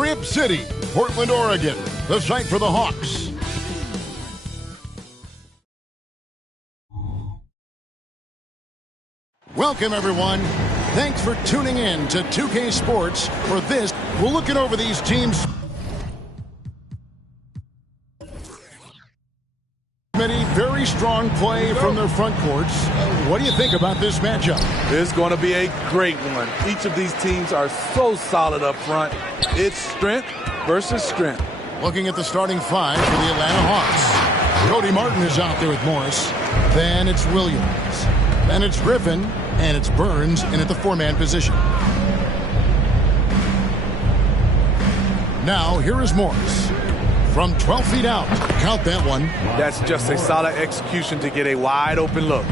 Rip City, Portland, Oregon, the site for the Hawks. Welcome, everyone. Thanks for tuning in to 2K Sports. For this, we're looking over these teams. Many very strong play from their front courts. What do you think about this matchup? It's going to be a great one. Each of these teams are so solid up front. It's strength versus strength. Looking at the starting five for the Atlanta Hawks. Cody Martin is out there with Morris. Then it's Williams. Then it's Griffin. And it's Burns in at the four-man position. Now, here is Morris. From 12 feet out. Count that one. That's just a solid execution to get a wide-open look.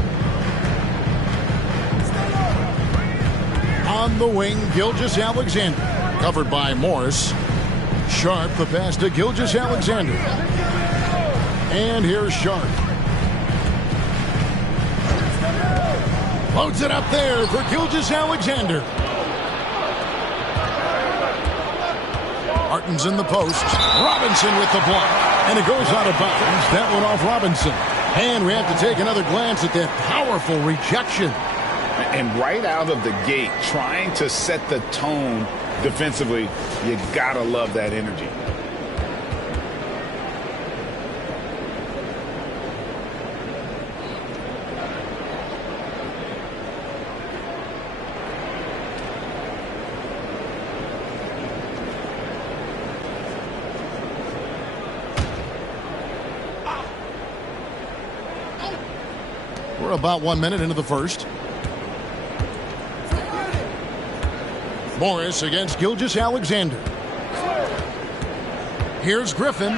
On the wing, Gilgeous-Alexander. Covered by Morris. Sharp, the pass to Gilgeous-Alexander. And here's Sharp. Loads it up there for Gilgeous-Alexander. Martin's in the post. Robinson with the block. And it goes out of bounds. That one off Robinson. And we have to take another glance at that powerful rejection. And right out of the gate, trying to set the tone defensively, you gotta love that energy. We're about 1 minute into the first. Morris against Gilgeous-Alexander. Here's Griffin.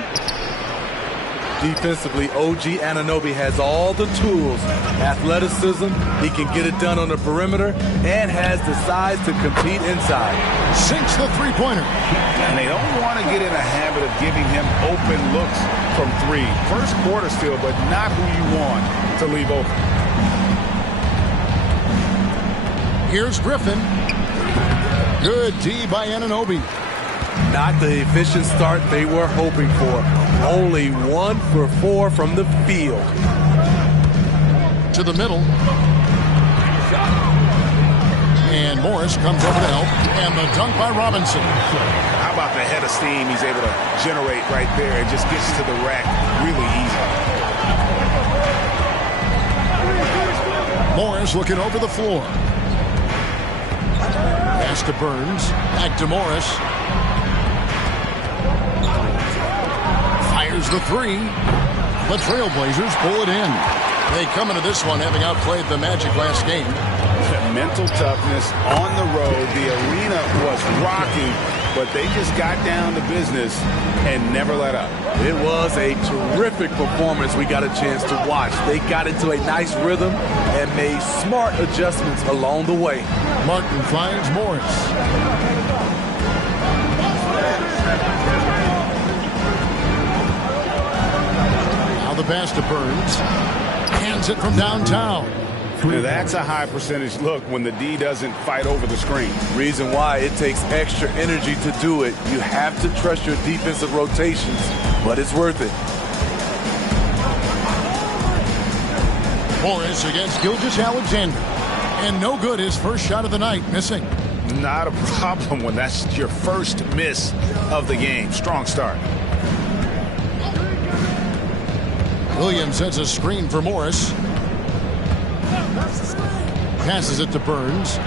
Defensively, OG Anunoby has all the tools. Athleticism, he can get it done on the perimeter, and has the size to compete inside. Sinks the three-pointer. And they don't want to get in a habit of giving him open looks from three. First quarter still, but not who you want to leave open. Here's Griffin. Good D by Anunoby. Not the efficient start they were hoping for. Only 1 for 4 from the field. To the middle. And Morris comes over to help. And the dunk by Robinson. How about the head of steam he's able to generate right there? It just gets to the rack really easy. Morris looking over the floor. Pass to Burns. Back to Morris. Fires the three. The Trailblazers pull it in. They come into this one having outplayed the Magic last game. Mental toughness on the road. The arena was rocking, but they just got down to business and never let up. It was a terrific performance we got a chance to watch. They got into a nice rhythm and made smart adjustments along the way. Martin finds Morris. Now the pass to Burns. Hands it from downtown. That's a high percentage look when the D doesn't fight over the screen. Reason why it takes extra energy to do it. You have to trust your defensive rotations, but it's worth it. Morris against Gilgeous-Alexander. And no good, his first shot of the night, missing. Not a problem when that's your first miss of the game. Strong start. Williams sets a screen for Morris. Passes it to Burns.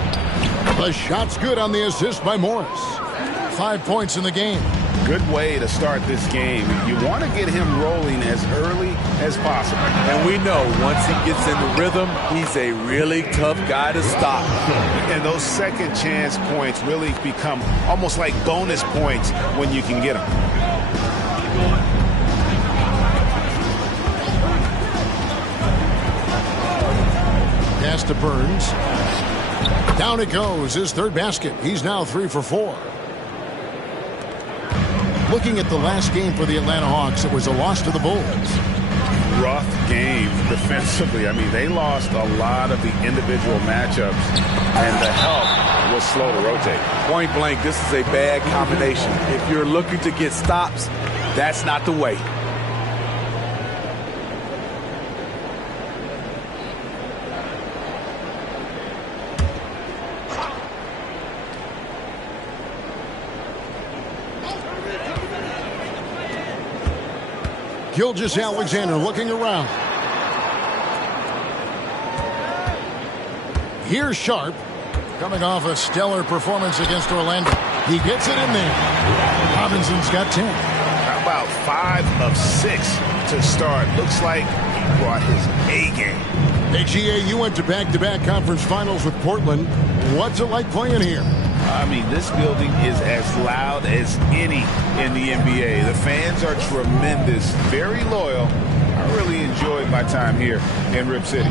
The shot's good on the assist by Morris. 5 points in the game. Good way to start this game. You want to get him rolling as early as possible. And we know once he gets in the rhythm, he's a really tough guy to stop. And those second chance points really become almost like bonus points when you can get them. Pass to Burns. Down it goes, his third basket. He's now 3 for 4. Looking at the last game for the Atlanta Hawks, it was a loss to the Bulls. Rough game defensively. I mean, they lost a lot of the individual matchups, and the help was slow to rotate. Point blank, this is a bad combination. If you're looking to get stops, that's not the way. Gilgeous-Alexander looking around. Here's Sharp, coming off a stellar performance against Orlando. He gets it in there. Robinson's got 10. How about 5 of 6 to start? Looks like he brought his A game. Hey, GA, you went to back-to-back conference finals with Portland. What's it like playing here? I mean, this building is as loud as any in the NBA. The fans are tremendous, very loyal. I really enjoyed my time here in Rip City.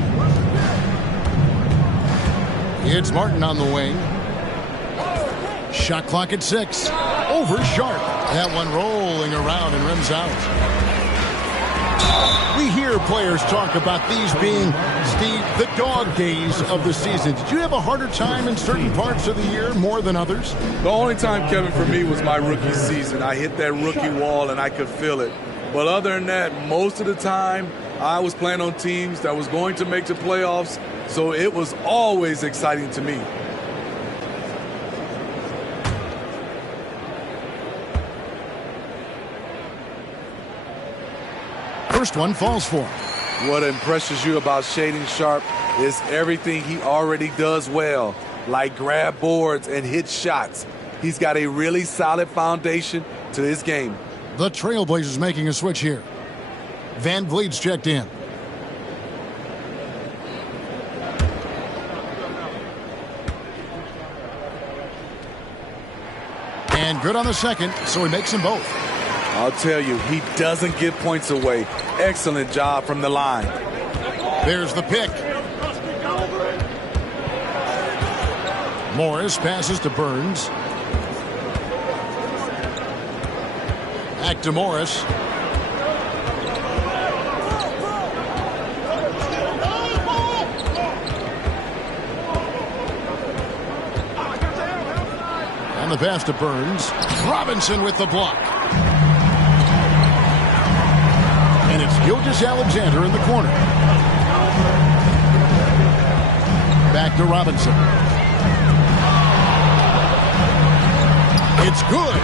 It's Martin on the wing. Shot clock at 6. Over Sharp. That one rolling around and rims out. We hear players talk about these being, Steve, the dog days of the season. Did you have a harder time in certain parts of the year more than others? The only time, Kevin, for me was my rookie season. I hit that rookie wall and I could feel it. But other than that, most of the time, I was playing on teams that was going to make the playoffs, so it was always exciting to me. First one falls for him. What impresses you about Shaedon Sharp is everything he already does well, like grab boards and hit shots. He's got a really solid foundation to his game. The Trailblazers making a switch here. Van Vliet's checked in. And good on the second, so he makes them both. I'll tell you, he doesn't give points away. Excellent job from the line. There's the pick. Morris passes to Burns. Back to Morris. On the pass to Burns. Robinson with the block. And it's Gilgeous-Alexander in the corner. Back to Robinson. It's good.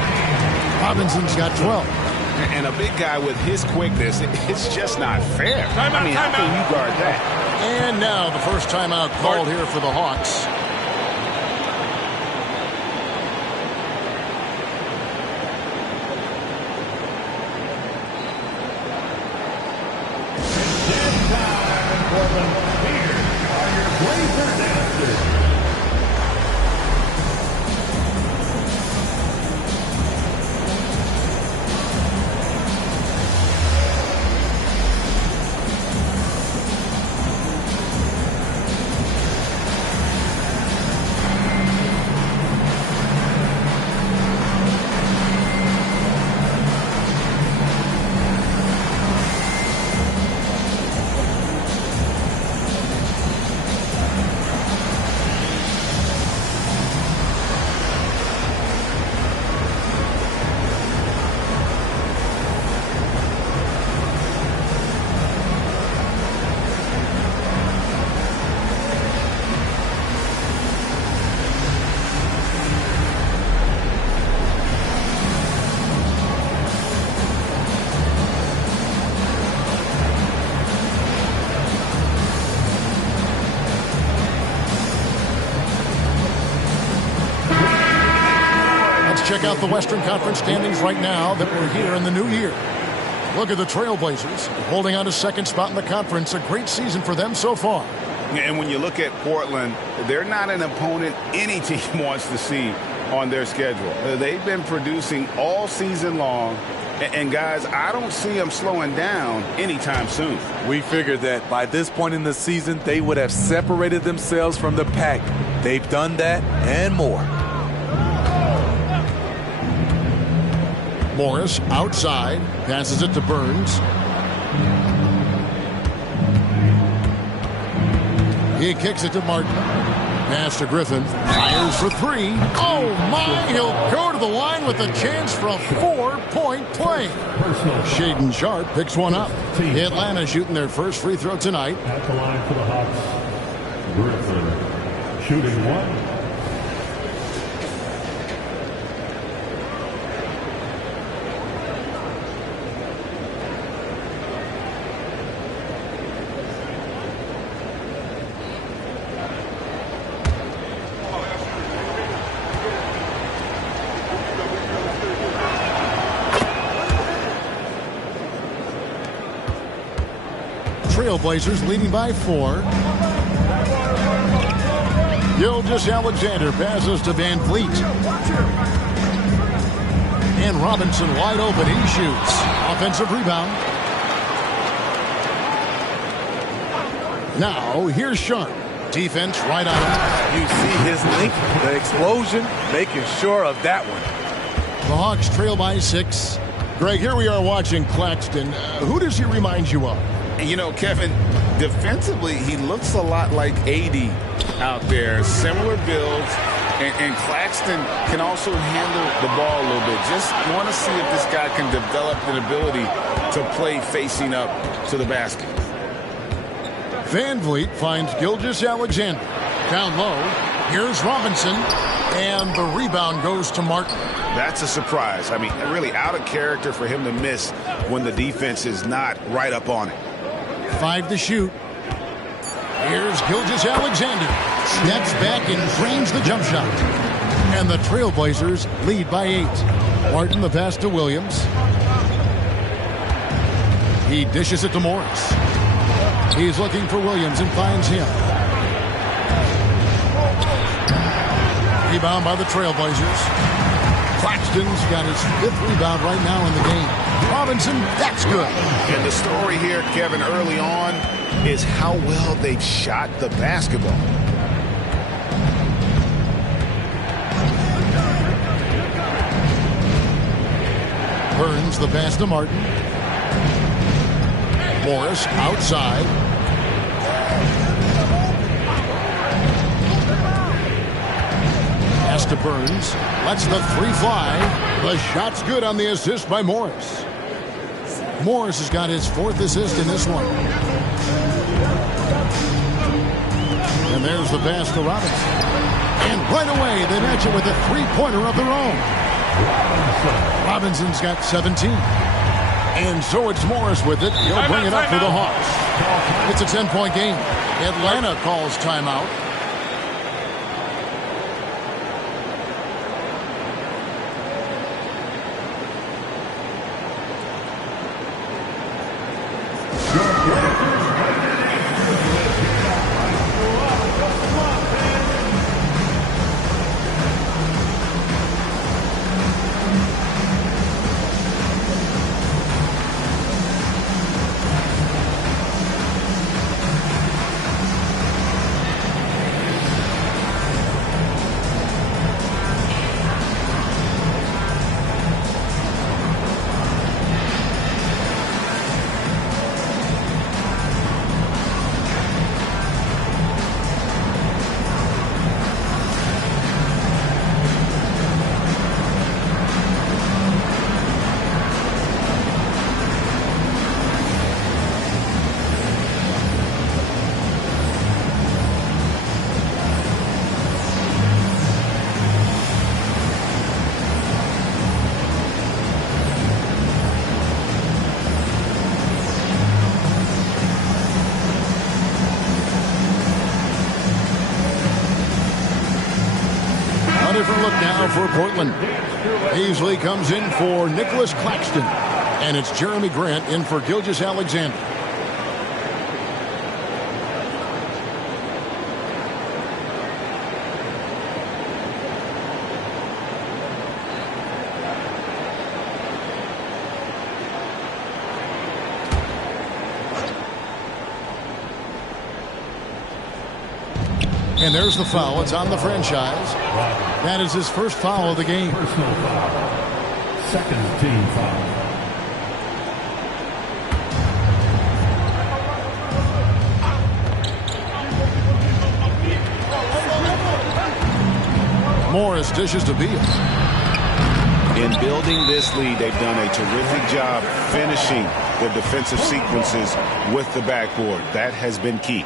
Robinson's got 12. And a big guy with his quickness, it's just not fair. How can you guard that? And now the first timeout called here for the Hawks. Check out the Western Conference standings right now that we're here in the new year. Look at the Trailblazers holding on to second spot in the conference. A great season for them so far. And when you look at Portland, they're not an opponent any team wants to see on their schedule. They've been producing all season long. And guys, I don't see them slowing down anytime soon. We figured that by this point in the season, they would have separated themselves from the pack. They've done that and more. Morris outside, passes it to Burns. He kicks it to Martin. Pass to Griffin. Fires for three. Oh, my. He'll go to the line with a chance for a 4-point play. Shaedon Sharpe picks one up. Atlanta shooting their first free throw tonight. At the line for the Hawks, Griffin shooting one. Trailblazers leading by 4. Gilgeous-Alexander passes to Van Vliet. And Robinson wide open. He shoots. Offensive rebound. Now, here's Sharpe. Defense right on him. You see his link, the explosion, making sure of that one. The Hawks trail by 6. Greg, here we are watching Claxton. Who does he remind you of? You know, Kevin, defensively, he looks a lot like AD out there. Similar builds. And Claxton can also handle the ball a little bit. Just want to see if this guy can develop an ability to play facing up to the basket. Van Vliet finds Gilgeous-Alexander. Down low. Here's Robinson. And the rebound goes to Martin. That's a surprise. I mean, really out of character for him to miss when the defense is not right up on it. 5 to shoot. Here's Gilgeous-Alexander. Steps back and drains the jump shot. And the Trailblazers lead by 8. Martin the pass to Williams. He dishes it to Morris. He's looking for Williams and finds him. Rebound by the Trailblazers. Claxton's got his 5th rebound right now in the game. Robinson, that's good. And the story here, Kevin, early on is how well they've shot the basketball. Burns the pass to Martin. Morris outside. Pass to Burns. Lets the 3 fly. The shot's good on the assist by Morris. Morris has got his 4th assist in this one. And there's the pass to Robinson. And right away, they match it with a 3-pointer of their own. Robinson's got 17. And so it's Morris with it. He'll bring it up for the Hawks. It's a 10-point game. Atlanta calls timeout. Different look now for Portland. Beasley comes in for Nicholas Claxton. And it's Jeremy Grant in for Gilgeous-Alexander. And there's the foul. It's on the franchise. That is his first foul of the game. Personal foul. Second team foul. Morris dishes to Beal. In building this lead, they've done a terrific job finishing the defensive sequences with the backboard. That has been key.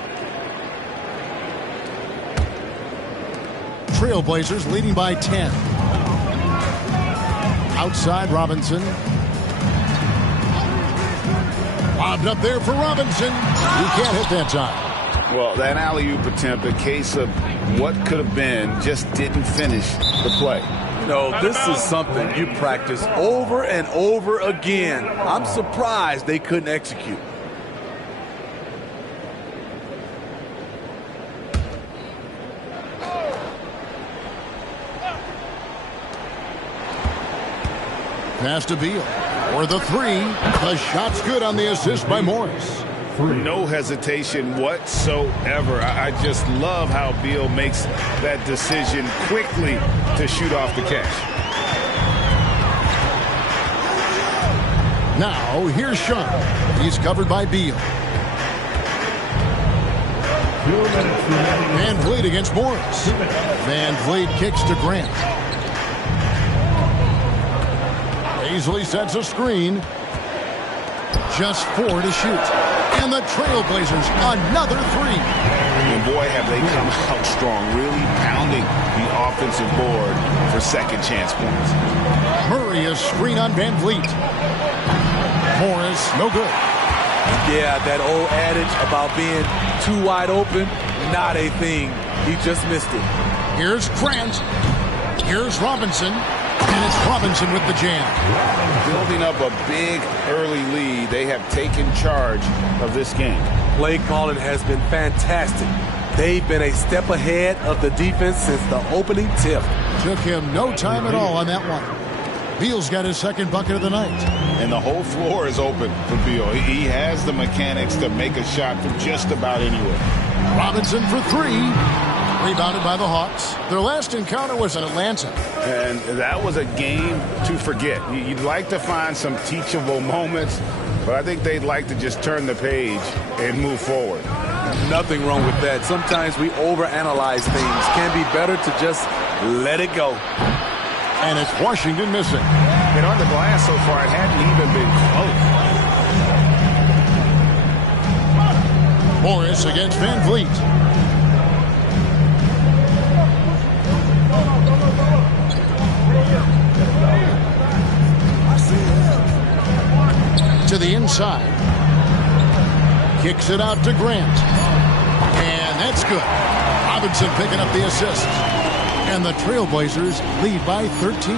Trailblazers leading by 10. Outside Robinson. Lobbed up there for Robinson. He can't hit that time. Well, that alley-oop attempt, a case of what could have been, just didn't finish the play. No, this is something you practice over and over again. I'm surprised they couldn't execute. Pass to Beal. For the three. The shot's good on the assist by Morris. No hesitation whatsoever. I just love how Beal makes that decision quickly to shoot off the catch. Now, here's Sharp. He's covered by Beal. Van Vliet against Morris. Van Vliet kicks to Grant. Easily sets a screen. Just 4 to shoot. And the Trailblazers, another 3. And boy, have they come out strong, really pounding the offensive board for second chance points. Murray a screen on Van Vliet. Morris, no good. Yeah, that old adage about being too wide open, not a thing. He just missed it. Here's Grant. Here's Robinson. And it's Robinson with the jam. Building up a big early lead, they have taken charge of this game. Play calling has been fantastic. They've been a step ahead of the defense since the opening tip. Took him no time at all on that one. Beal's got his second bucket of the night. And the whole floor is open for Beal. He has the mechanics to make a shot from just about anywhere. Robinson for 3. Rebounded by the Hawks. Their last encounter was in Atlanta. And that was a game to forget. You'd like to find some teachable moments, but I think they'd like to just turn the page and move forward. Nothing wrong with that. Sometimes we overanalyze things. Can be better to just let it go. And it's Washington missing. And on the glass so far, it hadn't even been close. Morris against Van Vliet. To the inside. Kicks it out to Grant. And that's good. Robinson picking up the assist. And the Trailblazers lead by 13.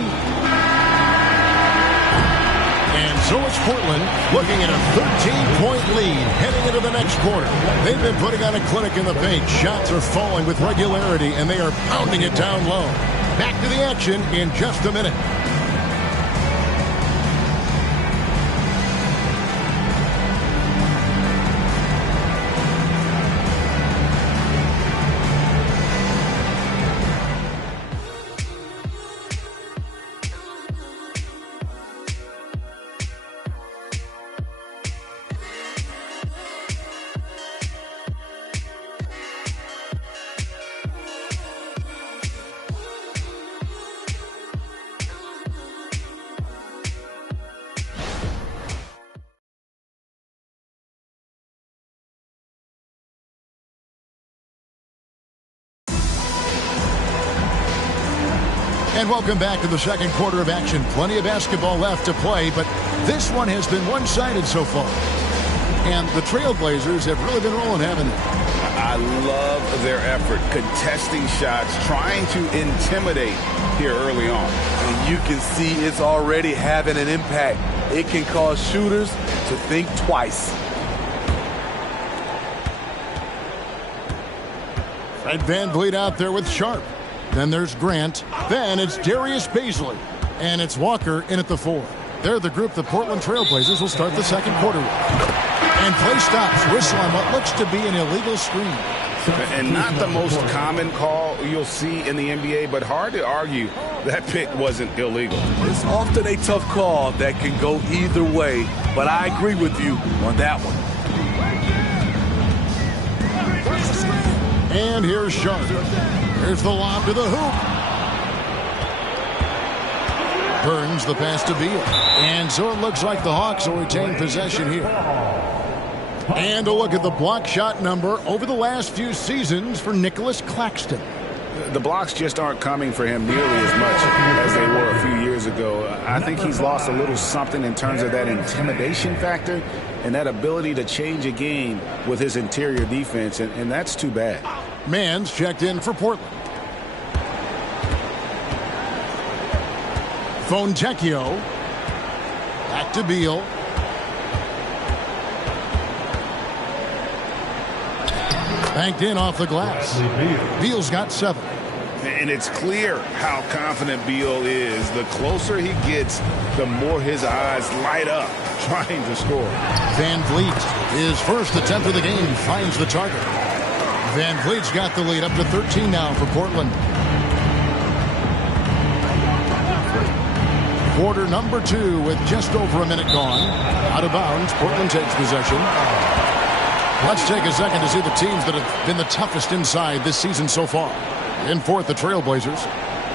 And so it's Portland looking at a 13-point lead heading into the next quarter. They've been putting on a clinic in the paint. Shots are falling with regularity, and they are pounding it down low. Back to the action in just a minute. And welcome back to the second quarter of action. Plenty of basketball left to play, but this one has been one-sided so far. And the Trailblazers have really been rolling, haven't they? I love their effort, contesting shots, trying to intimidate here early on. And you can see it's already having an impact. It can cause shooters to think twice. Fred Van Vliet out there with Sharp. Then there's Grant. Then it's Darius Baisley. And it's Walker in at the 4. They're the group the Portland Trailblazers will start the second quarter with. And play stops. Whistle on what looks to be an illegal screen. And not the most common call you'll see in the NBA, but hard to argue that pick wasn't illegal. It's often a tough call that can go either way, but I agree with you on that one. And here's Sharp. Here's the lob to the hoop. Burns the pass to Beal. And so it looks like the Hawks will retain possession here. And a look at the block shot number over the last few seasons for Nicholas Claxton. The blocks just aren't coming for him nearly as much as they were a few years ago. I think he's lost a little something in terms of that intimidation factor and that ability to change a game with his interior defense, and that's too bad. Mann's checked in for Portland. Fontecchio. Back to Beal. Banked in off the glass. Beal's got 7. And it's clear how confident Beal is. The closer he gets, the more his eyes light up trying to score. Van Vliet, his first attempt of the game, finds the target. Van Vliet's got the lead up to 13 now for Portland. Quarter number 2 with just over a minute gone. Out of bounds, Portland takes possession. Let's take a second to see the teams that have been the toughest inside this season so far. In fourth, the Trailblazers.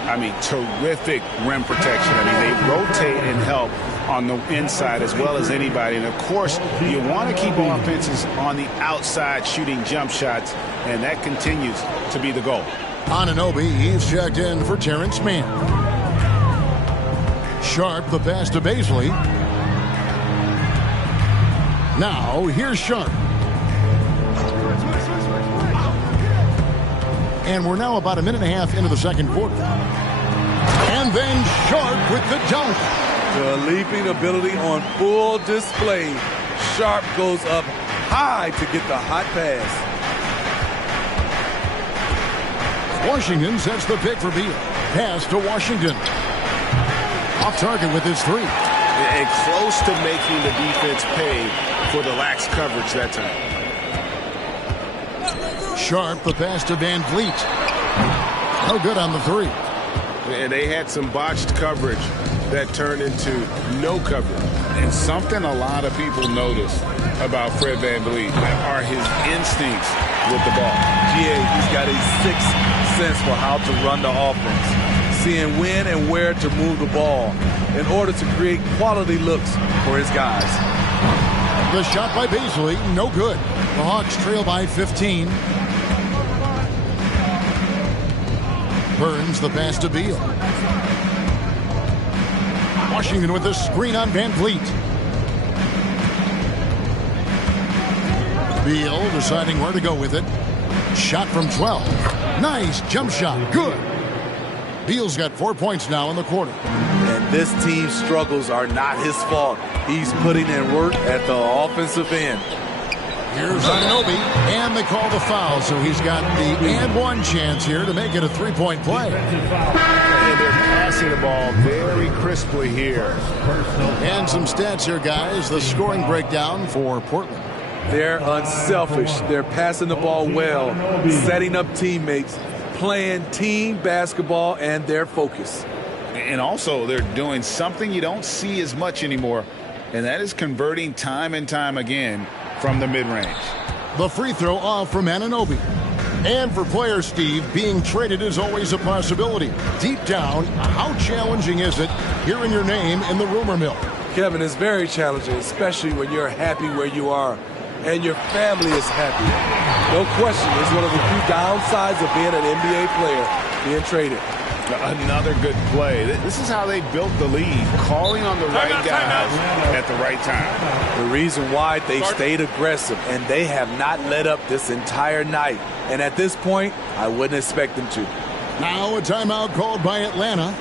I mean, terrific rim protection. I mean, they rotate and help on the inside as well as anybody. And, of course, you want to keep offenses on the outside shooting jump shots, and that continues to be the goal. Anunoby, he's checked in for Terrence Mann. Sharp, the pass to Baisley. Now, here's Sharp. And we're now about a minute and a half into the second quarter. And then Sharp with the dunk. The leaping ability on full display. Sharp goes up high to get the hot pass. Washington sets the pick for Beal. Pass to Washington. Off target with his 3. And close to making the defense pay for the lax coverage that time. Sharp, the pass to Van Vliet. No good on the 3. And they had some botched coverage that turned into no coverage. And something a lot of people notice about Fred VanVleet are his instincts with the ball. He's got a sixth sense for how to run the offense, seeing when and where to move the ball in order to create quality looks for his guys. The shot by Baisley, no good. The Hawks trail by 15. Burns the pass to Beal. Washington with the screen on Van Vliet. Beal deciding where to go with it. Shot from 12. Nice jump shot. Good. Beal's got 4 points now in the quarter. And this team's struggles are not his fault. He's putting in work at the offensive end. Here's Anunoby, and they call the foul, so he's got the and-one chance here to make it a 3-point play. And they're passing the ball very crisply here. And some stats here, guys. The scoring breakdown for Portland. They're unselfish. They're passing the ball well, setting up teammates, playing team basketball, and their focus. And also, they're doing something you don't see as much anymore, and that is converting time and time again from the mid-range. The free throw off from Anunoby. And for players, Steve, being traded is always a possibility. Deep down, how challenging is it hearing your name in the rumor mill? Kevin, it's very challenging, especially when you're happy where you are and your family is happy. No question, it's one of the few downsides of being an NBA player, being traded. Another good play. This is how they built the lead, calling on the right guys at the right time. The reason why they stayed aggressive, and they have not let up this entire night. And at this point, I wouldn't expect them to. Now a timeout called by Atlanta.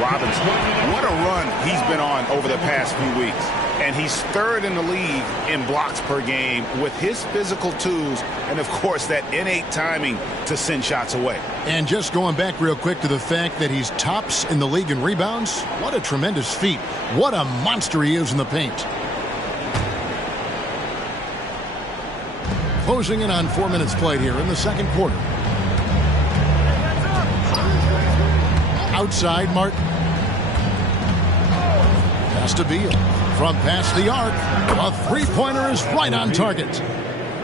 Robinson. What a run he's been on over the past few weeks. And he's third in the league in blocks per game with his physical tools and, of course, that innate timing to send shots away. And just going back real quick to the fact that he's tops in the league in rebounds, what a tremendous feat. What a monster he is in the paint. Closing in on 4 minutes played here in the second quarter. Outside, Martin. Pass to Beal. From past the arc, a three-pointer is right on target.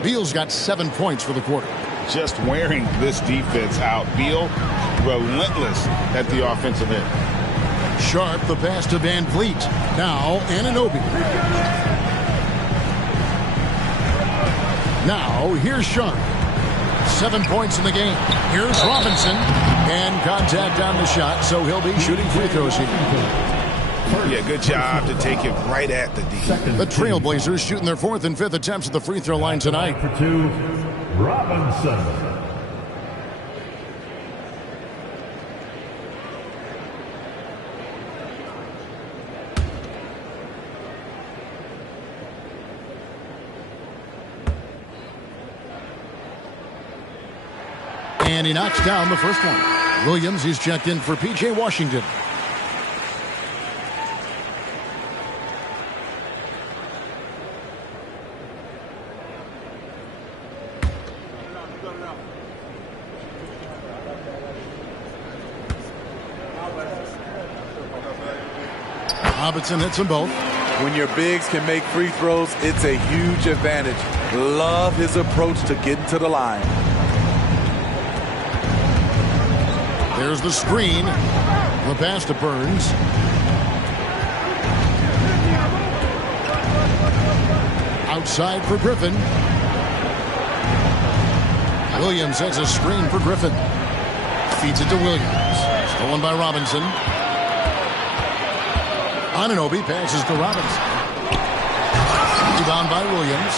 Beal's got 7 points for the quarter. Just wearing this defense out. Beal, relentless at the offensive end. Sharp, the pass to Van Vliet. Now, Anunoby. Now, here's Sharp. 7 points in the game. Here's Robinson. And contact on the shot, so he'll be shooting free throws here. Yeah, good job to take it right at the D. The Trailblazers shooting their 4th and 5th attempts at the free throw line tonight. For 2, Robinson. And he knocks down the first one. Williams, he's checked in for P.J. Washington. Robinson hits them both. When your bigs can make free throws, it's a huge advantage. Love his approach to getting to the line. There's the screen. The pass to Burns. Outside for Griffin. Williams has a screen for Griffin. Feeds it to Williams. Stolen by Robinson. Anunoby passes to Robinson. Rebound by Williams.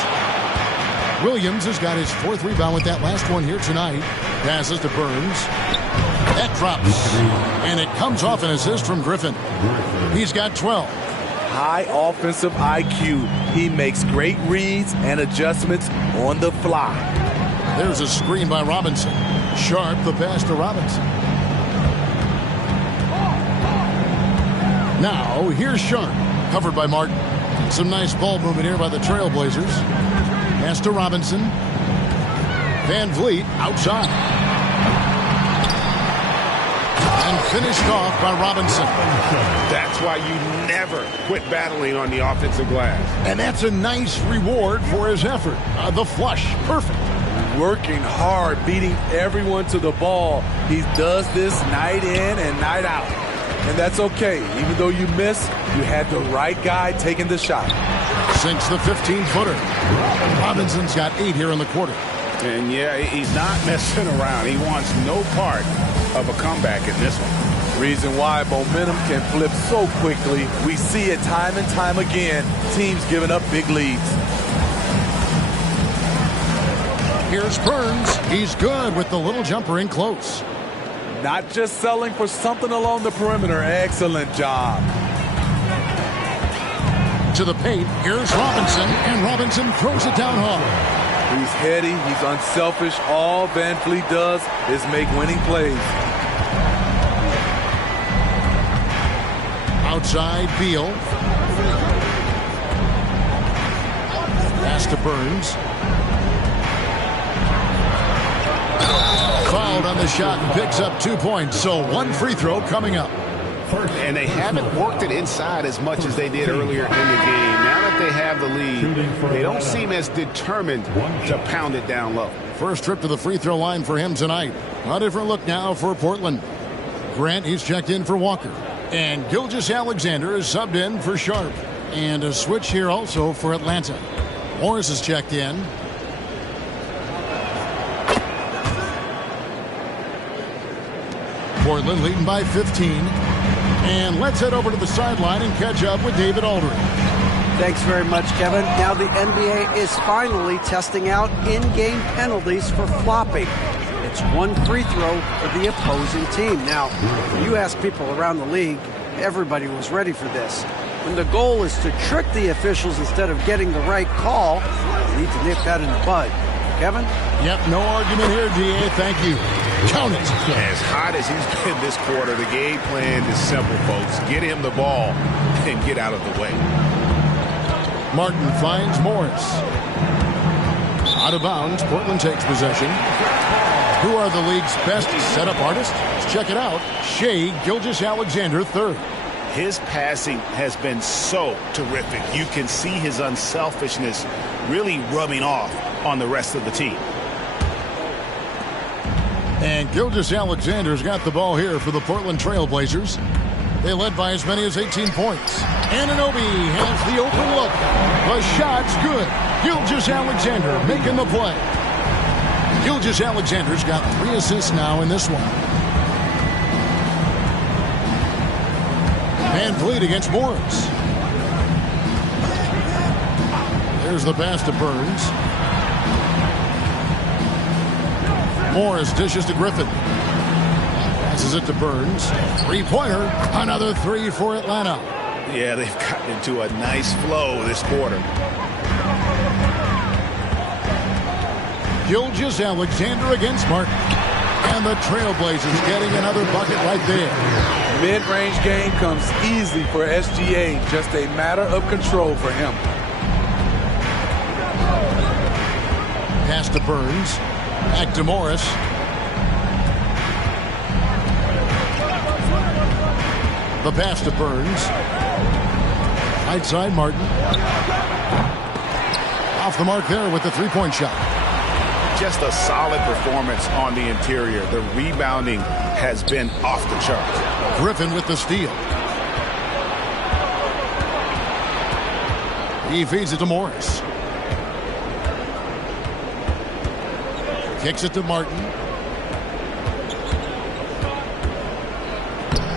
Williams has got his 4th rebound with that last one here tonight. Passes to Burns. That drops. And it comes off an assist from Griffin. He's got 12. High offensive IQ. He makes great reads and adjustments on the fly. There's a screen by Robinson. Sharp, the pass to Robinson. Now, here's Sharp. Covered by Martin. Some nice ball movement here by the Trailblazers. Pass to Robinson. Van Vliet outside. And finished off by Robinson. That's why you never quit battling on the offensive glass. And that's a nice reward for his effort. The flush. Perfect. Working hard, beating everyone to the ball. He does this night in and night out. And that's okay. Even though you miss, you had the right guy taking the shot. Sinks the 15-footer. Robinson's got 8 here in the quarter. And, yeah, he's not messing around. He wants no part of a comeback in this one. Reason why momentum can flip so quickly. We see it time and time again. Teams giving up big leads. Here's Burns. He's good with the little jumper in close. Not just selling for something along the perimeter. Excellent job. To the paint. Here's Robinson. And Robinson throws it down hard. He's heady. He's unselfish. All Van Vliet does is make winning plays. Outside, Beal. Pass to Burns. Fouled on the shot and picks up 2 points. So 1 free throw coming up. And they haven't worked it inside as much as they did earlier in the game. Now that they have the lead, they don't seem as determined to pound it down low. First trip to the free throw line for him tonight. A different look now for Portland. Grant, he's checked in for Walker. And Gilgeous-Alexander is subbed in for Sharp. And a switch here also for Atlanta. Morris is checked in. Portland leading by 15. And let's head over to the sideline and catch up with David Aldridge. Thanks very much, Kevin. Now the NBA is finally testing out in-game penalties for flopping. It's one free throw for the opposing team. Now, you ask people around the league, everybody was ready for this. When the goal is to trick the officials instead of getting the right call, you need to nip that in the bud. Kevin? Yep, no argument here, DA. Thank you. Count it. As hot as he's been this quarter, the game plan is simple, folks. Get him the ball and get out of the way. Martin finds Morris. Out of bounds, Portland takes possession. Who are the league's best setup artists? Let's check it out. Shai Gilgeous-Alexander III. His passing has been so terrific. You can see his unselfishness really rubbing off on the rest of the team. And Gilgeous-Alexander's got the ball here for the Portland Trail Blazers. They led by as many as 18 points. Anunoby has the open look. The shot's good. Gilgeous-Alexander making the play. Gilgeous-Alexander's got 3 assists now in this one. Van Vliet against Morris. There's the pass to Burns. Morris dishes to Griffin. Passes it to Burns. Three-pointer. Another 3 for Atlanta. Yeah, they've gotten into a nice flow this quarter. Gilgeous-Alexander against Martin. And the Trailblazers getting another bucket right there. Mid-range game comes easily for SGA. Just a matter of control for him. Pass to Burns. Back to Morris. The pass to Burns. Right side, Martin. Off the mark there with the three-point shot. Just a solid performance on the interior. The rebounding has been off the charts. Griffin with the steal. He feeds it to Morris. Kicks it to Martin.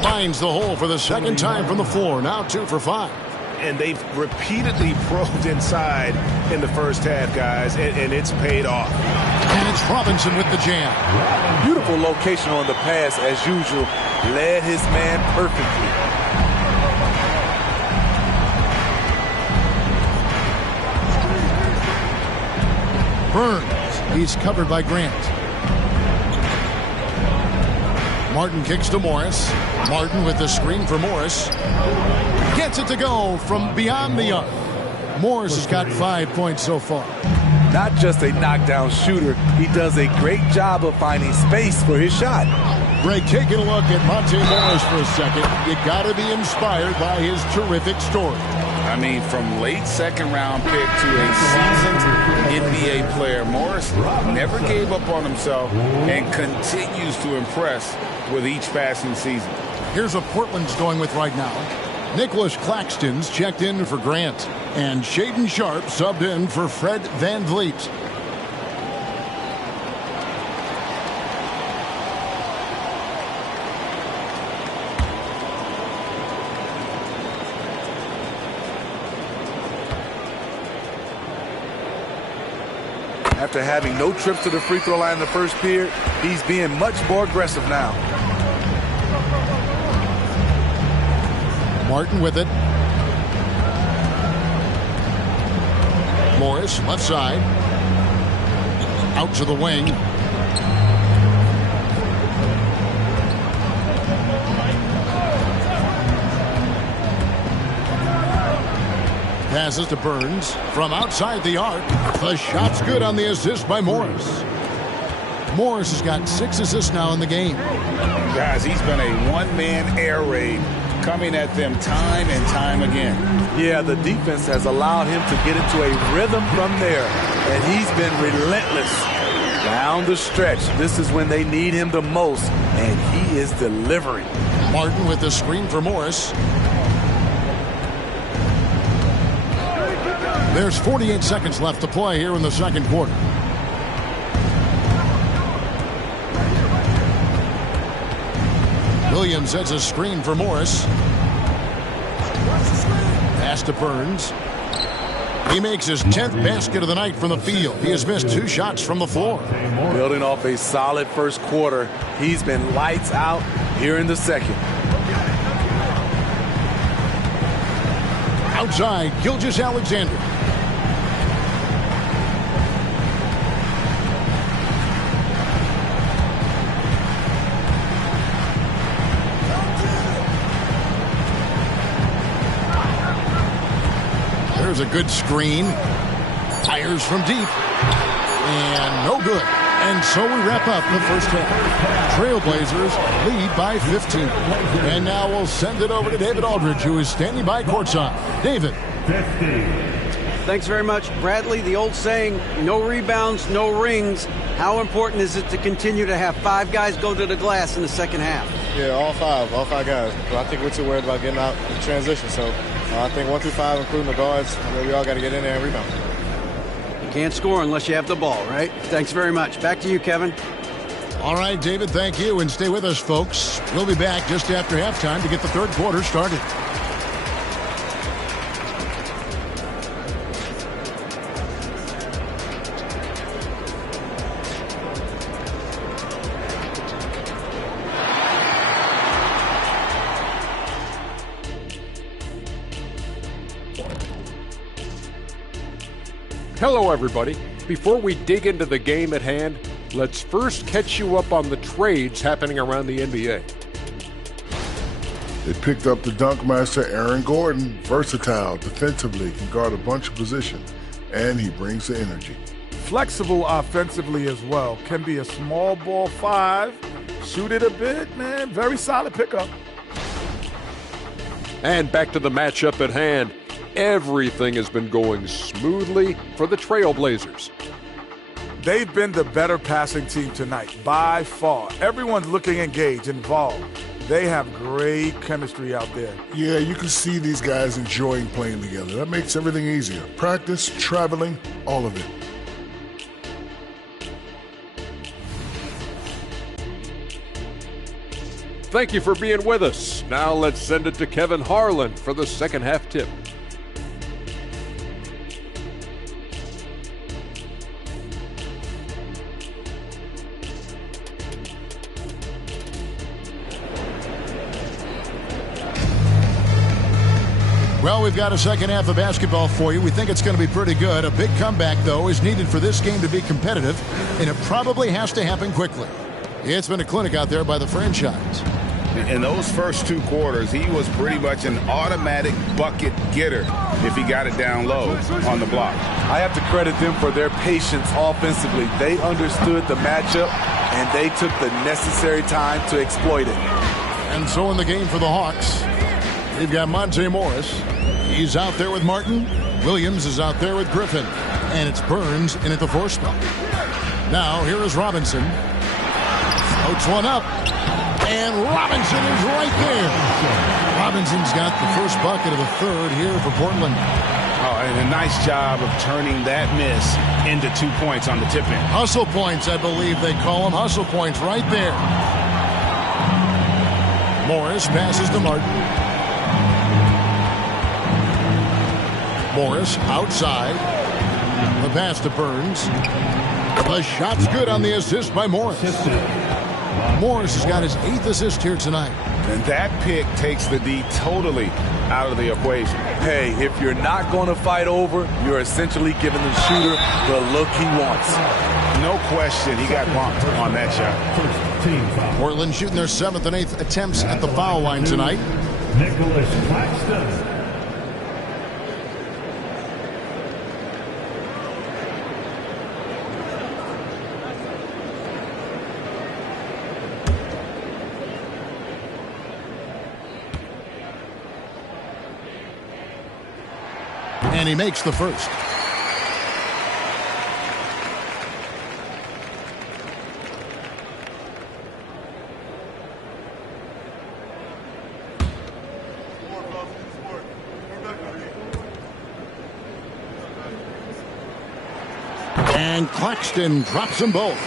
Finds the hole for the second time from the floor. Now 2 for 5. And they've repeatedly probed inside in the first half, guys, and it's paid off. And it's Robinson with the jam. Beautiful location on the pass as usual. Led his man perfectly. Burns. He's covered by Grant. Martin kicks to Morris. Martin with the screen for Morris. Gets it to go from beyond the arc. Morris has got 5 points so far. Not just a knockdown shooter, he does a great job of finding space for his shot. Greg, taking a look at Monte Morris for a second. You got to be inspired by his terrific story. I mean, from late second-round pick to a seasoned NBA player, Morris never gave up on himself and continues to impress with each passing season. Here's what Portland's going with right now. Nicholas Claxton's checked in for Grant, and Shaedon Sharpe subbed in for Fred Van Vliet. After having no trips to the free throw line in the first period, he's being much more aggressive now. Martin with it. Morris, left side. Out to the wing. Passes to Burns from outside the arc. The shot's good on the assist by Morris. Morris has got 6 assists now in the game. Guys, he's been a one-man air raid coming at them time and time again. Yeah, the defense has allowed him to get into a rhythm from there, and he's been relentless. Down the stretch, this is when they need him the most, and he is delivering. Martin with the screen for Morris. There's 48 seconds left to play here in the second quarter. Williams sets a screen for Morris. Pass to Burns. He makes his 10th basket of the night from the field. He has missed 2 shots from the floor. Building off a solid first quarter, he's been lights out here in the second. Outside, Gilgeous-Alexander. There's a good screen. Fires from deep. And no good. And so we wrap up the first half. Trailblazers lead by 15. And now we'll send it over to David Aldridge, who is standing by courtside. David. Thanks very much, Bradley. The old saying, no rebounds, no rings. How important is it to continue to have 5 guys go to the glass in the second half? Yeah, all five guys. But I think we're too worried about getting out in transition. So I think 1 through 5, including the guards, we all got to get in there and rebound. You can't score unless you have the ball, right? Thanks very much. Back to you, Kevin. All right, David, thank you. And stay with us, folks. We'll be back just after halftime to get the third quarter started. Hello, everybody. Before we dig into the game at hand, let's first catch you up on the trades happening around the NBA. They picked up the dunk master Aaron Gordon, versatile defensively, can guard a bunch of positions, and he brings the energy. Flexible offensively as well. Can be a small ball 5, shoot it a bit, man. Very solid pickup. And back to the matchup at hand. Everything has been going smoothly for the Trailblazers. They've been the better passing team tonight, by far. Everyone's looking engaged, involved. They have great chemistry out there. Yeah, you can see these guys enjoying playing together. That makes everything easier. Practice, traveling, all of it. Thank you for being with us. Now let's send it to Kevin Harlan for the second half tip. Well, we've got a second half of basketball for you. We think it's going to be pretty good. A big comeback, though, is needed for this game to be competitive, and it probably has to happen quickly. It's been a clinic out there by the franchise. In those first 2 quarters, he was pretty much an automatic bucket getter if he got it down low on the block. I have to credit them for their patience offensively. They understood the matchup, and they took the necessary time to exploit it. And so in the game for the Hawks, we've got Monte Morris. He's out there with Martin. Williams is out there with Griffin. And it's Burns in at the 4 spot. Now, here is Robinson. Floats one up. And Robinson is right there. Robinson's got the first bucket of the third here for Portland. Oh, and a nice job of turning that miss into 2 points on the tip-in. Hustle points, I believe they call them. Hustle points right there. Morris passes to Martin. Morris outside. The pass to Burns. The shot's good on the assist by Morris. Morris has got his 8th assist here tonight. And that pick takes the D totally out of the equation. Hey, if you're not going to fight over, you're essentially giving the shooter the look he wants. No question, he got bumped on that shot. Portland shooting their 7th and 8th attempts at the foul line tonight. Nicholas Claxton. And he makes the first. And Claxton drops them both.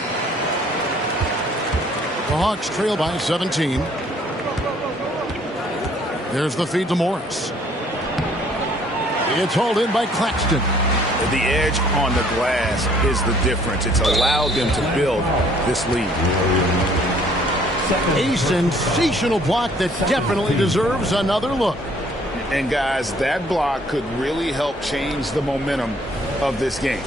The Hawks trail by 17. There's the feed to Morris. It's hauled in by Claxton. The edge on the glass is the difference. It's allowed them to build this lead. A sensational block that definitely deserves another look. And guys, that block could really help change the momentum of this game.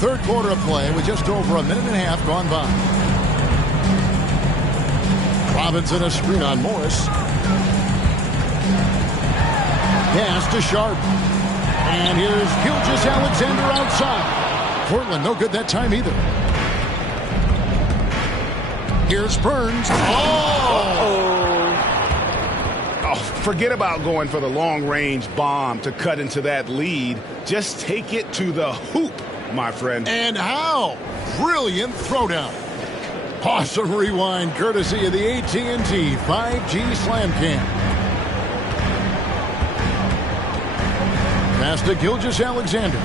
Third quarter of play with just over a minute and a half gone by. Robinson a screen on Morris. Pass to Sharp. And here's Gilgeous-Alexander outside. Portland no good that time either. Here's Burns. Oh, forget about going for the long-range bomb to cut into that lead. Just take it to the hoop, my friend. And how? Brilliant throwdown. Awesome rewind courtesy of the AT&T 5G Slam Cam. Pass to Gilgeous-Alexander.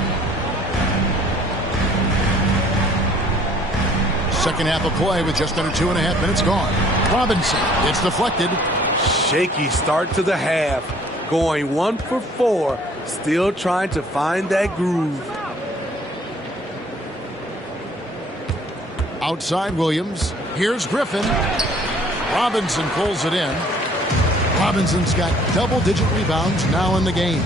Second half of play with just under 2.5 minutes gone. Robinson, it's deflected. Shaky start to the half. Going 1 for 4. Still trying to find that groove. Outside Williams. Here's Griffin. Robinson pulls it in. Robinson's got double-digit rebounds now in the game.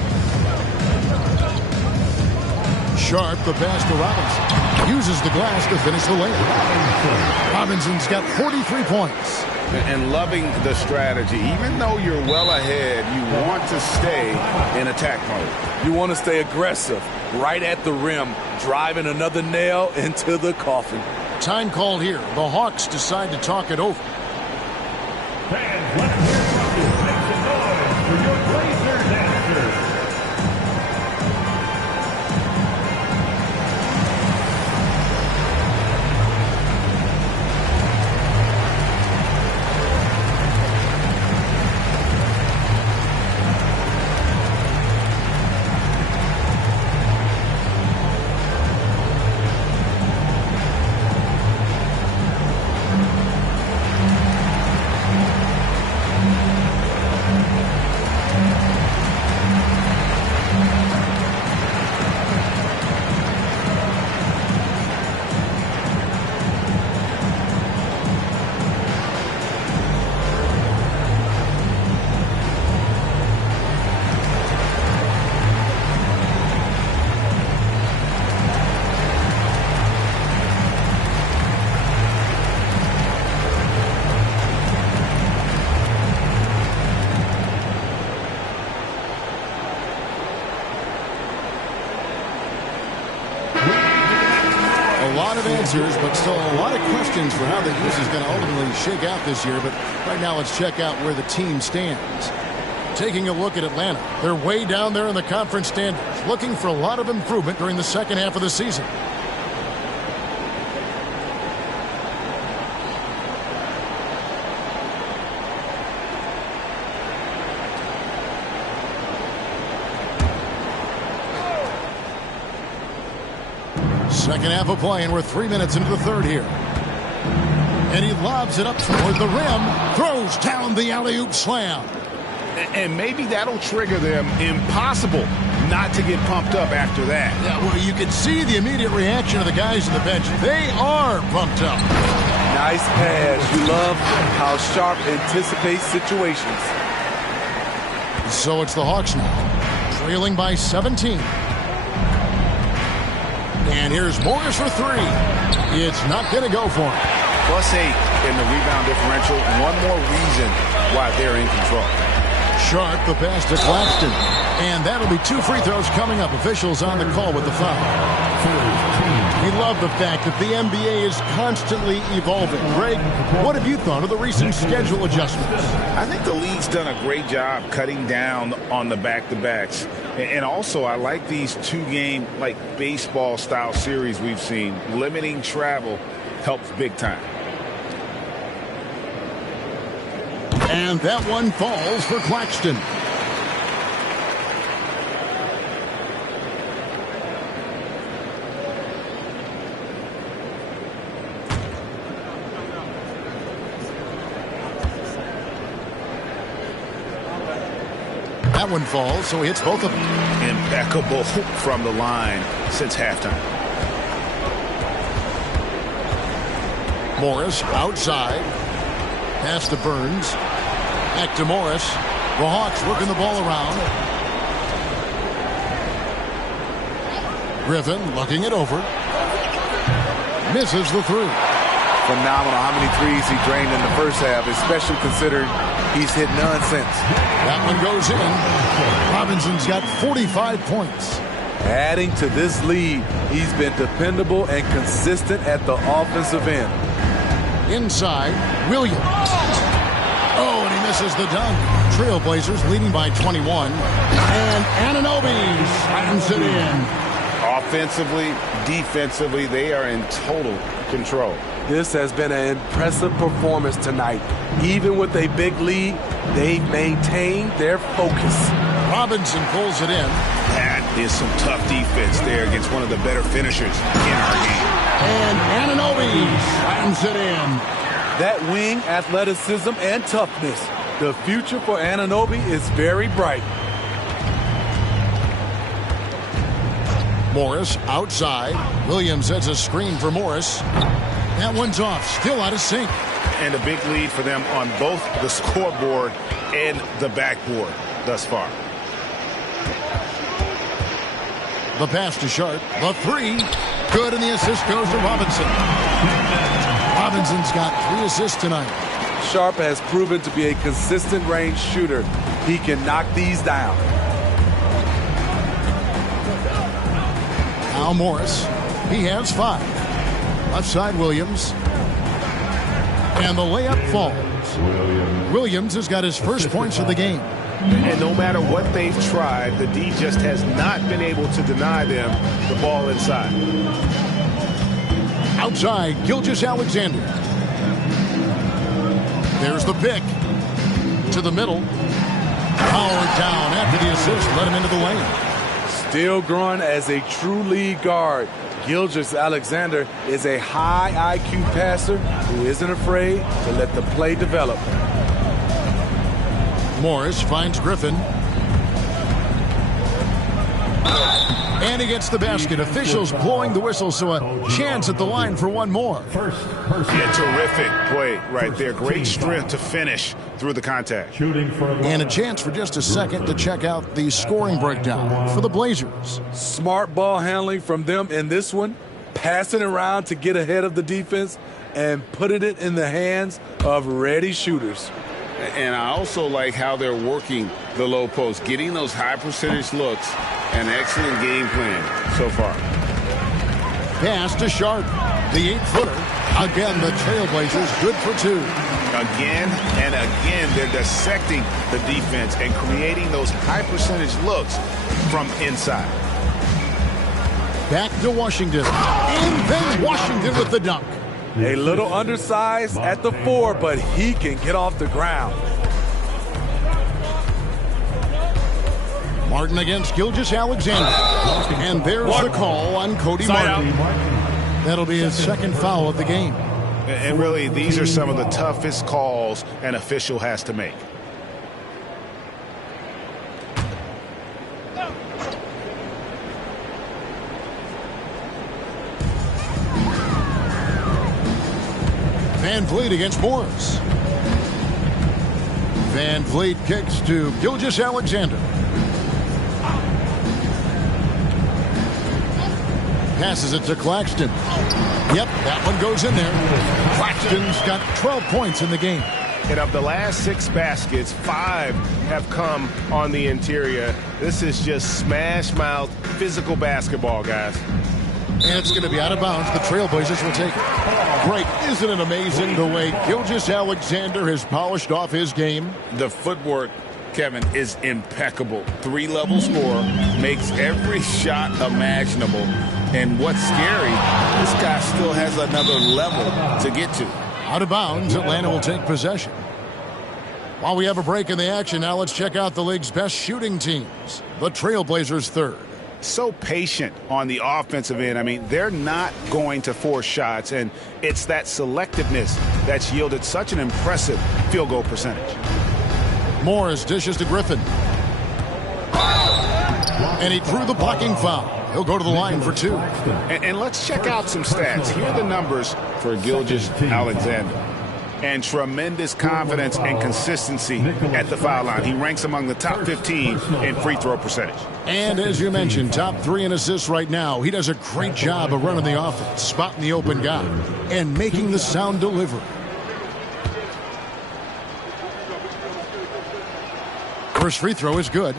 Sharp, the pass to Robinson. Uses the glass to finish the layup. Robinson's got 43 points. And loving the strategy. Even though you're well ahead, you want to stay in attack mode. You want to stay aggressive, right at the rim, driving another nail into the coffin. Time called here. The Hawks decide to talk it over. Fans, let's hear from you. Make some noise for your Blazers answer. But still a lot of questions for how the East is going to ultimately shake out this year. But right now, let's check out where the team stands. Taking a look at Atlanta, they're way down there in the conference standings, looking for a lot of improvement during the second half of the season. Second half of play, and we're 3 minutes into the third here. And he lobs it up toward the rim, throws down the alley-oop slam. And maybe that'll trigger them. Impossible not to get pumped up after that. Yeah, well, you can see the immediate reaction of the guys on the bench. They are pumped up. Nice pass. You love how Sharp anticipates situations. So it's the Hawks now, trailing by 17. And here's Morris for three. It's not going to go for him. +8 in the rebound differential. One more reason why they're in control. Sharp, the pass to Claxton. And that'll be 2 free throws coming up. Officials on the call with the foul. We love the fact that the NBA is constantly evolving. Greg, what have you thought of the recent schedule adjustments? I think the league's done a great job cutting down on the back-to-backs. And also, I like these 2-game, like, baseball-style series we've seen. Limiting travel helps big time. And that one falls for Claxton. That one falls, so he hits both of them. Impeccable from the line since halftime. Morris outside. Pass to Burns. Back to Morris. The Hawks working the ball around. Griffin looking it over. Misses the three. Phenomenal how many threes he drained in the first half, especially considering he's hit none since. That one goes in. Robinson's got 45 points. Adding to this lead, he's been dependable and consistent at the offensive end. Inside, Williams. Oh, and he misses the dunk. Trailblazers leading by 21. And Anunoby slams it in. Offensively, defensively, they are in total control. This has been an impressive performance tonight. Even with a big lead, they've maintained their focus. Robinson pulls it in. That is some tough defense there against one of the better finishers in our game. And Anunoby slams it in. That wing athleticism and toughness. The future for Anunoby is very bright. Morris outside. Williams sets a screen for Morris. That one's off. Still out of sync. And a big lead for them on both the scoreboard and the backboard thus far. The pass to Sharp. The three. Good, and the assist goes to Robinson. Robinson's got 3 assists tonight. Sharp has proven to be a consistent range shooter. He can knock these down. Now Morris. He has 5. Left side Williams. And the layup falls. Williams has got his first points of the game. And no matter what they've tried, the D just has not been able to deny them the ball inside. Outside, Gilgeous-Alexander. There's the pick. To the middle. Powered down after the assist. Let him into the lane. Still growing as a true lead guard. Gilgeous-Alexander is a high IQ passer who isn't afraid to let the play develop. Morris finds Griffin. And he gets the basket. Officials blowing the whistle, so a chance at the line for one more. Yeah, terrific play right there. Great strength to finish through the contact. And a chance for just a second to check out the scoring breakdown for the Blazers. Smart ball handling from them in this one. Passing around to get ahead of the defense and putting it in the hands of ready shooters. And I also like how they're working the low post, getting those high percentage looks. An excellent game plan so far. Pass to Sharp. The 8-footer. Again, the Trailblazers good for 2. Again and again, they're dissecting the defense and creating those high percentage looks from inside. Back to Washington. And then Washington with the dunk. A little undersized at the 4, but he can get off the ground. Martin against Gilgeous-Alexander. And there's the call on Cody Martin. That'll be his second foul of the game. And really, these are some of the toughest calls an official has to make. Van Vliet against Morris. Van Vliet kicks to Gilgeous-Alexander. Passes it to Claxton. Yep, that one goes in there. Claxton's got 12 points in the game. And of the last 6 baskets, 5 have come on the interior. This is just smash mouth physical basketball, guys. And it's going to be out of bounds. The Trailblazers will take it. Great. Isn't it amazing the way Gilgeous-Alexander has polished off his game? The footwork, Kevin, is impeccable. 3-level scorer, makes every shot imaginable. And what's scary, this guy still has another level to get to. Out of bounds, Atlanta will take possession. While we have a break in the action, now let's check out the league's best shooting teams. The Trailblazers third. So patient on the offensive end. I mean, they're not going to force shots, and it's that selectiveness that's yielded such an impressive field goal percentage. Morris dishes to Griffin. And he drew the blocking foul. He'll go to the line for 2. And let's check out some stats. Here are the numbers for Gilgeous-Alexander. And tremendous confidence and consistency at the foul line. He ranks among the top 15 in free throw percentage. And as you mentioned, top 3 in assists right now. He does a great job of running the offense, spotting the open guy, and making the sound delivery. First free throw is good.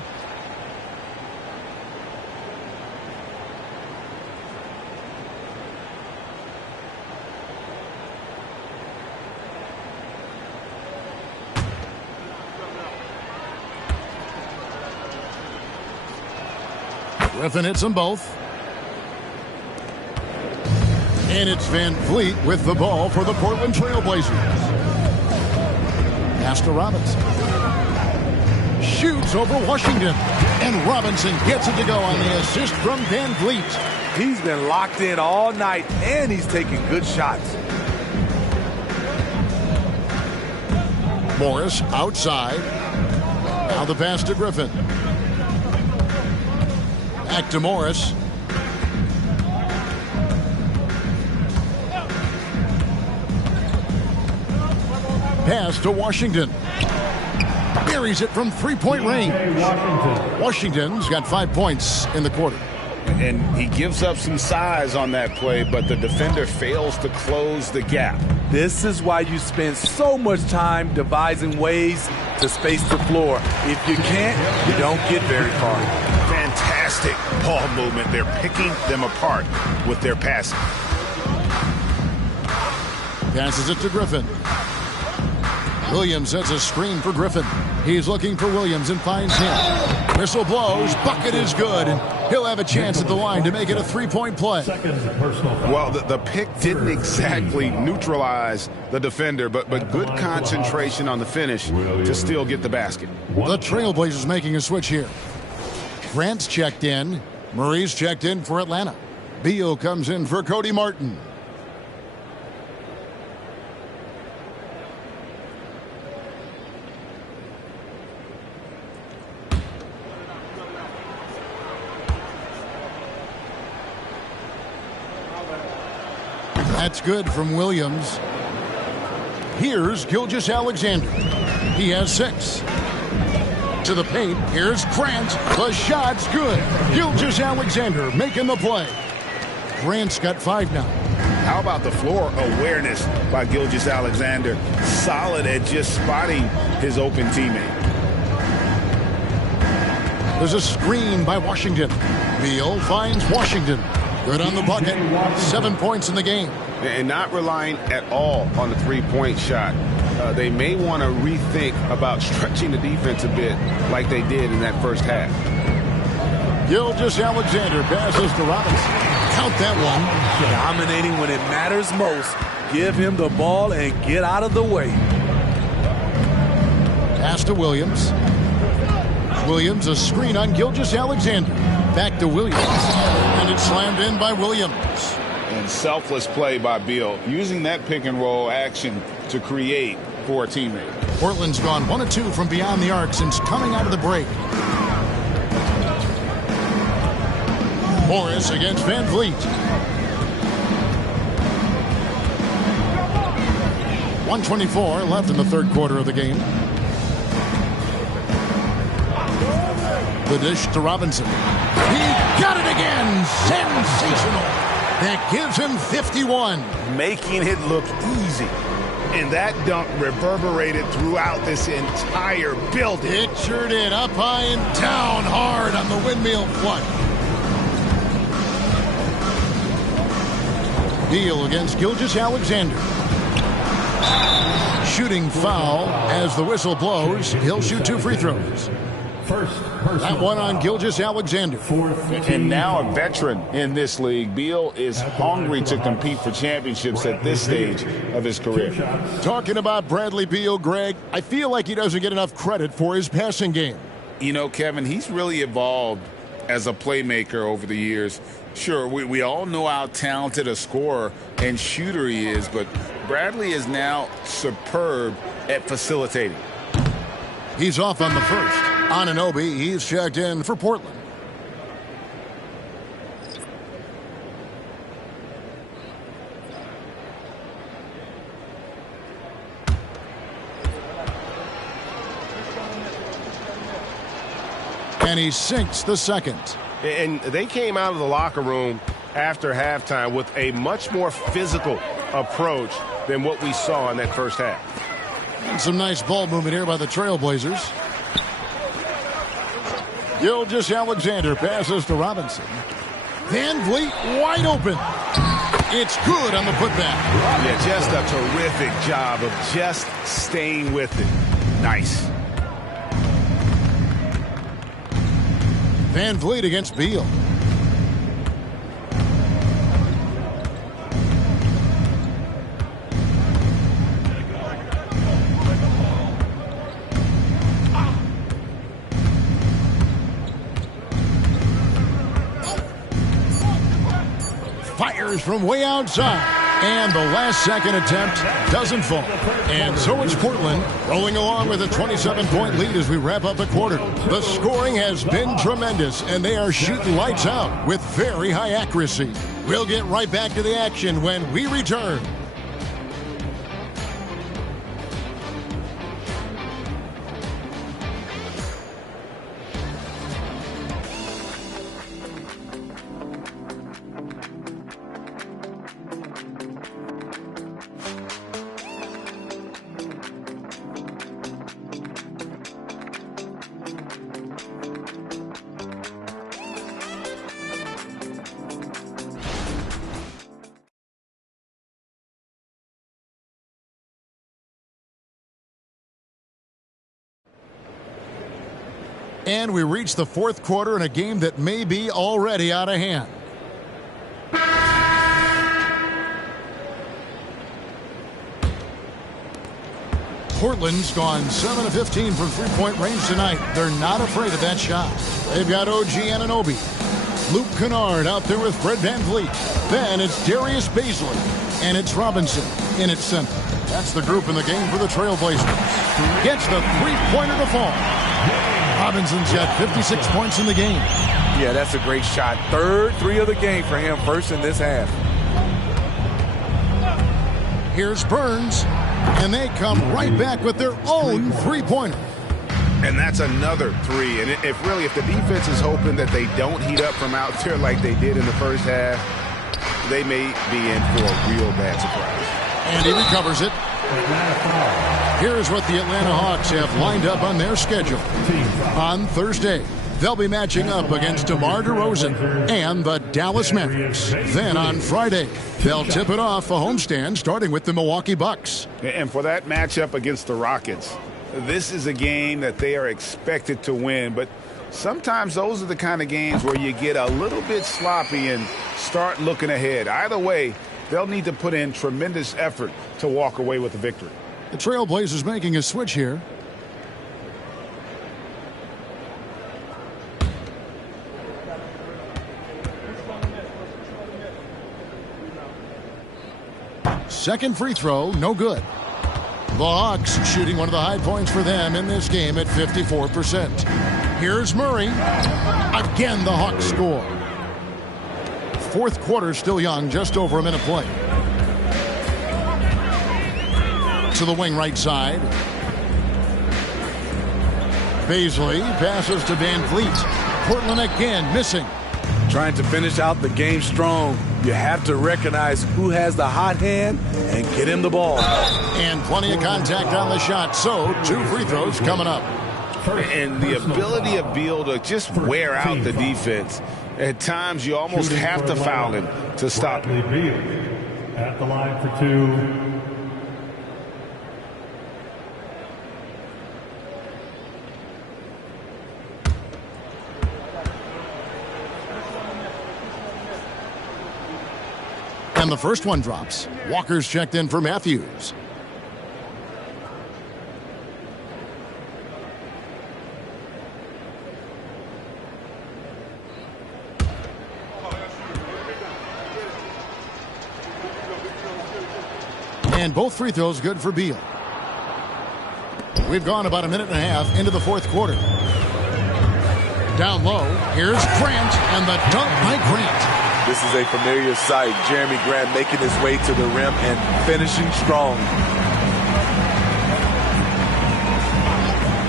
Griffin hits them both. And it's Van Vliet with the ball for the Portland Trail Blazers. Pass to Robinson. Shoots over Washington. And Robinson gets it to go on the assist from Van Vliet. He's been locked in all night, and he's taking good shots. Morris outside. Now the pass to Griffin. Back to Morris. Pass to Washington. Buries it from three-point range. Washington's got 5 points in the quarter. And he gives up some size on that play, but the defender fails to close the gap. This is why you spend so much time devising ways to space the floor. If you can't, you don't get very far. Fantastic ball movement. They're picking them apart with their passing. Passes it to Griffin. Williams sets a screen for Griffin. He's looking for Williams and finds him. Whistle blows. Bucket is good. And he'll have a chance at the line to make it a three-point play. Well, the pick didn't exactly neutralize the defender, but good concentration on the finish to still get the basket. The Trailblazers making a switch here. Grant's checked in. Murray's checked in for Atlanta. Beal comes in for Cody Martin. That's good from Williams. Here's Gilgeous-Alexander. He has 6. To the paint. Here's Grant. The shot's good. Gilgeous-Alexander making the play. Grant's got 5 now. How about the floor awareness by Gilgeous-Alexander? Solid at just spotting his open teammate. There's a screen by Washington. Beal finds Washington. Good on the bucket. 7 points in the game. And not relying at all on the three-point shot. They may want to rethink about stretching the defense a bit like they did in that first half. Gilgeous-Alexander passes to Robinson. Count that one. Dominating when it matters most. Give him the ball and get out of the way. Pass to Williams. Williams, a screen on Gilgeous-Alexander. Back to Williams. And it's slammed in by Williams. And selfless play by Beal, using that pick and roll action to create for a teammate. Portland's gone 1 of 2 from beyond the arc since coming out of the break. Morris against Van Vliet. 1:24 left in the third quarter of the game. The dish to Robinson. He got it again. Sensational. That gives him 51. Making it look easy. And that dunk reverberated throughout this entire building. It sure did. Up high and down hard on the windmill flush. Beal against Gilgeous-Alexander. Shooting foul as the whistle blows. He'll shoot 2 free throws. That one on Gilgeous-Alexander. And now a veteran in this league, Beal is hungry to compete for championships at this stage of his career. Talking about Bradley Beal, Greg, I feel like he doesn't get enough credit for his passing game. You know, Kevin, he's really evolved as a playmaker over the years. Sure, we all know how talented a scorer and shooter he is, but Bradley is now superb at facilitating. He's off on the first. Anunoby, he's checked in for Portland. And he sinks the second. And they came out of the locker room after halftime with a much more physical approach than what we saw in that first half. And some nice ball movement here by the Trailblazers. Gilgeous-Alexander passes to Robinson. Van Vliet wide open. It's good on the putback. Yeah, just a terrific job of just staying with it. Nice. Van Vliet against Beal. Fires from way outside. And the last second attempt doesn't fall. And so it's Portland rolling along with a 27-point lead as we wrap up the quarter. The scoring has been tremendous, and they are shooting lights out with very high accuracy. We'll get right back to the action when we return. And we reach the fourth quarter in a game that may be already out of hand. Portland's gone 7 of 15 from three-point range tonight. They're not afraid of that shot. They've got OG Anunoby. Luke Kennard out there with Fred Van Vliet. Then it's Darius Bazley. And it's Robinson in its center. That's the group in the game for the Trailblazers. Gets the three-pointer to fall. Robinson's got 56 points in the game. Yeah, that's a great shot. Third three of the game for him, first in this half. Here's Burns, and they come right back with their own three-pointer. And that's another three. And if the defense is hoping that they don't heat up from out there like they did in the first half, they may be in for a real bad surprise. And he recovers it. Here's what the Atlanta Hawks have lined up on their schedule. On Thursday, they'll be matching up against DeMar DeRozan and the Dallas Mavericks. Then on Friday, they'll tip it off a homestand starting with the Milwaukee Bucks. And for that matchup against the Rockets, this is a game that they are expected to win. But sometimes those are the kind of games where you get a little bit sloppy and start looking ahead. Either way, they'll need to put in tremendous effort to walk away with the victory. The Trailblazers making a switch here. Second free throw, no good. The Hawks shooting one of the high points for them in this game at 54%. Here's Murray. Again, the Hawks score. Fourth quarter still young, just over a minute play. To the wing right side. Bazley passes to Van Vliet. Portland again missing. Trying to finish out the game strong. You have to recognize who has the hot hand and get him the ball. And plenty of contact on the shot, so 2 free throws coming up. And the ability of Beal to just wear out the defense. At times, you almost have to foul him to stop him. At the line for 2. And the first one drops. Walker's checked in for Matthews. And both free throws good for Beal. We've gone about a minute and a half into the fourth quarter. Down low, here's Grant, and the dunk by Grant. This is a familiar sight. Jeremy Grant making his way to the rim and finishing strong.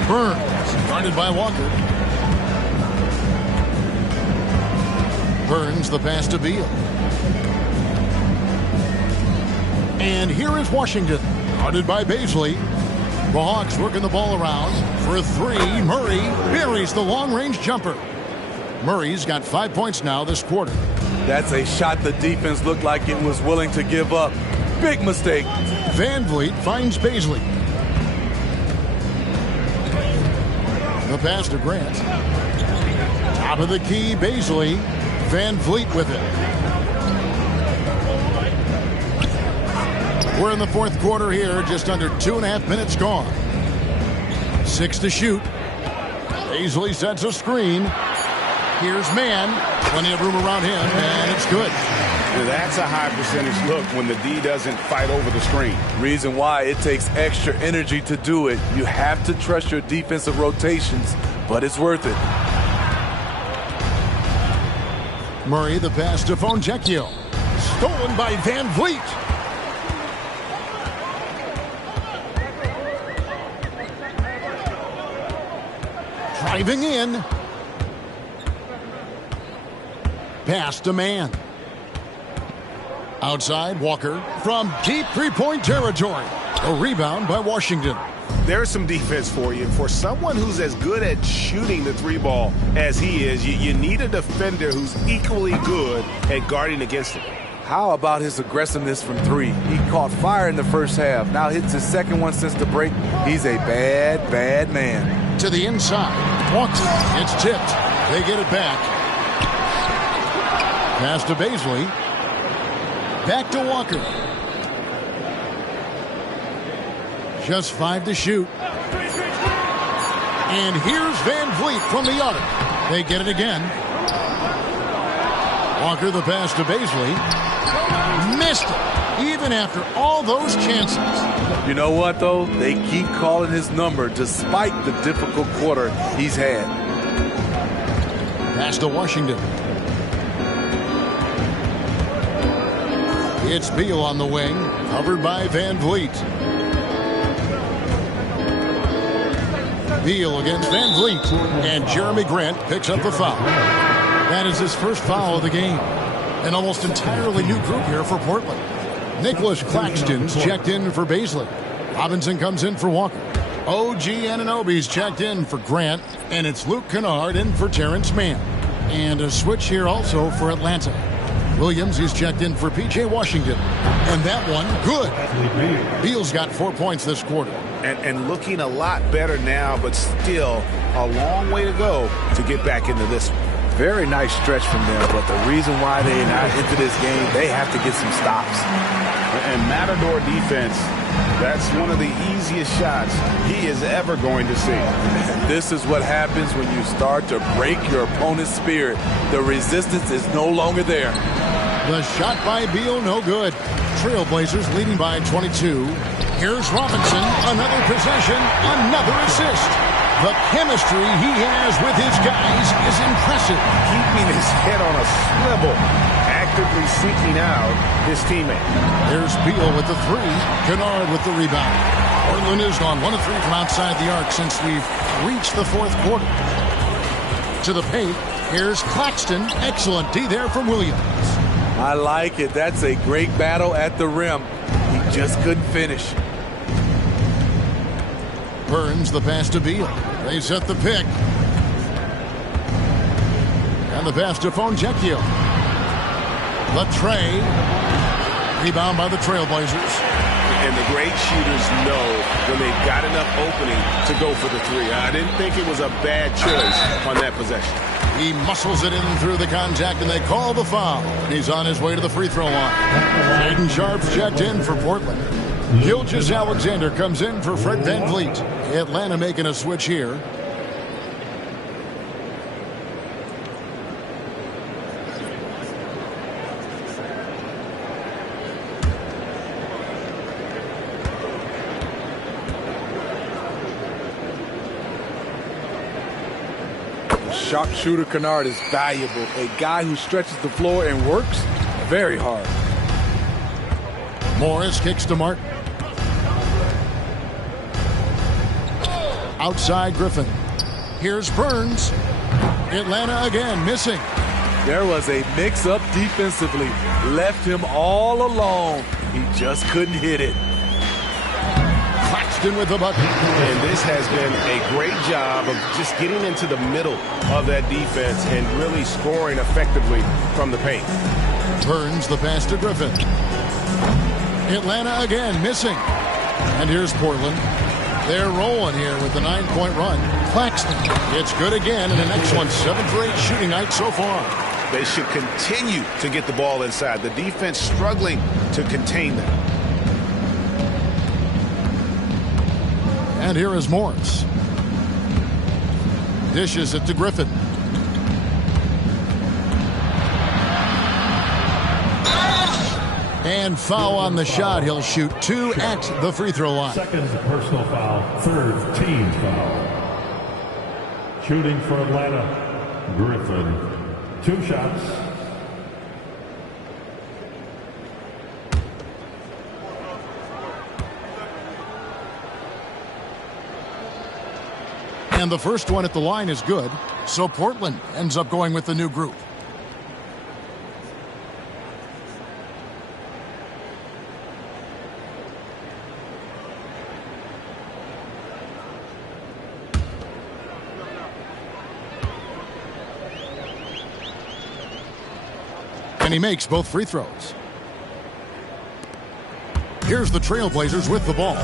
Burns, guarded by Walker. Burns the pass to Beal. And here is Washington, guarded by Baisley. The Hawks working the ball around for 3. Murray buries the long-range jumper. Murray's got 5 points now this quarter. That's a shot the defense looked like it was willing to give up. Big mistake. Van Vliet finds Baisley. The pass to Grant. Top of the key, Baisley. Van Vliet with it. We're in the fourth quarter here, just under 2.5 minutes gone. 6 to shoot. Baisley sets a screen. Here's Mann. Plenty of room around him, and it's good. That's a high percentage look when the D doesn't fight over the screen. Reason why it takes extra energy to do it. You have to trust your defensive rotations, but it's worth it. Murray, the pass to Fontecchio. Stolen by Van Vliet. Driving in. Pass to Mann. Outside, Walker from deep three-point territory. A rebound by Washington. There's some defense for you. For someone who's as good at shooting the three ball as he is, you need a defender who's equally good at guarding against him. How about his aggressiveness from 3? He caught fire in the first half. Now hits his second one since the break. He's a bad, bad man. To the inside. Walker. It's tipped. They get it back. Pass to Baisley. Back to Walker. Just 5 to shoot. And here's Van Vliet from the arc. They get it again. Walker the pass to Baisley. Missed it, even after all those chances. You know what, though? They keep calling his number despite the difficult quarter he's had. Pass to Washington. It's Beal on the wing, covered by Van Vliet. Beal against Van Vliet, and Jeremy Grant picks up the foul. That is his first foul of the game. An almost entirely new group here for Portland. Nicholas Claxton's checked in for Baisley. Robinson comes in for Walker. OG Anunoby's checked in for Grant, and it's Luke Kennard in for Terrence Mann. And a switch here also for Atlanta. Williams is checked in for P.J. Washington. And that one, good. Beal's got 4 points this quarter. And looking a lot better now, but still a long way to go to get back into this one. Very nice stretch from them, but the reason why they're not into this game, they have to get some stops. And Matador defense, that's one of the easiest shots he is ever going to see. And this is what happens when you start to break your opponent's spirit. The resistance is no longer there. The shot by Beal, no good. Trailblazers leading by 22. Here's Robinson, another possession, another assist. The chemistry he has with his guys is impressive. Keeping his head on a swivel, actively seeking out his teammate. There's Beal with the 3, Kennard with the rebound. Portland has gone 1 of 3 from outside the arc since we've reached the fourth quarter. To the paint, here's Claxton. Excellent D there from Williams. I like it. That's a great battle at the rim. He just couldn't finish. Burns the pass to Beal. They set the pick. And the pass to Fontecchio. Latre. Rebound by the Trailblazers. And the great shooters know when they've got enough opening to go for the 3. I didn't think it was a bad choice on that possession. He muscles it in through the contact, and they call the foul. And he's on his way to the free throw line. Jaden Sharp's checked in for Portland. Gilgeous Alexander comes in for Fred Van Vliet. Atlanta making a switch here. Sharpshooter Kennard is valuable. A guy who stretches the floor and works very hard. Morris kicks to Martin. Outside Griffin. Here's Burns. Atlanta again missing. There was a mix-up defensively. Left him all alone. He just couldn't hit it. Claxton with the bucket. And this has been a great job of just getting into the middle of that defense and really scoring effectively from the paint. Burns the pass to Griffin. Atlanta again missing. And here's Portland. They're rolling here with the 9-point run. Claxton, it's good again in an excellent 7 for 8 shooting night so far. They should continue to get the ball inside. The defense struggling to contain them. And here is Morris. Dishes it to Griffin. And foul on the shot. He'll shoot 2 at the free throw line. Second personal foul, third team foul. Shooting for Atlanta, Griffin. 2 shots. And the first one at the line is good. So Portland ends up going with the new group. And he makes both free throws. Here's the Trailblazers with the ball.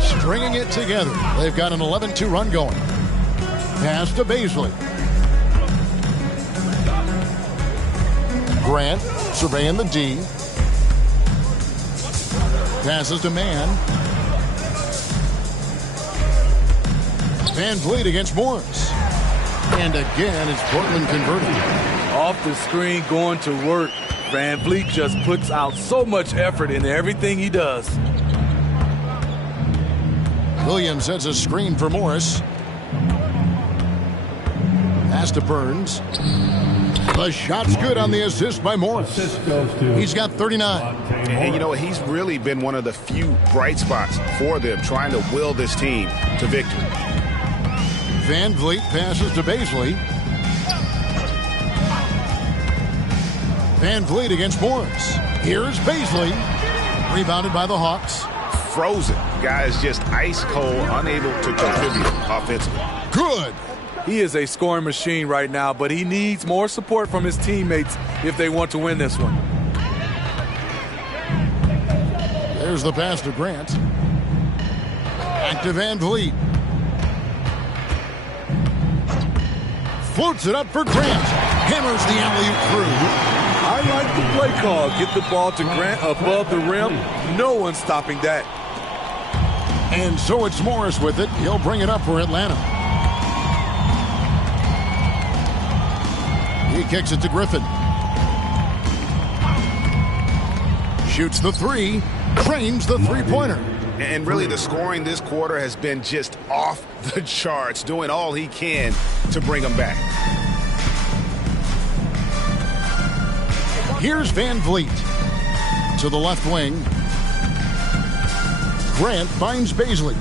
Stringing it together. They've got an 11-2 run going. Pass to Baisley. Grant surveying the D. Passes to Mann. Van Vliet against Morris. And again, it's Portland converting. Off the screen, going to work. Van Vliet just puts out so much effort in everything he does. Williams sets a screen for Morris. Pass to Burns. The shot's good on the assist by Morris. He's got 39. And you know, he's really been one of the few bright spots for them, trying to will this team to victory. Van Vliet passes to Baisley. Van Vliet against Morris. Here's Baisley. Rebounded by the Hawks. Frozen. Guys just ice cold, unable to contribute offensively. Good. He is a scoring machine right now, but he needs more support from his teammates if they want to win this one. There's the pass to Grant. Back to Van Vliet. Floats it up for Grant. Hammers the alley-oop through. I like the play call. Get the ball to Grant above the rim. No one's stopping that. And so it's Morris with it. He'll bring it up for Atlanta. He kicks it to Griffin. Shoots the 3. Trains the 3-pointer. And really, the scoring this quarter has been just off the charts, doing all he can to bring them back. Here's Van Vliet to the left wing. Grant finds Baisley.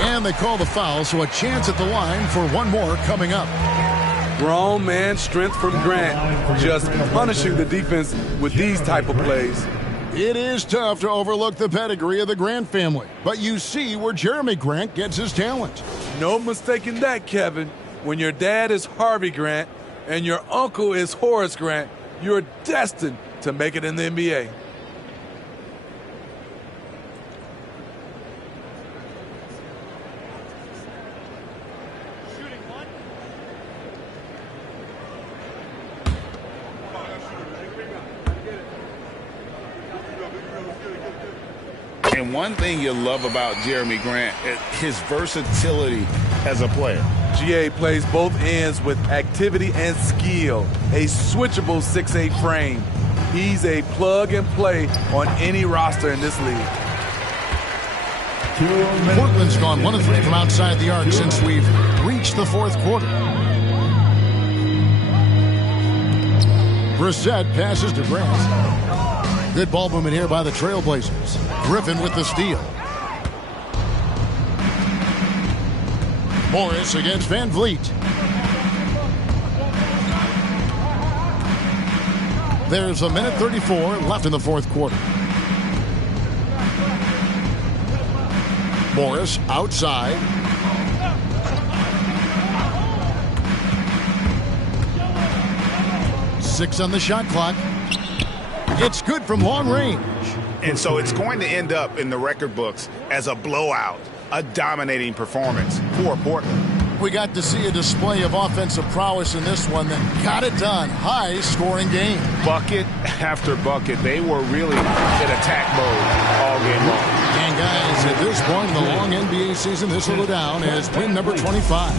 And they call the foul, so a chance at the line for one more coming up. Grown man strength from Grant, just punishing the defense with these type of plays. It is tough to overlook the pedigree of the Grant family, but you see where Jeremy Grant gets his talent. No mistaking that, Kevin. When your dad is Harvey Grant and your uncle is Horace Grant, you're destined to make it in the NBA. And one thing you love about Jeremy Grant is his versatility as a player. GA plays both ends with activity and skill. A switchable 6'8" frame. He's a plug and play on any roster in this league. Portland's gone 1 of 3 from outside the arc since we've reached the fourth quarter. Brissett passes to Grant. Good ball movement here by the Trailblazers. Griffin with the steal. Morris against Van Vliet. There's a minute 34 left in the fourth quarter. Morris outside. Six on the shot clock. It's good from long range. And so it's going to end up in the record books as a blowout, a dominating performance for Portland. We got to see a display of offensive prowess in this one that got it done. High-scoring game. Bucket after bucket. They were really in attack mode all game long. And guys, at this point in the long NBA season, this will go down as win number 25.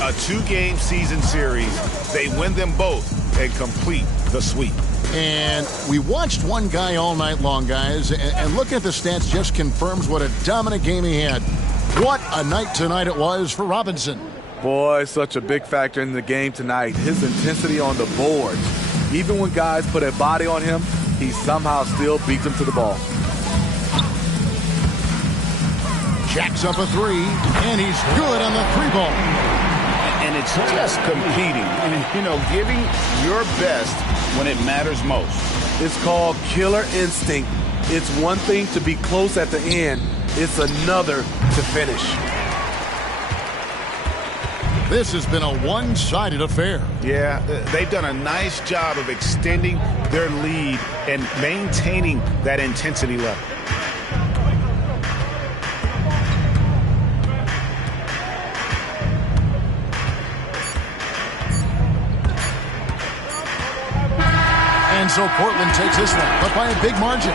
A 2-game season series. They win them both and complete the sweep. And we watched one guy all night long, guys, and looking at the stats just confirms what a dominant game he had. What a night tonight it was for Robinson. Boy, such a big factor in the game tonight. His intensity on the boards. Even when guys put a body on him, he somehow still beats them to the ball. Jacks up a three, and he's good on the three ball. And it's just competing and, giving your best when it matters most. It's called killer instinct. It's one thing to be close at the end. It's another to finish. This has been a one-sided affair. Yeah, they've done a nice job of extending their lead and maintaining that intensity level. And so Portland takes this one, but by a big margin.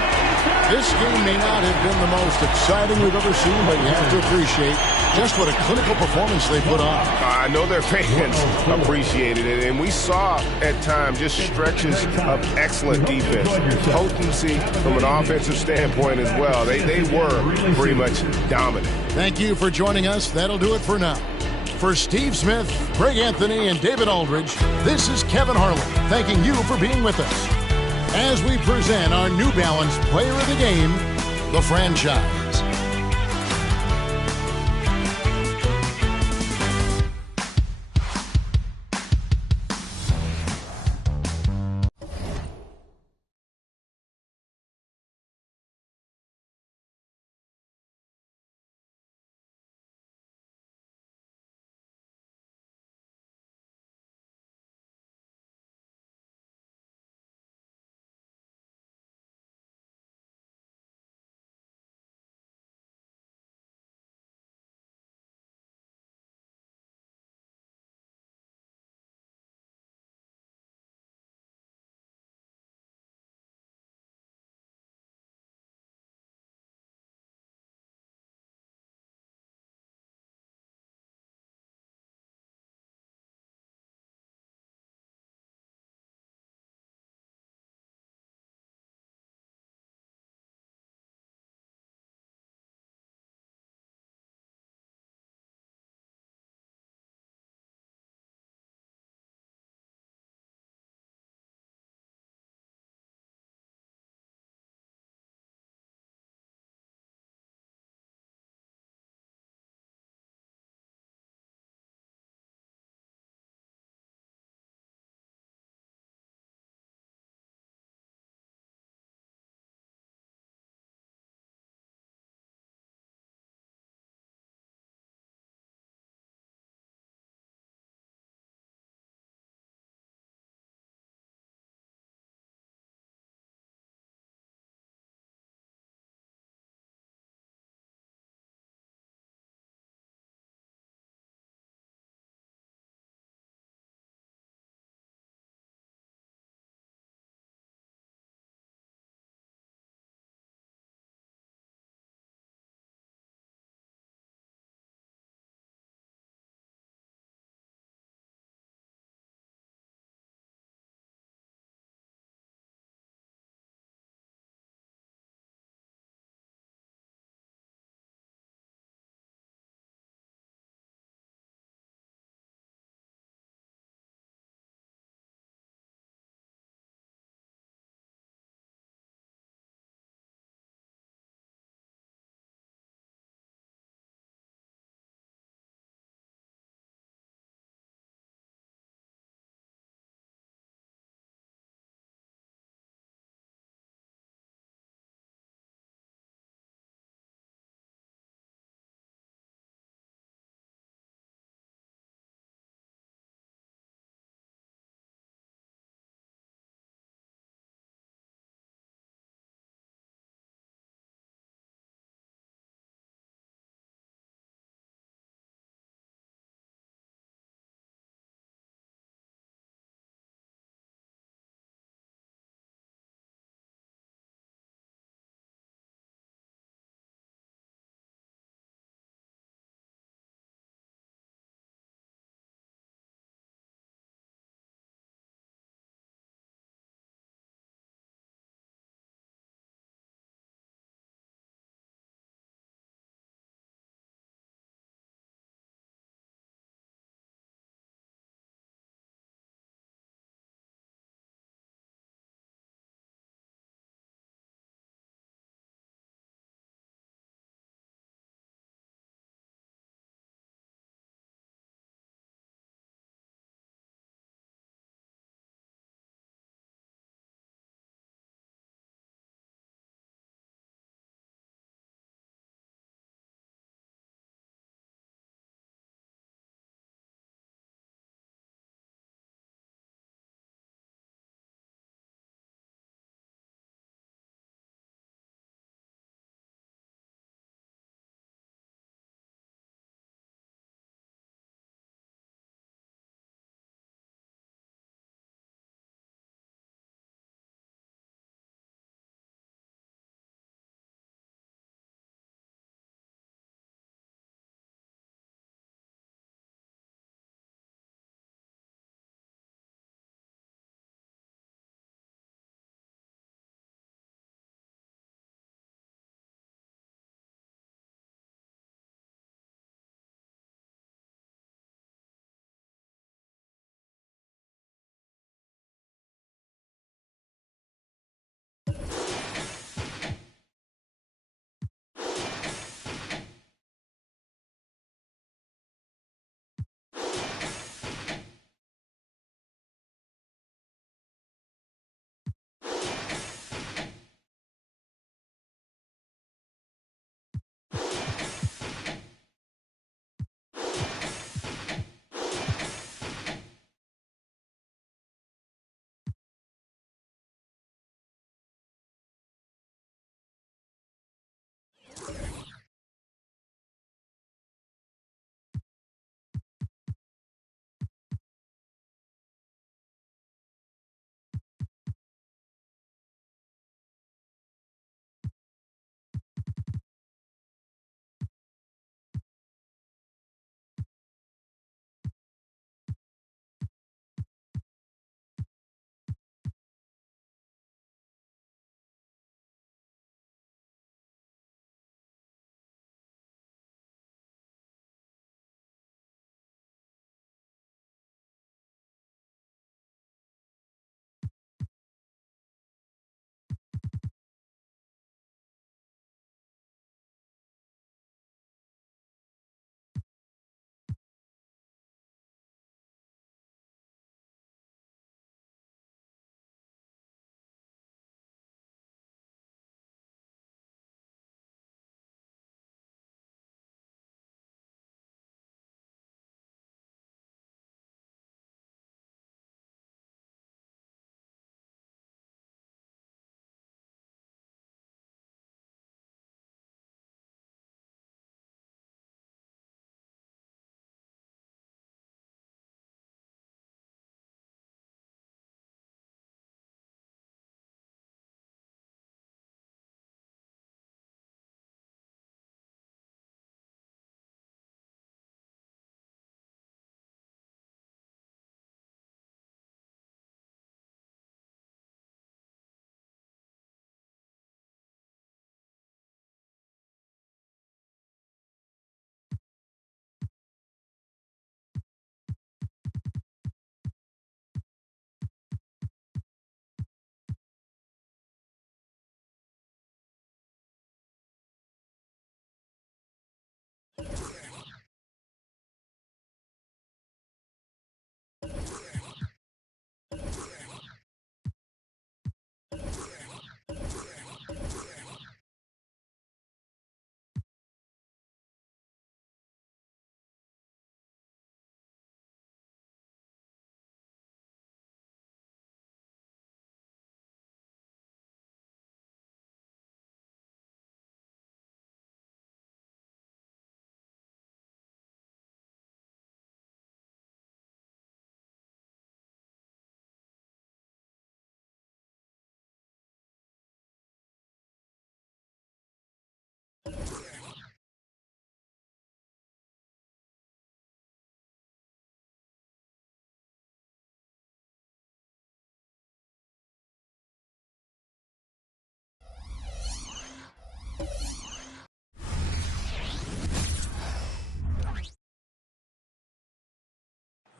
This game may not have been the most exciting we've ever seen, but you have to appreciate just what a clinical performance they put on. I know their fans appreciated it, and we saw at times just stretches of excellent defense. Potency from an offensive standpoint as well. They were pretty much dominant. Thank you for joining us. That'll do it for now. For Steve Smith, Greg Anthony, and David Aldridge, this is Kevin Harlan thanking you for being with us as we present our New Balance Player of the Game, the franchise.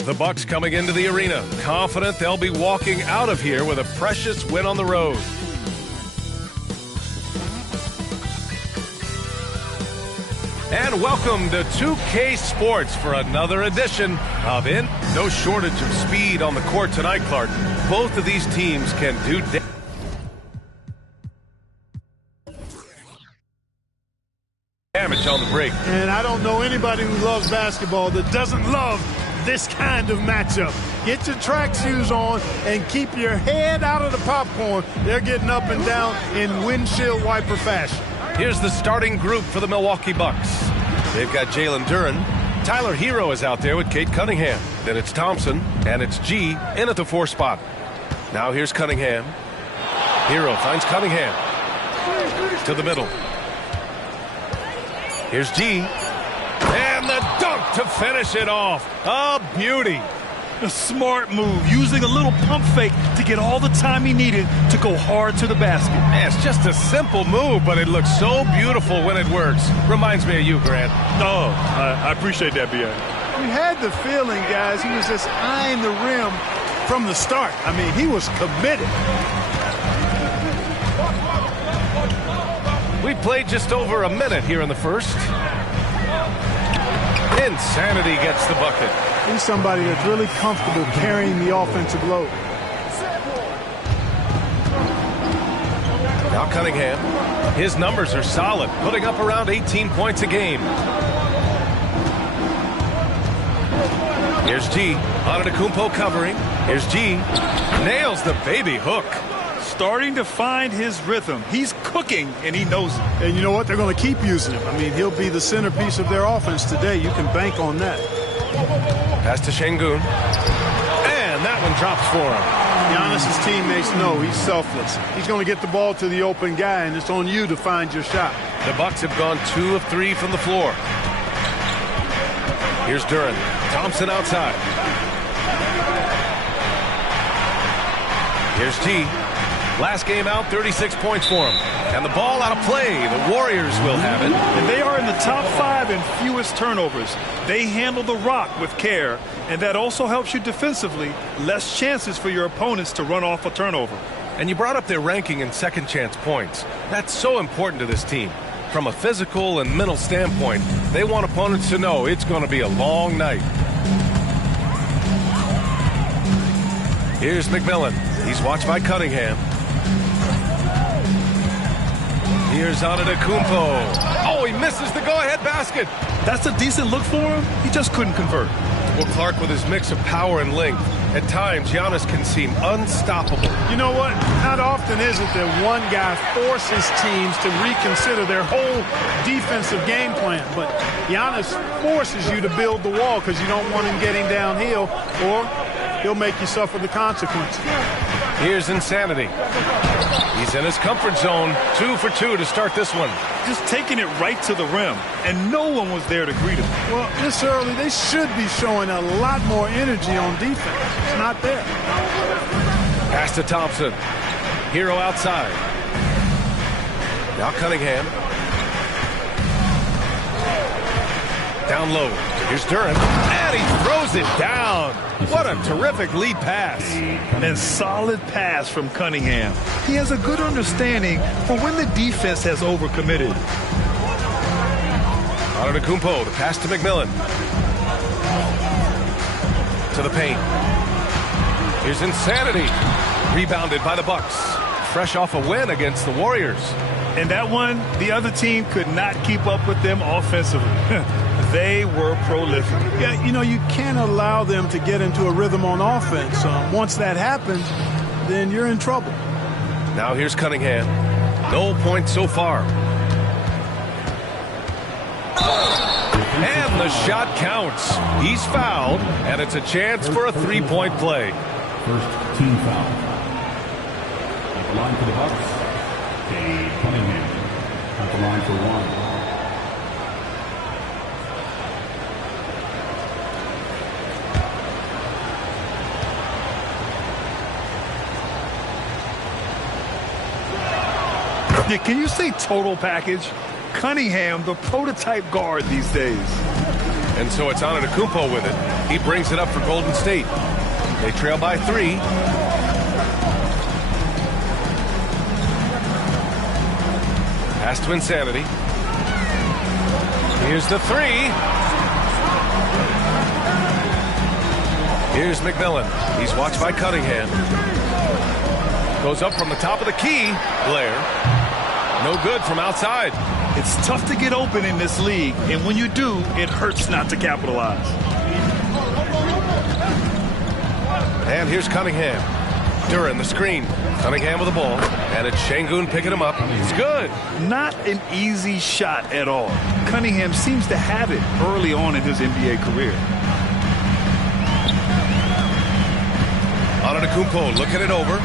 The Bucks coming into the arena, confident they'll be walking out of here with a precious win on the road. And welcome to 2K Sports for another edition of No shortage of speed on the court tonight, Clark. Both of these teams can do damage on the break. And I don't know anybody who loves basketball that doesn't love this kind of matchup. Get your track shoes on and keep your head out of the popcorn. They're getting up and down in windshield wiper fashion. Here's the starting group for the Milwaukee Bucks. They've got Jalen Duren. Tyler Hero is out there with Cade Cunningham. Then it's Thompson, and it's G in at the 4 spot. Now here's Cunningham. Hero finds Cunningham. To the middle. Here's G. And the dunk to finish it off. A beauty. A smart move, using a little pump fake to get all the time he needed to go hard to the basket. Man, it's just a simple move, but it looks so beautiful when it works. Reminds me of you, Grant. Oh, I appreciate that, B.A. We had the feeling, guys, he was just eyeing the rim from the start. I mean, he was committed. We played just over a minute here in the first. Insanity gets the bucket. He's somebody that's really comfortable carrying the offensive load. Now Cunningham. His numbers are solid, putting up around 18 points a game. Here's G. Antetokounmpo covering. Here's G. Nails the baby hook. Starting to find his rhythm. He's cooking, and he knows it. And you know what? They're going to keep using him. I mean, he'll be the centerpiece of their offense today. You can bank on that. Pass to Şengün. And that one drops for him. Giannis's teammates know he's selfless. He's going to get the ball to the open guy, and it's on you to find your shot. The Bucks have gone 2 of 3 from the floor. Here's Duren. Thompson outside. Here's G. Last game out, 36 points for him. And the ball out of play. The Warriors will have it. And they are in the top 5 in fewest turnovers. They handle the rock with care, and that also helps you defensively. Less chances for your opponents to run off a turnover. And you brought up their ranking in second chance points. That's so important to this team. From a physical and mental standpoint, they want opponents to know it's going to be a long night. Here's McMillan. He's watched by Cunningham. Here's Antetokounmpo. Oh, he misses the go-ahead basket. That's a decent look for him. He just couldn't convert. Well, Clark, with his mix of power and length, at times Giannis can seem unstoppable. You know what? Not often is it that one guy forces teams to reconsider their whole defensive game plan. But Giannis forces you to build the wall because you don't want him getting downhill, or he'll make you suffer the consequences. Here's Insanity. He's in his comfort zone. 2 for 2 to start this one. Just taking it right to the rim, and no one was there to greet him. Well, this early, they should be showing a lot more energy on defense. It's not there. Pass to Thompson. Hero outside. Now Cunningham. Down low. Here's Duren. And he throws it down. What a terrific lead pass. And solid pass from Cunningham. He has a good understanding for when the defense has overcommitted. Antetokounmpo, the pass to McMillan. To the paint. Here's Insanity. Rebounded by the Bucks. Fresh off a win against the Warriors. And that one, the other team could not keep up with them offensively. They were prolific. Yeah, you know, you can't allow them to get into a rhythm on offense. Once that happens, then you're in trouble. Now here's Cunningham. No points so far. And the shot counts. He's fouled, and it's a chance for a three-point play. First team foul. At the line for the Bucks, Cade Cunningham. At the line for one. Yeah, can you say total package? Cunningham, the prototype guard these days. And so it's Antetokounmpo with it. He brings it up for Golden State. They trail by 3. Pass to Insanity. Here's the 3. Here's McMillan. He's watched by Cunningham. Goes up from the top of the key. Blair. No good from outside. It's tough to get open in this league, and when you do, it hurts not to capitalize. And here's Cunningham. Duren the screen. Cunningham with the ball. And it's Şengün picking him up. It's good. Not an easy shot at all. Cunningham seems to have it early on in his NBA career. Antetokounmpo looking it over.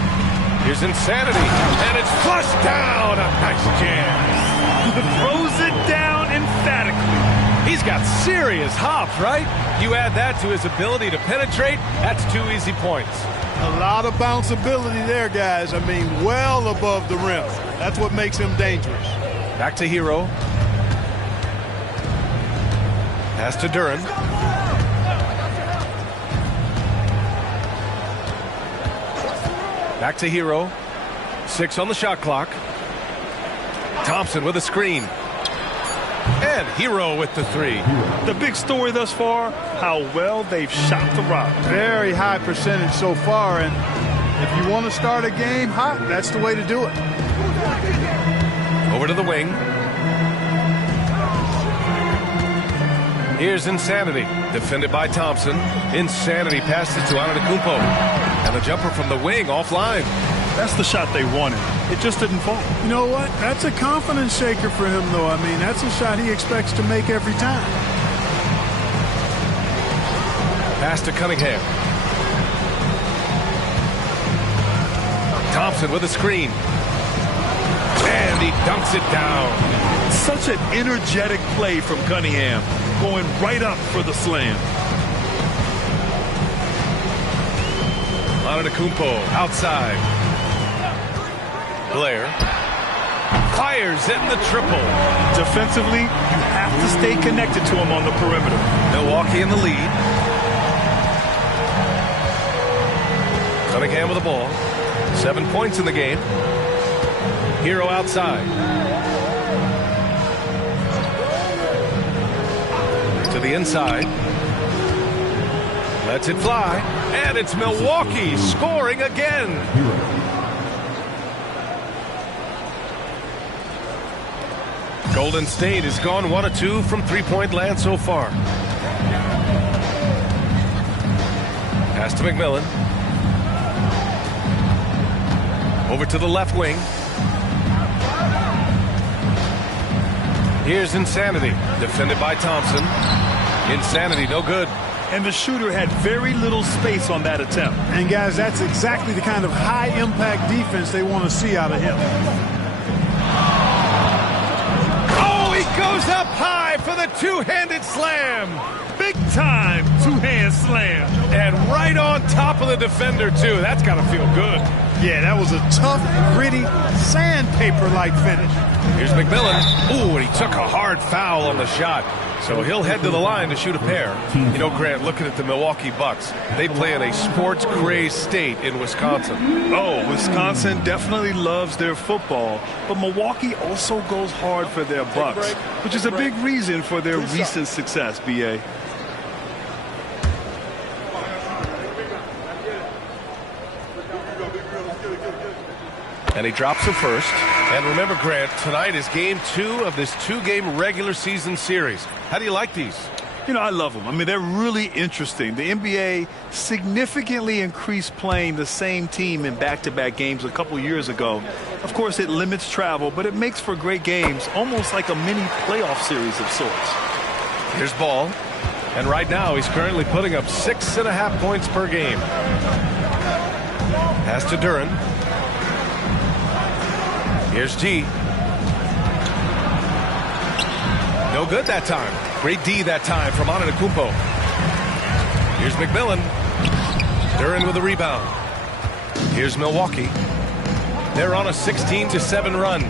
Here's Insanity. And it's flushed down. A nice jam. Throws it down emphatically. He's got serious hop, right? You add that to his ability to penetrate, that's 2 easy points. A lot of bounceability there, guys. I mean, well above the rim. That's what makes him dangerous. Back to Hero. Pass to Duren. Back to Hero. 6 on the shot clock. Thompson with a screen. And Hero with the 3. The big story thus far, how well they've shot the rock. Very high percentage so far, and if you want to start a game hot, that's the way to do it. Over to the wing. Here's Insanity, defended by Thompson. Insanity passes to Antetokounmpo. And the jumper from the wing offline. That's the shot they wanted. It just didn't fall. You know what? That's a confidence shaker for him, though. I mean, that's a shot he expects to make every time. Pass to Cunningham. Thompson with a screen. And he dunks it down. Such an energetic play from Cunningham, going right up for the slam. Antetokounmpo outside. Blair fires in the triple. Defensively, you have to stay connected to him on the perimeter. Milwaukee in the lead. Cunningham with the ball. 7 points in the game. Hero outside. To the inside. Lets it fly. And it's Milwaukee scoring again. Golden State has gone 1 of 2 from three-point land so far. Pass to McMillan. Over to the left wing. Here's Insanity, defended by Thompson. Insanity, no good. And the shooter had very little space on that attempt. And guys, that's exactly the kind of high-impact defense they want to see out of him. Oh, he goes up high for the two-handed slam. Big time two-hand slam. And right on top of the defender, too. That's got to feel good. Yeah, that was a tough, gritty, sandpaper-like finish. Here's McMillan. Ooh, and he took a hard foul on the shot. So he'll head to the line to shoot a pair. You know, Grant, looking at the Milwaukee Bucks, they play in a sports-crazed state in Wisconsin. Oh, Wisconsin definitely loves their football, but Milwaukee also goes hard for their Bucks, which is a big reason for their recent success, B.A. And he drops the first. And remember, Grant, tonight is game 2 of this 2-game regular season series. How do you like these? You know, I love them. I mean, they're really interesting. The NBA significantly increased playing the same team in back-to-back games a couple years ago. Of course, it limits travel, but it makes for great games, almost like a mini playoff series of sorts. Here's Ball. And right now, he's currently putting up 6.5 points per game. Pass to Duren. Here's G. No good that time. Great D that time from Antetokounmpo. Here's McMillan. Duren with a rebound. Here's Milwaukee. They're on a 16-7 run.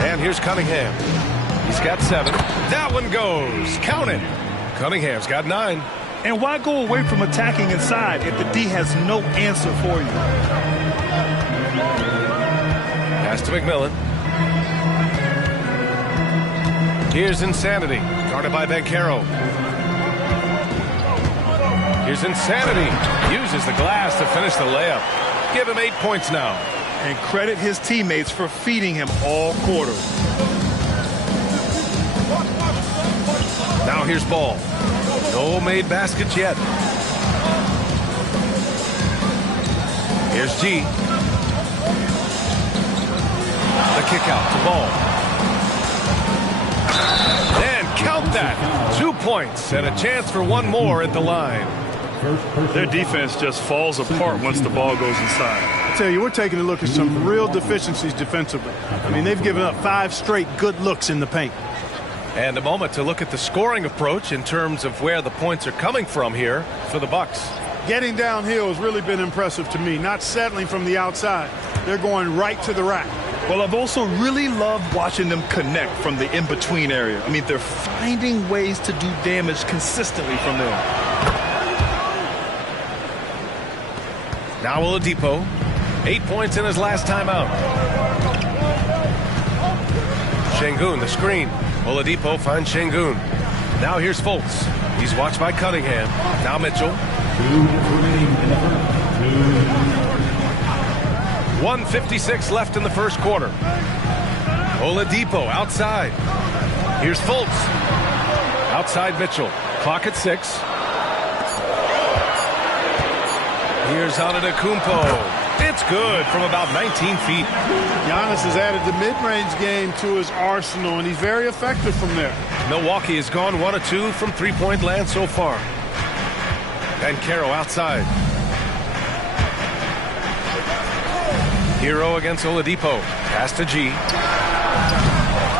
And here's Cunningham. He's got 7. That one goes. Count it. Cunningham's got 9. And why go away from attacking inside if the D has no answer for you? Pass to McMillan. Here's Insanity, guarded by Banchero. Here's Insanity. Uses the glass to finish the layup. Give him 8 points now. And credit his teammates for feeding him all quarter. Now here's Ball. No made baskets yet. Here's G. The kick out to Ball. And count that. 2 points and a chance for one more at the line. Their defense just falls apart once the ball goes inside. I tell you, we're taking a look at some real deficiencies defensively. I mean, they've given up 5 straight good looks in the paint. And a moment to look at the scoring approach in terms of where the points are coming from here for the Bucks. Getting downhill has really been impressive to me, not settling from the outside. They're going right to the rack. Well, I've also really loved watching them connect from the in-between area. I mean, they're finding ways to do damage consistently from there. Now Oladipo, 8 points in his last time out. Şengün, the screen. Oladipo finds Şengün. Now here's Fultz. He's watched by Cunningham. Now Mitchell. 1:56 left in the first quarter. Oladipo outside. Here's Fultz. Outside Mitchell. Clock at 6. Here's Antetokounmpo. It's good from about 19 feet. Giannis has added the mid-range game to his arsenal, and he's very effective from there. Milwaukee has gone 1 of 2 from three-point land so far. Banchero outside. Hero against Oladipo. Pass to G.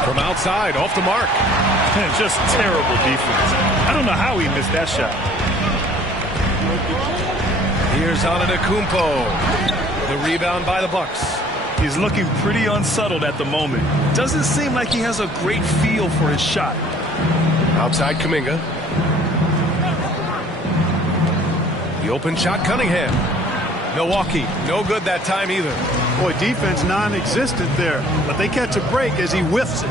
From outside, off the mark. Just terrible defense. I don't know how he missed that shot. Here's Antetokounmpo. The rebound by the Bucks. He's looking pretty unsettled at the moment. Doesn't seem like he has a great feel for his shot. Outside Kuminga. The open shot, Cunningham. Milwaukee, no good that time either. Boy, defense non-existent there, but they catch a break as he whiffs it.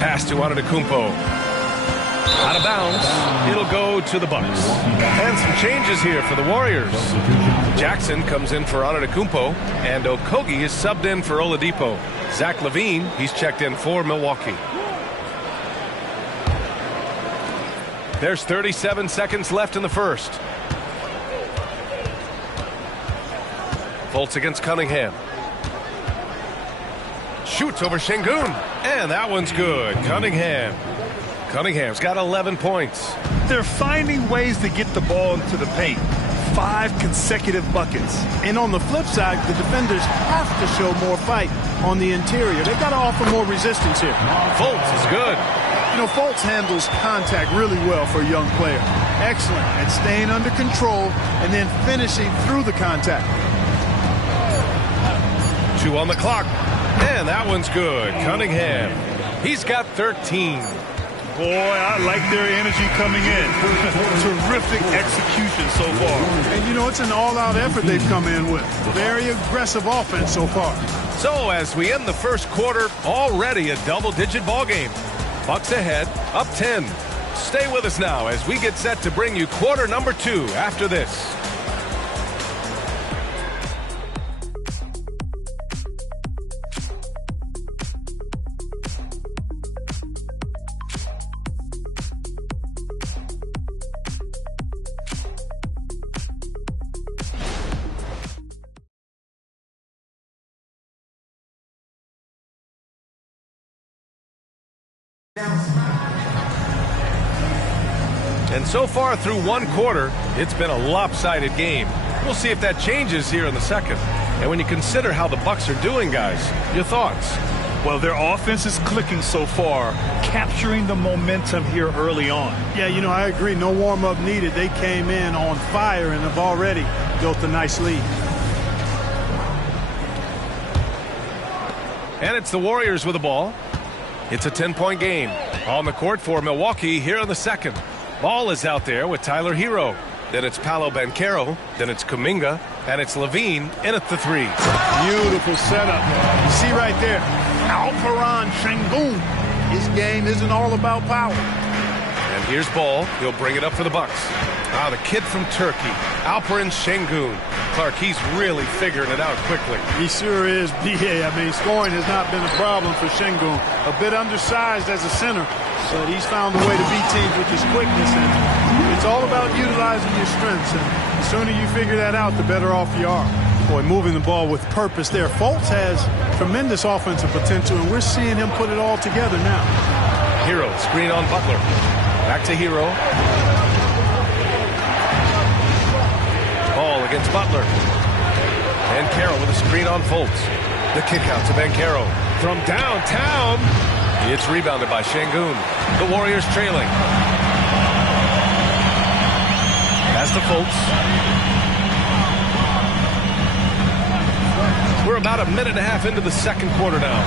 Pass to Antetokounmpo. Out of bounds. It'll go to the Bucks. And some changes here for the Warriors. Jackson comes in for Antetokounmpo, and Okogie is subbed in for Oladipo. Zach LaVine, he's checked in for Milwaukee. There's 37 seconds left in the first. Fultz against Cunningham. Shoots over Şengün, and that one's good. Cunningham's got 11 points. They're finding ways to get the ball into the paint. 5 consecutive buckets. And on the flip side, the defenders have to show more fight on the interior. They've got to offer more resistance here. Fultz is good. You know, Fultz handles contact really well for a young player. Excellent at staying under control and then finishing through the contact. 2 on the clock. And that one's good. Cunningham. He's got 13. Boy, I like their energy coming in. Terrific execution so far. And, you know, it's an all-out effort they've come in with. Very aggressive offense so far. So as we end the first quarter, already a double-digit ball game. Bucks ahead, up 10. Stay with us now as we get set to bring you quarter number 2 after this. And so far through one quarter, it's been a lopsided game. We'll see if that changes here in the second. And when you consider how the Bucks are doing, guys, your thoughts? Well, their offense is clicking so far, capturing the momentum here early on. Yeah, you know, I agree. No warm-up needed. They came in on fire and have already built a nice lead. And it's the Warriors with the ball. It's a 10-point game. On the court for Milwaukee here in the second. Ball is out there with Tyler Hero. Then it's Paolo Banchero. Then it's Kuminga. And it's LaVine in at the 3. Beautiful setup. You see right there, Alperen Şengün. His game isn't all about power. And here's Ball. He'll bring it up for the Bucks. The kid from Turkey, Alperen Şengün. Clark, he's really figuring it out quickly. He sure is, B.A. I mean, scoring has not been a problem for Şengün. A bit undersized as a center, but he's found a way to beat teams with his quickness. And it's all about utilizing your strengths. And the sooner you figure that out, the better off you are. Boy, moving the ball with purpose there. Fultz has tremendous offensive potential, and we're seeing him put it all together now. Hero, screen on Butler. Back to Hero. Ball against Butler. Banchero with a screen on Fultz. The kick out to Banchero. From downtown. It's rebounded by Şengün. The Warriors trailing. Pass to Fultz. We're about a minute and a half into the second quarter now.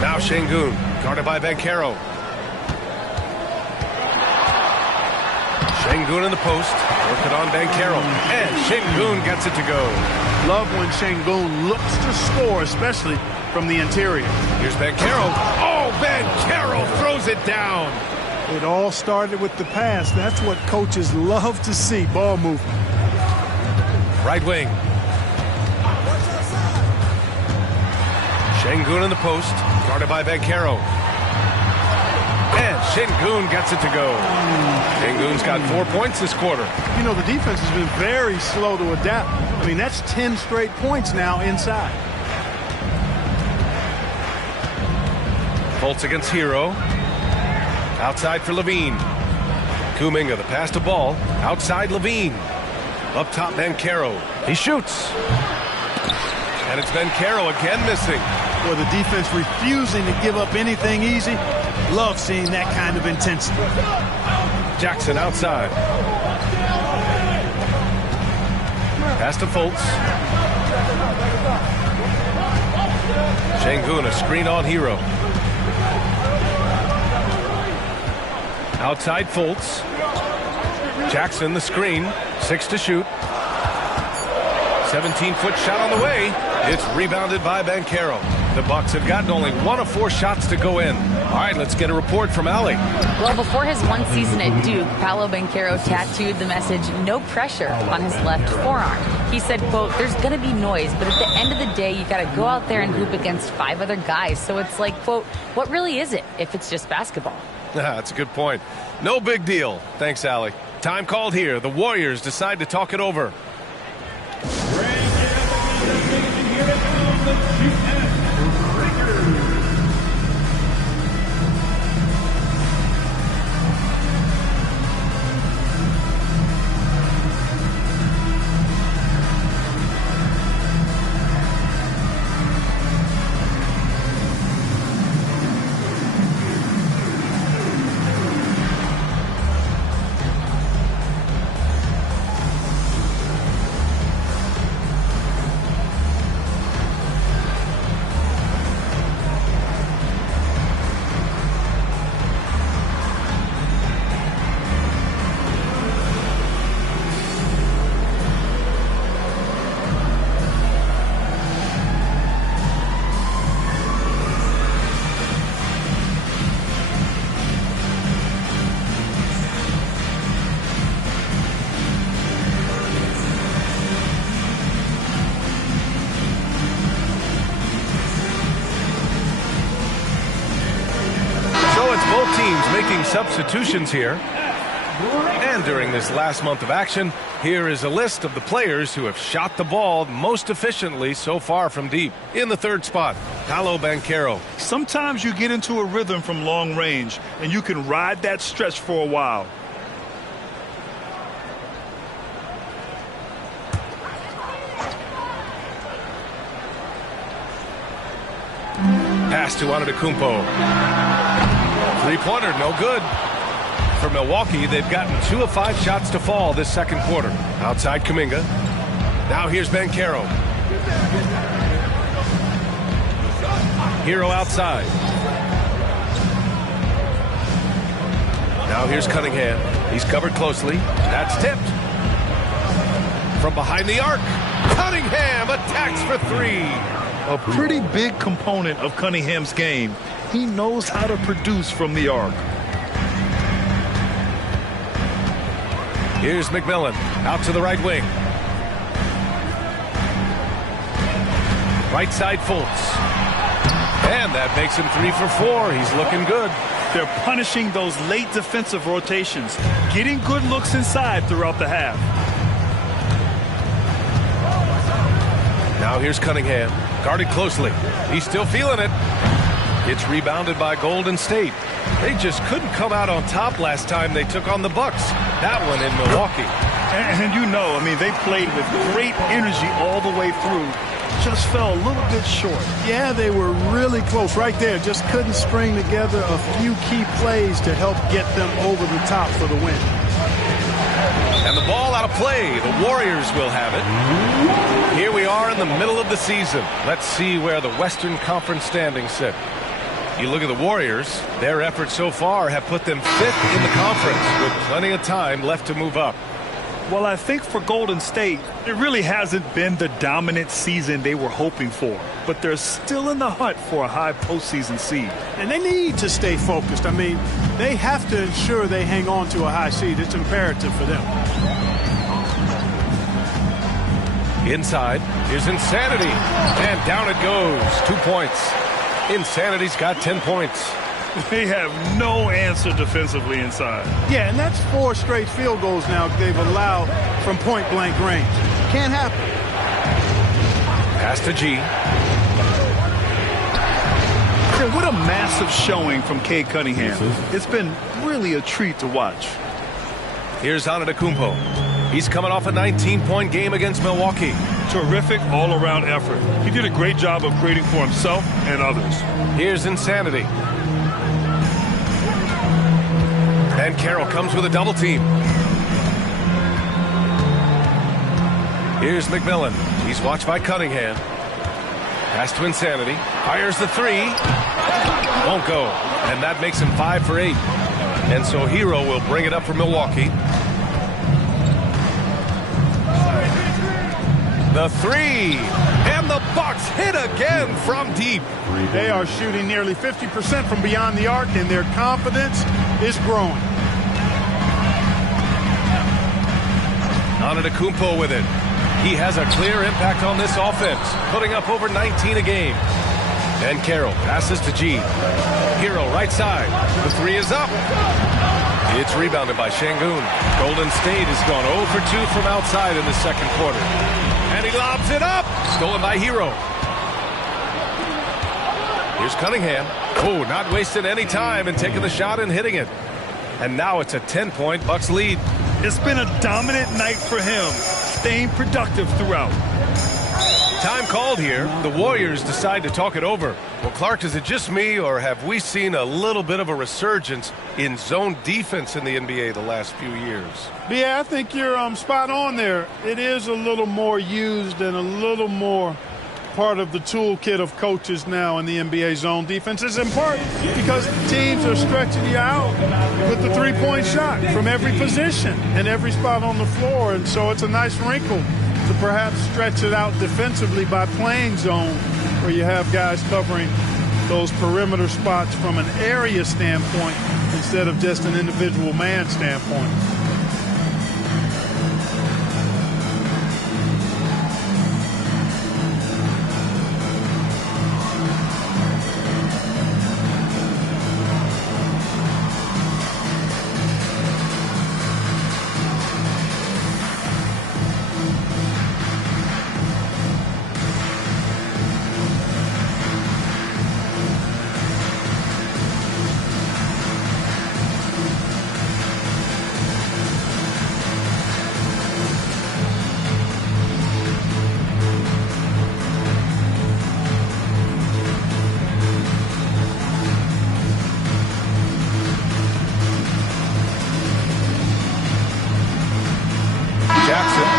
Now Şengün, guarded by Banchero. Şengün in the post, working on Banchero, and Şengün gets it to go. Love when Şengün looks to score, especially from the interior. Here's Banchero. Oh, Banchero throws it down. It all started with the pass. That's what coaches love to see, ball movement. Right wing. Şengün in the post, guarded by Banchero. And Şengün gets it to go. Şengün's got 4 points this quarter. You know, the defense has been very slow to adapt. I mean, that's 10 straight points now inside. Fultz against Hero. Outside for Levine. Kuminga, the pass to ball. Outside Levine. Up top, Banchero. He shoots. And it's Banchero again missing. Boy, the defense refusing to give up anything easy. Love seeing that kind of intensity. Jackson outside. Pass to Fultz. Şengün, a screen on Hero. Outside Fultz. Jackson, the screen. 6 to shoot. 17-foot shot on the way. It's rebounded by Banchero. The Bucks have gotten only 1 of 4 shots to go in. All right, let's get a report from Allie. Well, before his one season at Duke, Paolo Banchero tattooed the message, "No pressure," on his left forearm. He said, quote, "There's going to be noise, but at the end of the day, you got to go out there and hoop against 5 other guys. So it's like, quote, what really is it if it's just basketball?" That's a good point. No big deal. Thanks, Allie. Time called here. The Warriors decide to talk it over. Making substitutions here. And during this last month of action, here is a list of the players who have shot the ball most efficiently so far from deep. In the third spot, Paolo Banchero. Sometimes you get into a rhythm from long range, and you can ride that stretch for a while. Pass to Antetokounmpo. Three-pointer, no good. For Milwaukee, they've gotten 2 of 5 shots to fall this second quarter. Outside Kuminga. Now here's Banchero. Hero outside. Now here's Cunningham. He's covered closely. That's tipped. From behind the arc, Cunningham attacks for 3. A pretty big component of Cunningham's game. He knows how to produce from the arc. Here's McMillan out to the right wing. Right side Fultz. And that makes him 3 for 4. He's looking good. They're punishing those late defensive rotations, getting good looks inside throughout the half. Now here's Cunningham, guarded closely. He's still feeling it. It's rebounded by Golden State. They just couldn't come out on top last time they took on the Bucks. That one in Milwaukee. And you know, I mean, they played with great energy all the way through. Just fell a little bit short. Yeah, they were really close right there. Just couldn't string together a few key plays to help get them over the top for the win. And the ball out of play. The Warriors will have it. Here we are in the middle of the season. Let's see where the Western Conference standings sit. You look at the Warriors, their efforts so far have put them 5th in the conference with plenty of time left to move up. Well, I think for Golden State, it really hasn't been the dominant season they were hoping for. But they're still in the hunt for a high postseason seed. And they need to stay focused. I mean, they have to ensure they hang on to a high seed. It's imperative for them. Inside, here's Insanity. And down it goes. 2 points. Insanity's got 10 points. They have no answer defensively inside. Yeah, and that's 4 straight field goals now they've allowed from point-blank range. Can't happen. Pass to G. Yeah, what a massive showing from Cade Cunningham. It's been really a treat to watch. Here's Antetokounmpo. He's coming off a 19-point game against Milwaukee. Terrific all-around effort. He did a great job of creating for himself and others. Here's Insanity. And Carroll comes with a double team. Here's McMillan. He's watched by Cunningham. Pass to Insanity. Fires the 3. Won't go. And that makes him 5 for 8. And so Hero will bring it up for Milwaukee. The 3. And the Bucks hit again from deep. They are shooting nearly 50% from beyond the arc, and their confidence is growing. Antetokounmpo with it. He has a clear impact on this offense, putting up over 19 a game. And Carroll passes to G. Hero right side. The 3 is up. It's rebounded by Şengün. Golden State has gone 0 for 2 from outside in the second quarter. And he lobs it up. Stolen by Hero. Here's Cunningham. Oh, not wasting any time and taking the shot and hitting it. And now it's a 10-point Bucks lead. It's been a dominant night for him, staying productive throughout. Time called here. The Warriors decide to talk it over. Well, Clark, is it just me, or have we seen a little bit of a resurgence in zone defense in the NBA the last few years? Yeah, I think you're spot on there. It is a little more used and a little more part of the toolkit of coaches now in the NBA zone defense. Is in part because teams are stretching you out with the three-point shot from every position and every spot on the floor. And so it's a nice wrinkle to perhaps stretch it out defensively by playing zone, where you have guys covering those perimeter spots from an area standpoint instead of just an individual man standpoint.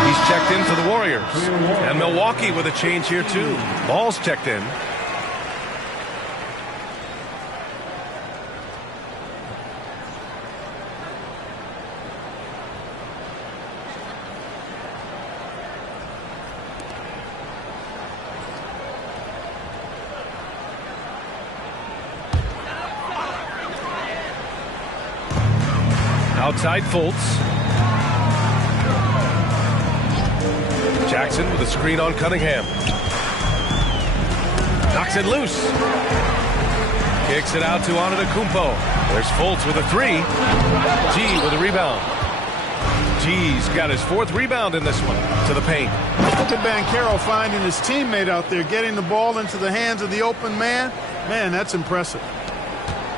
He's checked in for the Warriors. And Milwaukee with a change here, too. Ball's checked in. Outside Fultz. Jackson with a screen on Cunningham. Knocks it loose. Kicks it out to Antetokounmpo. There's Fultz with a 3. G with a rebound. G's got his 4th rebound in this one to the paint. Look at Banchero finding his teammate out there, getting the ball into the hands of the open man. Man, that's impressive.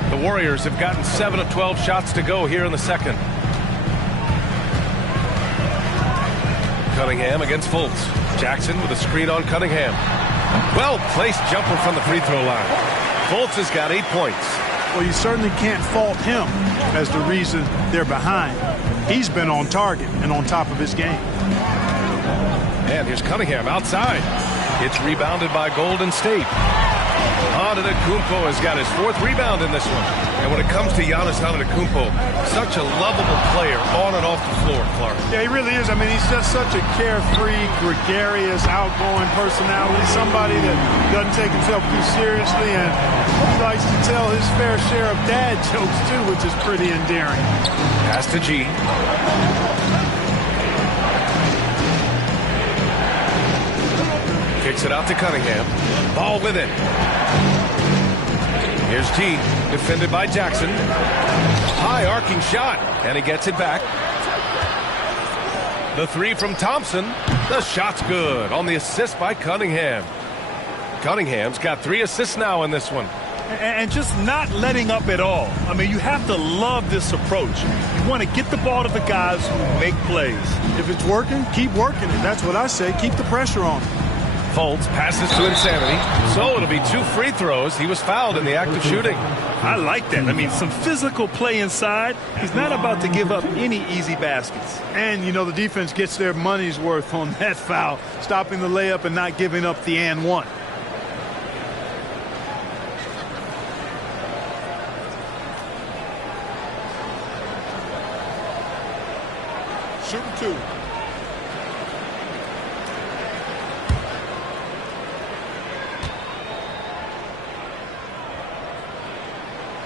The Warriors have gotten 7 of 12 shots to go here in the second. Cunningham against Fultz. Jackson with a screen on Cunningham. Well-placed jumper from the free throw line. Fultz has got 8 points. Well, you certainly can't fault him as the reason they're behind. He's been on target and on top of his game. And here's Cunningham outside. It's rebounded by Golden State. Antetokounmpo has got his 4th rebound in this one. And when it comes to Giannis Antetokounmpo, such a lovable player on and off the floor, Clark. Yeah, he really is. I mean, he's just such a carefree, gregarious, outgoing personality. Somebody that doesn't take himself too seriously, and he likes to tell his fair share of dad jokes, too, which is pretty endearing. Pass to G. Kicks it out to Cunningham. Ball with it. Here's G, defended by Jackson. High arcing shot, and he gets it back. The 3 from Thompson. The shot's good on the assist by Cunningham. Cunningham's got 3 assists now in this one. And just not letting up at all. I mean, you have to love this approach. You want to get the ball to the guys who make plays. If it's working, keep working it. That's what I say. Keep the pressure on. Fultz passes to Insanity. So it'll be 2 free throws. He was fouled in the act of shooting. I like that. I mean, some physical play inside. He's not about to give up any easy baskets. And, you know, the defense gets their money's worth on that foul, stopping the layup and not giving up the and one. Shooting 2.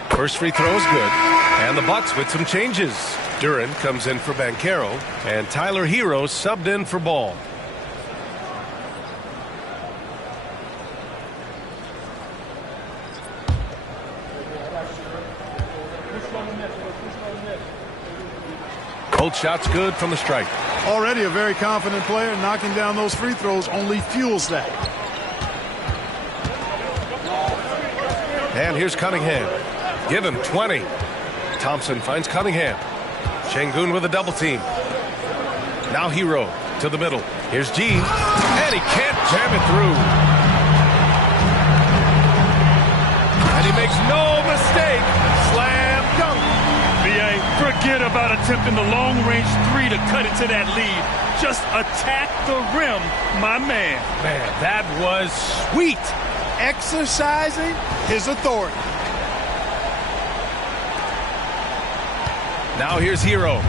First free throw is good. And the Bucks with some changes. Duren comes in for Banchero, and Tyler Hero subbed in for Ball. Both shots good from the stripe. Already a very confident player. Knocking down those free throws only fuels that. And here's Cunningham. Give him 20. Thompson finds Cunningham. Şengün with a double team. Now Hero to the middle. Here's G. And he can't jam it through. And he makes no mistake. Slam dunk. BA, forget about attempting the long-range 3 to cut into that lead. Just attack the rim, my man. Man, that was sweet. Exercising his authority. Now here's Hero.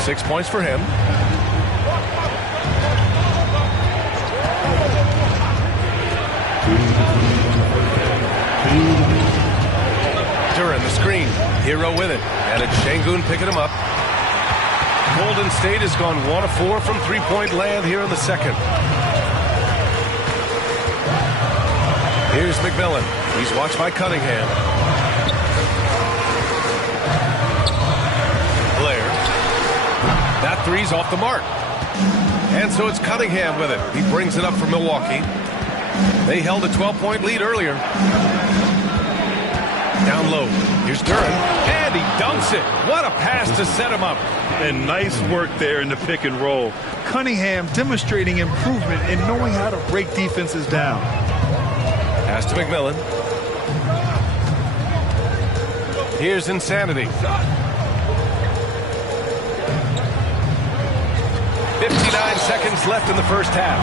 6 points for him. Duren the screen. Hero with it. And it's Şengün picking him up. Golden State has gone 1 of 4 from three-point land here in the second. Here's McMillan. He's watched by Cunningham. Blair. That 3's off the mark. And so it's Cunningham with it. He brings it up for Milwaukee. They held a 12-point lead earlier. Down low. Here's Duren. And he dunks it. What a pass to set him up. And nice work there in the pick and roll. Cunningham demonstrating improvement in knowing how to break defenses down. Pass to McMillan. Here's Insanity. 59 seconds left in the first half.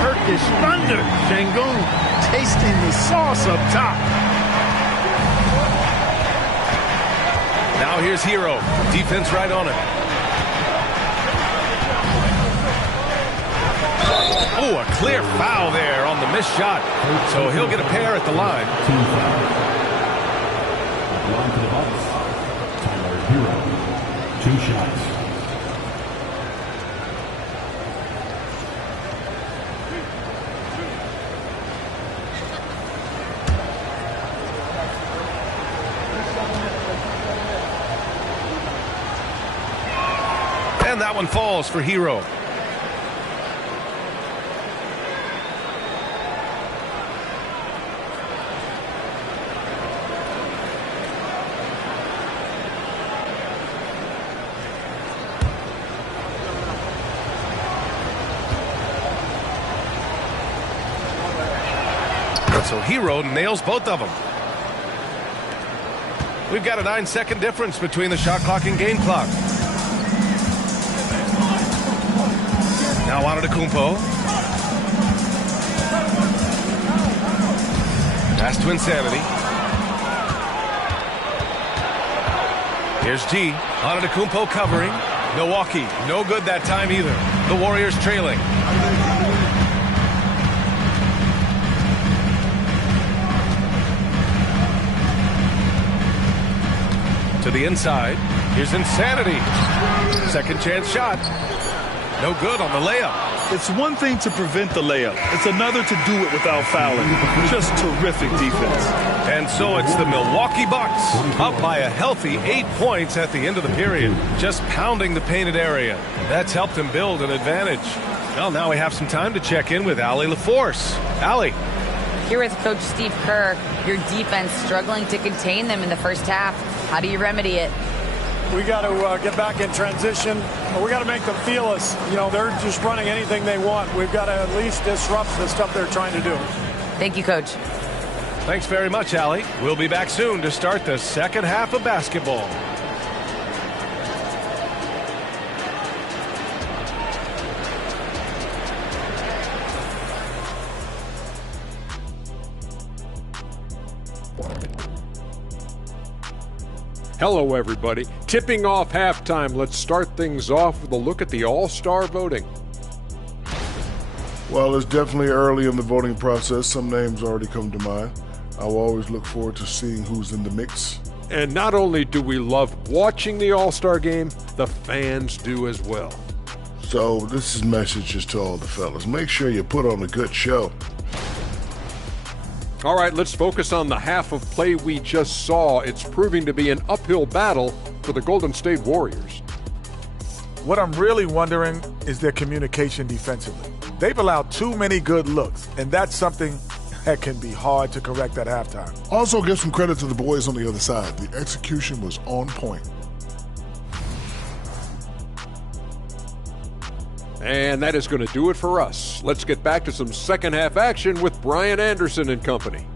Turkish thunder. Şengün tasting the sauce up top. Now here's Hero. Defense right on him. Oh, a clear foul there on the missed shot. So he'll get a pair at the line. Line to the Bucks. Tyler Hero. 2 shots. And that one falls for Hero. And so Hero nails both of them. We've got a 9-second difference between the shot clock and game clock. Now Antetokounmpo. Pass to Insanity. Here's G. Antetokounmpo covering. Milwaukee, no good that time either. The Warriors trailing. To the inside. Here's Insanity. Second chance shot. No good on the layup. It's one thing to prevent the layup. It's another to do it without fouling. Just terrific defense. And so it's the Milwaukee Bucks up by a healthy 8 points at the end of the period. Just pounding the painted area. That's helped them build an advantage. Well, now we have some time to check in with Allie LaForce. Allie. Here with Coach Steve Kerr, your defense struggling to contain them in the first half. How do you remedy it? We got to get back in transition. We got to make them feel us. You know, they're just running anything they want. We've got to at least disrupt the stuff they're trying to do. Thank you, Coach. Thanks very much, Allie. We'll be back soon to start the second half of basketball. Hello, everybody. Tipping off halftime. Let's start things off with a look at the All-Star voting. Well, it's definitely early in the voting process. Some names already come to mind. I will always look forward to seeing who's in the mix. And not only do we love watching the All-Star game, the fans do as well. So this is messages to all the fellas. Make sure you put on a good show. All right, let's focus on the half of play we just saw. It's proving to be an uphill battle for the Golden State Warriors. What I'm really wondering is their communication defensively. They've allowed too many good looks, and that's something that can be hard to correct at halftime. Also, give some credit to the boys on the other side. The execution was on point. And that is going to do it for us. Let's get back to some second half action with Brian Anderson and company.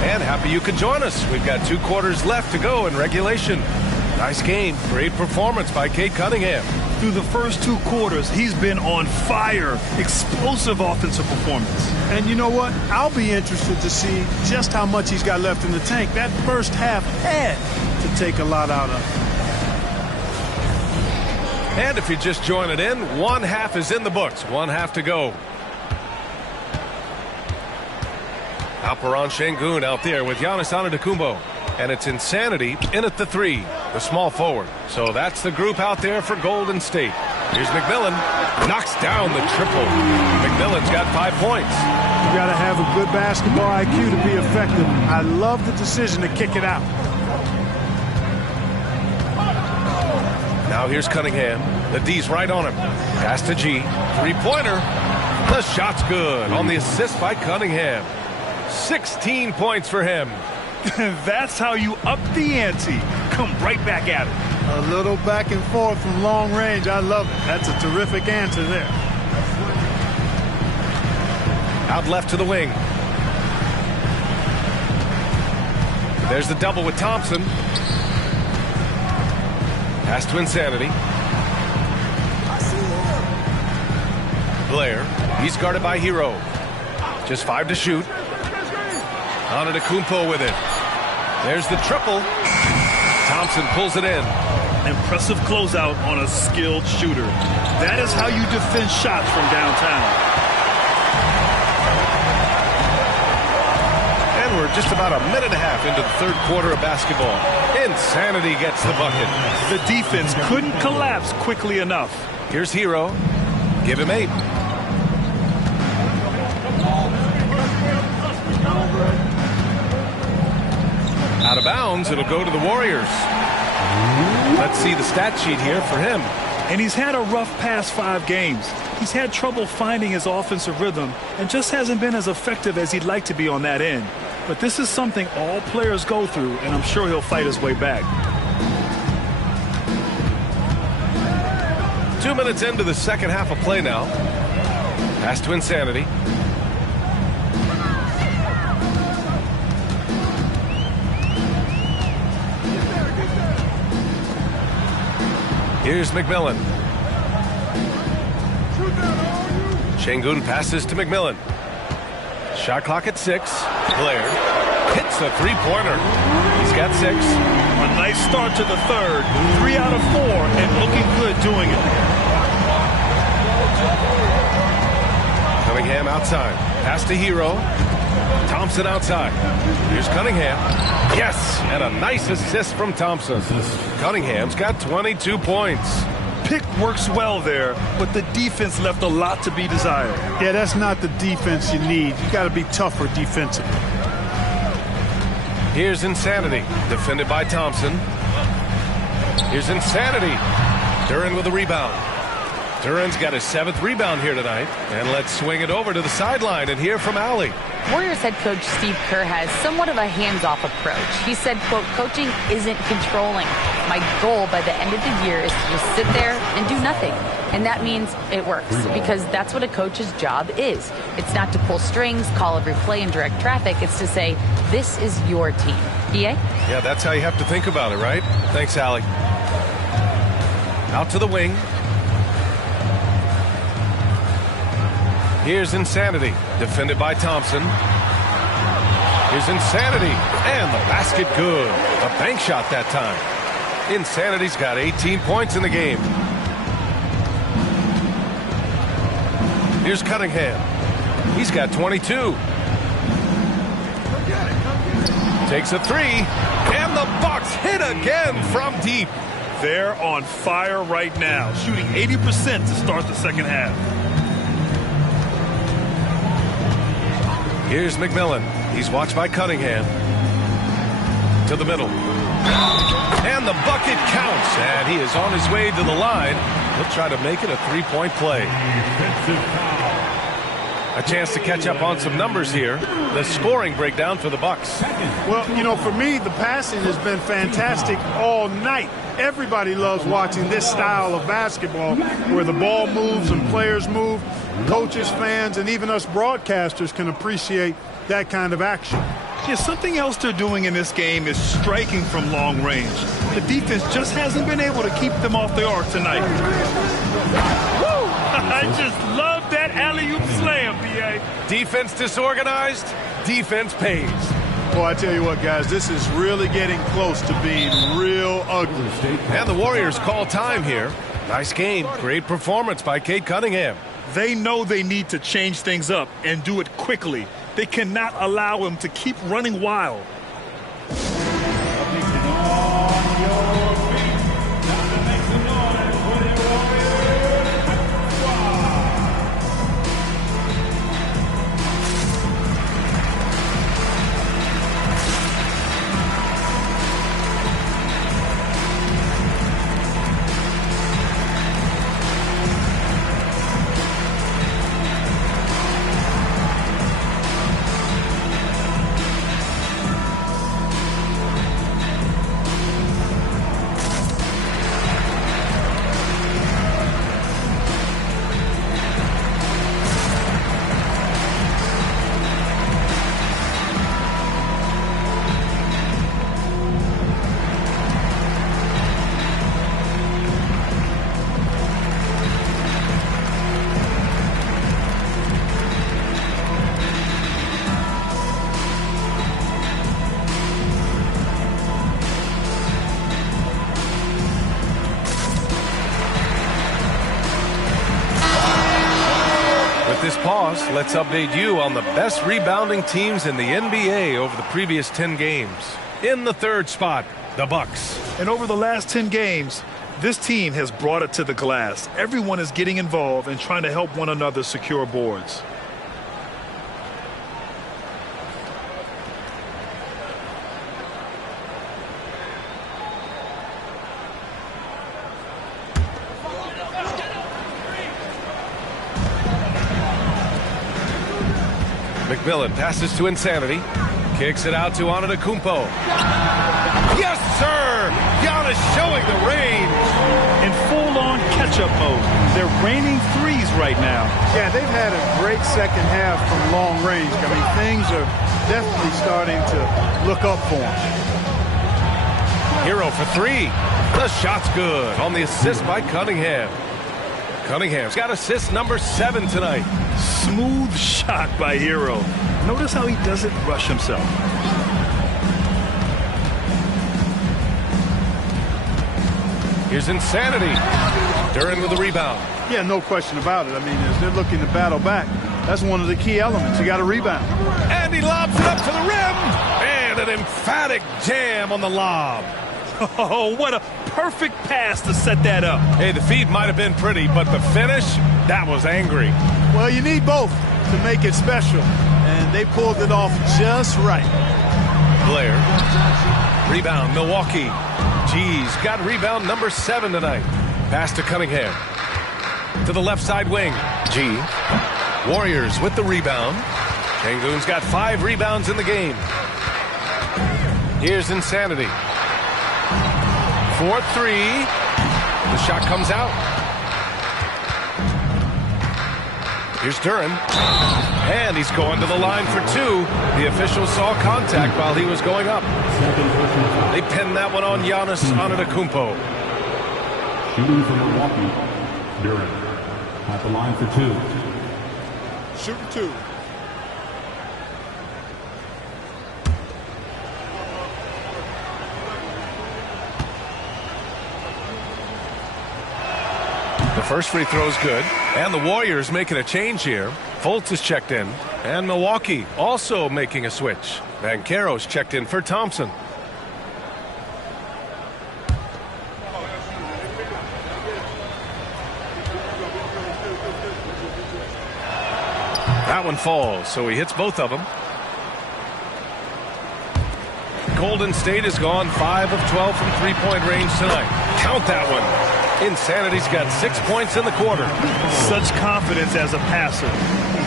And happy you could join us. We've got 2 quarters left to go in regulation. Nice game. Great performance by Cade Cunningham. Through the first 2 quarters, he's been on fire. Explosive offensive performance. And you know what? I'll be interested to see just how much he's got left in the tank. That first half had to take a lot out of him. And if you're just joining in, 1 half is in the books. 1 half to go. Alperen Şengün out there with Giannis Antetokounmpo. And it's Insanity in at the 3, the small forward. So that's the group out there for Golden State. Here's McMillan. Knocks down the triple. McMillan's got 5 points. You got to have a good basketball IQ to be effective. I love the decision to kick it out. Now here's Cunningham. The D's right on him. Pass to G. 3-pointer. The shot's good on the assist by Cunningham. 16 points for him. That's how you up the ante. Come right back at it. A little back and forth from long range. I love it. That's a terrific answer there. Out left to the wing. There's the double with Thompson. Pass to Insanity. Blair. He's guarded by Hero. Just 5 to shoot. Antetokounmpo with it. There's the triple. Thompson pulls it in. Impressive closeout on a skilled shooter. That is how you defend shots from downtown. And we're just about a minute and a half into the 3rd quarter of basketball. Insanity gets the bucket. The defense couldn't collapse quickly enough. Here's Hero. Give him 8. Out of bounds, it'll go to the Warriors. Let's see the stat sheet here for him. And he's had a rough past 5 games. He's had trouble finding his offensive rhythm and just hasn't been as effective as he'd like to be on that end. But this is something all players go through, and I'm sure he'll fight his way back. 2 minutes into the second half of play now. Pass to Insanity. Here's McMillan. Şengün passes to McMillan. Shot clock at 6. Blair hits a three-pointer. He's got 6. A nice start to the third. 3 out of 4 and looking good doing it. Cunningham outside. Pass to Hero. Thompson outside. Here's Cunningham. Yes, and a nice assist from Thompson. Cunningham's got 22 points. Pick works well there, but the defense left a lot to be desired. Yeah, that's not the defense you need. You got to be tougher defensively. Here's Insanity, defended by Thompson. Here's Insanity. Duren with a rebound. Duren's got his 7th rebound here tonight. And let's swing it over to the sideline and hear from Allie. Warriors head coach Steve Kerr has somewhat of a hands-off approach. He said, quote, coaching isn't controlling. My goal by the end of the year is to just sit there and do nothing. And that means it works because that's what a coach's job is. It's not to pull strings, call every play, and direct traffic. It's to say, this is your team. EA? Yeah, that's how you have to think about it, right? Thanks, Allie. Out to the wing. Here's Insanity, defended by Thompson. Here's Insanity, and the basket good. A bank shot that time. Insanity's got 18 points in the game. Here's Cunningham. He's got 22. Takes a 3, and the Bucks hit again from deep. They're on fire right now, shooting 80% to start the second half. Here's McMillan. He's watched by Cunningham. To the middle. And the bucket counts. And he is on his way to the line. He'll try to make it a three-point play. A chance to catch up on some numbers here. The scoring breakdown for the Bucks. Well, you know, for me, the passing has been fantastic all night. Everybody loves watching this style of basketball where the ball moves and players move. Coaches, fans, and even us broadcasters can appreciate that kind of action. Yeah, something else they're doing in this game is striking from long range. The defense just hasn't been able to keep them off the arc tonight. Woo! I just love that alley-oop slam, B.A. Defense disorganized, defense pays. Well, I tell you what, guys, this is really getting close to being real ugly. And the Warriors call time here. Nice game, great performance by Cade Cunningham. They know they need to change things up and do it quickly. They cannot allow him to keep running wild. This pause, let's update you on the best rebounding teams in the NBA over the previous 10 games. In the third spot, the Bucks. And over the last 10 games, this team has brought it to the glass. Everyone is getting involved and trying to help one another secure boards. McMillan passes to Insanity. Kicks it out to Antetokounmpo. Yes, sir! Giannis showing the range. In full-on catch-up mode. They're raining threes right now. Yeah, they've had a great second half from long range. I mean, things are definitely starting to look up for them. Hero for three. The shot's good on the assist by Cunningham. Cunningham's got assist number 7 tonight. Smooth shot by Hero. Notice how he doesn't rush himself. Here's Insanity. Duran with the rebound. Yeah, no question about it. I mean, as they're looking to battle back, that's one of the key elements. You got to rebound. And he lobs it up to the rim. And an emphatic jam on the lob. Oh, what a perfect pass to set that up. Hey, the feed might have been pretty, but the finish, that was angry. Well, you need both to make it special. And they pulled it off just right. Blair. Rebound, Milwaukee. G's got rebound number 7 tonight. Pass to Cunningham. To the left side wing. G. Warriors with the rebound. Sengun's got 5 rebounds in the game. Here's Insanity. 4-3. The shot comes out. Here's Duran. And he's going to the line for 2. The officials saw contact while he was going up. They pinned that one on Giannis Antetokounmpo. Shooting from Milwaukee. Duran at the line for 2. Shooting 2. The first free throw is good. And the Warriors making a change here. Fultz is checked in. And Milwaukee also making a switch. Banchero's checked in for Thompson. That one falls, so he hits both of them. Golden State has gone 5 of 12 from three-point range tonight. Count that one. Insanity's got 6 points in the quarter. Such confidence as a passer.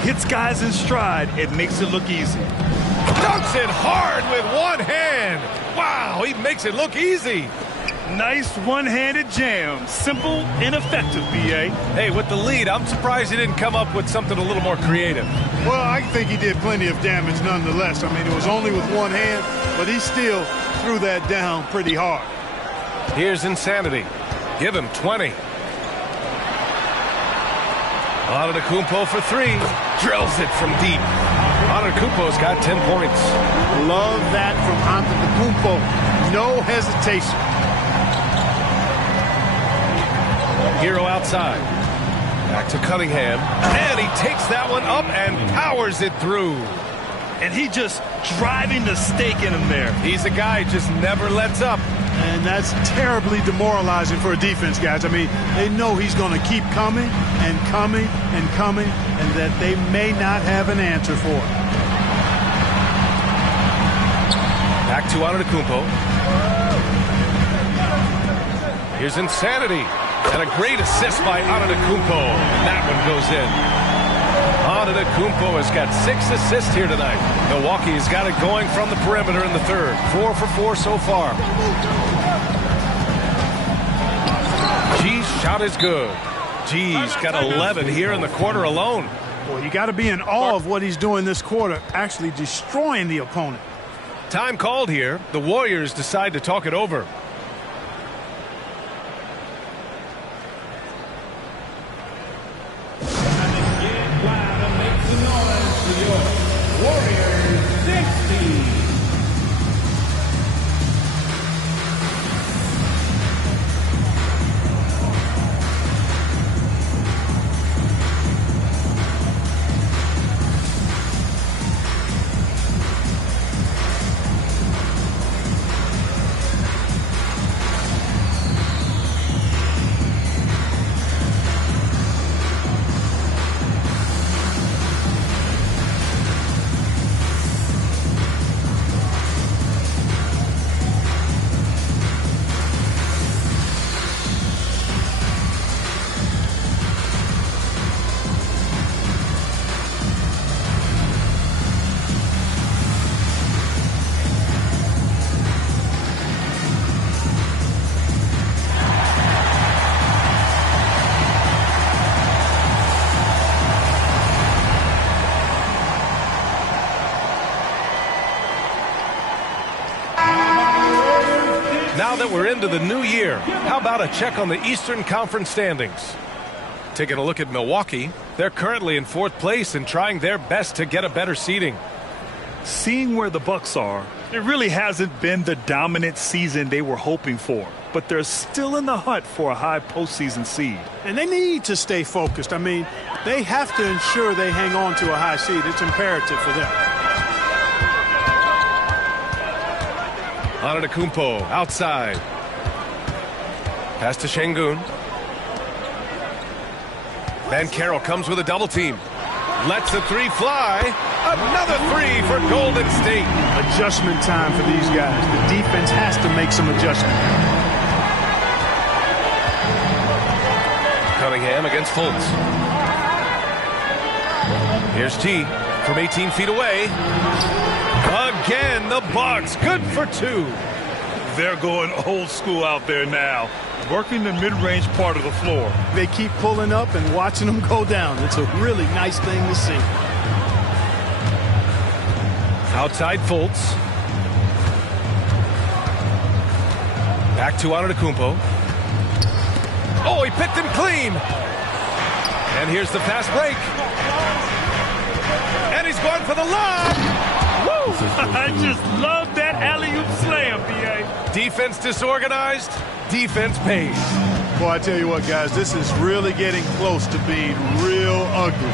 He hits guys in stride. It makes it look easy. Dunks it hard with one hand. Wow, he makes it look easy. Nice one-handed jam. Simple and effective, B.A. Hey, with the lead, I'm surprised he didn't come up with something a little more creative. Well, I think he did plenty of damage nonetheless. I mean, it was only with one hand, but he still threw that down pretty hard. Here's Insanity. Give him 20. Antetokounmpo for 3. Drills it from deep. Antetokounmpo's got 10 points. Love that from Antetokounmpo. No hesitation. Hero outside. Back to Cunningham. And he takes that one up and powers it through. And he just driving the stake in him there. He's a guy who just never lets up. And that's terribly demoralizing for a defense, guys. I mean, they know he's going to keep coming and coming and coming, and that they may not have an answer for it. Back to Antetokounmpo. Here's Insanity. And a great assist by Antetokounmpo. That one goes in. Antetokounmpo has got 6 assists here tonight. Milwaukee has got it going from the perimeter in the third. 4 for 4 so far. G's shot is good. G's got 11 here in the quarter alone. Well, you got to be in awe of what he's doing this quarter, actually destroying the opponent. Time called here. The Warriors decide to talk it over. that we're into the new year, how about a check on the Eastern Conference standings? Taking a look at Milwaukee, they're currently in 4th place and trying their best to get a better seeding. Seeing where the Bucks are, it really hasn't been the dominant season they were hoping for, but they're still in the hunt for a high postseason seed. And they need to stay focused. I mean, they have to ensure they hang on to a high seed. It's imperative for them. Antetokounmpo outside. Pass to Şengün. Banchero comes with a double team. Lets the three fly. Another three for Golden State. Adjustment time for these guys. The defense has to make some adjustment. Cunningham against Fultz. Here's T from 18 feet away. Again, the Bucks. Good for 2. They're going old school out there now, working the mid-range part of the floor. They keep pulling up and watching them go down. It's a really nice thing to see. Outside Fultz. Back to Antetokounmpo. Oh, he picked him clean. And here's the fast break. And he's going for the lob. Woo! I just love that alley-oop slam, B.A. Defense disorganized, defense pays. Boy, I tell you what, guys, this is really getting close to being real ugly.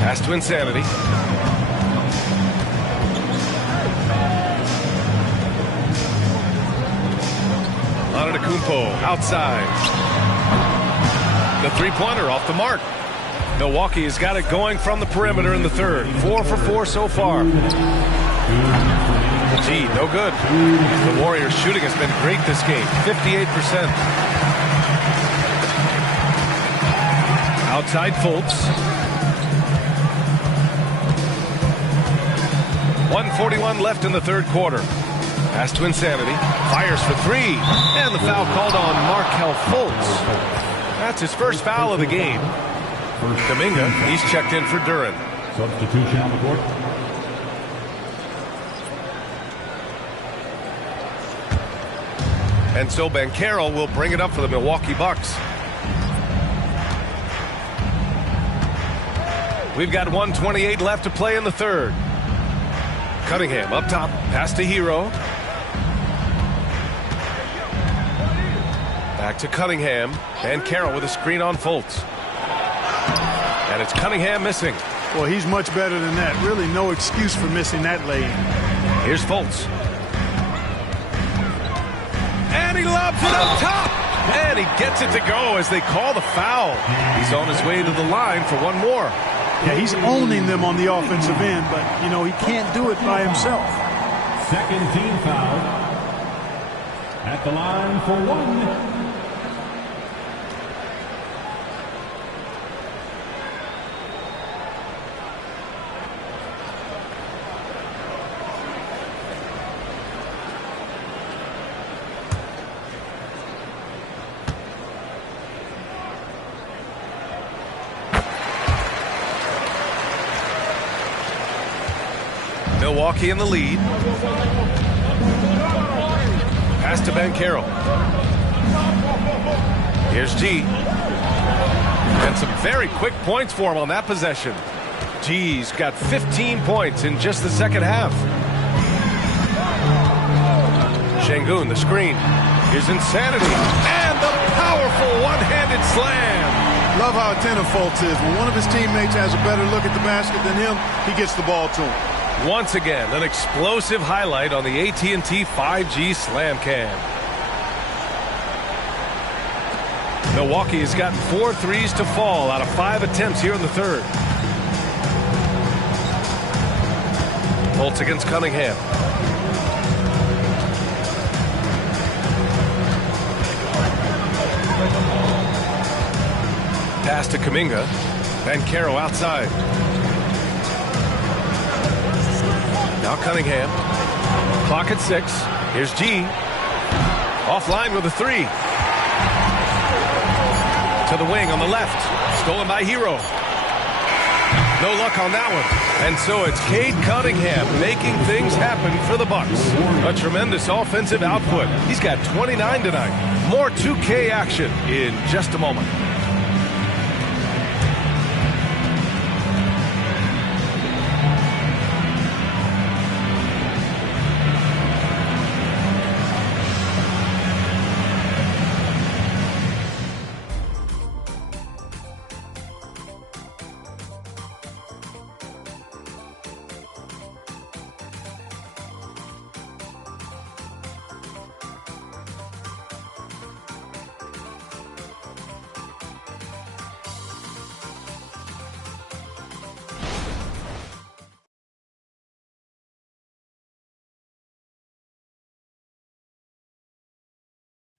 Pass to Insanity. Antetokounmpo outside. The three-pointer off the mark. Milwaukee has got it going from the perimeter in the third. 4 for 4 so far. Gee, no good. The Warriors' shooting has been great this game. 58%. Outside Fultz. 1:41 left in the third quarter. Pass to Insanity. Fires for 3. And the foul called on Markelle Fultz. That's his first foul of the game. Kuminga, he's checked in for Duren. Substitution on the court. And so Banchero will bring it up for the Milwaukee Bucks. We've got 1:28 left to play in the third. Cunningham up top, pass to Hero. Back to Cunningham. Banchero with a screen on Fultz. And it's Cunningham missing. Well, he's much better than that. Really no excuse for missing that lane. Here's Fultz. And he lobs it up top. And he gets it to go as they call the foul. He's on his way to the line for one more. Yeah, he's owning them on the offensive end, but, you know, he can't do it by himself. Second team foul. At the line for 1. Milwaukee in the lead. Pass to Banchero. Here's G. And some very quick points for him on that possession. G's got 15 points in just the second half. Şengün, the screen. Here's Insanity. And the powerful one-handed slam. Love how attentive Fultz is. When one of his teammates has a better look at the basket than him, he gets the ball to him. Once again, an explosive highlight on the AT&T 5G Slam Cam. Milwaukee has gotten 4 threes to fall out of 5 attempts here in the third. Fultz against Cunningham. Pass to Kuminga. Banchero outside. Now Cunningham. Clock at 6. Here's G. Offline with a 3. To the wing on the left. Stolen by Hero. No luck on that one. And so it's Cade Cunningham making things happen for the Bucks. A tremendous offensive output. He's got 29 tonight. More 2K action in just a moment.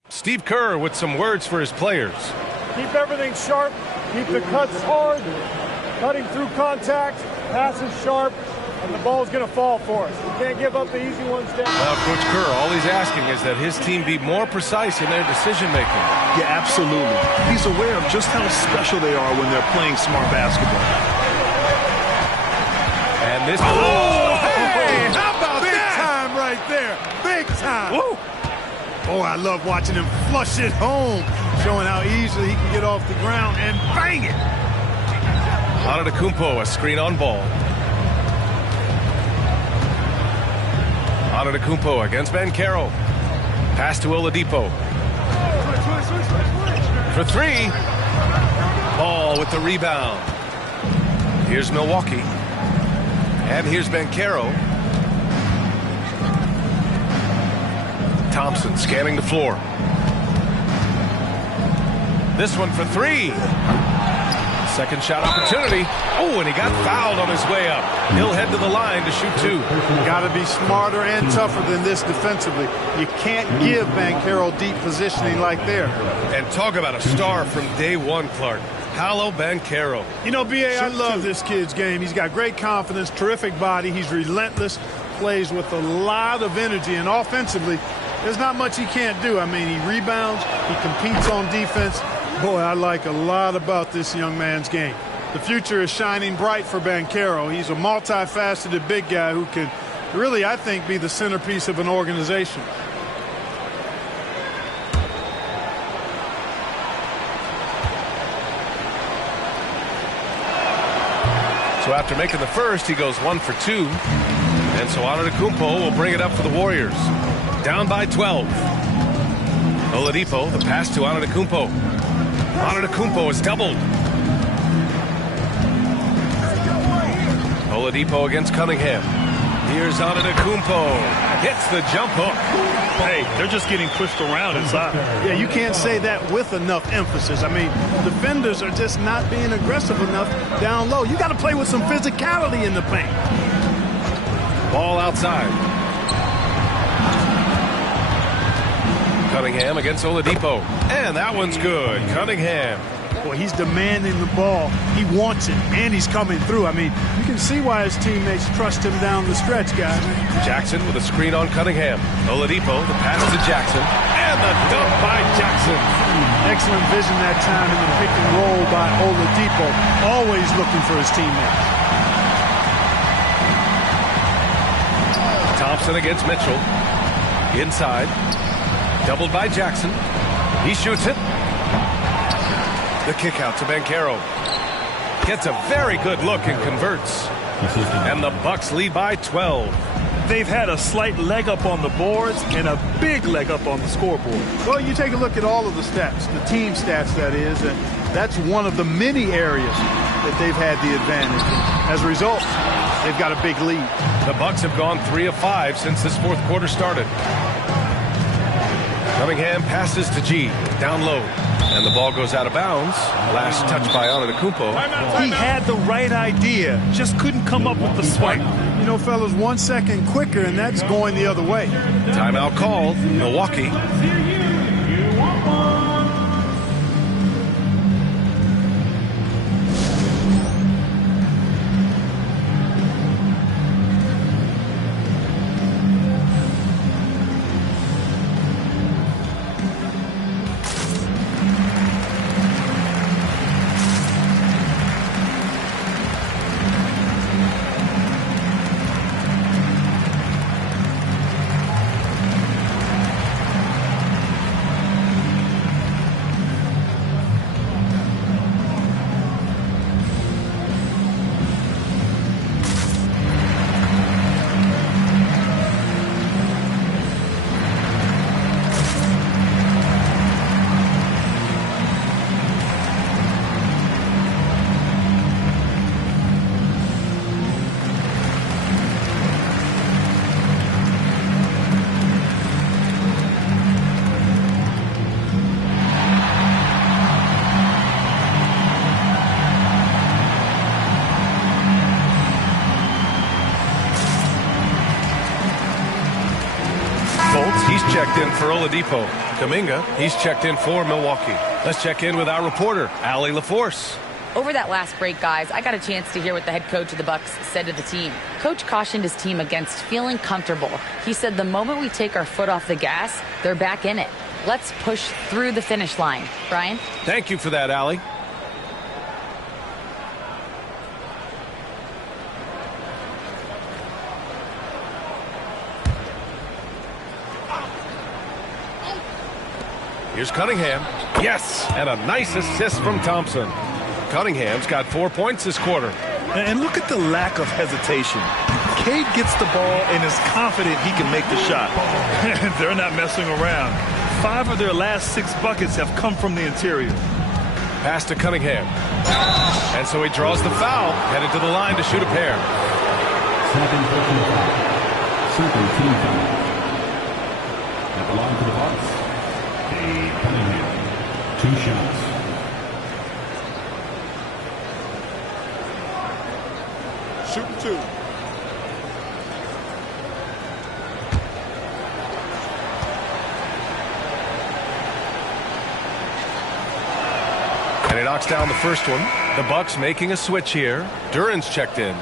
Steve Kerr with some words for his players. Keep everything sharp. Keep the cuts hard. Cutting through contact. Passes sharp. And the ball's going to fall for us. We can't give up the easy ones down. Well, Coach Kerr, all he's asking is that his team be more precise in their decision-making. Yeah, absolutely. He's aware of just how special they are when they're playing smart basketball. And this... Oh, hey, how about that? Big time right there. Big time. Woo. Oh, I love watching him flush it home, showing how easily he can get off the ground and bang it. Antetokounmpo, a screen on ball. Antetokounmpo against Banchero. Pass to Oladipo. For three. Ball with the rebound. Here's Milwaukee. And here's Banchero. Thompson scanning the floor. This one for three. Second shot opportunity. Oh, and he got fouled on his way up. He'll head to the line to shoot two. Got to be smarter and tougher than this defensively. You can't give Banchero deep positioning like there. And talk about a star from day one, Clark. Paolo Banchero. You know, B.A., I love this kid's game. He's got great confidence, terrific body. He's relentless, plays with a lot of energy, and offensively, there's not much he can't do. I mean, he rebounds, he competes on defense. Boy, I like a lot about this young man's game. The future is shining bright for Banchero. He's a multifaceted big guy who can really, I think, be the centerpiece of an organization. So after making the first, he goes 1 for 2. And so Antetokounmpo will bring it up for the Warriors. Down by 12. Oladipo, the pass to Antetokounmpo. Antetokounmpo is doubled. Oladipo against Cunningham. Here's Antetokounmpo. Hits the jump hook. Hey, they're just getting pushed around inside. Yeah, you can't say that with enough emphasis. I mean, defenders are just not being aggressive enough down low. You got to play with some physicality in the paint. Ball outside. Cunningham against Oladipo. And that one's good. Cunningham. Boy, he's demanding the ball. He wants it, and he's coming through. I mean, you can see why his teammates trust him down the stretch, guys. Jackson with a screen on Cunningham. Oladipo, the pass to Jackson. And the dunk by Jackson. Excellent vision that time in the pick and roll by Oladipo. Always looking for his teammates. Thompson against Mitchell. Inside. Doubled by Jackson. He shoots it. The kick out to Banchero. Gets a very good look and converts. And the Bucks lead by 12. They've had a slight leg up on the boards and a big leg up on the scoreboard. Well, you take a look at all of the stats, the team stats, that is, and that's one of the many areas that they've had the advantage. And as a result, they've got a big lead. The Bucks have gone 3 of 5 since this fourth quarter started. Cunningham passes to G. Down low. And the ball goes out of bounds. Last touch by Antetokounmpo. He had the right idea, just couldn't come up with the swipe. You know, fellas, 1 second quicker, and that's going the other way. Timeout called. Milwaukee. Colts, he's checked in for Oladipo. Kuminga, he's checked in for Milwaukee. Let's check in with our reporter, Allie LaForce. Over that last break, guys, I got a chance to hear what the head coach of the Bucks said to the team. Coach cautioned his team against feeling comfortable. He said the moment we take our foot off the gas, they're back in it. Let's push through the finish line. Brian? Thank you for that, Allie. Here's Cunningham. Yes, and a nice assist from Thompson. Cunningham's got 4 points this quarter. And look at the lack of hesitation. Cade gets the ball and is confident he can make the shot. They're not messing around. 5 of their last 6 buckets have come from the interior. Pass to Cunningham. And so he draws the foul, headed to the line to shoot a pair. Second team foul. At the line for the Bucks, Cade Cunningham. 2 shots. Shooting 2. And he knocks down the first one. The Bucks making a switch here. Duran's checked in.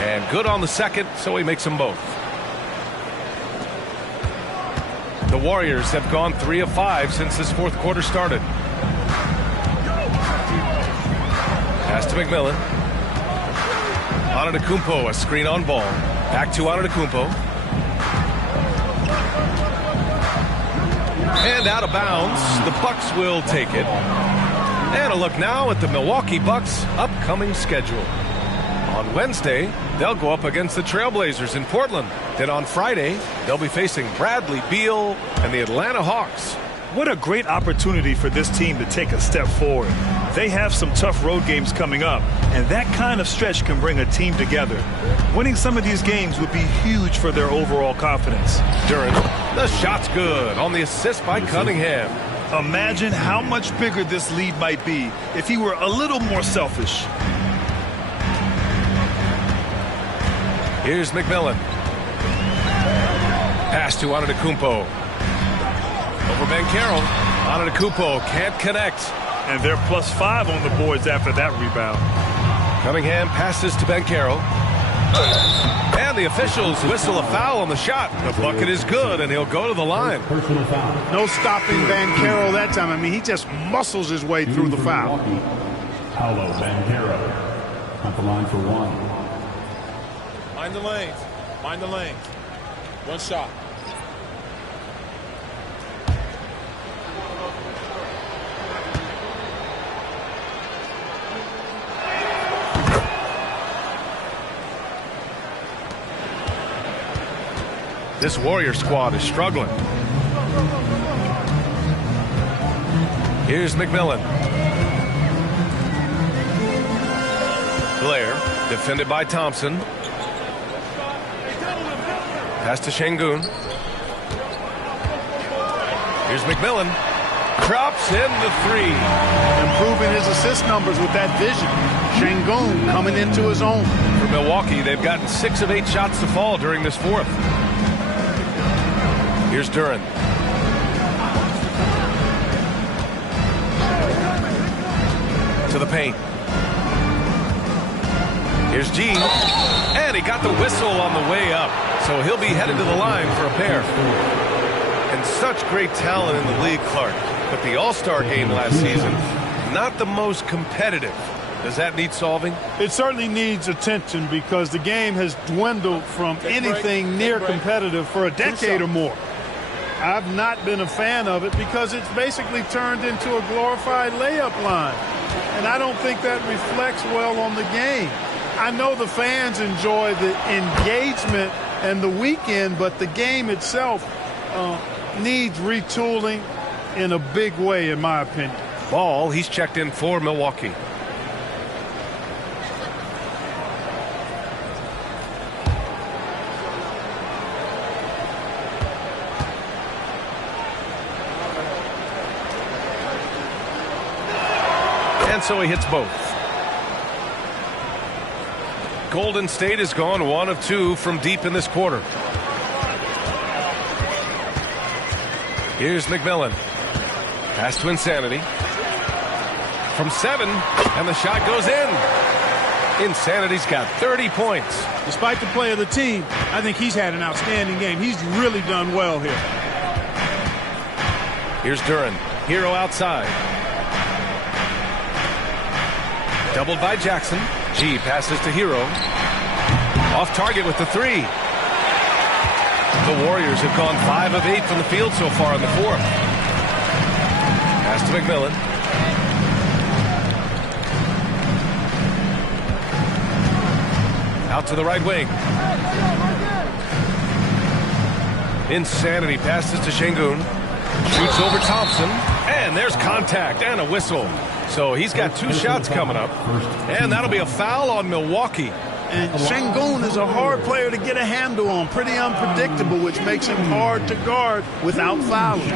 And good on the second, so he makes them both. The Warriors have gone 3 of 5 since this fourth quarter started. Pass to McMillan. Antetokounmpo, a screen on ball. Back to Antetokounmpo. And out of bounds. The Bucks will take it. And a look now at the Milwaukee Bucks' upcoming schedule. On Wednesday, they'll go up against the Trailblazers in Portland. Then on Friday, they'll be facing Bradley Beal and the Atlanta Hawks. What a great opportunity for this team to take a step forward. They have some tough road games coming up, and that kind of stretch can bring a team together. Winning some of these games would be huge for their overall confidence. Duran, the shot's good on the assist by Cunningham. Imagine how much bigger this lead might be if he were a little more selfish. Here's McMillan. Pass to Antetokounmpo. Over Banchero. Antetokounmpo can't connect. And they're +5 on the boards after that rebound. Cunningham passes to Banchero. And the officials whistle a foul on the shot. The bucket is good, and he'll go to the line. No stopping Banchero that time. I mean, he just muscles his way through the foul. Paolo Banchero at the line for 1. Mind the lanes. Mind the lanes. 1 shot. This Warrior squad is struggling. Here's McMillan. Blair, defended by Thompson. Pass to Şengün. Here's McMillan. Drops in the 3. Improving his assist numbers with that vision. Şengün coming into his own. For Milwaukee, they've gotten 6 of 8 shots to fall during this fourth. Here's Duran. To the paint. Here's G. And he got the whistle on the way up. So he'll be headed to the line for a pair. And such great talent in the league, Clark. But the All-Star game last season, not the most competitive. Does that need solving? It certainly needs attention because the game has dwindled from anything near competitive for a decade or more. I've not been a fan of it because it's basically turned into a glorified layup line. And I don't think that reflects well on the game. I know the fans enjoy the engagement and the weekend, but the game itself needs retooling in a big way, in my opinion. Ball, he's checked in for Milwaukee. and so he hits both. Golden State has gone 1 of 2 from deep in this quarter. Here's McMillan. Pass to Insanity. From 7, and the shot goes in. Insanity's got 30 points. Despite the play of the team, I think he's had an outstanding game. He's really done well here. Here's Duren. Hero outside. Doubled by Jackson. G passes to Hero. Off target with the 3. The Warriors have gone 5 of 8 from the field so far in the fourth. Pass to McMillan. Out to the right wing. Insanity passes to Şengün. Shoots over Thompson. And there's contact and a whistle. So he's got 2 shots coming up. And that'll be a foul on Milwaukee. And Şengün is a hard player to get a handle on. Pretty unpredictable, which makes him hard to guard without fouling.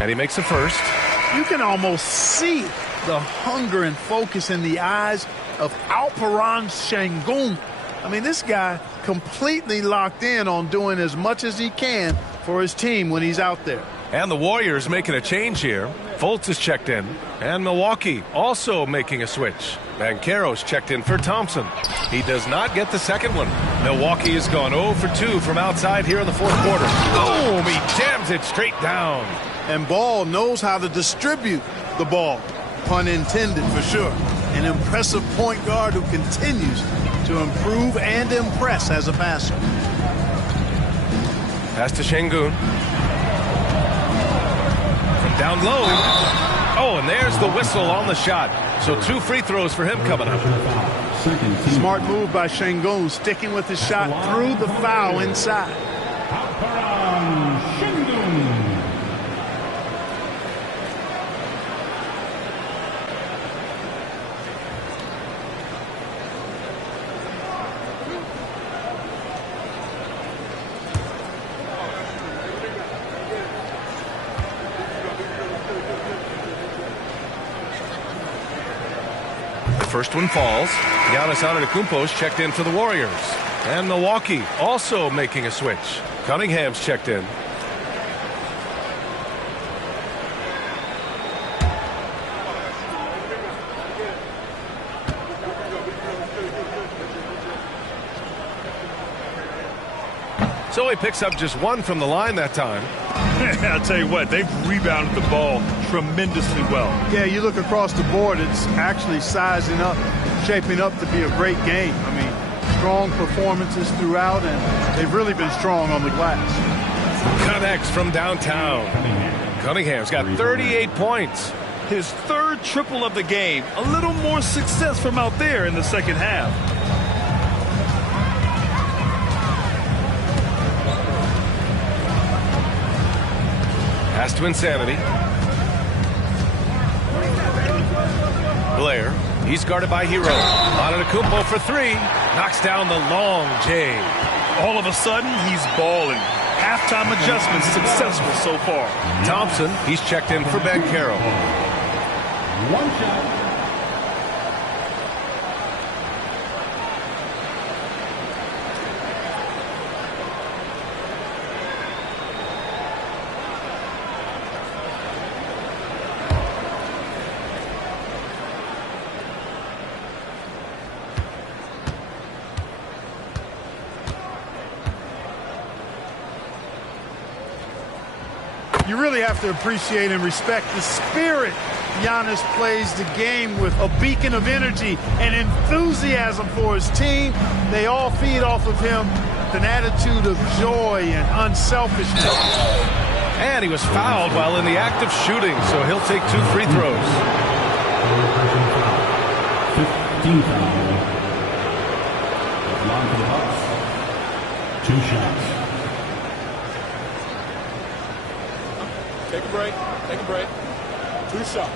And he makes the first. You can almost see the hunger and focus in the eyes of Alperen Şengün. I mean, this guy completely locked in on doing as much as he can for his team when he's out there. And the Warriors making a change here. Fultz is checked in. And Milwaukee also making a switch. Banchero's checked in for Thompson. He does not get the second one. Milwaukee has gone 0 for 2 from outside here in the fourth quarter. Boom! He jams it straight down. And Ball knows how to distribute the ball. Pun intended, for sure. An impressive point guard who continues to improve and impress as a passer. Pass to Şengün. From down low. Oh, and there's the whistle on the shot. So 2 free throws for him coming up. Smart move by Şengün, sticking with the shot through the foul inside. First one falls. Giannis Antetokounmpo's checked in for the Warriors. And Milwaukee also making a switch. Cunningham's checked in. So he picks up just 1 from the line that time. I'll tell you what, they've rebounded the ball tremendously well. Yeah, you look across the board, it's actually sizing up, shaping up to be a great game. I mean, strong performances throughout, and they've really been strong on the glass. Connects from downtown. Cunningham's got 38 points. His 3rd triple of the game. A little more success from out there in the second half. Pass to Insanity. Blair. He's guarded by Hero. Antetokounmpo for 3. Knocks down the long J. All of a sudden, he's balling. Halftime adjustments successful so far. Thompson. He's checked in for Banchero. 1 shot. You really have to appreciate and respect the spirit Giannis plays the game with, a beacon of energy and enthusiasm for his team. They all feed off of him with an attitude of joy and unselfishness. And he was fouled while in the act of shooting, so he'll take 2 free throws. 15 foul. Line for the Bucks. 2 shots. Take a break. Take a break. 2 shots.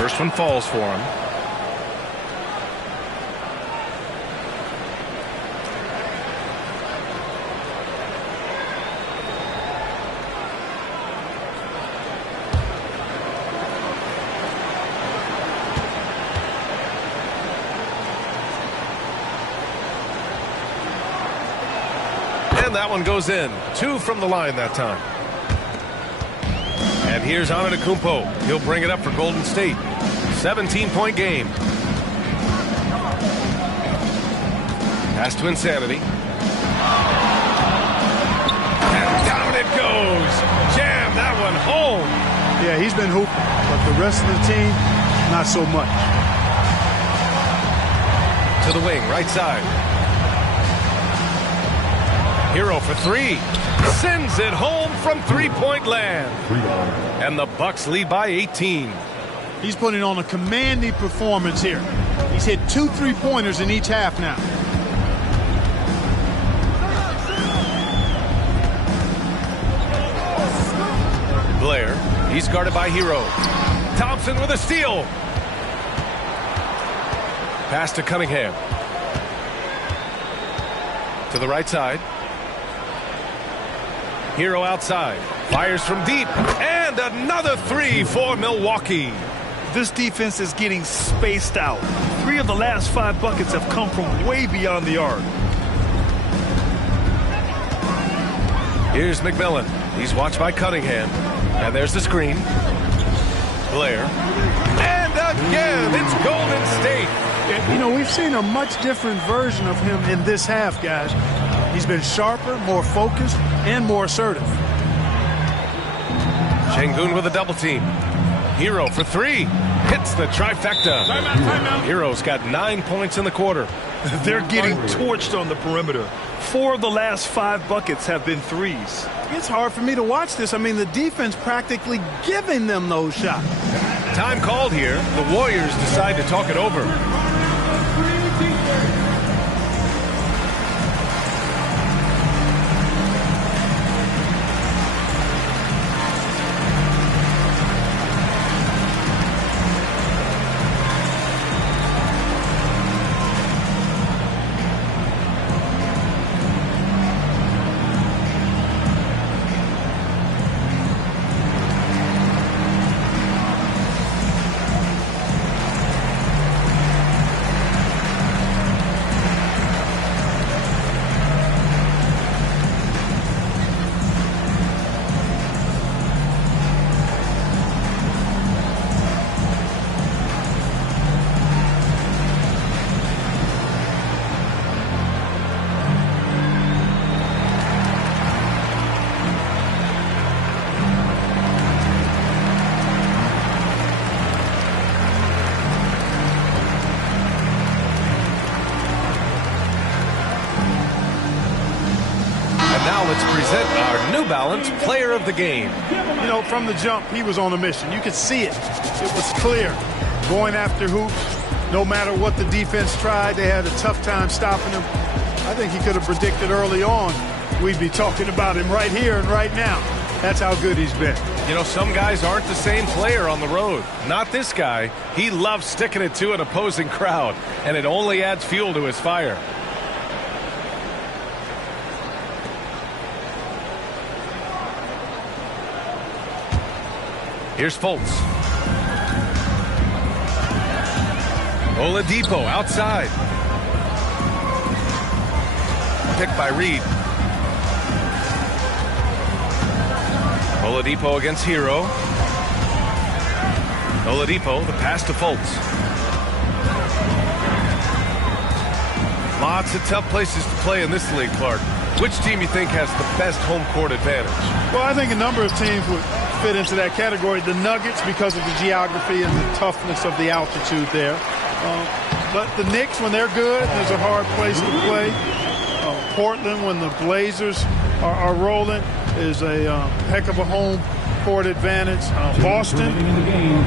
First one falls for him. And that one goes in. 2 from the line that time. And here's Antetokounmpo. He'll bring it up for Golden State. 17-point game. Pass to Insanity. And down it goes. Jam that one home. Yeah, he's been hooping, but the rest of the team, not so much. To the wing, right side. Hero for 3. Sends it home from three-point land. And the Bucks lead by 18. He's putting on a commanding performance here. He's hit 2 3-pointers in each half now. Blair, he's guarded by Hero. Thompson with a steal. Pass to Cunningham. To the right side. Hero outside. Fires from deep. And another 3 for Milwaukee. This defense is getting spaced out. 3 of the last 5 buckets have come from way beyond the arc. Here's McMillan. He's watched by Cunningham. And there's the screen. Blair. And again, it's Golden State. You know, we've seen a much different version of him in this half, guys. He's been sharper, more focused, and more assertive. Şengün with a double team. Hero for 3. Hits the trifecta. Timeout. Hero's got 9 points in the quarter. They're getting torched on the perimeter. 4 of the last 5 buckets have been threes. It's hard for me to watch this. I mean, the defense practically giving them those shots. Time called here. The Warriors decide to talk it over. Balance player of the game. You know, from the jump, he was on a mission. You could see it. It was clear. Going after hoops, no matter what the defense tried, they had a tough time stopping him. I think he could have predicted early on we'd be talking about him right here and right now. That's how good he's been. You know, some guys aren't the same player on the road. Not this guy. He loves sticking it to an opposing crowd, and it only adds fuel to his fire. Here's Fultz. Oladipo outside. Picked by Reed. Oladipo against Hero. Oladipo, the pass to Fultz. Lots of tough places to play in this league, Clark. Which team you think has the best home court advantage? Well, I think a number of teams would fit into that category. The Nuggets, because of the geography and the toughness of the altitude there. But the Knicks, when they're good, there's a hard place to play. Portland, when the Blazers are rolling, is a heck of a home court advantage. Boston,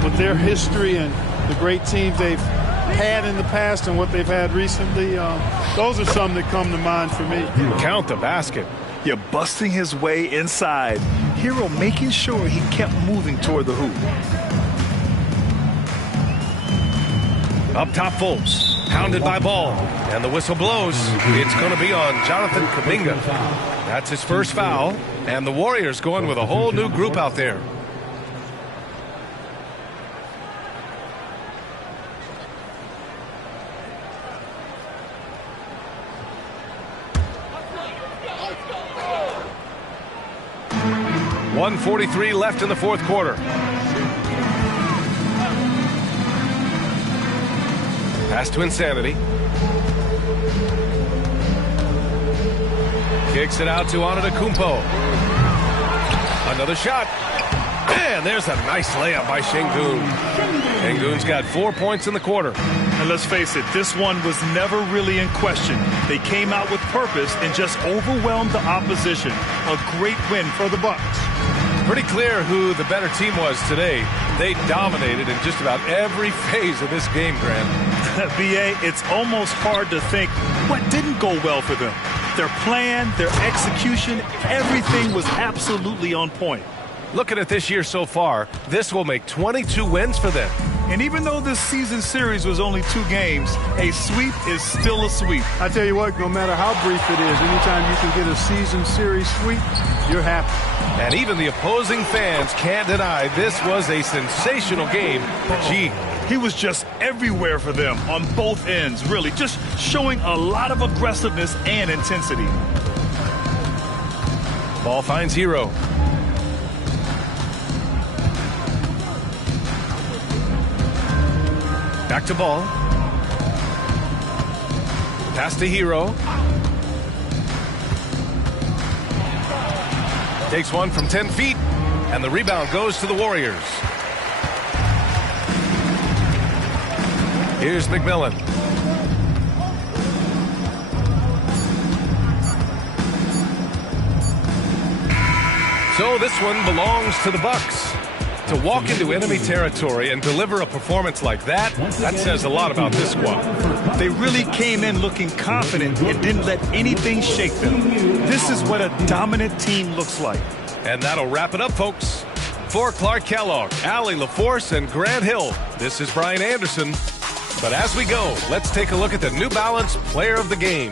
with their history and the great teams they've had in the past and what they've had recently, those are some that come to mind for me. Count the basket. You're busting his way inside. Hero making sure he kept moving toward the hoop. Up top, Fultz, pounded by Ball, and the whistle blows. It's going to be on Jonathan Kuminga. That's his first foul, and the Warriors going with a whole new group out there. .143 left in the fourth quarter. Pass to Insanity. Kicks it out to Antetokounmpo. Another shot. And there's a nice layup by Şengün. Şengün's got 4 points in the quarter. And let's face it, this one was never really in question. They came out with purpose and just overwhelmed the opposition. A great win for the Bucks. Pretty clear who the better team was today. They dominated in just about every phase of this game, Grant. BA, it's almost hard to think what didn't go well for them. Their plan, their execution, everything was absolutely on point. Looking at this year so far, this will make 22 wins for them. And even though this season series was only 2 games, a sweep is still a sweep. I tell you what, no matter how brief it is, anytime you can get a season series sweep, you're happy. And even the opposing fans can't deny this was a sensational game for G. He was just everywhere for them on both ends, really, just showing a lot of aggressiveness and intensity. Ball finds Hero. Back to Ball. Pass to Hero. Takes one from 10 feet, and the rebound goes to the Warriors. Here's McMillan. So this one belongs to the Bucks. To walk into enemy territory and deliver a performance like that says a lot about this squad. They really came in looking confident and didn't let anything shake them. This is what a dominant team looks like. And that'll wrap it up, folks. For Clark Kellogg, Allie LaForce, and Grant Hill, this is Brian Anderson. But as we go, let's take a look at the New Balance Player of the Game.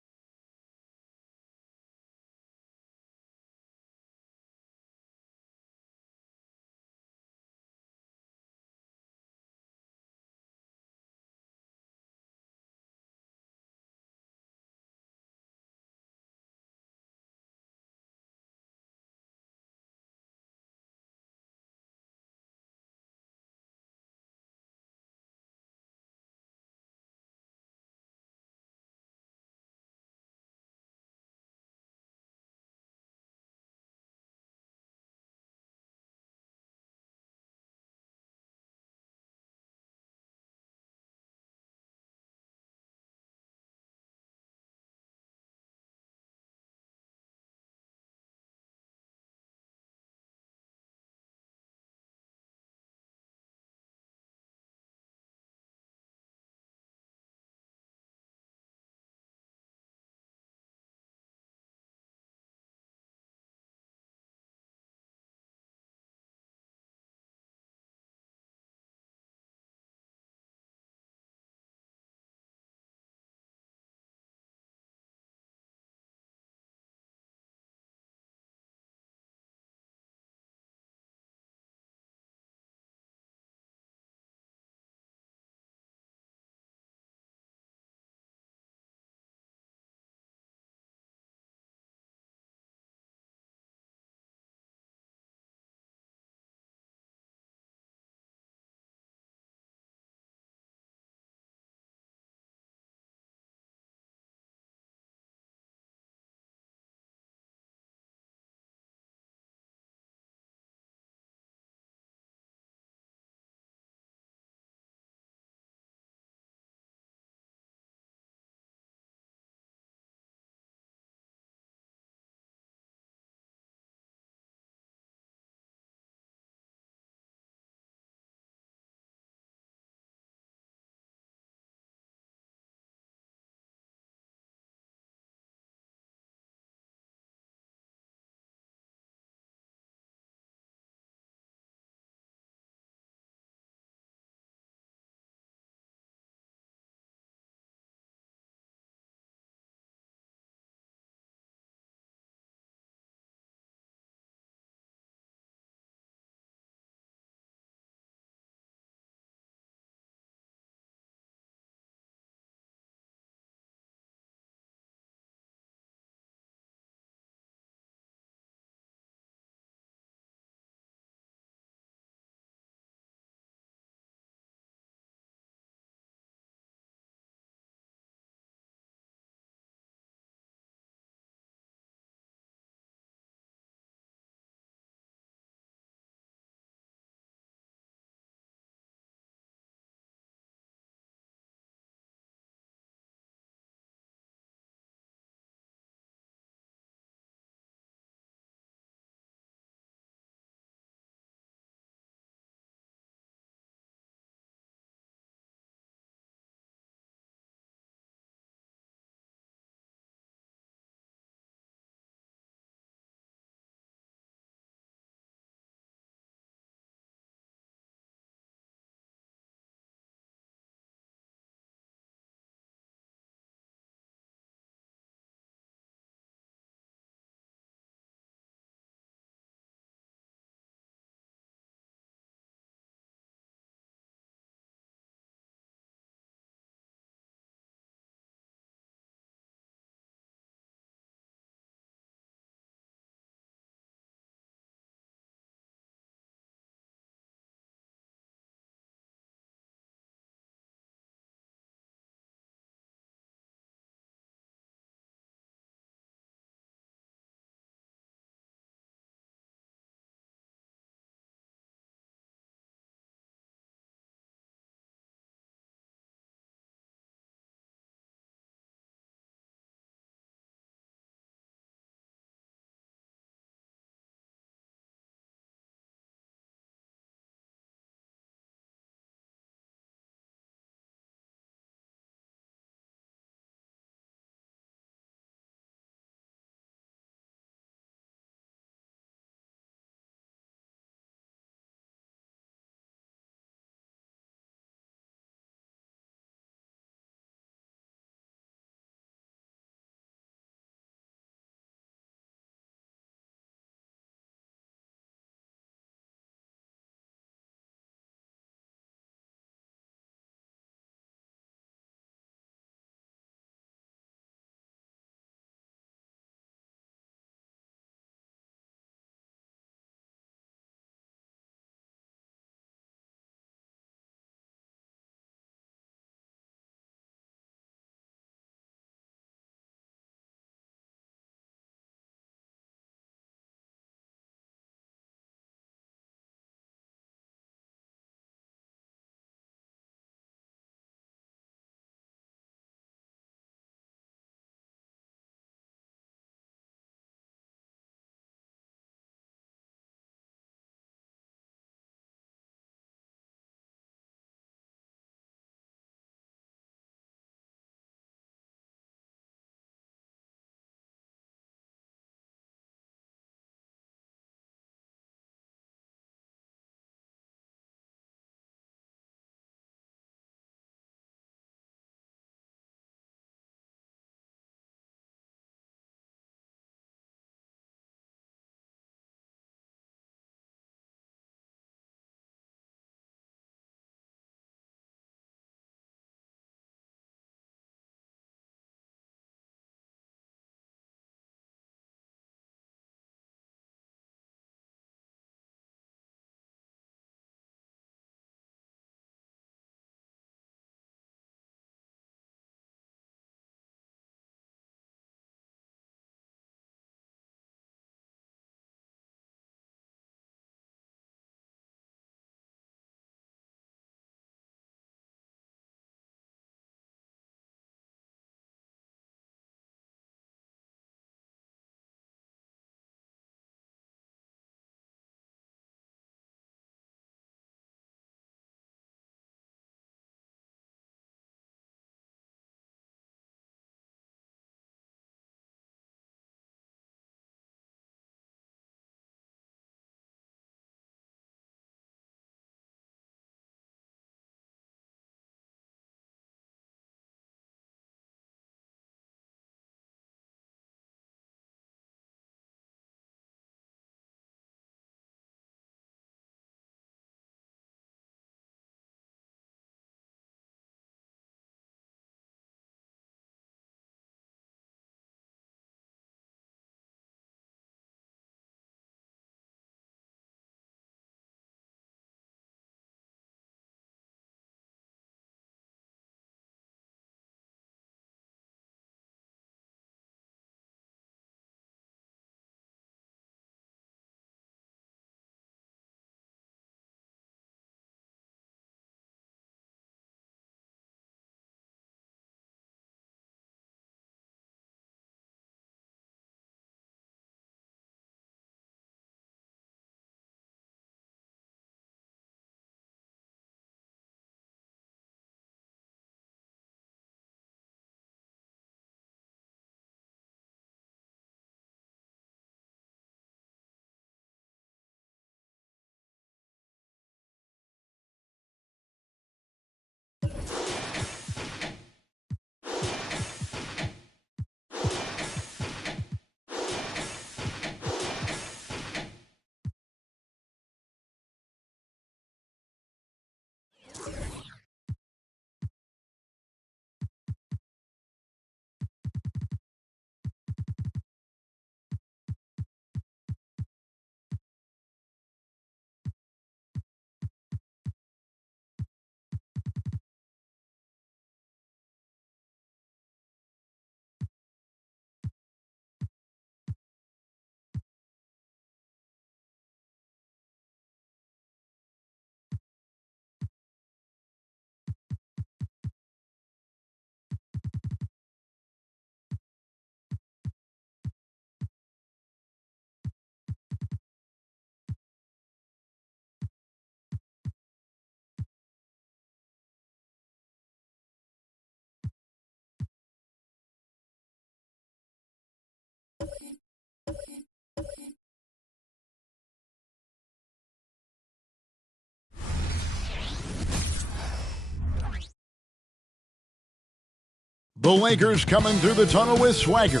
The Lakers coming through the tunnel with swagger.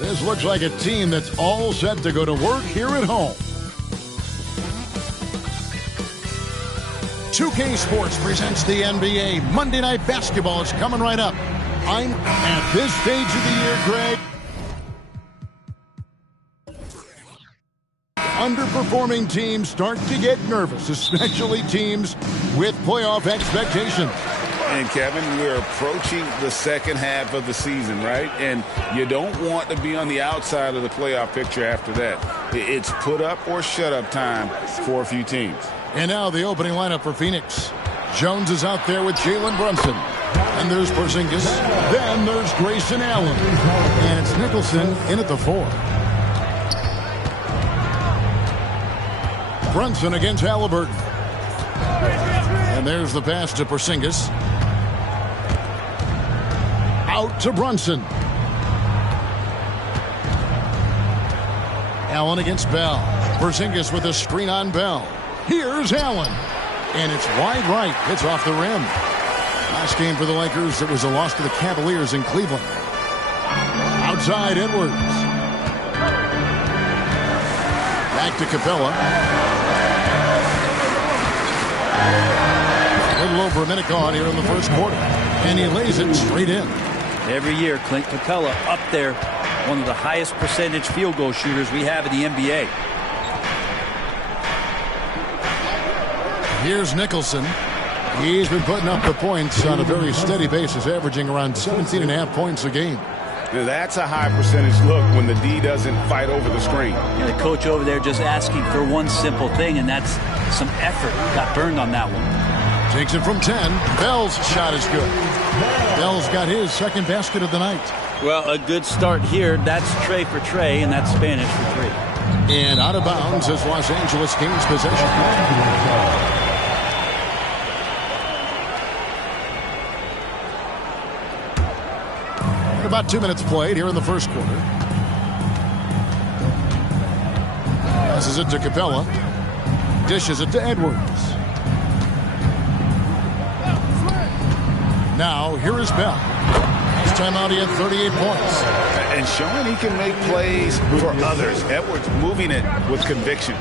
This looks like a team that's all set to go to work here at home. 2K Sports presents the NBA. Monday Night Basketball is coming right up. I'm at this stage of the year, Greg. Underperforming teams start to get nervous, especially teams with playoff expectations. And Kevin, we're approaching the second half of the season, right? And you don't want to be on the outside of the playoff picture after that. It's put up or shut up time for a few teams. And now the opening lineup for Phoenix. Jones is out there with Jalen Brunson. And there's Porzingis. Then there's Grayson Allen. And it's Nicholson in at the 4. Brunson against Halliburton. And there's the pass to Porzingis. Out to Brunson. Allen against Bell. Porzingis with a screen on Bell. Here's Allen. And it's wide right. It's off the rim. Last game for the Lakers, it was a loss to the Cavaliers in Cleveland. Outside, Edwards. Back to Capella. A little over a minute gone here in the first quarter. And he lays it straight in. Every year, Clint Capella up there, one of the highest percentage field goal shooters we have in the NBA. Here's Nicholson. He's been putting up the points on a very steady basis, averaging around 17.5 points a game. Now that's a high percentage look when the D doesn't fight over the screen. Yeah, the coach over there just asking for one simple thing, and that's some effort. Got burned on that one. Takes it from 10. Bell's shot is good. Bell's got his second basket of the night. Well, a good start here. That's Trey for Trey, and that's Spanish for 3. And out of bounds as Los Angeles gains possession. About 2 minutes played here in the first quarter. Passes it to Capella. Dishes it to Edwards. Now, here is Bell. This time out, he had 38 points. And showing he can make plays for others. Edwards moving it with conviction.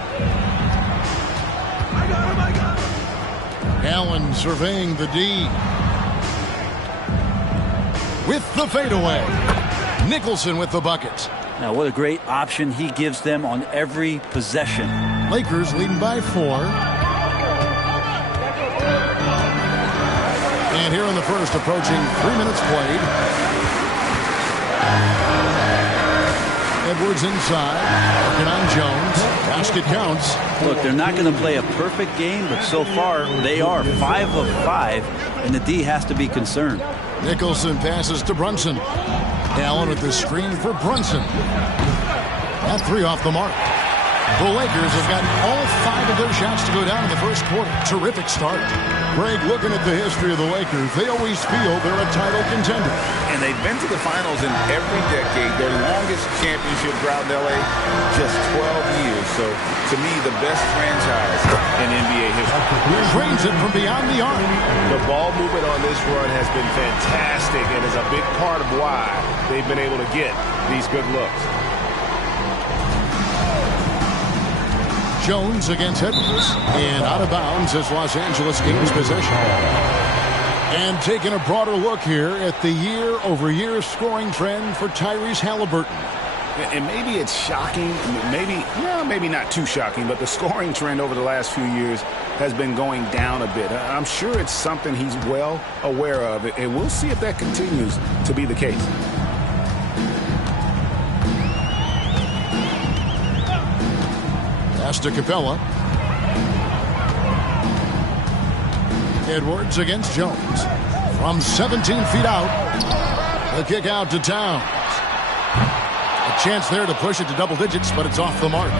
Allen surveying the D. With the fadeaway. Nicholson with the bucket. Now, what a great option he gives them on every possession. Lakers leading by 4. And here in the first, approaching 3 minutes played. Edwards inside. Working on Jones. Basket counts. Look, they're not going to play a perfect game, but so far they are 5 of 5, and the D has to be concerned. Nicholson passes to Brunson. Allen with the screen for Brunson. That 3 off the mark. The Lakers have gotten all 5 of their shots to go down in the first quarter. Terrific start. Greg, looking at the history of the Lakers, they always feel they're a title contender. And they've been to the finals in every decade. Their longest championship drought in L.A., just 12 years. So, to me, the best franchise in NBA history. Drains it from beyond the arc. The ball movement on this run has been fantastic and is a big part of why they've been able to get these good looks. Jones against Edwards. And out of bounds as Los Angeles gains possession. And taking a broader look here at the year-over-year scoring trend for Tyrese Halliburton. And maybe it's shocking, maybe not too shocking, but the scoring trend over the last few years has been going down a bit. I'm sure it's something he's well aware of, and we'll see if that continues to be the case. Pass to Capella. Edwards against Jones. From 17 feet out. The kick out to Towns. A chance there to push it to double digits, but it's off the mark.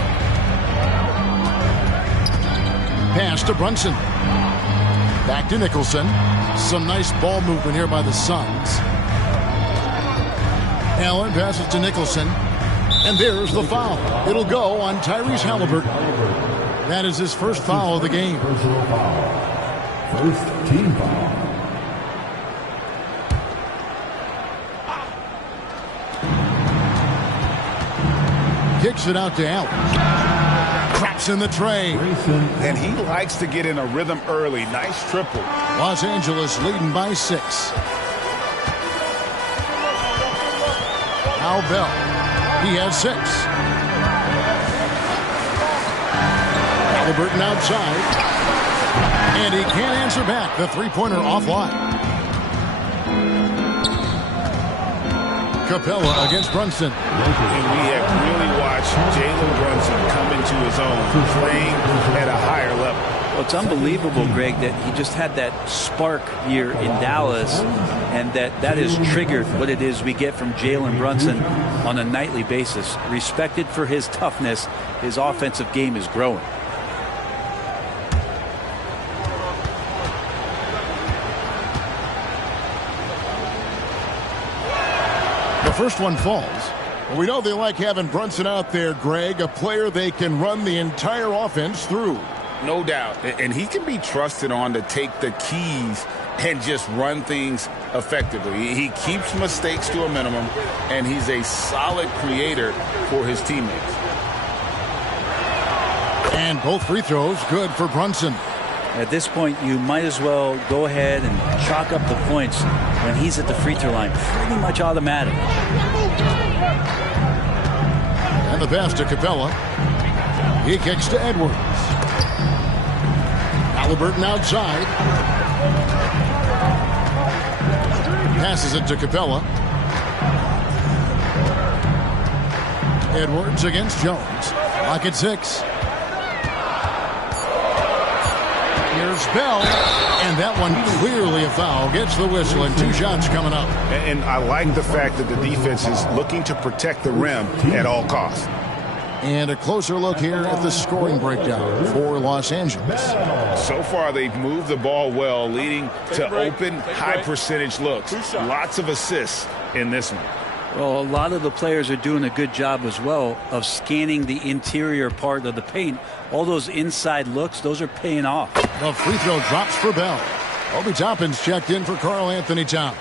Pass to Brunson. Back to Nicholson. Some nice ball movement here by the Suns. Allen passes to Nicholson. And there's the foul. It'll go on Tyrese Halliburton. That is his first foul of the game. Personal foul. First team foul. Kicks it out to Allen. Traps in the tray. And he likes to get in a rhythm early. Nice triple. Los Angeles leading by 6. Now Bell. He has 6. Halliburton outside. And he can't answer back. The three-pointer offline. Capella against Brunson. And we have really watched Jalen Brunson come into his own, playing at a higher level. Well, it's unbelievable, Greg, that he just had that spark here in Dallas, and that has triggered what it is we get from Jalen Brunson on a nightly basis. Respected for his toughness, his offensive game is growing. The first one falls. We know they like having Brunson out there, Greg, a player they can run the entire offense through. No doubt. And he can be trusted on to take the keys and just run things effectively. He keeps mistakes to a minimum, and he's a solid creator for his teammates. And both free throws good for Brunson. At this point, you might as well go ahead and chalk up the points when he's at the free throw line. Pretty much automatic. And the pass to Capella. He kicks to Edwards. Halliburton outside. Passes it to Capella. Edwards against Jones. Lock at 6. Here's Bell, and that one clearly a foul. Gets the whistle, and 2 shots coming up. And I like the fact that the defense is looking to protect the rim at all costs. And a closer look here at the scoring breakdown for Los Angeles. So far, they've moved the ball well, leading to open, high-percentage looks. Lots of assists in this one. Well, a lot of the players are doing a good job as well of scanning the interior part of the paint. All those inside looks, those are paying off. The free throw drops for Bell. Obi Toppin's checked in for Karl Anthony Towns.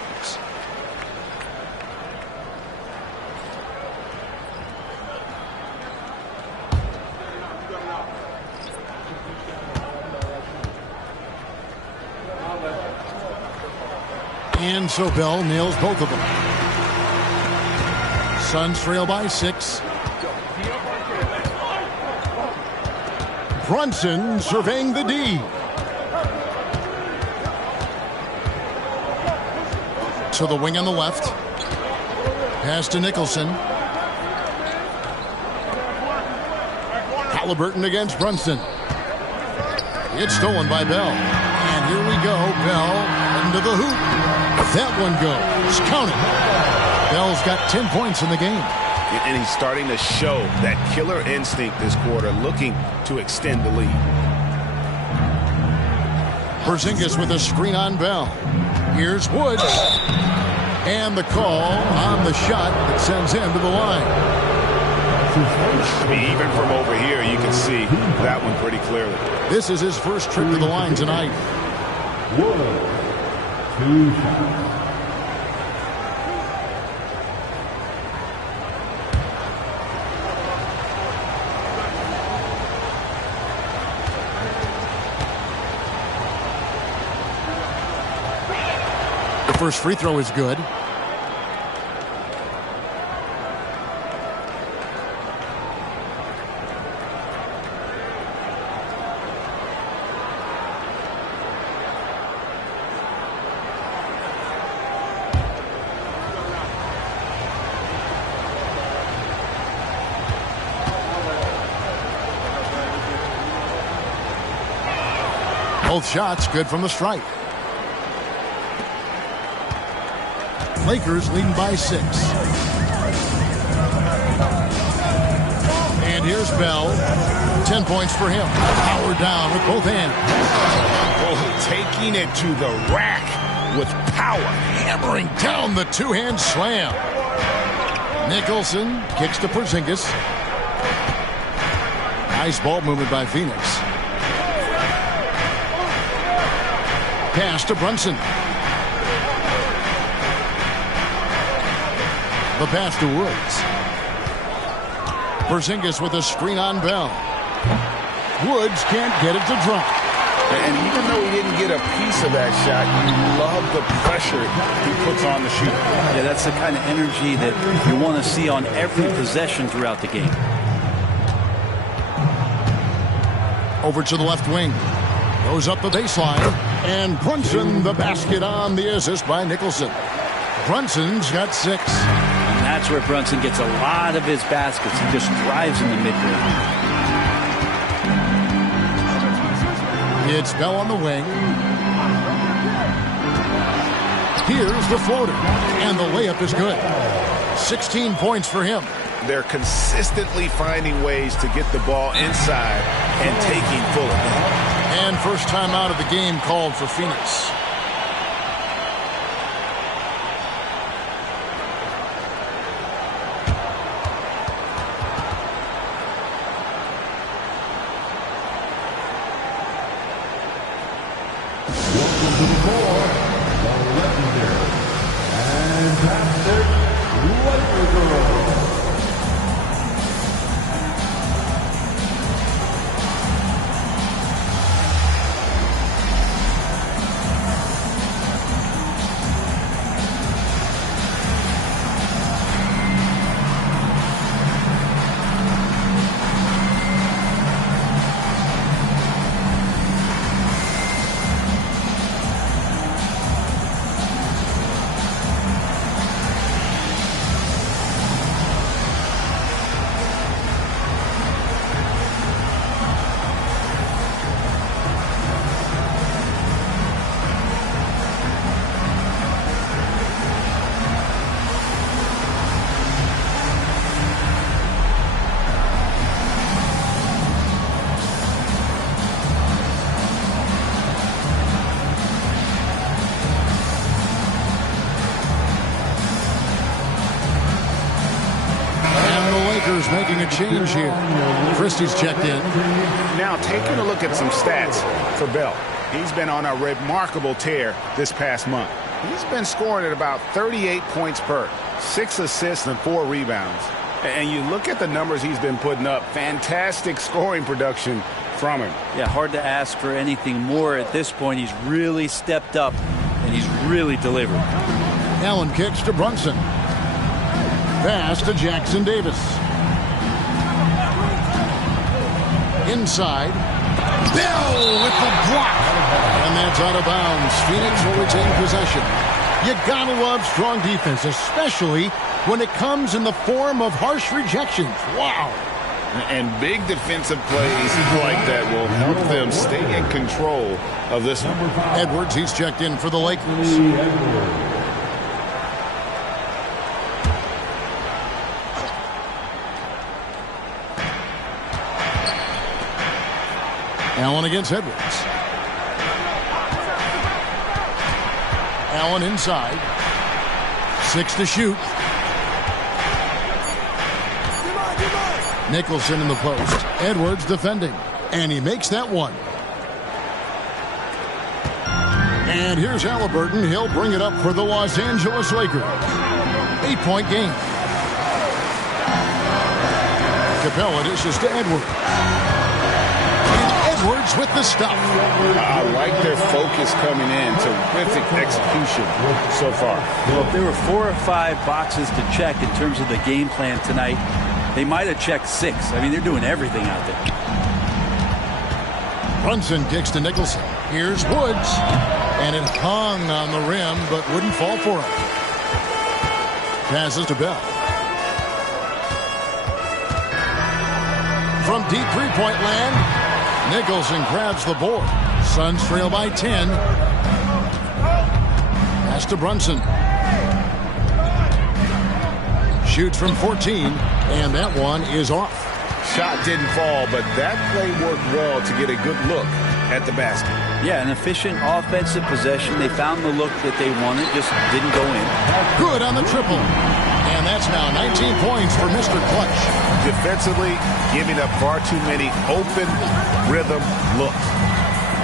And so Bell nails both of them. Suns trail by 6. Brunson surveying the D. To the wing on the left. Pass to Nicholson. Halliburton against Brunson. It's stolen by Bell. And here we go. Bell into the hoop. That one goes. Count it. Bell's got 10 points in the game. And he's starting to show that killer instinct this quarter, looking to extend the lead. Porzingis with a screen on Bell. Here's Woods. And the call on the shot that sends him to the line. I mean, even from over here, you can see that one pretty clearly. This is his first trip to the line tonight. 2 shots. The first free throw is good. Both shots good from the stripe. Lakers leading by 6. And here's Bell. 10 points for him. Power down with both hands. Oh, taking it to the rack with power. Hammering down the two-hand slam. Nicholson kicks to Porzingis. Nice ball movement by Phoenix. Pass to Brunson. The pass to Woods. Porzingis with a screen on Bell. Woods can't get it to drop. And even though he didn't get a piece of that shot, you love the pressure he puts on the shooter. Yeah, that's the kind of energy that you want to see on every possession throughout the game. Over to the left wing. Goes up the baseline. And Brunson the basket on the assist by Nicholson. Brunson's got 6. And that's where Brunson gets a lot of his baskets. He just thrives in the mid-range. It's Bell on the wing. Here's the floater. And the layup is good. 16 points for him. They're consistently finding ways to get the ball inside and taking full advantage. And first time out of the game called for Phoenix. Making a change here. Christie's checked in. Now taking a look at some stats for Bell. He's been on a remarkable tear this past month. He's been scoring at about 38 points per, 6 assists and 4 rebounds. And you look at the numbers he's been putting up, fantastic scoring production from him. Yeah, hard to ask for anything more at this point. He's really stepped up and he's really delivered. Allen kicks to Brunson. Pass to Jackson Davis. Inside. Bell with the block. And that's out of bounds. Phoenix will retain possession. You gotta love strong defense, especially when it comes in the form of harsh rejections. Wow. And big defensive plays like that will help them stay in control of this one. Edwards, he's checked in for the Lakers. Allen against Edwards. Allen inside. 6 to shoot. Nicholson in the post. Edwards defending. And he makes that one. And here's Halliburton. He'll bring it up for the Los Angeles Lakers. 8-point game. Capella dishes to Edwards. Edwards with the stop. I like their focus coming in. Terrific execution so far. Well, if there were 4 or 5 boxes to check in terms of the game plan tonight, they might have checked 6. I mean, they're doing everything out there. Brunson kicks to Nicholson. Here's Woods. And it hung on the rim, but wouldn't fall for him. Passes to Bell. From deep three-point land, Nicholson grabs the board. Suns trail by 10. Pass to Brunson. Shoots from 14, and that one is off. Shot didn't fall, but that play worked well to get a good look at the basket. Yeah, an efficient offensive possession. They found the look that they wanted, just didn't go in. Good on the triple. And that's now 19 points for Mr. Clutch. Defensively, giving up far too many open rhythm looks.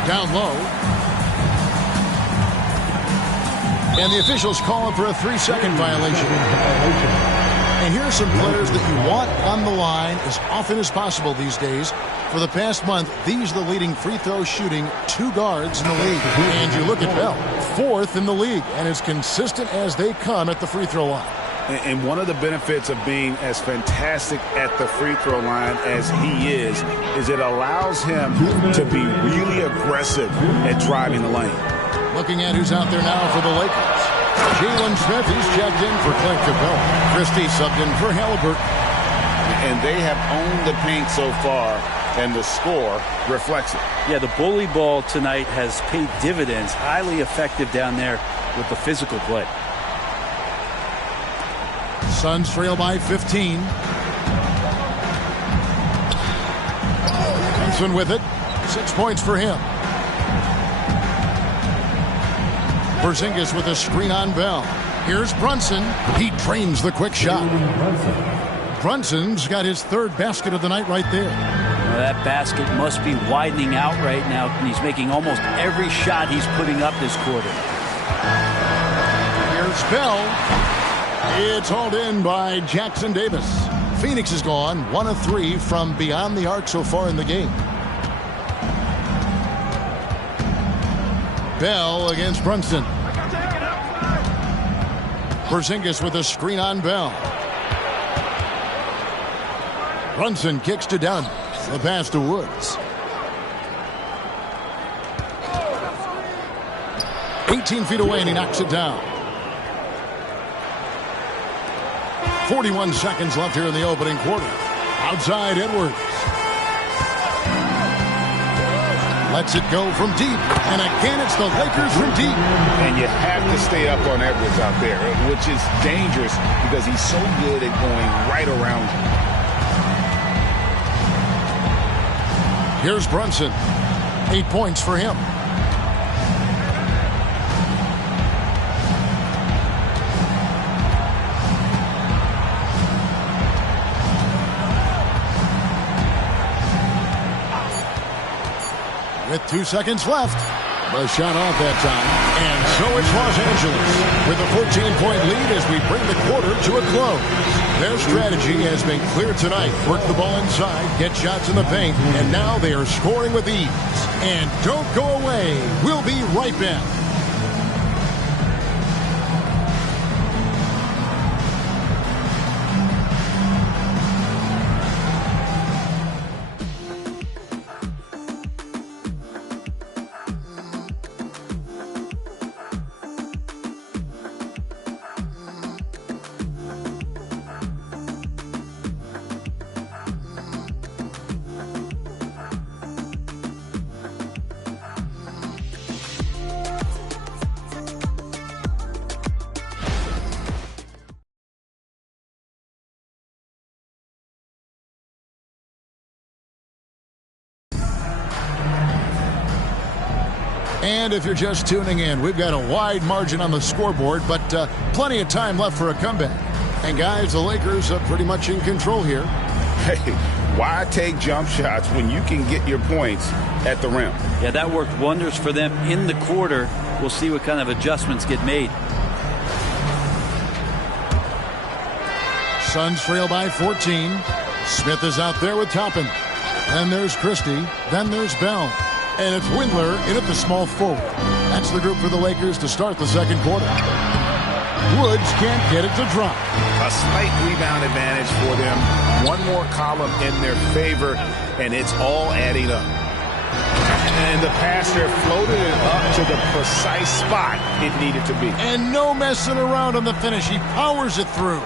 Down low. And the officials call him for a 3-second violation. And here's some players that you want on the line as often as possible these days. For the past month, these are the leading free throw shooting 2 guards in the league. And you look at Bell, 4th in the league, and as consistent as they come at the free throw line. And one of the benefits of being as fantastic at the free throw line as he is it allows him to be really aggressive at driving the lane. Looking at who's out there now for the Lakers. Jalen Smith, he's checked in for Clint Capella. Christie subbed in for Halliburton. And they have owned the paint so far, and the score reflects it. Yeah, the bully ball tonight has paid dividends. Highly effective down there with the physical play. Suns trail by 15. Brunson with it. 6 points for him. Porzingis with a screen on Bell. Here's Brunson. He drains the quick shot. Brunson's got his 3rd basket of the night right there. Well, that basket must be widening out right now, and he's making almost every shot he's putting up this quarter. Here's Bell. It's hauled in by Jackson Davis. Phoenix is gone 1 of 3 from beyond the arc so far in the game. Bell against Brunson. Porzingis with a screen on Bell. Brunson kicks to Dunn. The pass to Woods. 18 feet away, and he knocks it down. 41 seconds left here in the opening quarter. Outside Edwards. Lets it go from deep. And again, it's the Lakers from deep. And you have to stay up on Edwards out there, which is dangerous because he's so good at going right around you. Here's Brunson. 8 points for him. With 2 seconds left. The shot off that time. And so it's Los Angeles with a 14-point lead as we bring the quarter to a close. Their strategy has been clear tonight. Work the ball inside, get shots in the paint, and now they are scoring with ease. And don't go away. We'll be right back. And if you're just tuning in, we've got a wide margin on the scoreboard, but plenty of time left for a comeback. And guys, the Lakers are pretty much in control here. Hey, why take jump shots when you can get your points at the rim? Yeah, that worked wonders for them in the quarter. We'll see what kind of adjustments get made. Suns trail by 14. Smith is out there with Toppin. Then there's Christie. Then there's Bell. And it's Windler in at the small forward. That's the group for the Lakers to start the second quarter. Woods can't get it to drop. A slight rebound advantage for them. One more column in their favor, and it's all adding up. And the pass there floated it up to the precise spot it needed to be. And no messing around on the finish. He powers it through.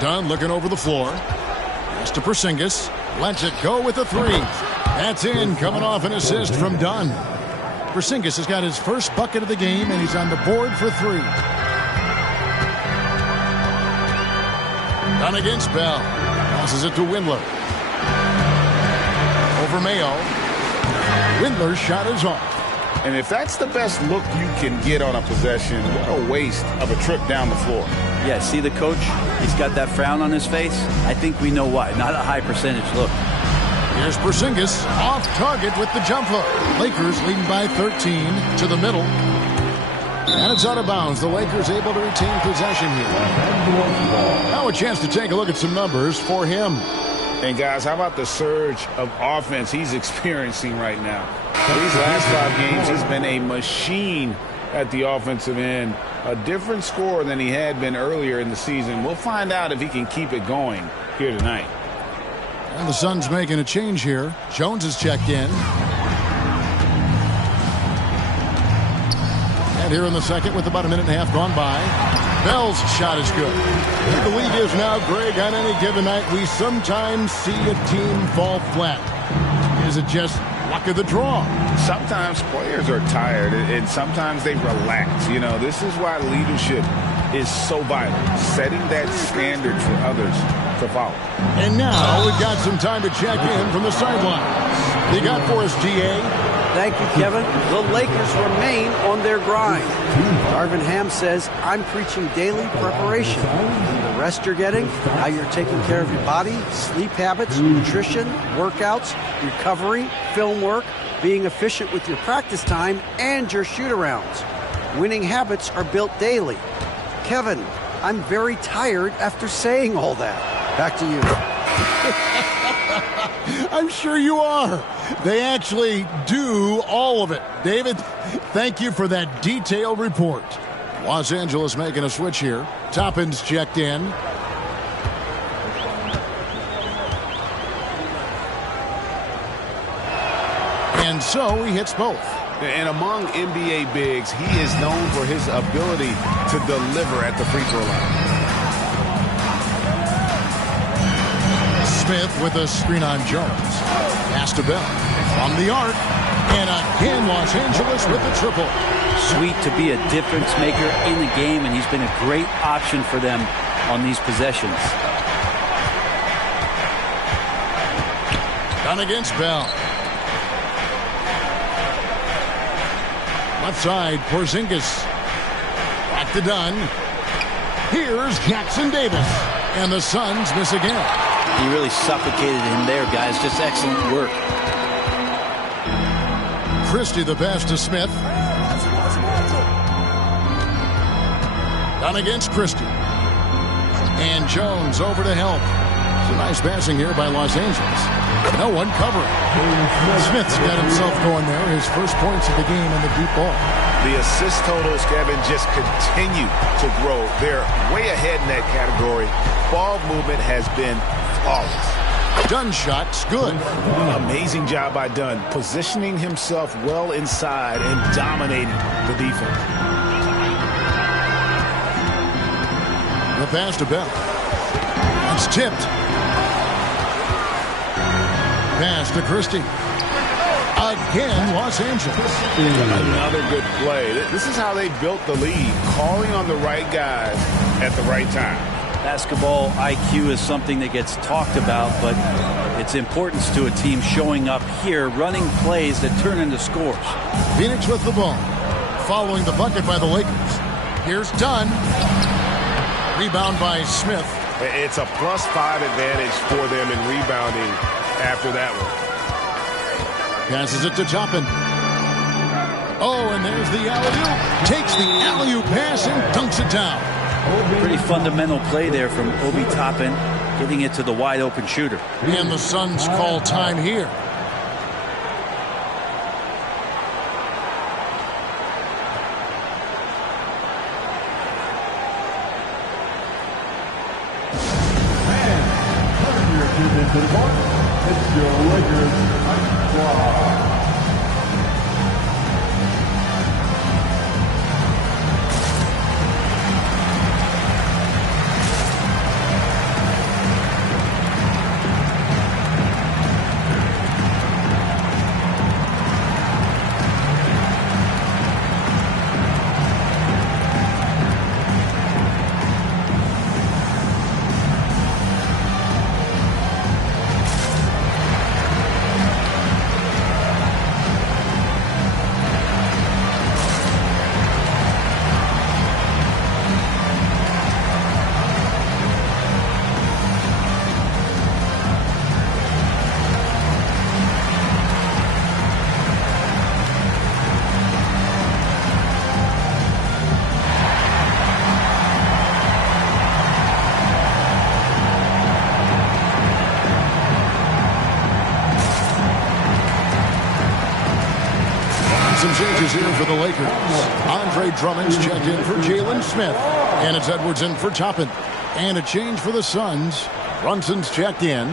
Dunn looking over the floor. Pass to Porzingis. Lets it go with a 3. That's in, coming off an assist from Dunn. Porzingis has got his first bucket of the game, and he's on the board for 3. Dunn against Bell. Passes it to Windler. Over Mayo. Windler's shot is off. And if that's the best look you can get on a possession, what a waste of a trip down the floor. Yeah, see the coach? He's got that frown on his face. I think we know why. Not a high percentage look. Here's Porzingis off target with the jump hook. Lakers leading by 13 to the middle. And it's out of bounds. The Lakers able to retain possession here. Now a chance to take a look at some numbers for him. And guys, how about the surge of offense he's experiencing right now? These last 5 games, he's been a machine at the offensive end. A different score than he had been earlier in the season. We'll find out if he can keep it going here tonight. And the Suns making a change here. Jones has checked in. And here in the second with about a minute and a half gone by. Bell's shot is good. The league is now, Greg, on any given night, we sometimes see a team fall flat. Is it just luck of the draw? Sometimes players are tired, and sometimes they relax. You know, this is why leadership is so vital, setting that standard for others to follow. And now we've got some time to check in from the sidelines. You got for us, GA? Thank you, Kevin. The Lakers remain on their grind. Darvin Ham says, I'm preaching daily preparation. The rest you're getting, how you're taking care of your body, sleep habits, nutrition, workouts, recovery, film work, being efficient with your practice time, and your shoot-arounds. Winning habits are built daily. Kevin, I'm very tired after saying all that. Back to you. I'm sure you are. They actually do all of it. David, thank you for that detailed report. Los Angeles making a switch here. Toppin's checked in. And so he hits both. And among NBA bigs, he is known for his ability to deliver at the free throw line. Smith with a screen on Jones. Pass to Bell. From the arc. And again, Los Angeles with the triple. Sweet to be a difference maker in the game, and he's been a great option for them on these possessions. Done against Bell. Left side, Porzingis. Back to Dunn. Here's Jackson Davis. And the Suns miss again. He really suffocated him there, guys. Just excellent work. Christie the pass to Smith. Done against Christie. And Jones over to help. Some nice passing here by Los Angeles. No one covering. Smith's got himself going there. His first points of the game on the deep ball. The assist totals, Kevin, just continue to grow. They're way ahead in that category. Ball movement has been flawless. Dunn shot's good. Amazing job by Dunn, positioning himself well inside and dominating the defense. The pass to Bell. It's tipped. Pass to Christie. Again, Los Angeles. Another good play. This is how they built the lead, calling on the right guys at the right time. Basketball IQ is something that gets talked about, but its importance to a team showing up here, running plays that turn into scores. Phoenix with the ball. Following the bucket by the Lakers. Here's Dunn. Rebound by Smith. It's a +5 advantage for them in rebounding after that one. Passes it to Toppin. Oh, and there's the alley-oop. Takes the alley-oop pass and dunks it down. Pretty fundamental play there from Obi Toppin, getting it to the wide-open shooter. And the Suns call time here. It's your Lakers Ice Squad. some changes here for the Lakers. Andre Drummond's checked in for Jalen Smith. And it's Edwards in for Toppin. And a change for the Suns. Brunson's checked in.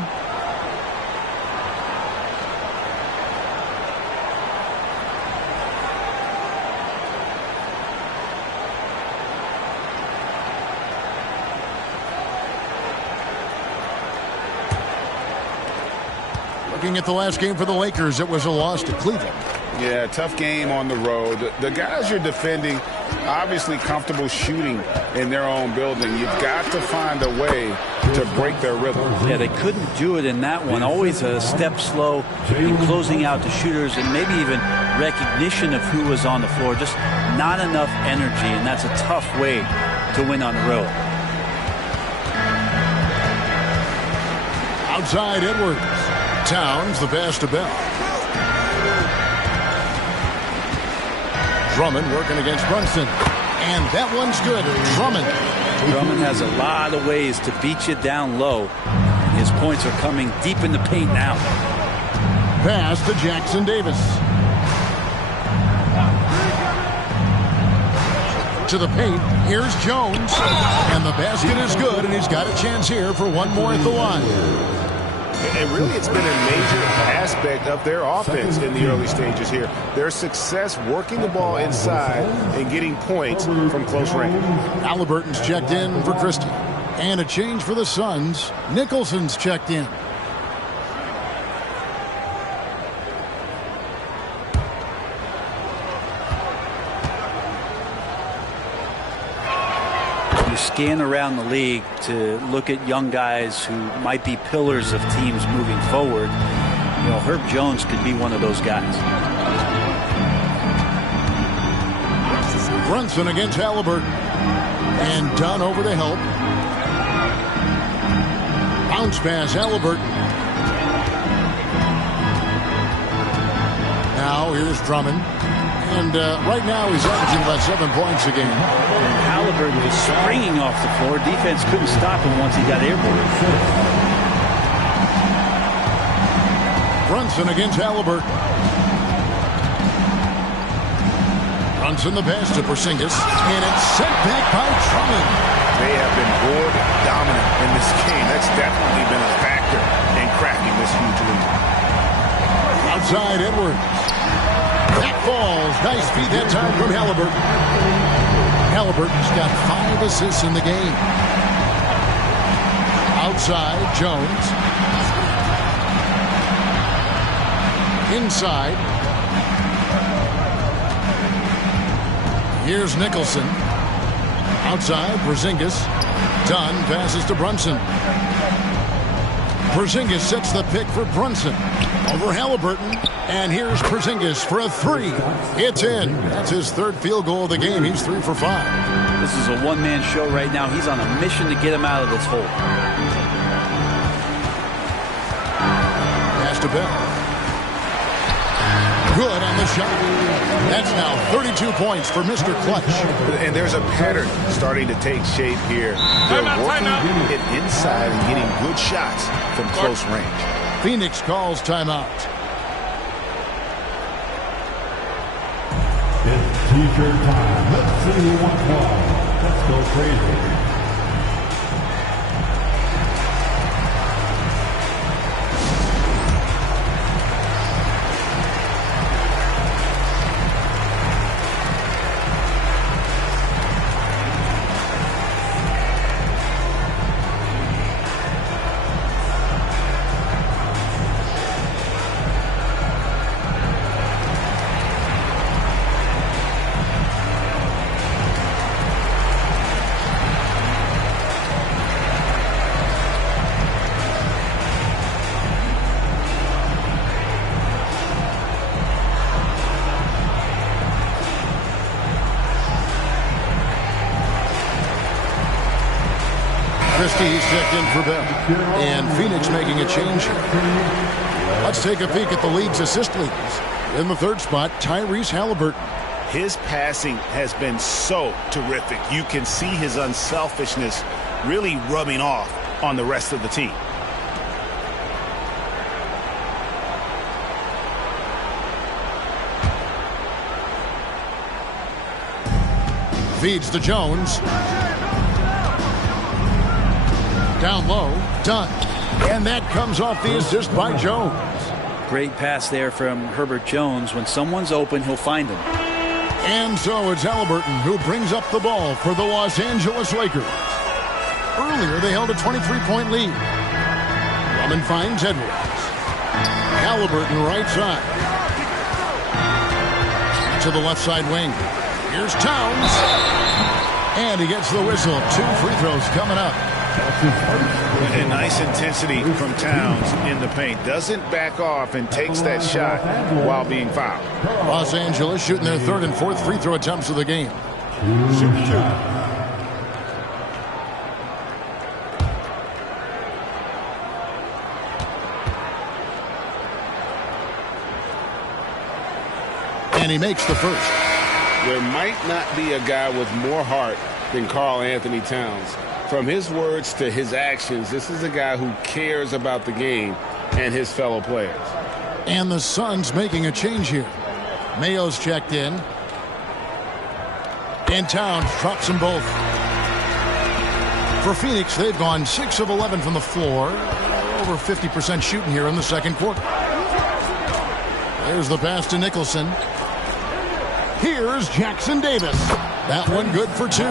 Looking at the last game for the Lakers, it was a loss to Cleveland. Yeah, tough game on the road. The guys you're defending, obviously comfortable shooting in their own building. You've got to find a way to break their rhythm. Yeah, they couldn't do it in that one. Always a step slow in closing out the shooters and maybe even recognition of who was on the floor. Just not enough energy, and that's a tough way to win on the road. Outside Edwards. Towns, the pass to Bell. Drummond working against Brunson. And that one's good. Drummond has a lot of ways to beat you down low. His points are coming deep in the paint now. Pass to Jackson Davis. To the paint. Here's Jones. And the basket is good, and he's got a chance here for one more at the line. And really, it's been a major aspect of their offense in the early stages here. Their success working the ball inside and getting points from close range. Halliburton's checked in for Christie. And a change for the Suns. Nicholson's checked in. Scan around the league to look at young guys who might be pillars of teams moving forward. You know, Herb Jones could be one of those guys. Brunson against Halliburton. And Dunn over to help. Bounce pass, Halliburton. Now here's Drummond. And right now he's averaging about 7 points a game. Halliburton was springing off the floor. Defense couldn't stop him once he got airborne. Brunson against Halliburton. Brunson the pass to Porzingis. And it's sent back by Drummond. They have been board dominant in this game. That's definitely been a factor in cracking this huge lead. Outside Edwards. That falls. Nice feed that time from Halliburton. Halliburton's got 5 assists in the game. Outside, Jones. Inside. Here's Nicholson. Outside, Porzingis. Dunn passes to Brunson. Porzingis sets the pick for Brunson. Over Halliburton. And here's Porzingis for a 3. It's in. That's his 3rd field goal of the game. He's 3 for 5. This is a one-man show right now. He's on a mission to get him out of this hole. Pass to Bell. Good on the shot. That's now 32 points for Mr. Clutch. And there's a pattern starting to take shape here. They're working it inside and getting good shots from close range. Phoenix calls timeout. It's T-shirt time. Let's see who wants one. Let's go crazy. Christie's checked in for Bell. And Phoenix making a change here. Let's take a peek at the league's assist leaders. In the 3rd spot, Tyrese Halliburton. His passing has been so terrific. You can see his unselfishness really rubbing off on the rest of the team. Feeds to Jones. Down low, done. And that comes off the assist by Jones. Great pass there from Herbert Jones. When someone's open, he'll find him. And so it's Halliburton who brings up the ball for the Los Angeles Lakers. Earlier, they held a 23-point lead. Drummond finds Edwards. Halliburton right side. To the left side wing. Here's Towns. And he gets the whistle. 2 free throws coming up. And nice intensity from Towns in the paint. Doesn't back off and takes that shot while being fouled. Los Angeles shooting their 3rd and 4th free throw attempts of the game. And he makes the first. There might not be a guy with more heart than Karl Anthony Towns. From his words to his actions, this is a guy who cares about the game and his fellow players. And the Suns making a change here. Mayo's checked in. And Towns drops them both. For Phoenix, they've gone 6 of 11 from the floor. Over 50% shooting here in the second quarter. There's the pass to Nicholson. Here's Jackson Davis. That one good for 2.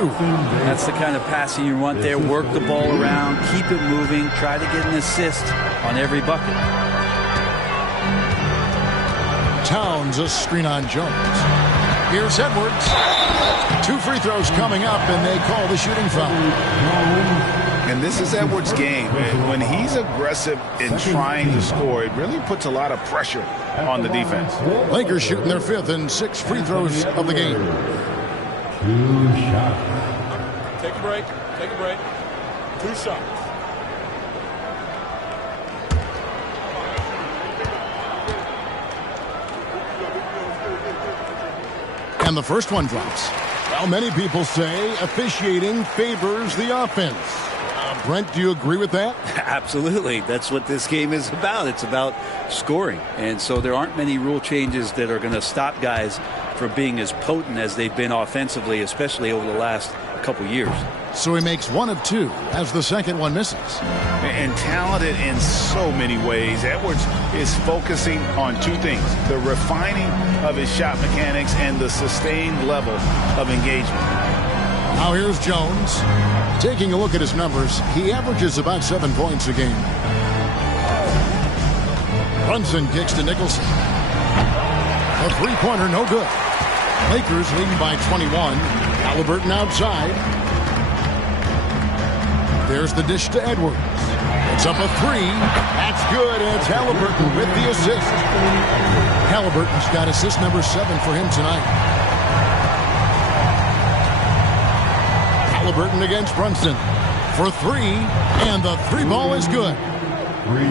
That's the kind of passing you want there. Work the ball around, keep it moving, try to get an assist on every bucket. Towns a screen on Jones. Here's Edwards. 2 free throws coming up, and they call the shooting foul. And this is Edwards' game. When he's aggressive in trying to score, it really puts a lot of pressure on the defense. Lakers shooting their 5th and 6th free throws of the game. 2 shots. Take a break. Take a break. 2 shots. And the first one drops. Well, many people say officiating favors the offense. Brent, do you agree with that? Absolutely. That's what this game is about. It's about scoring. And so there aren't many rule changes that are going to stop guys from being as potent as they've been offensively, especially over the last couple years. So he makes 1 of 2 as the second one misses. And talented in so many ways. Edwards is focusing on 2 things: the refining of his shot mechanics and the sustained level of engagement. Now here's Jones. Taking a look at his numbers, he averages about 7 points a game. Brunson kicks to Nicholson. A 3-pointer, no good. Lakers leading by 21. Halliburton outside. There's the dish to Edwards. It's up a 3. That's good. And it's Halliburton with the assist. Halliburton's got assist number 7 for him tonight. Halliburton against Brunson for 3. And the 3 ball is good.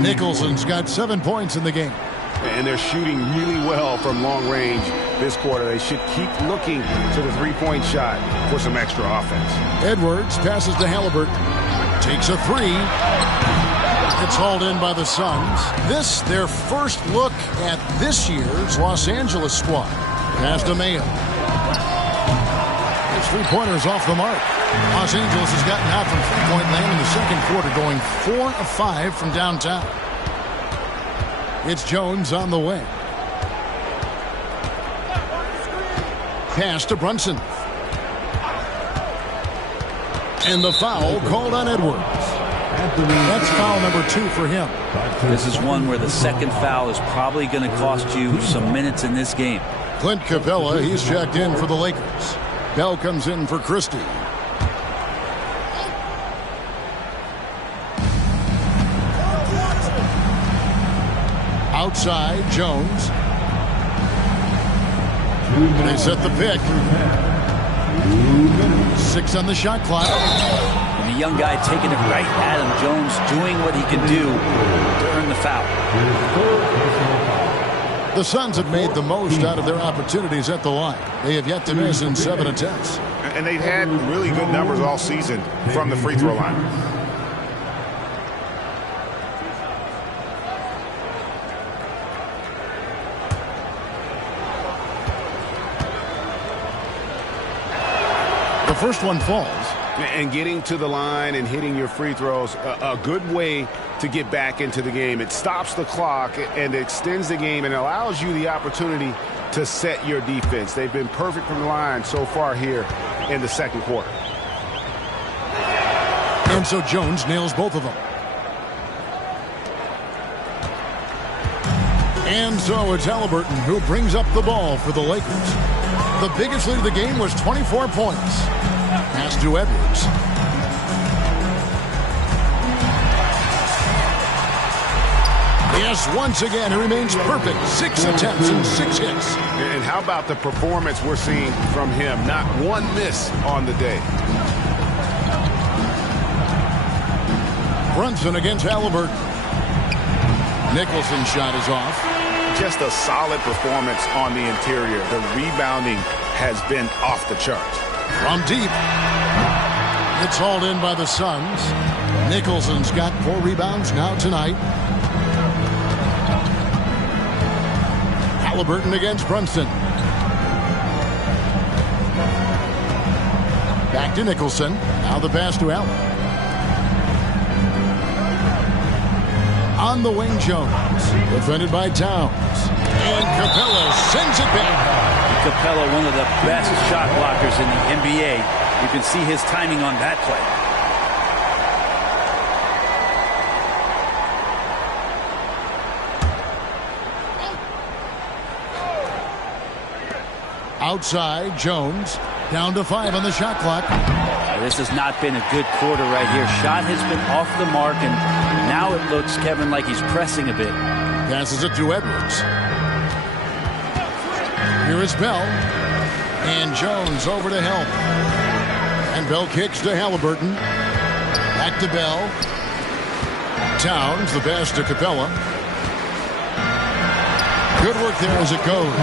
Nicholson's got 7 points in the game. And they're shooting really well from long range this quarter. They should keep looking to the 3-point shot for some extra offense. Edwards passes to Halliburton. Takes a 3. It's hauled in by the Suns. This, their first look at this year's Los Angeles squad. Pass to Mayo. His 3-pointer's off the mark. Los Angeles has gotten out from 3-point land in the second quarter, going 4 of 5 from downtown. It's Jones on the way. Pass to Brunson. And the foul called on Edwards. That's foul number 2 for him. This is one where the second foul is probably going to cost you some minutes in this game. Clint Capella, he's checked in for the Lakers. Bell comes in for Christie. Outside, Jones. They set the pick. 6 on the shot clock. And the young guy taking it right at him. Jones doing what he can do to earn the foul. The Suns have made the most out of their opportunities at the line. They have yet to miss in 7 attempts. And they've had really good numbers all season from the free throw line. The first one falls. And getting to the line and hitting your free throws, a good way to get back into the game. It stops the clock and extends the game and allows you the opportunity to set your defense. They've been perfect from the line so far here in the second quarter. And so Jones nails both of them. And so it's Halliburton who brings up the ball for the Lakers. The biggest lead of the game was 24 points. Pass to Edwards. Yes, once again, he remains perfect. 6 attempts and 6 hits. And how about the performance we're seeing from him? Not one miss on the day. Brunson against Halliburton. Nicholson's shot is off. Just a solid performance on the interior. The rebounding has been off the charts. From deep. It's hauled in by the Suns. Nicholson's got 4 rebounds now tonight. Halliburton against Brunson. Back to Nicholson. Now the pass to Allen. On the wing, Jones. Defended by Towns. And Capella sends it back. Capella, one of the best shot blockers in the NBA. You can see his timing on that play. Outside, Jones. Down to 5 on the shot clock. This has not been a good quarter right here. Shot has been off the mark, and now it looks, Kevin, like he's pressing a bit. Passes it to Edwards. Here is Bell. And Jones over to help. And Bell kicks to Halliburton. Back to Bell. Towns, the pass to Capella. Good work there as it goes.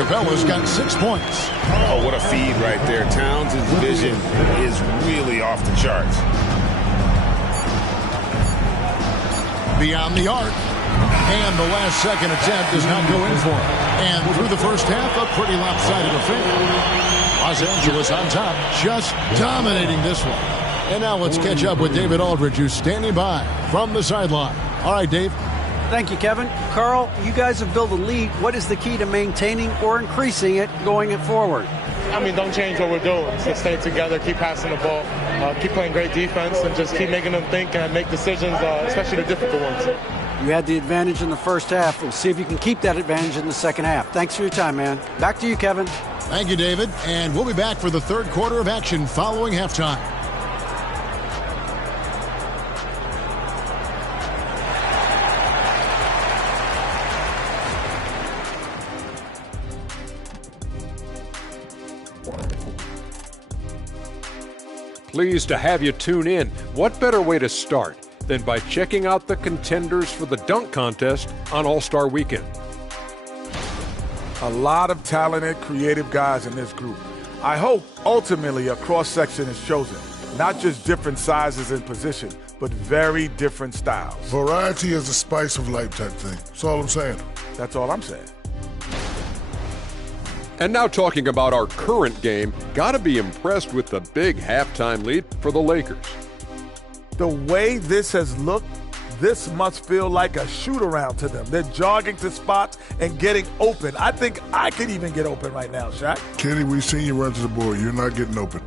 Capella's got 6 points. Oh, what a feed right there. Towns' vision is really off the charts. Beyond the arc. And the last second attempt does not go in for him. And through the first half, a pretty lopsided affair. Los Angeles on top, just dominating this one. And now let's catch up with David Aldridge, who's standing by from the sideline. All right, Dave. Thank you, Kevin. Carl, you guys have built a lead. What is the key to maintaining or increasing it going forward? I mean, don't change what we're doing. Just stay together, keep passing the ball, keep playing great defense, and just keep making them think and make decisions, especially the difficult ones. You had the advantage in the first half. We'll see if you can keep that advantage in the second half. Thanks for your time, man. Back to you, Kevin. Thank you, David. And we'll be back for the third quarter of action following halftime. Pleased to have you tune in. What better way to start than by checking out the contenders for the dunk contest on All-Star Weekend? A lot of talented, creative guys in this group. I hope ultimately a cross-section is chosen. Not just different sizes and position, but very different styles. Variety is the spice of life type thing. That's all I'm saying. That's all I'm saying. And now talking about our current game, gotta be impressed with the big halftime lead for the Lakers. The way this has looked, this must feel like a shoot-around to them. They're jogging to spots and getting open. I think I could even get open right now, Shaq. Kenny, we've seen you run to the board. You're not getting open.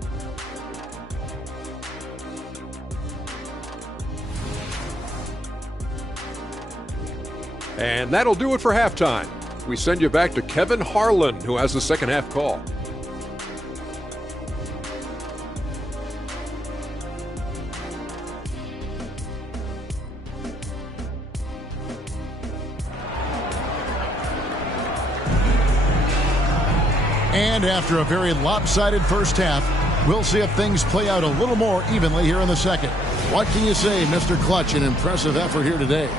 And that'll do it for halftime. We send you back to Kevin Harlan, who has the second half call. And after a very lopsided first half, we'll see if things play out a little more evenly here in the second. What can you say, Mr. Clutch? An impressive effort here today.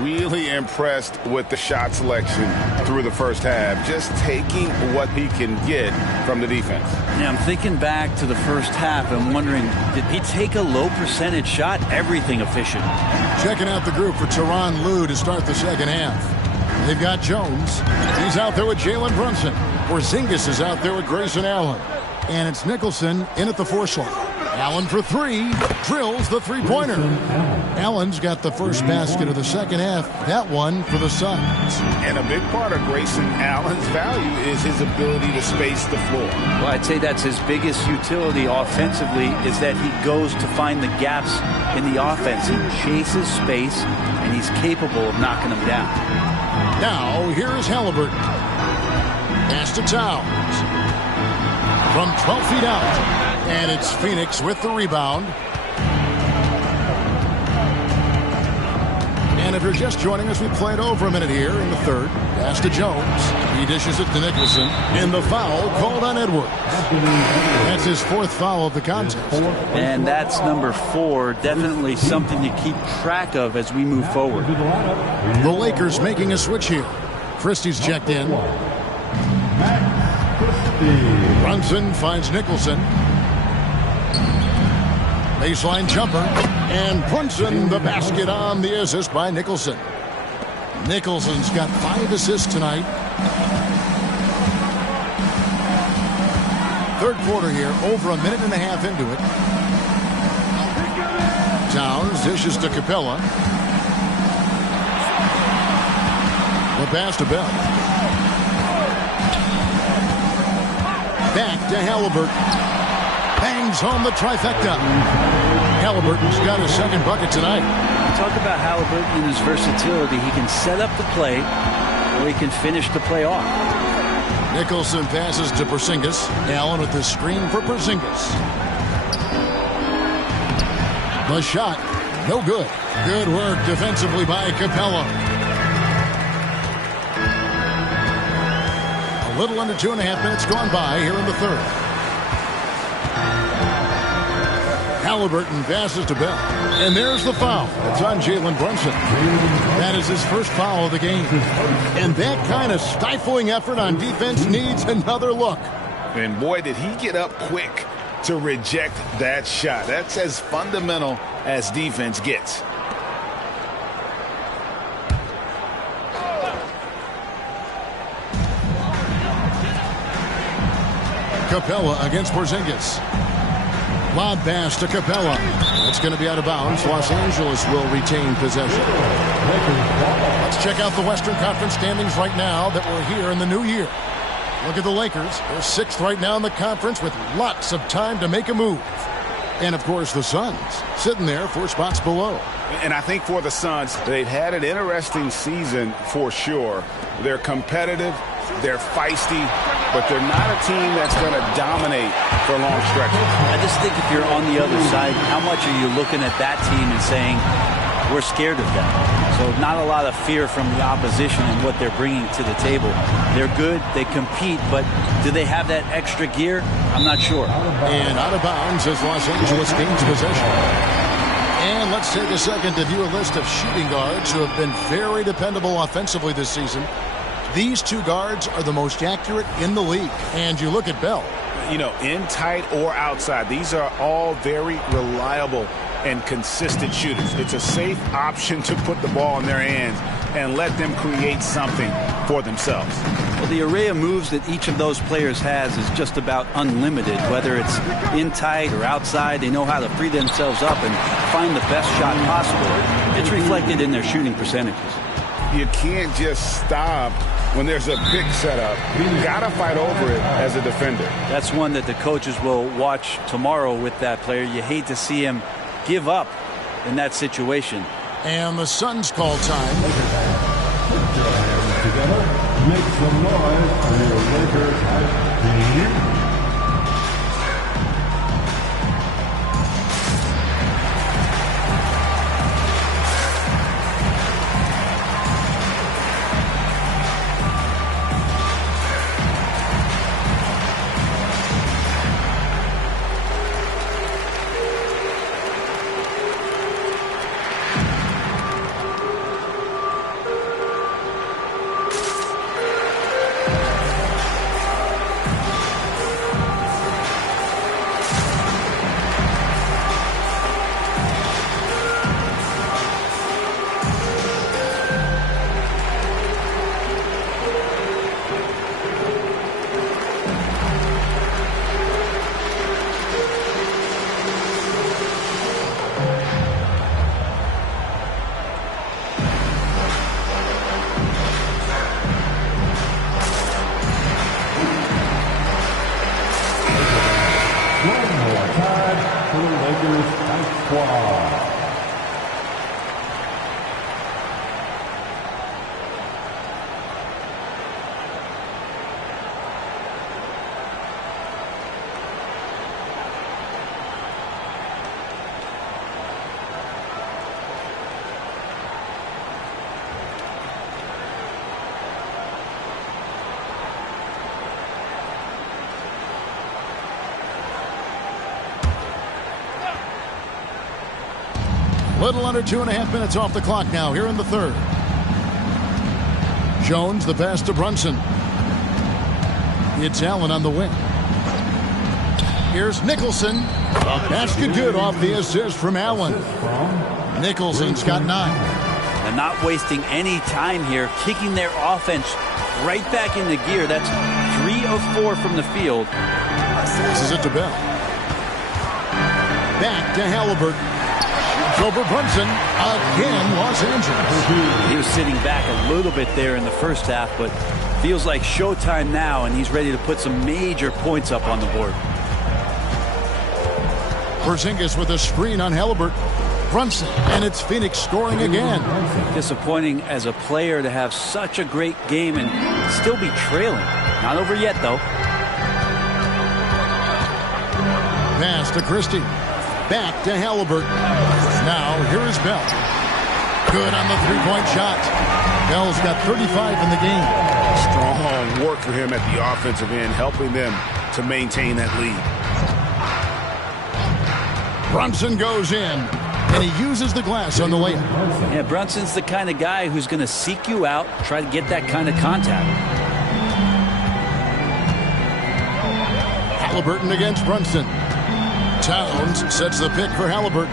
Really impressed with the shot selection through the first half, just taking what he can get from the defense. Yeah, I'm thinking back to the first half and wondering, did he take a low percentage shot? Everything efficient. Checking out the group for Tyronn Lue to start the second half. They've got Jones. He's out there with Jalen Brunson. Porzingis is out there with Grayson Allen. And it's Nicholson in at the 4 slot. Allen for 3, drills the three-pointer. Allen's got the first basket of the second half. That one for the Suns. And a big part of Grayson Allen's value is his ability to space the floor. Well, I'd say that's his biggest utility offensively, is that he goes to find the gaps in the offense. He chases space, and he's capable of knocking them down. Now, here is Halliburton. Pass to Towns. From 12 feet out. And it's Phoenix with the rebound. And if you're just joining us, we played over a minute here in the third. Pass to Jones. He dishes it to Nicholson. And the foul called on Edwards. That's his 4th foul of the contest. And that's number 4. Definitely something to keep track of as we move forward. The Lakers making a switch here. Christie's checked in. Brunson finds Nicholson. Baseline jumper. And Brunson the basket on the assist by Nicholson. Nicholson's got 5 assists tonight. Third quarter here, over a minute and a half into it. Towns dishes to Capella. The pass to Bell. Back to Halliburton. Bangs home the trifecta. Halliburton's got his second bucket tonight. Talk about Halliburton and his versatility. He can set up the play, or he can finish the play off. Nicholson passes to Porzingis. Allen with the screen for Porzingis. The shot, no good. Good work defensively by Capella. A little under 2.5 minutes gone by here in the third. Halliburton passes to Bell. And there's the foul. It's on Jalen Brunson. That is his first foul of the game. And that kind of stifling effort on defense needs another look. And boy, did he get up quick to reject that shot. That's as fundamental as defense gets. Capella against Porzingis. Lob pass to Capella. That's going to be out of bounds. Los Angeles will retain possession. Let's check out the Western Conference standings right now that we're here in the new year. Look at the Lakers. They're 6th right now in the conference with lots of time to make a move. And, of course, the Suns sitting there 4 spots below. And I think for the Suns, they've had an interesting season for sure. They're competitive. They're feisty, but they're not a team that's going to dominate for long stretches. I just think if you're on the other side, how much are you looking at that team and saying, we're scared of them? So not a lot of fear from the opposition and what they're bringing to the table. They're good, they compete, but do they have that extra gear? I'm not sure. And out of bounds as Los Angeles gains possession. And let's take a second to view a list of shooting guards who have been very dependable offensively this season. These 2 guards are the most accurate in the league. And you look at Bell. You know, in tight or outside, these are all very reliable and consistent shooters. It's a safe option to put the ball in their hands and let them create something for themselves. Well, the array of moves that each of those players has is just about unlimited. Whether it's in tight or outside, they know how to free themselves up and find the best shot possible. It's reflected in their shooting percentages. You can't just stop when there's a pick set up. You got to fight over it as a defender. That's one that the coaches will watch tomorrow with that player. You hate to see him give up in that situation. And the Suns call time. Together, make some noise for your Lakers team. foul. Little under 2.5 minutes off the clock now here in the third. Jones, the pass to Brunson. It's Allen on the wing. Here's Nicholson. Basket good off the assist from Allen. Nicholson's got 9. And not wasting any time here, kicking their offense right back into gear. That's 3 of 4 from the field. This is it to Bell. Back to Halliburton. Over Brunson again, Los Angeles. He was sitting back a little bit there in the first half, but feels like showtime now, and he's ready to put some major points up on the board. Porzingis with a screen on Halliburton. Brunson, and it's Phoenix scoring again. Disappointing as a player to have such a great game and still be trailing. Not over yet, though. Pass to Christie. Back to Halliburton. Now, here is Bell. Good on the three-point shot. Bell's got 35 in the game. Strong work for him at the offensive end, helping them to maintain that lead. Brunson goes in, and he uses the glass on the layup. Yeah, Brunson's the kind of guy who's going to seek you out, try to get that kind of contact. Halliburton against Brunson. Towns sets the pick for Halliburton.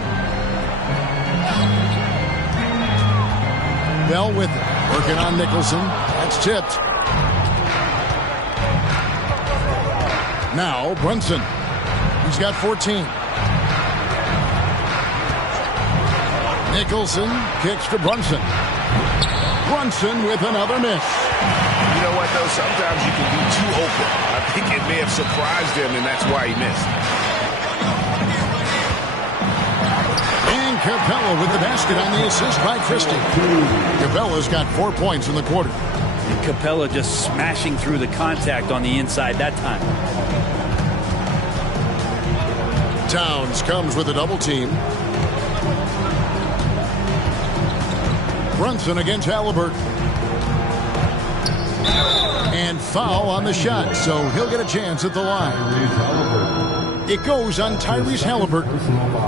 Bell with it. Working on Nicholson. That's tipped. Now Brunson. He's got 14. Nicholson kicks to Brunson. Brunson with another miss. You know what, though? Sometimes you can be too open. I think it may have surprised him, and that's why he missed. Capella with the basket on the assist by Christie. Capella's got 4 points in the quarter. And Capella just smashing through the contact on the inside that time. Towns comes with a double team. Brunson against Halliburton. And foul on the shot, so he'll get a chance at the line. It goes on Tyrese Halliburton.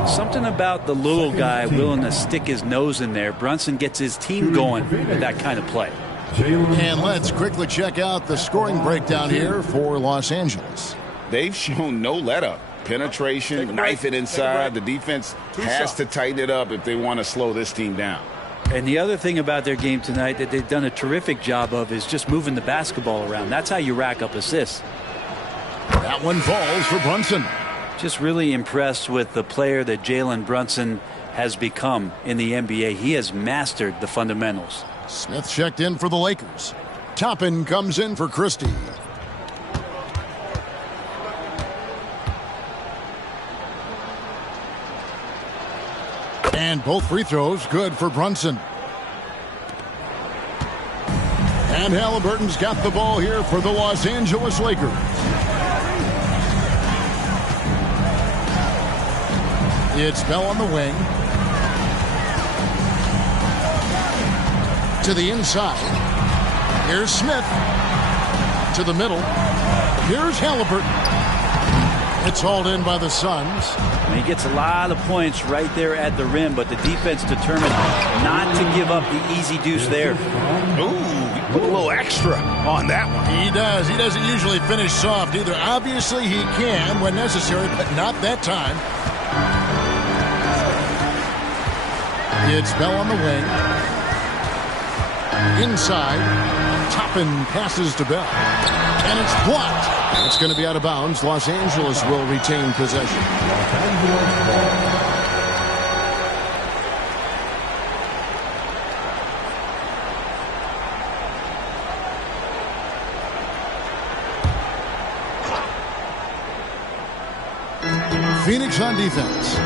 Something about the little guy willing to stick his nose in there. Brunson gets his team going with that kind of play. And let's quickly check out the scoring breakdown here for Los Angeles. They've shown no let-up. Penetration, knife it inside. The defense has to tighten it up if they want to slow this team down. And the other thing about their game tonight that they've done a terrific job of is just moving the basketball around. That's how you rack up assists. That one falls for Brunson. Just really impressed with the player that Jalen Brunson has become in the NBA. He has mastered the fundamentals. Smith checked in for the Lakers. Toppin comes in for Christie. And both free throws good for Brunson. And Halliburton's got the ball here for the Los Angeles Lakers. It's Bell on the wing. To the inside. Here's Smith. To the middle. Here's Halliburton. It's hauled in by the Suns. He gets a lot of points right there at the rim, but the defense determined not to give up the easy deuce there. Ooh, he put a little extra on that one. He does. He doesn't usually finish soft either. Obviously, he can when necessary, but not that time. It's Bell on the wing. Inside. Toppin passes to Bell. And it's blocked. It's going to be out of bounds. Los Angeles will retain possession. Phoenix on defense.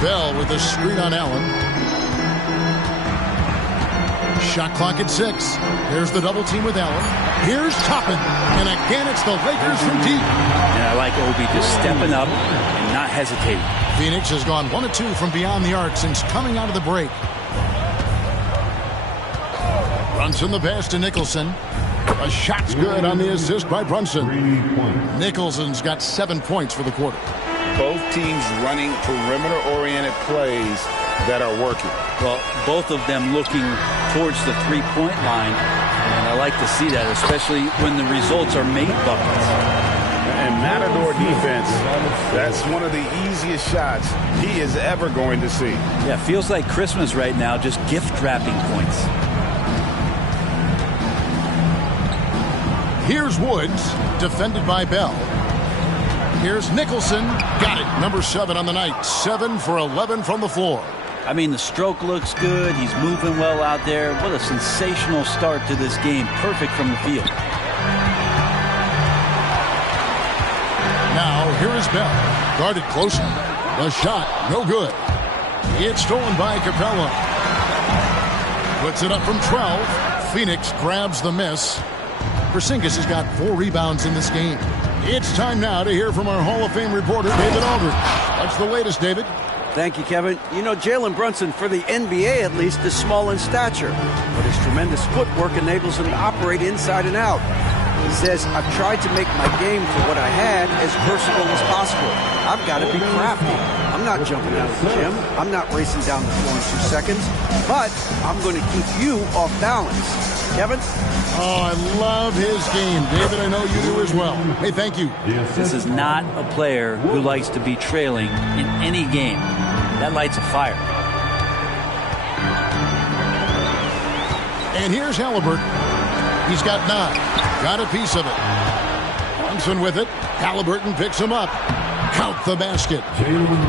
Bell with a screen on Allen. Shot clock at 6. There's the double team with Allen. Here's Toppin. And again, it's the Lakers from deep. And I like Obi just stepping up and not hesitating. Phoenix has gone 1 of 2 from beyond the arc since coming out of the break. Brunson the pass to Nicholson. A shot's good on the assist by Brunson. Nicholson's got 7 points for the quarter. Both teams running perimeter-oriented plays that are working. Well, both of them looking towards the three-point line, and I like to see that, especially when the results are made buckets. And Matador defense, that's one of the easiest shots he is ever going to see. Yeah, feels like Christmas right now, just gift-wrapping points. Here's Woods, defended by Bell. Here's Nicholson. Got it. Number 7 on the night. 7 for 11 from the floor. I mean, the stroke looks good. He's moving well out there. What a sensational start to this game. Perfect from the field. Now, here is Bell. Guarded closely. The shot, no good. It's stolen by Capella. Puts it up from 12. Phoenix grabs the miss. Porzingis has got 4 rebounds in this game. It's time now to hear from our Hall of Fame reporter, David Aldridge. What's the latest, David? Thank you, Kevin. You know, Jalen Brunson, for the NBA at least, is small in stature, but his tremendous footwork enables him to operate inside and out. He says, I've tried to make my game for what I had as versatile as possible. I've got to be crafty. I'm not jumping out of the gym. I'm not racing down the floor in 2 seconds, but I'm going to keep you off balance. Kevin? Oh, I love his game. David, I know you do as well. Hey, thank you. This is not a player who likes to be trailing in any game. That lights a fire. And here's Halliburton. He's got 9. Got a piece of it. Brunson with it. Halliburton picks him up. Count the basket.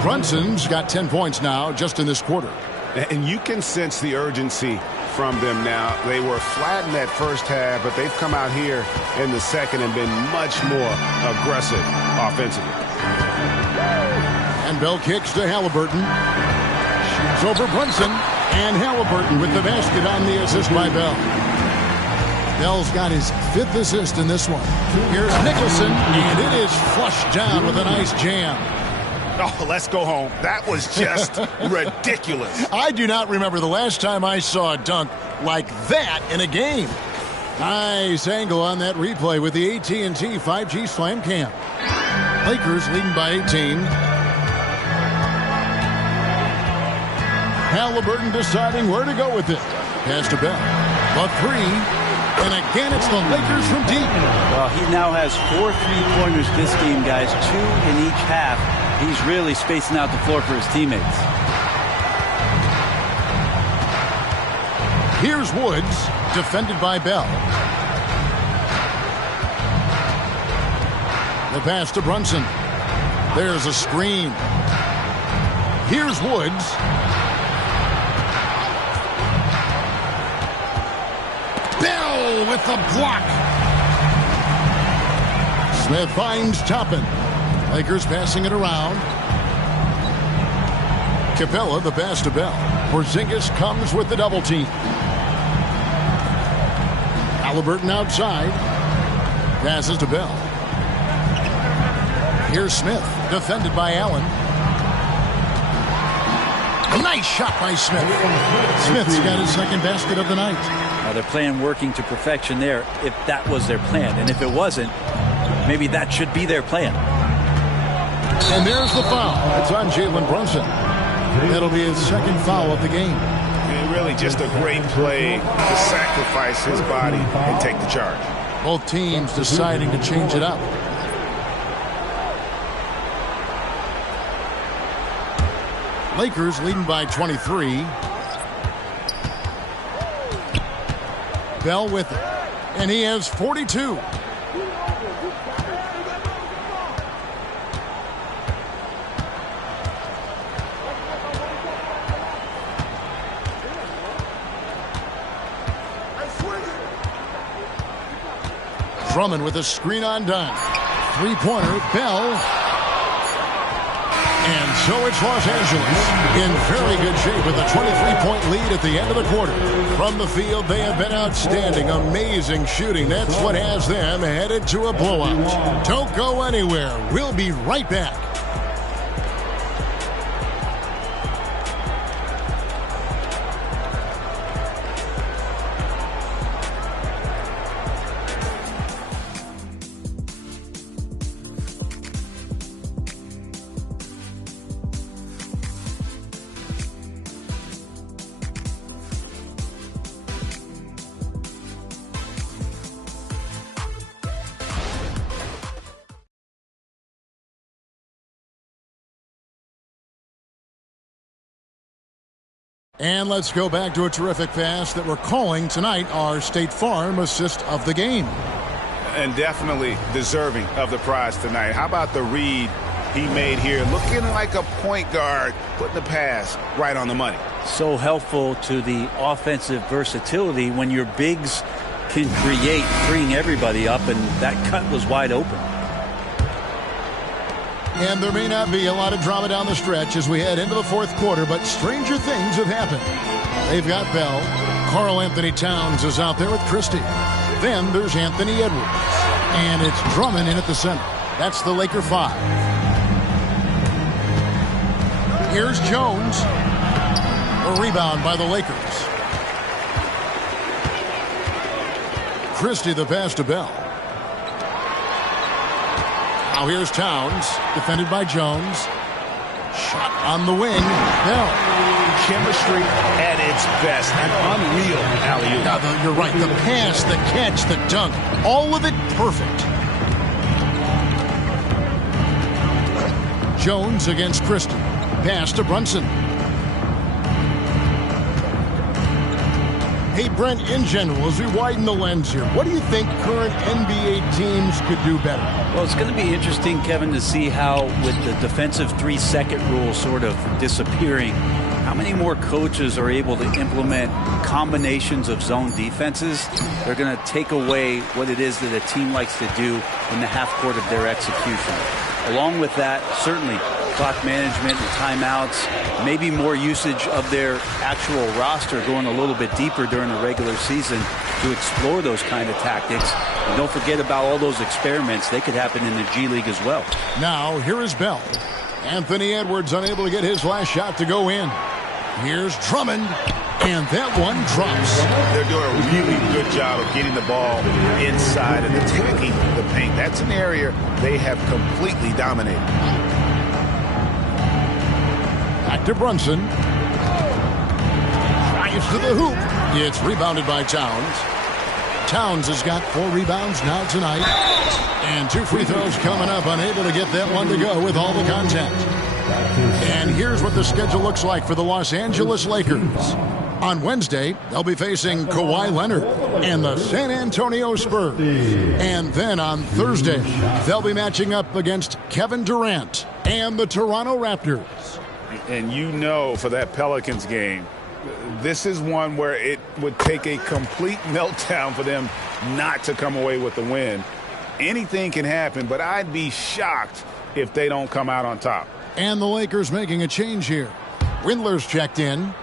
Brunson's got 10 points now just in this quarter. And you can sense the urgency from them now. They were flat in that first half, but they've come out here in the second and been much more aggressive offensively. And Bell kicks to Halliburton. Shoots over Brunson. And Halliburton with the basket on the assist by Bell. Bell's got his 5th assist in this one. Here's Nicholson, and it is flushed down with a nice jam. Oh, let's go home. That was just ridiculous. I do not remember the last time I saw a dunk like that in a game. Nice angle on that replay with the AT&T 5G Slam Cam. Lakers leading by 18. Halliburton deciding where to go with it. Pass to Bell. The 3. And again, it's the Lakers from deep. Well, he now has 4 3-pointers this game, guys. 2 in each half. He's really spacing out the floor for his teammates. Here's Woods, defended by Bell. The pass to Brunson. There's a screen. Here's Woods. Bell with the block. Smith finds Toppin. Lakers passing it around. Capella the pass to Bell. Porzingis comes with the double team. Halliburton outside. Passes to Bell. Here's Smith, defended by Allen. A nice shot by Smith. Smith's got his 2nd basket of the night. Now they're playing working to perfection there if that was their plan. And if it wasn't, maybe that should be their plan. And there's the foul. It's on Jalen Brunson. That'll be his 2nd foul of the game. And really just a great play to sacrifice his body and take the charge. Both teams deciding to change it up. Lakers leading by 23. Bell with it. And he has 42. Drummond with a screen on Dunn. 3-pointer. Bell. And so it's Los Angeles in very good shape with a 23-point lead at the end of the quarter. From the field, they have been outstanding. Amazing shooting. That's what has them headed to a blowout. Don't go anywhere. We'll be right back. And let's go back to a terrific pass that we're calling tonight our State Farm assist of the game. And definitely deserving of the prize tonight. How about the read he made here? Looking like a point guard, putting the pass right on the money. So helpful to the offensive versatility when your bigs can create, freeing everybody up, and that cut was wide open. And there may not be a lot of drama down the stretch as we head into the fourth quarter, but stranger things have happened. They've got Bell. Karl Anthony Towns is out there with Christie. Then there's Anthony Edwards. And it's Drummond in at the center. That's the Laker 5. Here's Jones. A rebound by the Lakers. Christie the pass to Bell. Now here's Towns, defended by Jones. Shot on the wing. Bell. Chemistry at its best. An unreal alley-oop. No, you're right. The pass, the catch, the dunk, all of it perfect. Jones against Christie. Pass to Brunson. Hey, Brent, in general, as we widen the lens here, what do you think current NBA teams could do better? Well, it's going to be interesting, Kevin, to see how, with the defensive 3-second rule sort of disappearing, how many more coaches are able to implement combinations of zone defenses. They're going to take away what it is that a team likes to do in the half court of their execution. Along with that, certainly clock management and timeouts, maybe more usage of their actual roster going a little bit deeper during the regular season to explore those kind of tactics. And don't forget about all those experiments. They could happen in the G League as well. Now, here is Bell. Anthony Edwards unable to get his last shot to go in. Here's Drummond, and that one drops. They're doing a really good job of getting the ball inside and attacking the paint. That's an area they have completely dominated. Back to Brunson. Drives to the hoop. It's rebounded by Towns. Towns has got 4 rebounds now tonight. And 2 free throws coming up. Unable to get that one to go with all the contact. And here's what the schedule looks like for the Los Angeles Lakers. On Wednesday, they'll be facing Kawhi Leonard and the San Antonio Spurs. And then on Thursday, they'll be matching up against Kevin Durant and the Toronto Raptors. And you know, for that Pelicans game, this is one where it would take a complete meltdown for them not to come away with the win. Anything can happen, but I'd be shocked if they don't come out on top. And the Lakers making a change here. Windler's checked in.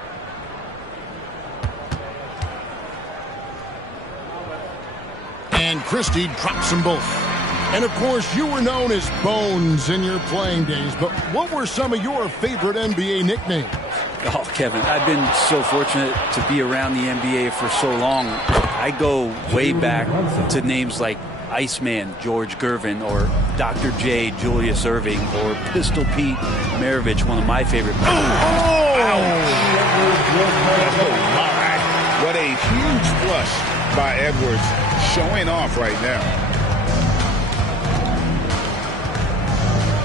And Christie drops them both. And, of course, you were known as Bones in your playing days, but what were some of your favorite NBA nicknames? Oh, Kevin, I've been so fortunate to be around the NBA for so long. I go way back to names like Iceman George Gervin, or Dr. J Julius Erving, or Pistol Pete Maravich, one of my favorite players. What a huge flush by Edwards, showing off right now.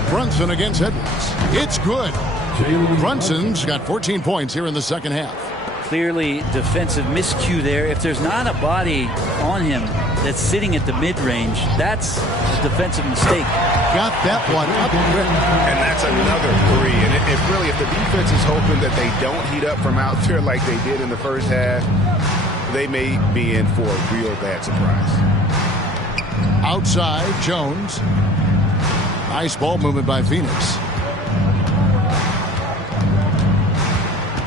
Brunson against Edwards. It's good. Brunson's got 14 points here in the second half. Clearly defensive miscue there. If there's not a body on him that's sitting at the mid-range, that's a defensive mistake. Got that one up and that's another 3. And if really, if the defense is hoping that they don't heat up from out there like they did in the first half, they may be in for a real bad surprise. Outside, Jones. Nice ball movement by Phoenix.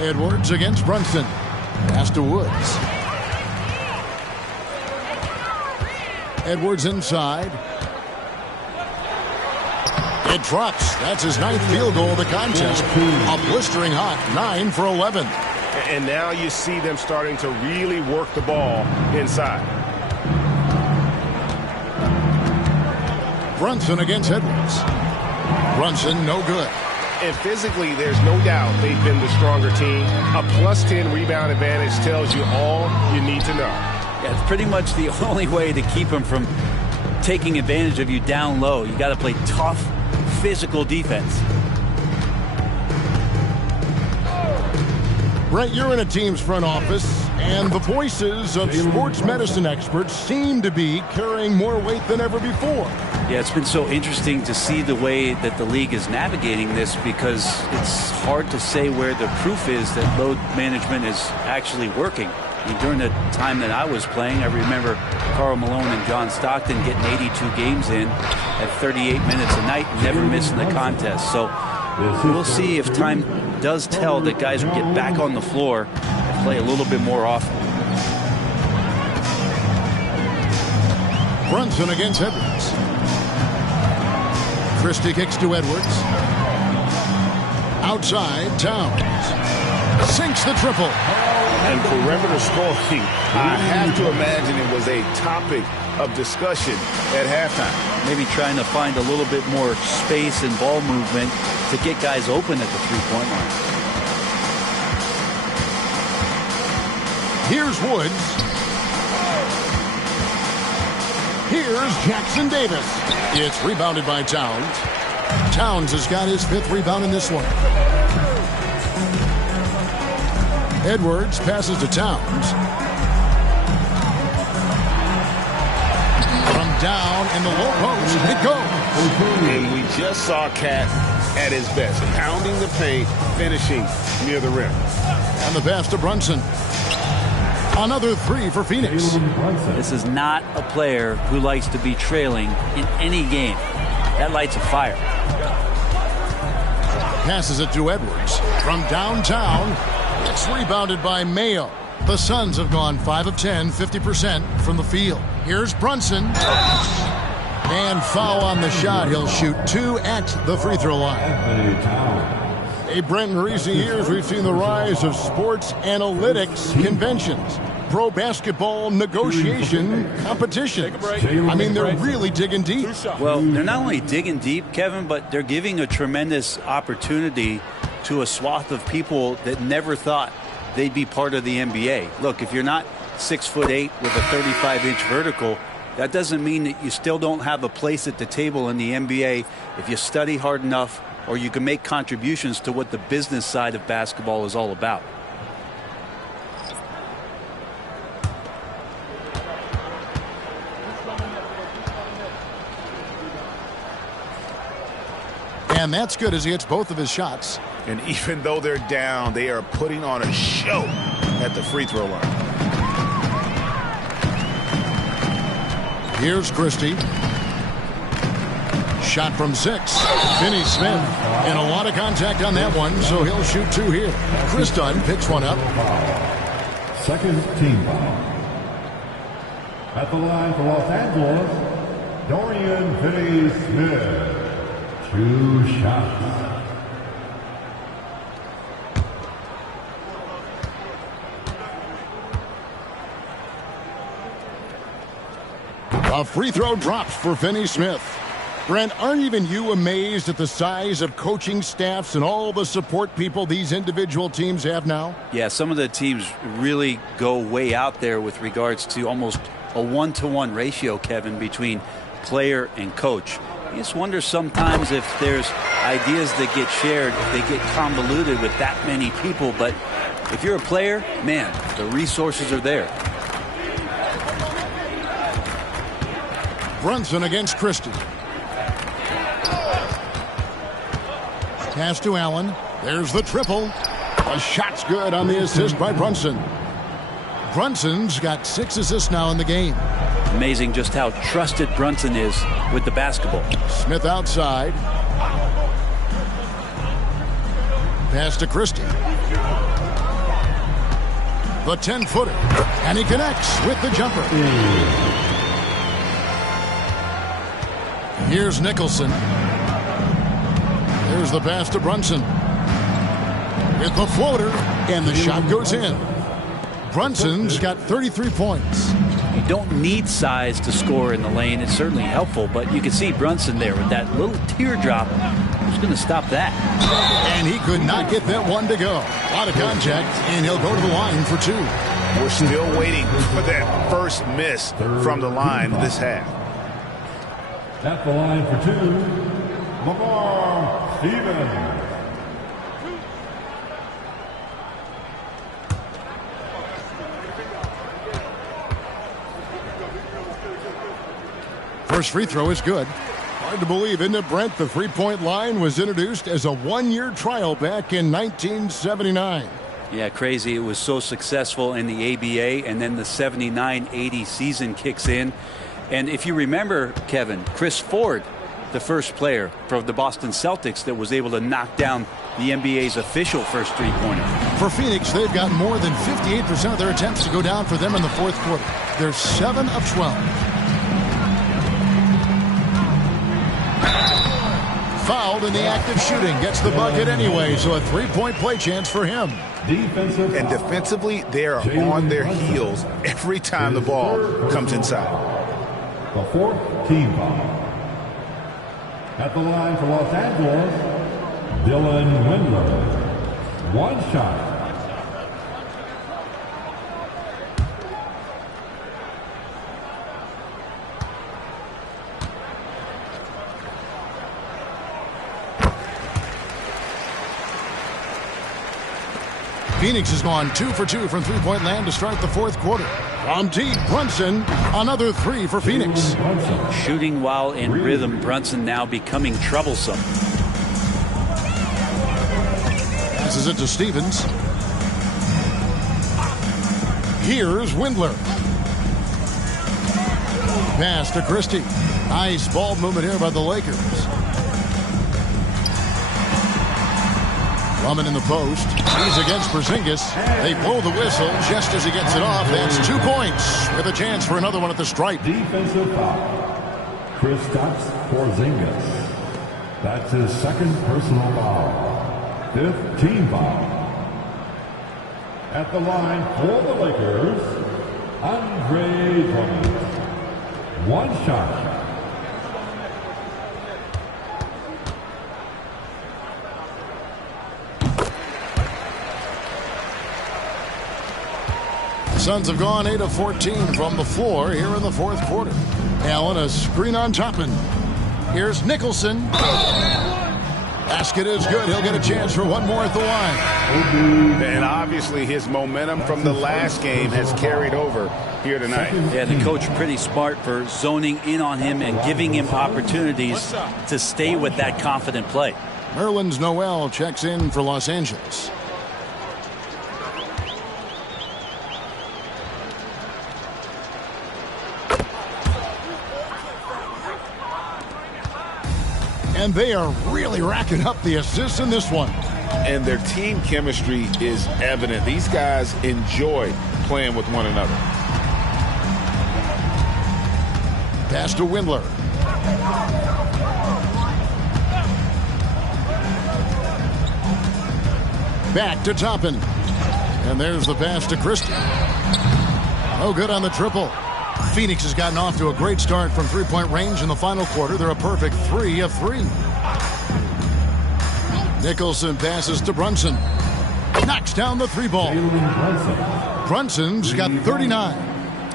Edwards against Brunson. Pass to Woods. Edwards inside. It drops. That's his 9th field goal of the contest. A blistering hot 9 for 11. And now you see them starting to really work the ball inside. Brunson against Edwards. Brunson, no good. And physically, there's no doubt they've been the stronger team. A +10 rebound advantage tells you all you need to know. Yeah, it's pretty much the only way to keep them from taking advantage of you down low. You got to play tough, physical defense. Brent, you're in a team's front office, and the voices of sports medicine experts seem to be carrying more weight than ever before. Yeah, it's been so interesting to see the way that the league is navigating this, because it's hard to say where the proof is that load management is actually working. I mean, during the time that I was playing, I remember Karl Malone and John Stockton getting 82 games in at 38 minutes a night, never missing the contest. So we'll see if time does tell that guys will get back on the floor and play a little bit more often. Brunson against Edwards. Christie kicks to Edwards. Outside, Towns. Sinks the triple. And perimeter scoring, I have to imagine it was a topic of discussion at halftime. Maybe trying to find a little bit more space and ball movement to get guys open at the three-point line. Here's Woods. Here's Jackson Davis. It's rebounded by Towns. Towns has got his 5th rebound in this one. Edwards passes to Towns. From down in the low post, it goes. And we just saw Cat at his best, pounding the paint, finishing near the rim. And the pass to Brunson. Another 3 for Phoenix. This is not a player who likes to be trailing in any game. That lights a fire. Passes it to Edwards. From downtown, it's rebounded by Mayo. The Suns have gone 5 of 10, 50% from the field. Here's Brunson. And foul on the shot. He'll shoot 2 at the free throw line. Hey, Brent, in recent years, we've seen the rise of sports analytics conventions. Pro basketball negotiation competition. I mean, they're really digging deep. Well, they're not only digging deep, Kevin, but they're giving a tremendous opportunity to a swath of people that never thought they'd be part of the NBA. Look, if you're not 6'8" with a 35-inch vertical, that doesn't mean that you still don't have a place at the table in the NBA if you study hard enough, or you can make contributions to what the business side of basketball is all about. And that's good as he hits both of his shots. And even though they're down, they are putting on a show at the free throw line. Here's Christie. Shot from 6. Finney Smith. And a lot of contact on that one, so he'll shoot 2 here. Chris Dunn picks one up. Second team foul. At the line for Los Angeles, Dorian Finney-Smith. 2 shots. A free throw drops for Finney-Smith. Brent, aren't even you amazed at the size of coaching staffs and all the support people these individual teams have now? Yeah, some of the teams really go way out there with regards to almost a 1-to-1 ratio, Kevin, between player and coach. You just wonder sometimes if there's ideas that get shared, if they get convoluted with that many people. But if you're a player, man, the resources are there. Brunson against Christie. Pass to Allen. There's the triple. A shot's good on the assist by Brunson. Brunson's got 6 assists now in the game. Amazing just how trusted Brunson is with the basketball. Smith outside. Pass to Christie. The 10-footer. And he connects with the jumper. Here's Nicholson. There's the pass to Brunson. With the floater, and the shot goes in. Brunson's got 33 points. You don't need size to score in the lane. It's certainly helpful, but you can see Brunson there with that little teardrop. Who's going to stop that? And he could not get that one to go. A lot of contact, and he'll go to the line for 2. We're still waiting for that first miss from the line this half. At the line for 2, Lamar Stevens. First free throw is good. Hard to believe, isn't it, Brent? The three-point line was introduced as a one-year trial back in 1979. Yeah, crazy. It was so successful in the ABA, and then the 79-80 season kicks in. And if you remember, Kevin, Chris Ford, the first player from the Boston Celtics that was able to knock down the NBA's official first three-pointer. For Phoenix, they've got more than 58% of their attempts to go down for them in the fourth quarter. They're 7 of 12. Fouled in the act of shooting. Gets the bucket anyway, so a three-point play chance for him. And defensively, they are on their heels every time the ball comes inside. The 4th team foul. At the line for Los Angeles, Dylan Windler. One shot. Phoenix has gone 2 for 2 from three-point land to start the fourth quarter. From deep, Brunson, another 3 for Phoenix. Shooting while in rhythm, Brunson now becoming troublesome. Passes it to Stevens. Here's Windler. Pass to Christie. Nice ball movement here by the Lakers. Drummond in the post. He's against Porzingis. They blow the whistle just as he gets it off. That's 2 points with a chance for another one at the stripe. Defensive foul. Kristaps Porzingis. That's his second personal foul. 5th team foul. At the line for the Lakers, Andre Drummond. One shot. Suns have gone 8 of 14 from the floor here in the fourth quarter. Allen, a screen on Toppin. Here's Nicholson. Basket is good. He'll get a chance for one more at the line. And obviously his momentum from the last game has carried over here tonight. Yeah, the coach pretty smart for zoning in on him and giving him opportunities to stay with that confident play. Nerlens Noel checks in for Los Angeles. And they are really racking up the assists in this one. And their team chemistry is evident. These guys enjoy playing with one another. Pass to Windler. Back to Toppin. And there's the pass to Christie. No good on the triple. Phoenix has gotten off to a great start from three-point range in the final quarter. They're a perfect 3 of 3. Nicholson passes to Brunson. Knocks down the 3-ball. Brunson's got 39.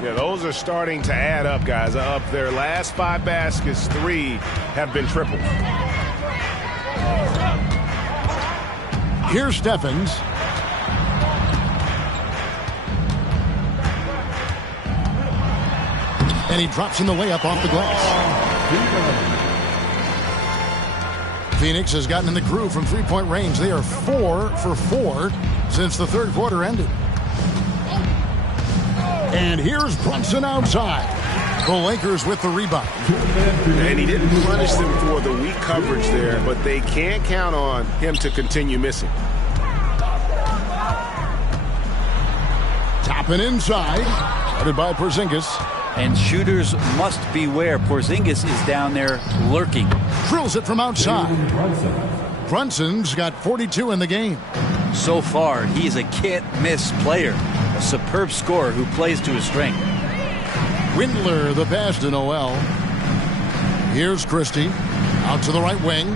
Yeah, those are starting to add up, guys. Up their last 5 baskets, 3 have been tripled. Here's Stephens. And he drops in the layup off the glass. Phoenix has gotten in the groove from three-point range. They are 4 for 4 since the third quarter ended. And here's Brunson outside. The Lakers with the rebound. And he didn't punish them for the weak coverage there, but they can't count on him to continue missing. Toppin inside. Headed by Porzingis. And shooters must beware. Porzingis is down there lurking. Drills it from outside. Brunson's got 42 in the game. So far, he's a can't-miss player. A superb scorer who plays to his strength. Windler, the pass to Noel. Here's Christie. Out to the right wing.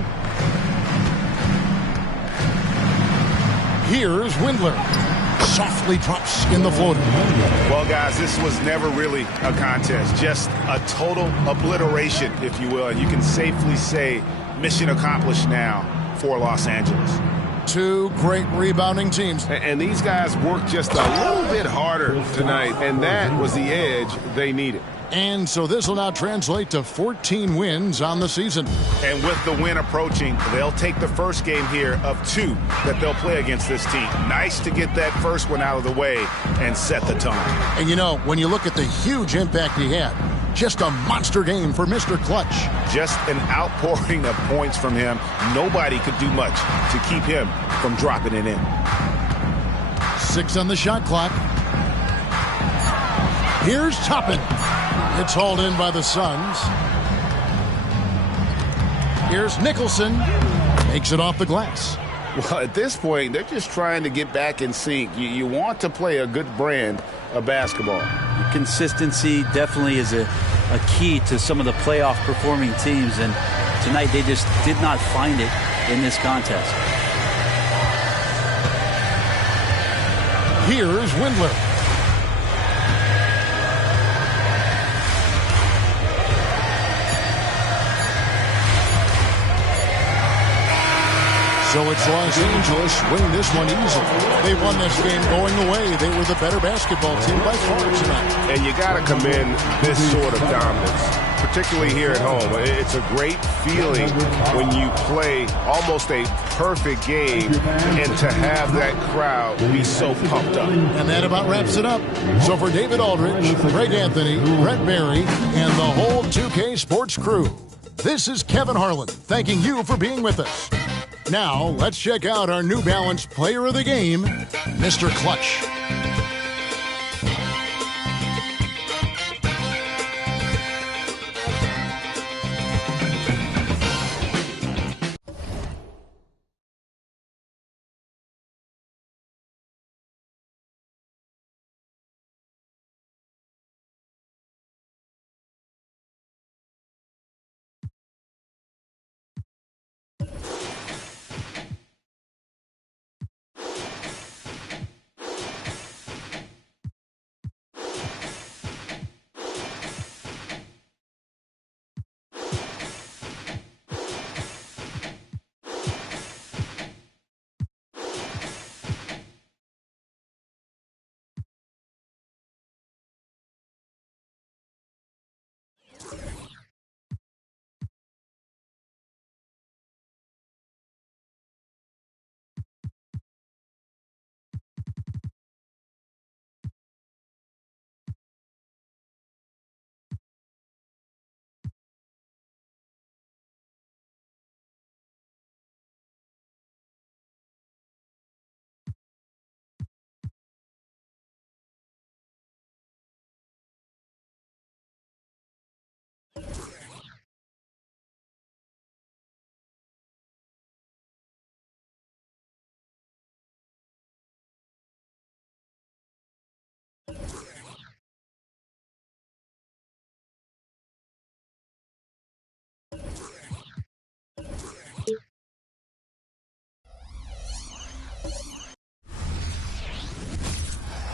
Here's Windler. Softly drops in the floater. Well, guys, this was never really a contest. Just a total obliteration, if you will. And you can safely say mission accomplished now for Los Angeles. Two great rebounding teams. And these guys worked just a little bit harder tonight, and that was the edge they needed. And so this will now translate to 14 wins on the season. And with the win approaching, they'll take the first game here of 2 that they'll play against this team. Nice to get that first one out of the way and set the tone. And you know, when you look at the huge impact he had, just a monster game for Mr. Clutch. Just an outpouring of points from him. Nobody could do much to keep him from dropping it in. 6 on the shot clock. Here's Toppin. It's hauled in by the Suns. Here's Nicholson. Makes it off the glass. Well, at this point, they're just trying to get back in sync. You want to play a good brand of basketball. Consistency definitely is a key to some of the playoff performing teams, and tonight they just did not find it in this contest. Here's Windler. So it's Los Angeles winning this one easily. They won this game going away. They were the better basketball team by far tonight. And you got to commend this sort of dominance, particularly here at home. It's a great feeling when you play almost a perfect game and to have that crowd be so pumped up. And that about wraps it up. So for David Aldridge, Greg Anthony, Brett Barry, and the whole 2K Sports crew, this is Kevin Harlan thanking you for being with us. Now, let's check out our New Balance player of the game, Mr. Clutch.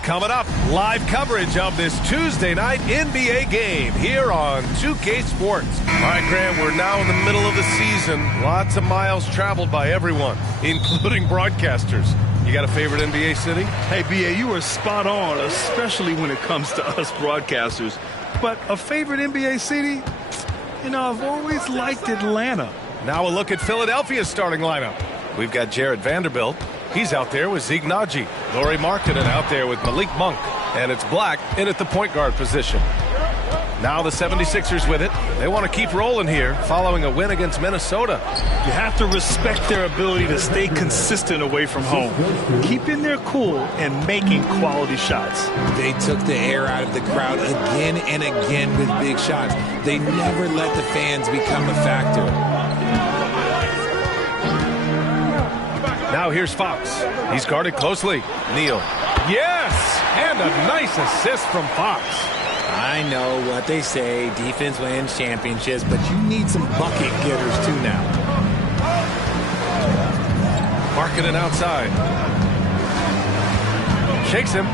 Coming up, live coverage of this Tuesday night NBA game here on 2K Sports. All right, Grant, we're now in the middle of the season. Lots of miles traveled by everyone, including broadcasters. You got a favorite NBA city? Hey, B.A., you are spot on, especially when it comes to us broadcasters. But a favorite NBA city? You know, I've always liked Atlanta. Now a look at Philadelphia's starting lineup. We've got Jared Vanderbilt. He's out there with Zeke Naji. Lauri Markkanen out there with Malik Monk. And it's Black in at the point guard position. Now the 76ers with it. They want to keep rolling here following a win against Minnesota. You have to respect their ability to stay consistent away from home, keeping their cool and making quality shots. They took the air out of the crowd again and again with big shots. They never let the fans become a factor. Now here's Fox. He's guarded closely. Neal. Yes! And a nice assist from Fox. I know what they say, defense wins championships, but you need some bucket getters too now. Markkanen outside. Shakes him.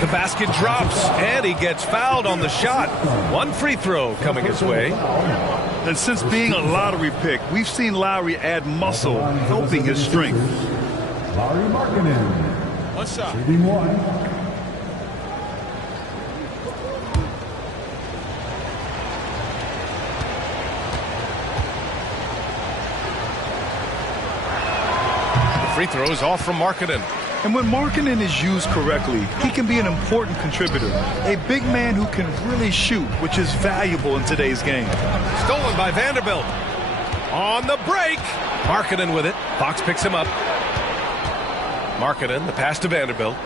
The basket drops, and he gets fouled on the shot. One free throw coming his way. And since being a lottery pick, we've seen Lowry add muscle, helping his strength. Lowry Markkanen. One shot. Shooting one. Free throws off from Markkanen. And when Markkanen is used correctly, he can be an important contributor. A big man who can really shoot, which is valuable in today's game. Stolen by Vanderbilt. On the break. Markkanen with it. Fox picks him up. Markkanen, the pass to Vanderbilt.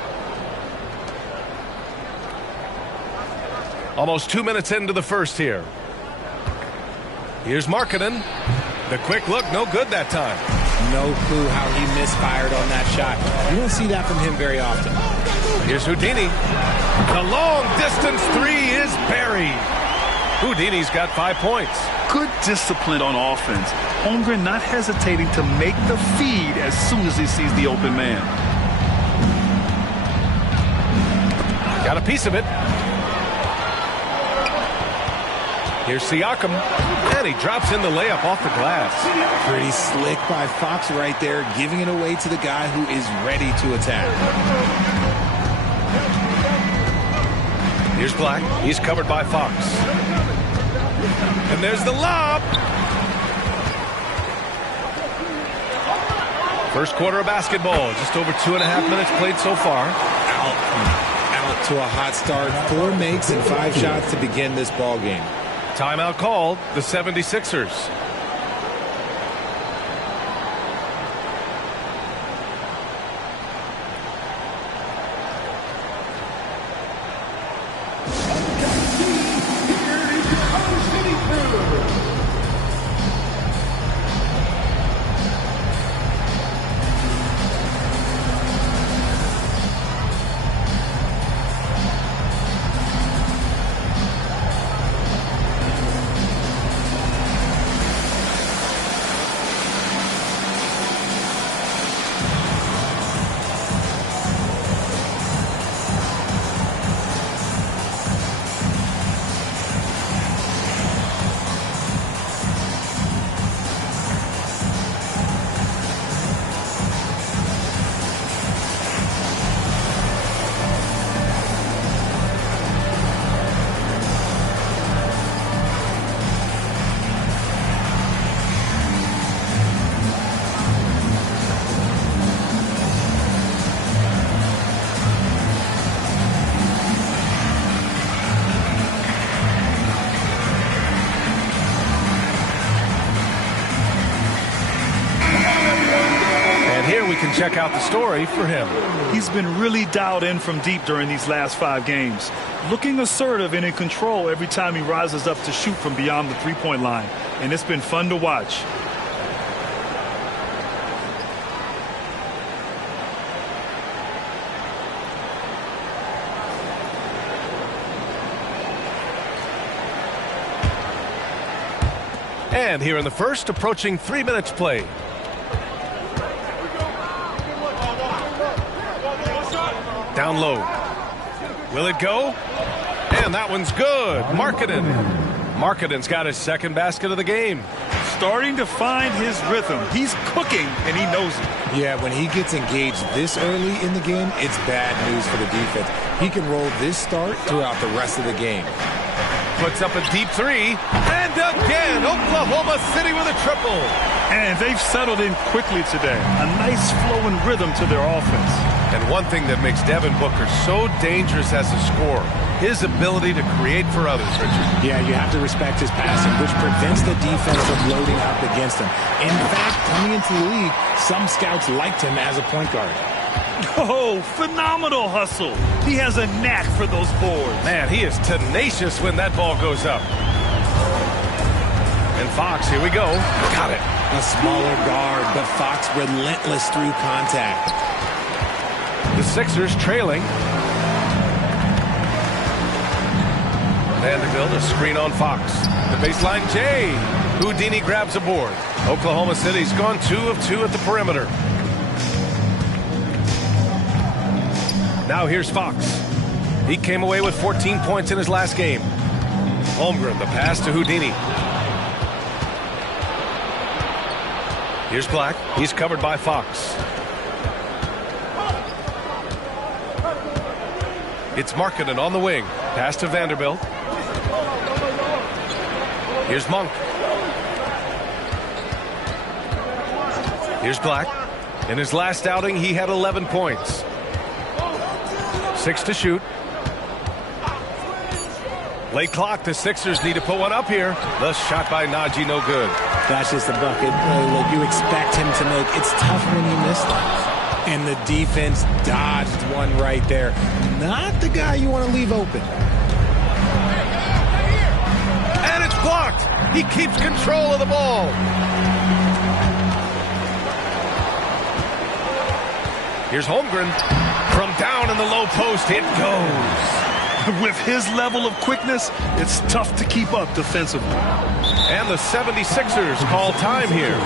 Almost 2 minutes into the first here. Here's Markkanen. The quick look, no good that time. No clue how he misfired on that shot. You don't see that from him very often. Here's Houdini. The long distance three is buried. Houdini's got 5 points. Good discipline on offense. Holmgren not hesitating to make the feed as soon as he sees the open man. Got a piece of it. Here's Siakam, and he drops in the layup off the glass. Pretty slick by Fox right there, giving it away to the guy who is ready to attack. Here's Black. He's covered by Fox. And there's the lob. First quarter of basketball. Just over 2.5 minutes played so far. Out to a hot start. 4 makes and 5 shots to begin this ball game. Timeout called, the 76ers. Check out the story for him. He's been really dialed in from deep during these last 5 games. Looking assertive and in control every time he rises up to shoot from beyond the three-point line. And it's been fun to watch. And here in the first, approaching 3 minutes played. Down low. Will it go? And that one's good. Markkanen. Markkanen's got his second basket of the game. Starting to find his rhythm. He's cooking, and he knows it. Yeah, when he gets engaged this early in the game, it's bad news for the defense. He can roll this start throughout the rest of the game. Puts up a deep three. And again, Oklahoma City with a triple. And they've settled in quickly today. A nice flowing rhythm to their offense. And one thing that makes Devin Booker so dangerous as a scorer, his ability to create for others, Richard. Yeah, you have to respect his passing, which prevents the defense from loading up against him. In fact, coming into the league, some scouts liked him as a point guard. Oh, phenomenal hustle. He has a knack for those boards. Man, he is tenacious when that ball goes up. And Fox, here we go. Got it. A smaller guard, but Fox relentless through contact. The Sixers trailing. Vanderbilt, a screen on Fox. The baseline, Jay. Houdini grabs a board. Oklahoma City's gone 2 of 2 at the perimeter. Now here's Fox. He came away with 14 points in his last game. Holmgren, the pass to Houdini. Here's Black. He's covered by Fox. It's Markkanen on the wing. Pass to Vanderbilt. Here's Monk. Here's Black. In his last outing, he had 11 points. 6 to shoot. Late clock. The Sixers need to put one up here. The shot by Najee, no good. That's just the bucket that you expect him to make. It's tough when you miss those. And the defense dodged one right there. Not the guy you want to leave open. And it's blocked. He keeps control of the ball. Here's Holmgren. From down in the low post, it goes. With his level of quickness, it's tough to keep up defensively. And the 76ers call time here.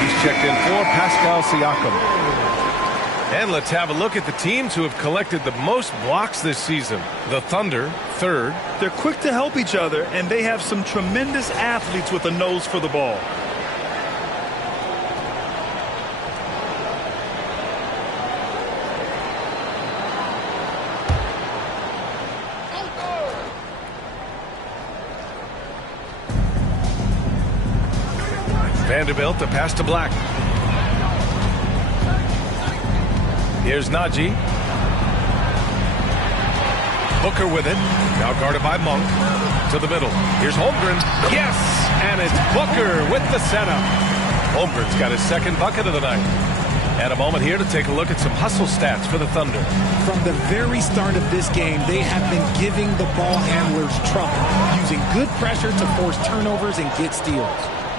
He's checked in for Pascal Siakam. And let's have a look at the teams who have collected the most blocks this season. The Thunder, third. They're quick to help each other, and they have some tremendous athletes with a nose for the ball. Vanderbilt, the pass to Black. Here's Najee. Booker with it. Now guarded by Monk. To the middle. Here's Holmgren. Yes! And it's Booker with the setup. Holmgren's got his second bucket of the night. And a moment here to take a look at some hustle stats for the Thunder. From the very start of this game, they have been giving the ball handlers trouble, using good pressure to force turnovers and get steals.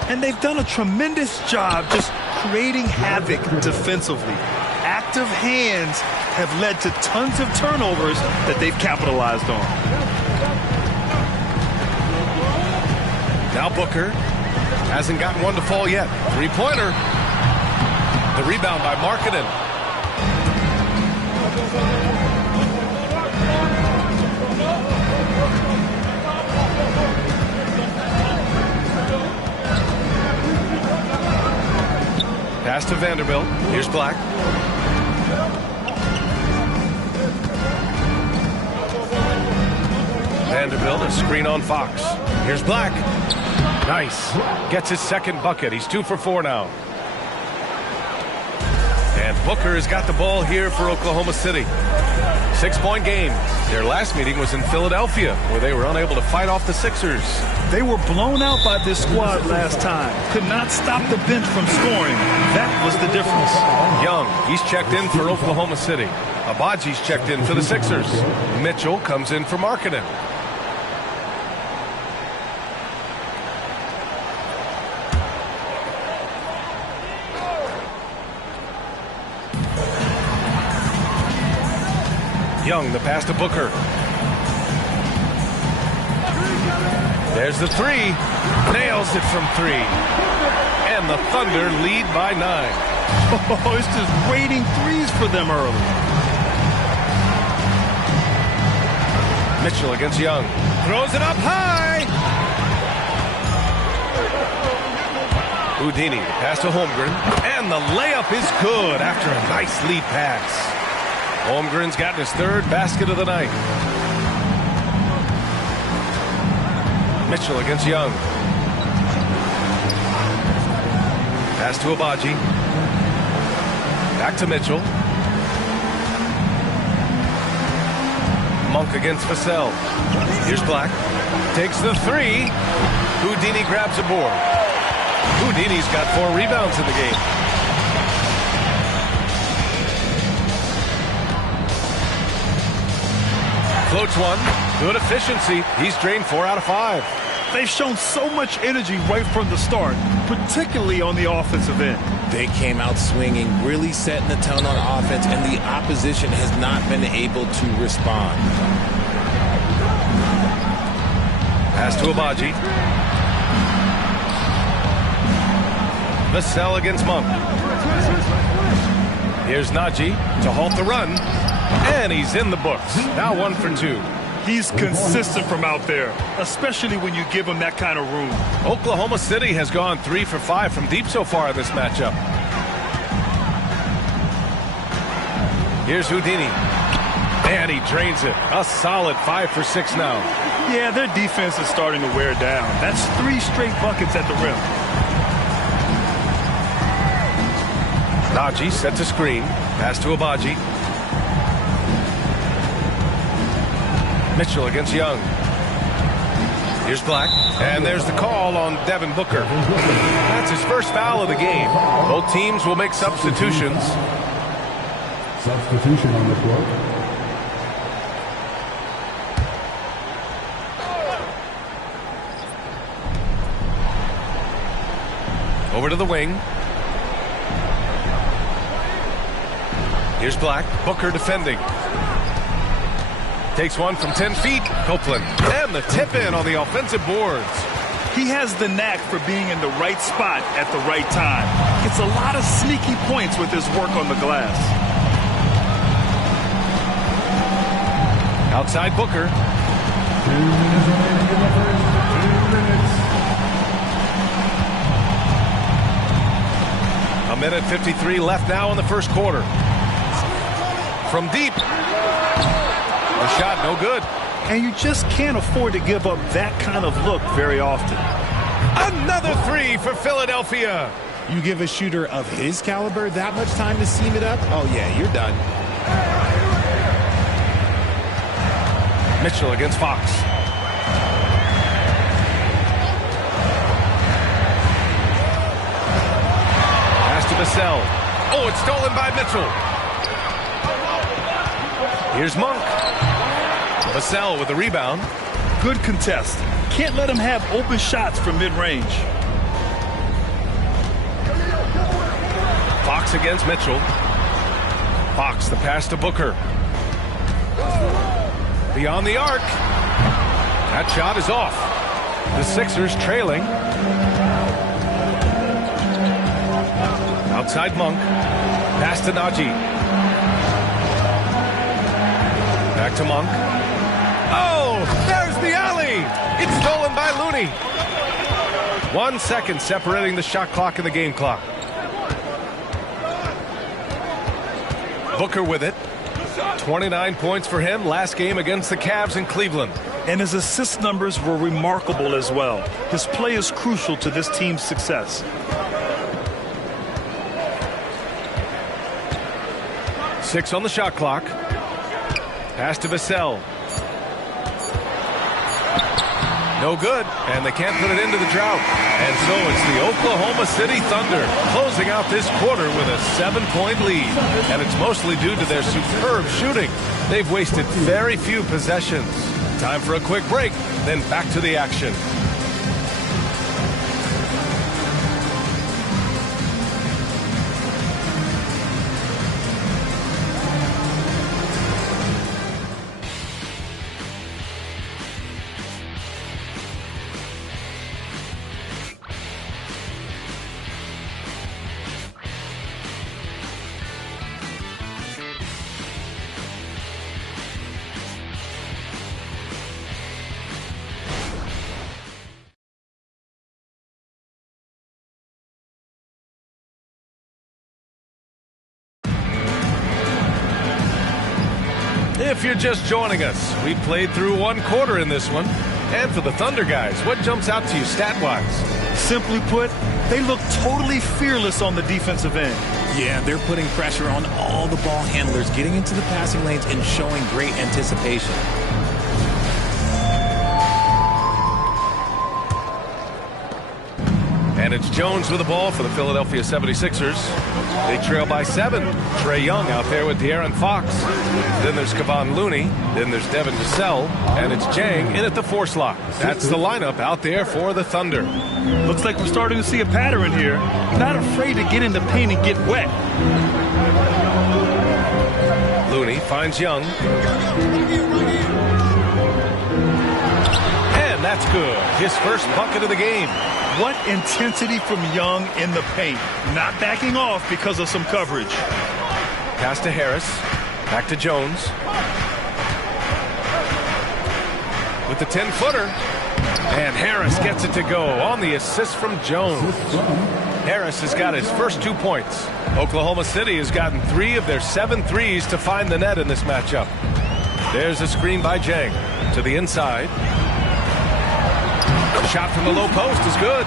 And they've done a tremendous job just creating havoc defensively. Active hands have led to tons of turnovers that they've capitalized on. Now Booker hasn't gotten one to fall yet. Three-pointer. The rebound by Markkanen. Pass to Vanderbilt. Here's Black. Vanderbilt, a screen on Fox. Here's Black. Nice. Gets his second bucket. He's 2 for 4 now. And Booker has got the ball here for Oklahoma City. 6-point game. Their last meeting was in Philadelphia, where they were unable to fight off the Sixers. They were blown out by this squad last time. Could not stop the bench from scoring. That was the difference. Young, he's checked in for Oklahoma City. Abaji's checked in for the Sixers. Mitchell comes in for Markkanen. Young, the pass to Booker. There's the 3. Nails it from 3. And the Thunder lead by 9. Oh, it's just raining threes for them early. Mitchell against Young. Throws it up high. Houdini, pass to Holmgren. And the layup is good after a nice lead pass. Holmgren's gotten his 3rd basket of the night. Mitchell against Young. Pass to Abaji. Back to Mitchell. Monk against Vassell. Here's Black. Takes the 3. Houdini grabs a board. Houdini's got 4 rebounds in the game. Floats one. Good efficiency. He's drained 4 out of 5. They've shown so much energy right from the start, particularly on the offensive end. They came out swinging, really setting the tone on offense, and the opposition has not been able to respond. Pass to Abaji. Vassell against Monk. Here's Najee to halt the run. And he's in the books. Now 1 for 2. He's consistent from out there, especially when you give him that kind of room. Oklahoma City has gone 3 for 5 from deep so far in this matchup. Here's Houdini. And he drains it. A solid 5 for 6 now. Yeah, their defense is starting to wear down. That's 3 straight buckets at the rim. Najee set to screen. Pass to Abaji. Mitchell against Young. Here's Black. And there's the call on Devin Booker. That's his first foul of the game. Both teams will make substitutions. Substitution on the court. Over to the wing. Here's Black. Booker defending. Takes one from 10 feet. Copeland. And the tip in on the offensive boards. He has the knack for being in the right spot at the right time. Gets a lot of sneaky points with his work on the glass. Outside Booker. 2 minutes remaining in the first. 2 minutes. 1:53 left now in the first quarter. From deep. The shot no good. And you just can't afford to give up that kind of look very often. Another 3 for Philadelphia. You give a shooter of his caliber that much time to seam it up? Oh, yeah, you're done. Mitchell against Fox. Pass to Vassell. Oh, it's stolen by Mitchell. Here's Monk. Vassell with the rebound. Good contest. Can't let him have open shots from mid-range. Fox against Mitchell. Fox, the pass to Booker. Beyond the arc. That shot is off. The Sixers trailing. Outside Monk. Pass to Najee. Back to Monk. Oh, there's the alley. It's stolen by Looney. 1 second separating the shot clock and the game clock. Booker with it. 29 points for him last game against the Cavs in Cleveland. and his assist numbers were remarkable as well. His play is crucial to this team's success. Six on the shot clock. Pass to Vassell. No good, and they can't put it into the drought. And so it's the Oklahoma City Thunder closing out this quarter with a 7-point lead. And it's mostly due to their superb shooting. They've wasted very few possessions. Time for a quick break, then back to the action. If you're just joining us, we played through one quarter in this one. And for the Thunder guys, what jumps out to you stat-wise? Simply put, they look totally fearless on the defensive end. Yeah, they're putting pressure on all the ball handlers, getting into the passing lanes and showing great anticipation. And it's Jones with the ball for the Philadelphia 76ers. They trail by 7. Trae Young out there with De'Aaron Fox. Then there's Kevon Looney. Then there's Devin Vassell. And it's Jang in at the 4 slot. That's the lineup out there for the Thunder. Looks like we're starting to see a pattern here. Not afraid to get in the paint and get wet. Looney finds Young. And that's good. His first bucket of the game. What intensity from Young in the paint. Not backing off because of some coverage. Pass to Harris. Back to Jones. With the 10-footer. And Harris gets it to go on the assist from Jones. Harris has got his first 2 points. Oklahoma City has gotten 3 of their 7 threes to find the net in this matchup. There's a screen by Jang. To the inside. Shot from the low post is good.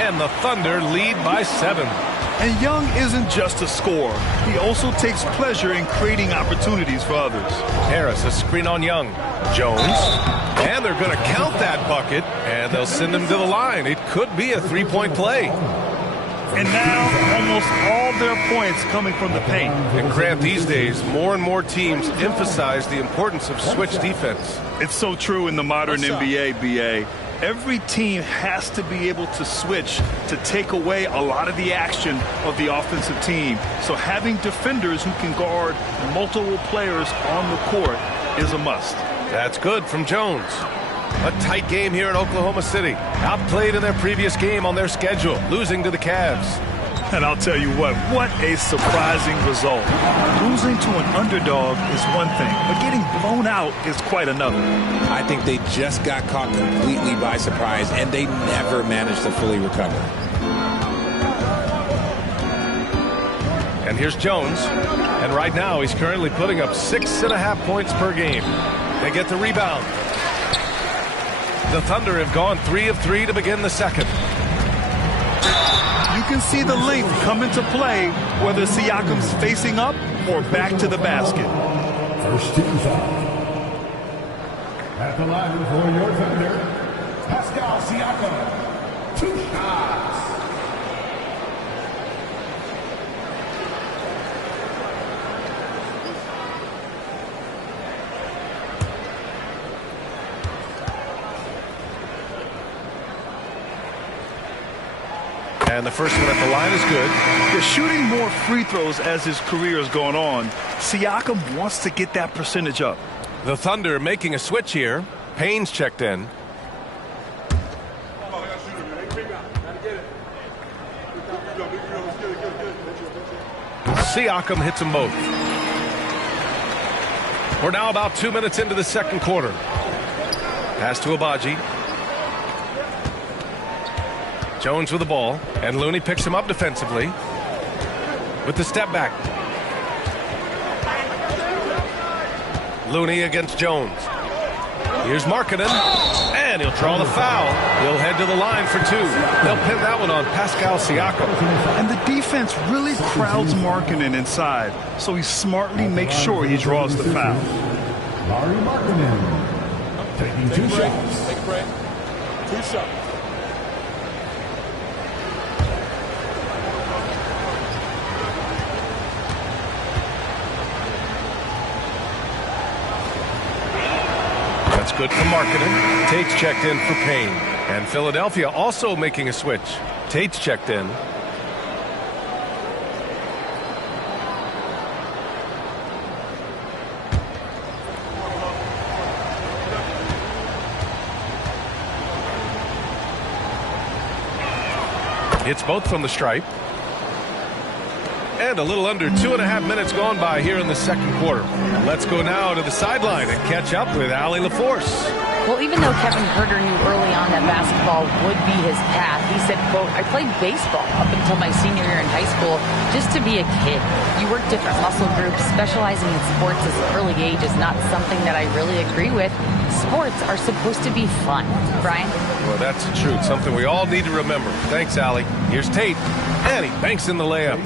And the Thunder lead by 7. And Young isn't just a scorer. He also takes pleasure in creating opportunities for others. Harris, a screen on Young. Jones. And they're going to count that bucket. And they'll send him to the line. It could be a 3-point play. And now almost all their points coming from the paint. And Grant, these days, more and more teams emphasize the importance of switch defense. It's so true in the modern NBA, BA. Every team has to be able to switch to take away a lot of the action of the offensive team. So having defenders who can guard multiple players on the court is a must. That's good from Jones. A tight game here in Oklahoma City. Outplayed in their previous game on their schedule, losing to the Cavs. And I'll tell you what a surprising result. Losing to an underdog is one thing, but getting blown out is quite another. I think they just got caught completely by surprise, and they never managed to fully recover. And here's Jones. And right now, he's currently putting up 6.5 points per game. They get the rebound. The Thunder have gone 3 of 3 to begin the second. You can see the length come into play, whether Siakam's facing up or back to the basket. First team foul. At the line for your Thunder, Pascal Siakam. 2 shots. And the first one at the line is good. They're shooting more free throws as his career is going on. Siakam wants to get that percentage up. The Thunder making a switch here. Payne's checked in. Siakam hits them both. We're now about 2 minutes into the second quarter. Pass to Abaji. Jones with the ball, and Looney picks him up defensively with the step back. Looney against Jones. Here's Markkanen, and he'll draw the foul. He'll head to the line for 2. They'll pin that one on Pascal Siakam. And the defense really crowds Markkanen inside, so he smartly makes sure he draws the foul. Larry Markkanen taking 2 shots. Take a break. 2 shots. That's good for Markkanen. Tate's checked in for Payne. And Philadelphia also making a switch. Tate's checked in. Hits both from the stripe. And a little under 2.5 minutes gone by here in the second quarter. Let's go now to the sideline and catch up with Allie LaForce. Well, even though Kevin Herter knew early on that basketball would be his path, he said, quote, I played baseball up until my senior year in high school just to be a kid. You work different muscle groups. Specializing in sports at an early age is not something that I really agree with. Sports are supposed to be fun. Brian? Well, that's the truth. Something we all need to remember. Thanks, Allie. Here's Tate. And he banks in the layup.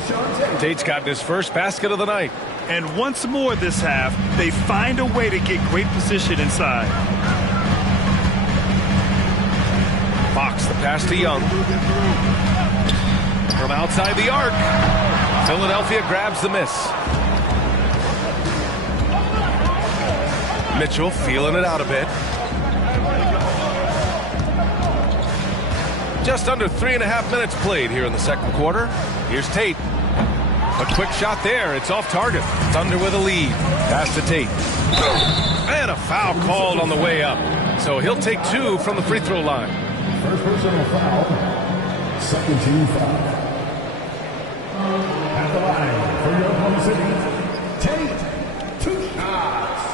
Tate's gotten his first basket of the night. And once more this half, they find a way to get great position inside. Fox, the pass to Young. From outside the arc. Philadelphia grabs the miss. Mitchell feeling it out a bit. Just under 3.5 minutes played here in the second quarter. Here's Tate. A quick shot there. It's off target. Thunder with a lead. Pass to Tate. And a foul called on the way up. So he'll take 2 from the free throw line. First personal foul. Second team foul. At the line for your Oklahoma City, Tate. 2 shots.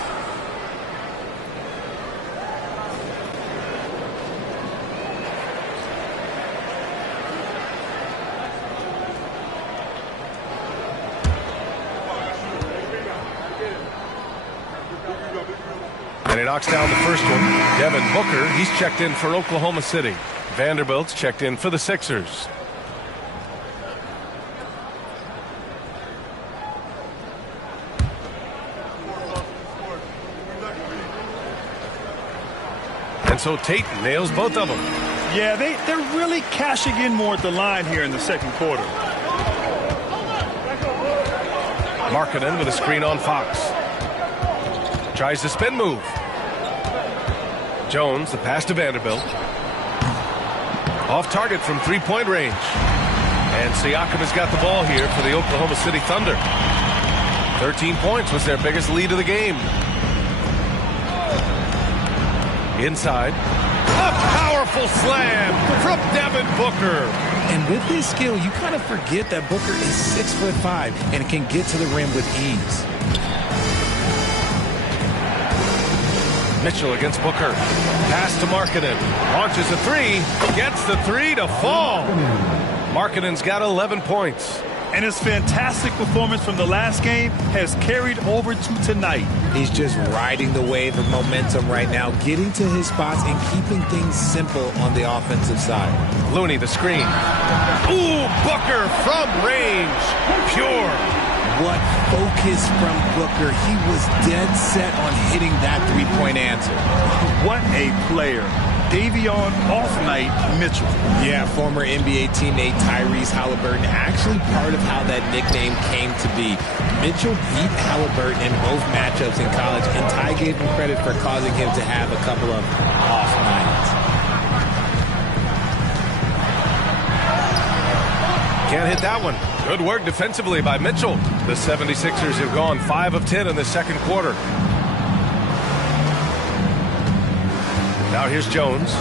And he knocks down the first one. Devin Booker, he's checked in for Oklahoma City. Vanderbilt's checked in for the Sixers. And so Tate nails both of them. Yeah, they're really cashing in more at the line here in the second quarter. Markkanen with a screen on Fox. Tries the spin move. Jones, the pass to Vanderbilt. Off target from three-point range. And Siakam has got the ball here for the Oklahoma City Thunder. 13 points was their biggest lead of the game. Inside. A powerful slam from Devin Booker. And with his skill, you kind of forget that Booker is 6'5" and can get to the rim with ease. Mitchell against Booker. Pass to Markkanen. Launches a 3. Gets the 3 to fall. Markkanen's got 11 points. And his fantastic performance from the last game has carried over to tonight. He's just riding the wave of momentum right now, getting to his spots and keeping things simple on the offensive side. Looney, the screen. Ooh, Booker from range. Pure. What focus from Booker. He was dead set on hitting that three-point answer. What a player. Davion off-night Mitchell. Yeah, former NBA teammate Tyrese Halliburton, actually part of how that nickname came to be. Mitchell beat Halliburton in both matchups in college, and Ty gave him credit for causing him to have a couple of off nights. Can't hit that one. Good work defensively by Mitchell. The 76ers have gone 5 of 10 in the second quarter. Now here's Jones.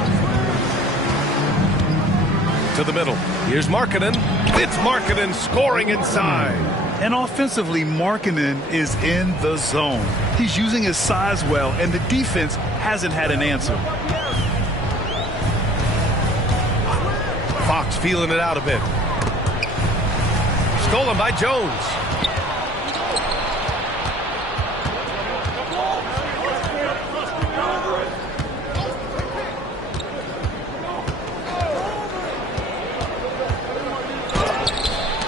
To the middle. Here's Markkanen. It's Markkanen scoring inside. And offensively, Markkanen is in the zone. He's using his size well, and the defense hasn't had an answer. Fox feeling it out a bit. Stolen by Jones.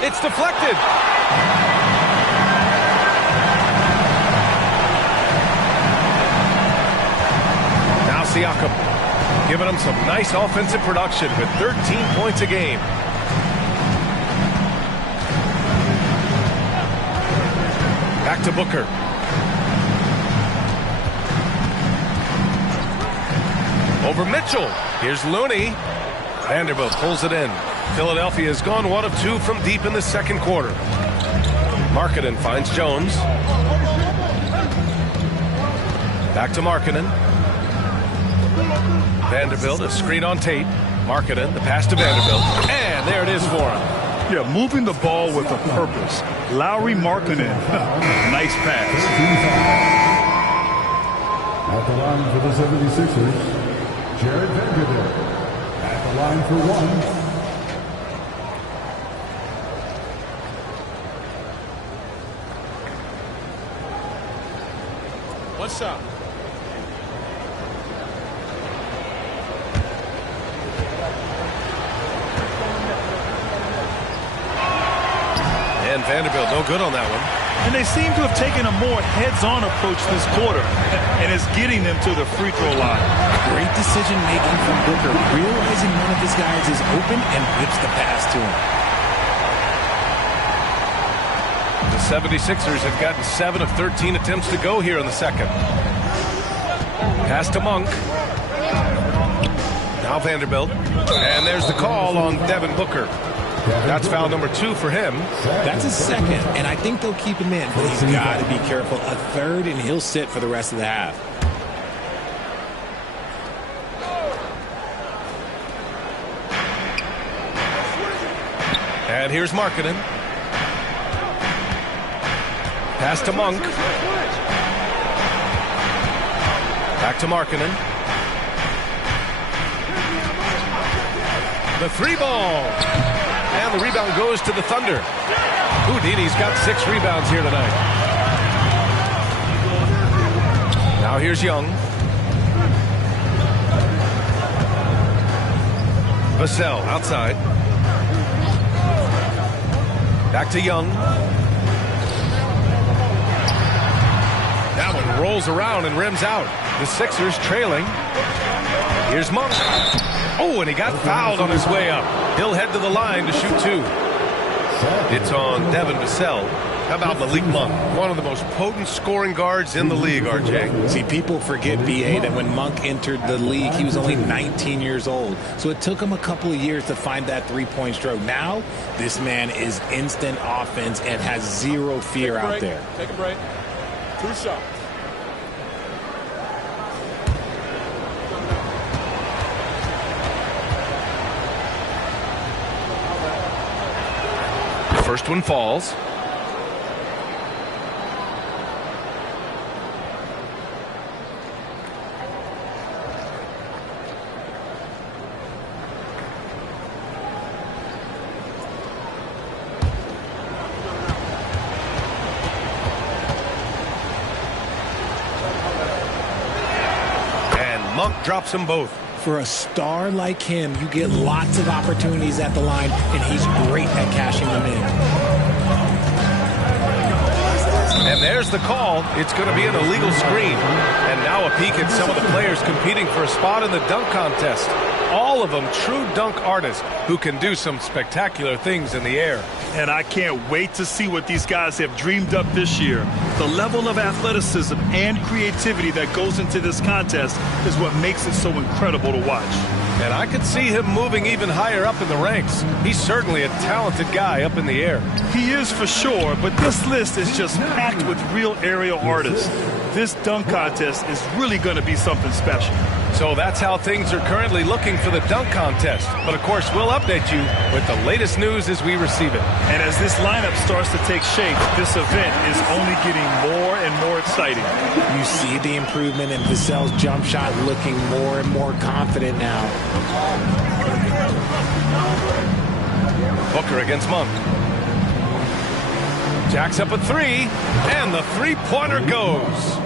It's deflected. Now Siakam giving him some nice offensive production with 13 points a game. Back to Booker. Over Mitchell. Here's Looney. Vanderbilt pulls it in. Philadelphia has gone 1 of 2 from deep in the second quarter. Markkanen finds Jones. Back to Markkanen. Vanderbilt, a screen on Tate. Markkanen, the pass to Vanderbilt. And there it is for him. Yeah, moving the ball with a purpose. Lauri Markkanen. Nice pass. At the line for the 76ers, Jared Vanderbilt. At the line for 1. One shot. And Vanderbilt no good on that one. And they seem to have taken a more heads-on approach this quarter, and it's getting them to the free throw line. Great decision-making from Booker, realizing one of his guys is open and whips the pass to him. The 76ers have gotten 7 of 13 attempts to go here in the second. Pass to Monk. Now Vanderbilt. And there's the call on Devin Booker. That's foul number 2 for him. That's his second, and I think they'll keep him in, but he's got to be careful. A third, and he'll sit for the rest of the half. And here's Markkanen. Pass to Monk. Back to Markkanen. The 3-ball. And the rebound goes to the Thunder. Houdini's got 6 rebounds here tonight. Now here's Young. Vassell outside. Back to Young. That one rolls around and rims out. The Sixers trailing. Here's Monk. Oh, and he got fouled on his way up. He'll head to the line to shoot 2. It's on Devin Vassell. How about Malik Monk? One of the most potent scoring guards in the league, RJ. See, people forget, B.A., that when Monk entered the league, he was only 19 years old. So it took him a couple of years to find that three-point stroke. Now, this man is instant offense and has zero fear out there. Take a break. 2 shots. First one falls. And Monk drops them both. For a star like him, you get lots of opportunities at the line, and he's great at cashing them in. And there's the call. It's going to be an illegal screen. And now a peek at some of the players competing for a spot in the dunk contest. All of them true dunk artists who can do some spectacular things in the air. And I can't wait to see what these guys have dreamed up this year. The level of athleticism and creativity that goes into this contest is what makes it so incredible to watch. And I could see him moving even higher up in the ranks. He's certainly a talented guy up in the air. He is for sure, but this list is just packed with real aerial artists. This dunk contest is really going to be something special. So that's how things are currently looking for the dunk contest. But of course, we'll update you with the latest news as we receive it. And as this lineup starts to take shape, this event is only getting more and more exciting. You see the improvement in Vassell's jump shot, looking more and more confident now. Booker against Monk. Jacks up a 3, and the three-pointer goes.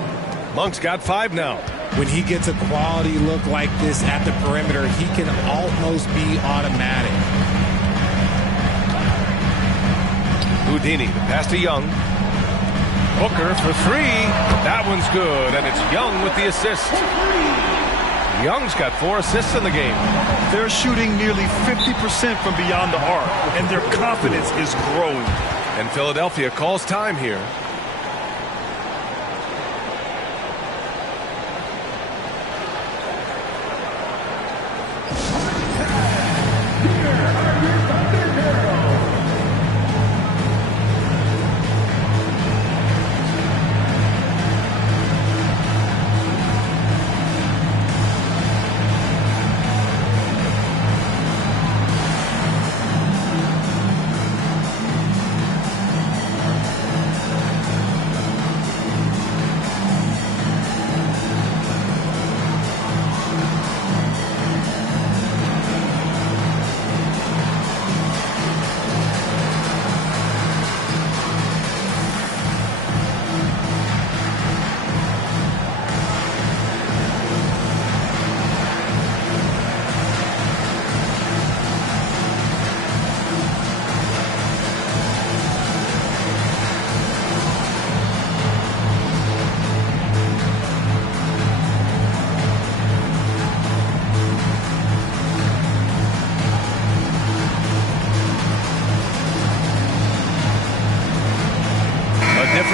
Monk's got 5 now. When he gets a quality look like this at the perimeter, he can almost be automatic. Houdini, the pass to Young. Booker for three. That one's good, and it's Young with the assist. Young's got 4 assists in the game. They're shooting nearly 50% from beyond the arc, and their confidence is growing. And Philadelphia calls time here.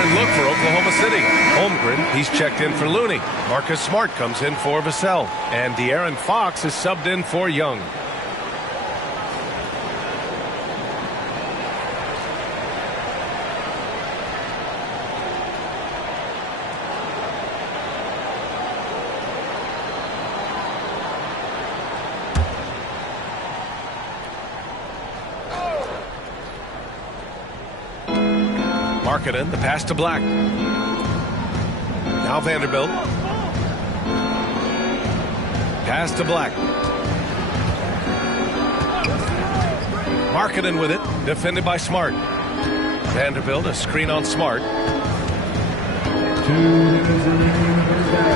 Look for Oklahoma City. Holmgren, he's checked in for Looney. Marcus Smart comes in for Vassell. And De'Aaron Fox is subbed in for Young. Markkanen, the pass to Black. Now Vanderbilt. Pass to Black. Markkanen with it. Defended by Smart. Vanderbilt, a screen on Smart.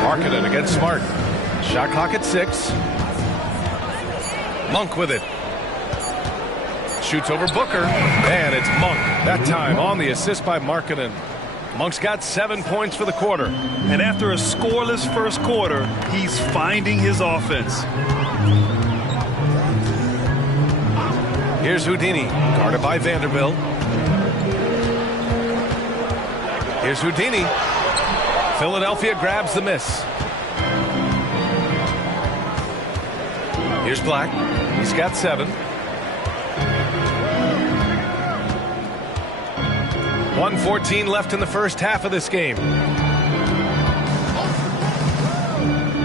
Markkanen against Smart. Shot clock at 6. Monk with it. Shoots over Booker, and it's Monk. That time on the assist by Markkanen. Monk's got 7 points for the quarter. And after a scoreless first quarter, he's finding his offense. Here's Houdini, guarded by Vanderbilt. Here's Houdini. Philadelphia grabs the miss. Here's Black. He's got 7. 1:14 left in the first half of this game.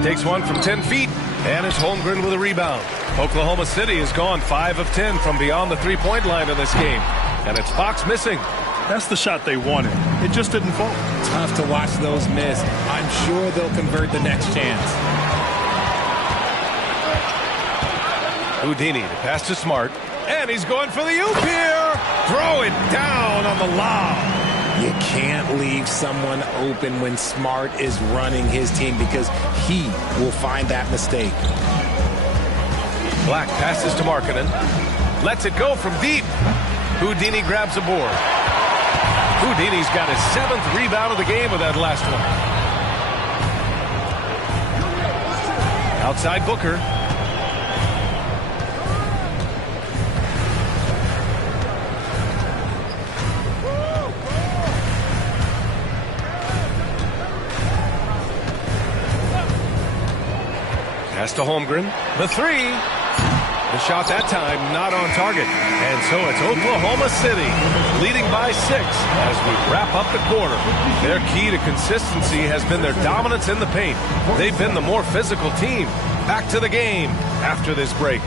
Takes one from 10 feet, and it's Holmgren with a rebound. Oklahoma City has gone 5 of 10 from beyond the three-point line in this game, and it's Fox missing. That's the shot they wanted. It just didn't fall. Tough to watch those miss. I'm sure they'll convert the next chance. Houdini, the pass to Smart. And he's going for the oop here. Throw it down on the lob. You can't leave someone open when Smart is running his team because he will find that mistake. Black passes to Markkanen. Lets it go from deep. Houdini grabs a board. Houdini's got his 7th rebound of the game with that last one. Outside Booker. Pass to Holmgren. The 3. The shot that time not on target. And so it's Oklahoma City leading by 6 as we wrap up the quarter. Their key to consistency has been their dominance in the paint. They've been the more physical team. Back to the game after this break.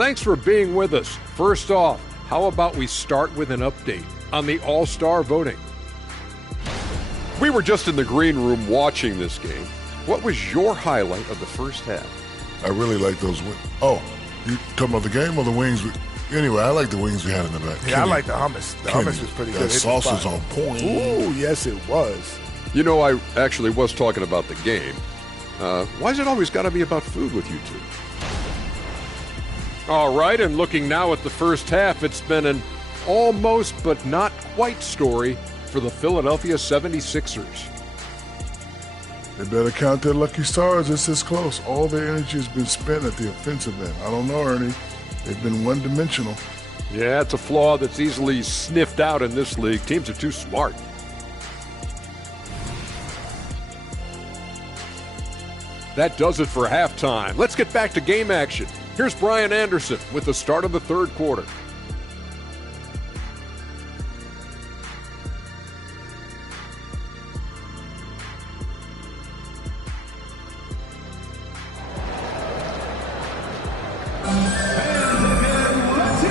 Thanks for being with us. First off, how about we start with an update on the All-Star voting? We were just in the green room watching this game. What was your highlight of the first half? I really like those wings. Oh, you talking about the game or the wings? Anyway, I like the wings we had in the back. Yeah, I like the hummus. The hummus was pretty good. That sauce was on point. Ooh, yes, it was. You know, I actually was talking about the game. Why's it always got to be about food with you two? All right, and looking now at the first half, it's been an almost but not quite story for the Philadelphia 76ers. They better count their lucky stars. It's this close. All their energy has been spent at the offensive end. I don't know, Ernie. They've been one-dimensional. Yeah, it's a flaw that's easily sniffed out in this league. Teams are too smart. That does it for halftime. Let's get back to game action. Here's Brian Anderson with the start of the third quarter.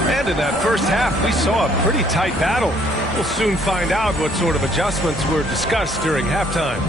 And in that first half, we saw a pretty tight battle. We'll soon find out what sort of adjustments were discussed during halftime.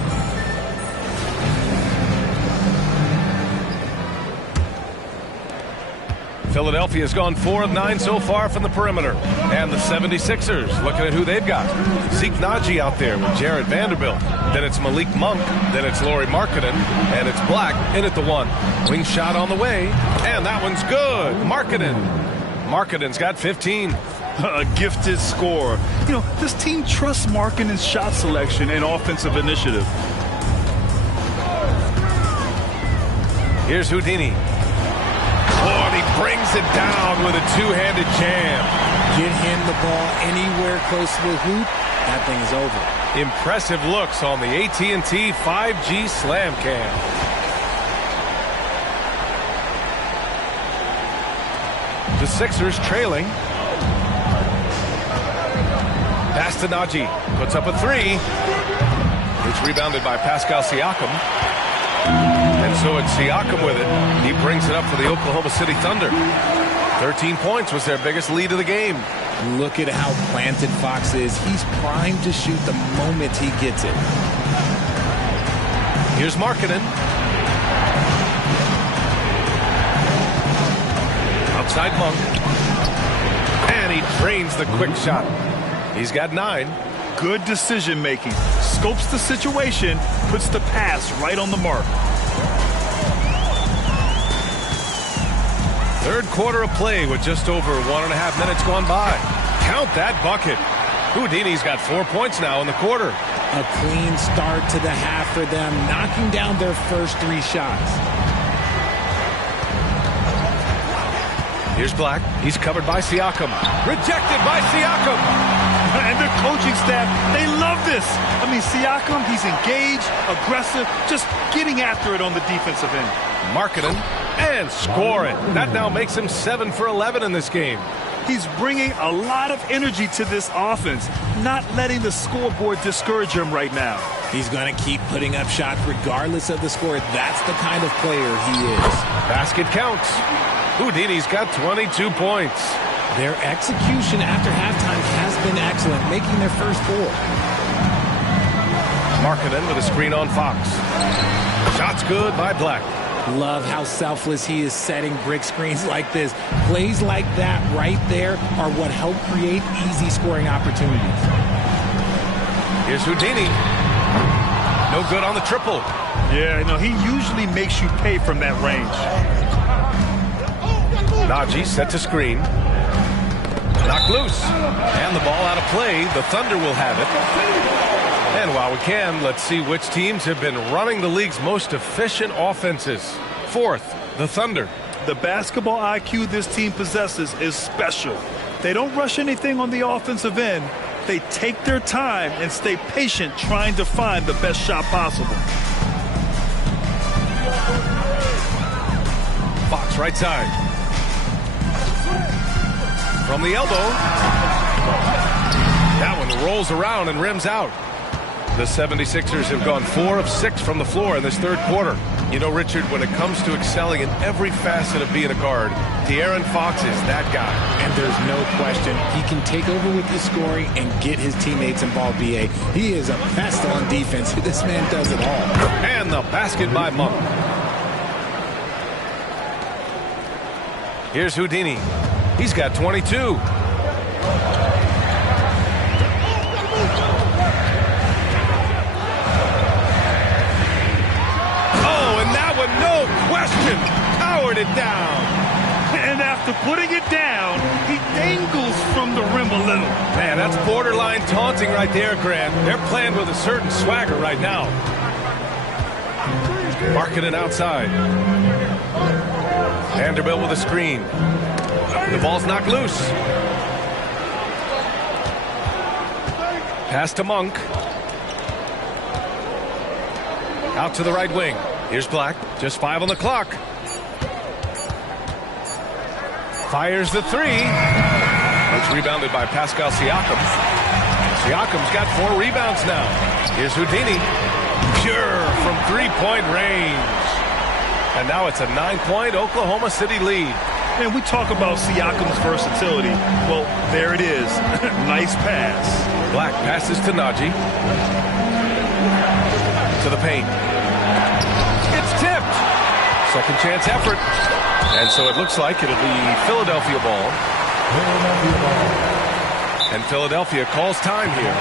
Philadelphia's gone 4 of 9 so far from the perimeter. And the 76ers, looking at who they've got. Zeke Naji out there with Jared Vanderbilt. Then it's Malik Monk. Then it's Lauri Markkanen. And it's Black in at the one. Wing shot on the way. And that one's good. Markkanen's got 15. A gifted scorer. You know, this team trusts Markkanen's shot selection and offensive initiative. Here's Houdini. Oh, and he brings it down with a two-handed jam. Get him the ball anywhere close to the hoop, that thing is over. Impressive looks on the AT&T 5G Slam Cam. The Sixers trailing. Pass to Naji. Puts up a three. It's rebounded by Pascal Siakam. And so it's Siakam with it. He brings it up for the Oklahoma City Thunder. 13 points was their biggest lead of the game. Look at how planted Fox is. He's primed to shoot the moment he gets it. Here's Markkanen. Outside Monk. And he drains the quick shot. He's got 9. Good decision making. Scopes the situation, puts the pass right on the mark. Third quarter of play with just over 1.5 minutes gone by. Count that bucket. Houdini's got 4 points now in the quarter. A clean start to the half for them, knocking down their first 3 shots. Here's Black. He's covered by Siakam. Rejected by Siakam. And the coaching staff, they love this. I mean, Siakam, he's engaged, aggressive, just getting after it on the defensive end. Markkanen and scoring. That now makes him 7 for 11 in this game. He's bringing a lot of energy to this offense, not letting the scoreboard discourage him right now. He's going to keep putting up shots regardless of the score. That's the kind of player he is. Basket counts. Houdini's got 22 points. Their execution after halftime has been excellent, making their first 4. Markkanen with a screen on Fox. Shots good by Black. Love how selfless he is setting brick screens like this. Plays like that right there are what help create easy scoring opportunities. Here's Houdini. No good on the triple. Yeah, no, he usually makes you pay from that range. Naji set to screen. Knocked loose. And the ball out of play. The Thunder will have it. And while we can, let's see which teams have been running the league's most efficient offenses. Fourth, the Thunder. The basketball IQ this team possesses is special. They don't rush anything on the offensive end. They take their time and stay patient trying to find the best shot possible. Fox right side. From the elbow. That one rolls around and rims out. The 76ers have gone 4 of 6 from the floor in this third quarter. You know, Richard, when it comes to excelling in every facet of being a guard, De'Aaron Fox is that guy. And there's no question he can take over with his scoring and get his teammates involved, B.A. He is a pest on defense. This man does it all. And the basket by Monk. Here's Houdini. He's got 22. Oh, and that one, no question, powered it down. And after putting it down, he dangles from the rim a little. Man, that's borderline taunting right there, Grant. They're playing with a certain swagger right now. Marking it outside. Vanderbilt with a screen. The ball's knocked loose. Pass to Monk. Out to the right wing. Here's Black. Just 5 on the clock. Fires the three. It's rebounded by Pascal Siakam. Siakam's got 4 rebounds now. Here's Houdini. Pure from three-point range. And now it's a 9-point Oklahoma City lead. And we talk about Siakam's versatility. Well, there it is. Nice pass. Black passes to Najee. To the paint. It's tipped. Second chance effort. And so it looks like it'll be Philadelphia ball. And Philadelphia calls time here.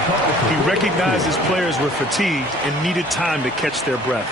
He recognized his players were fatigued and needed time to catch their breath.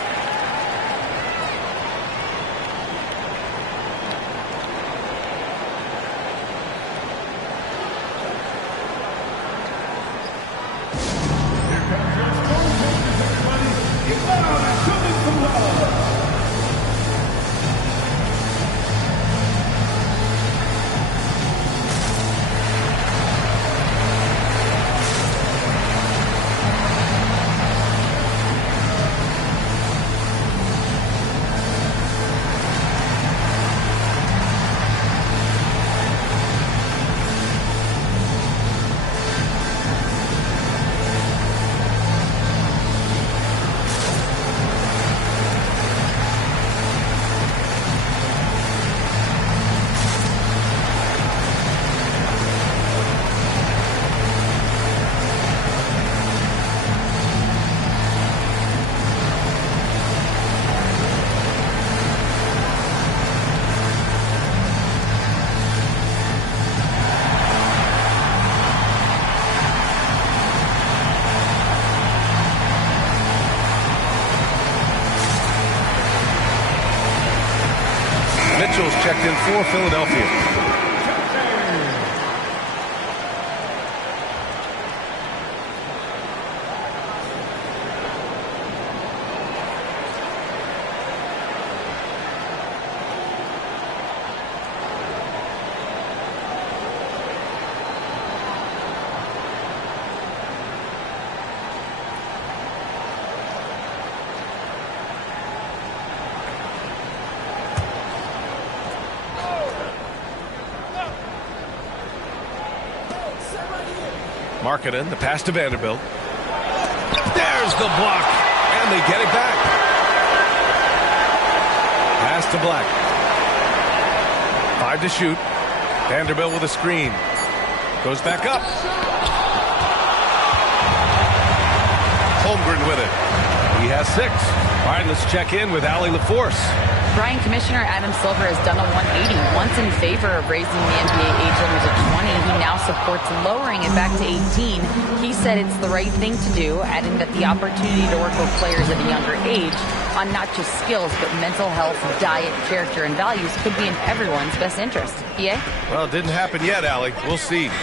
Mitchell's checked in for Philadelphia. Markkanen, the pass to Vanderbilt. There's the block, and they get it back. Pass to Black. 5 to shoot. Vanderbilt with a screen. Goes back up. Holmgren with it. He has 6. All right, let's check in with Allie LaForce. Brian, Commissioner Adam Silver has done a 180, once in favor of raising the NBA age limit to 20. He now supports lowering it back to 18. He said it's the right thing to do, adding that the opportunity to work with players at a younger age on not just skills, but mental health, diet, character, and values could be in everyone's best interest. EA? Well, it didn't happen yet, Allie. We'll see.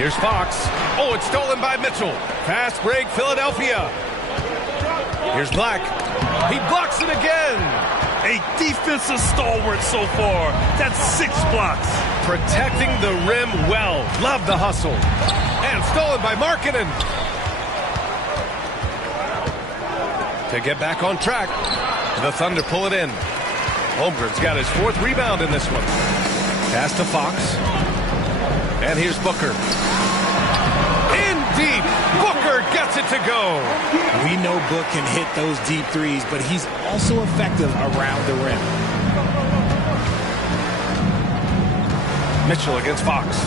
Here's Fox. Oh, it's stolen by Mitchell. Fast break, Philadelphia. Here's Black. He blocks it again. A defensive stalwart so far. That's 6 blocks. Protecting the rim well. Love the hustle. And stolen by Markkanen. To get back on track. The Thunder pull it in. Holmgren's got his 4th rebound in this one. Pass to Fox. And here's Booker. In deep. Booker gets it to go. We know Book can hit those deep threes, but he's also effective around the rim. Mitchell against Fox.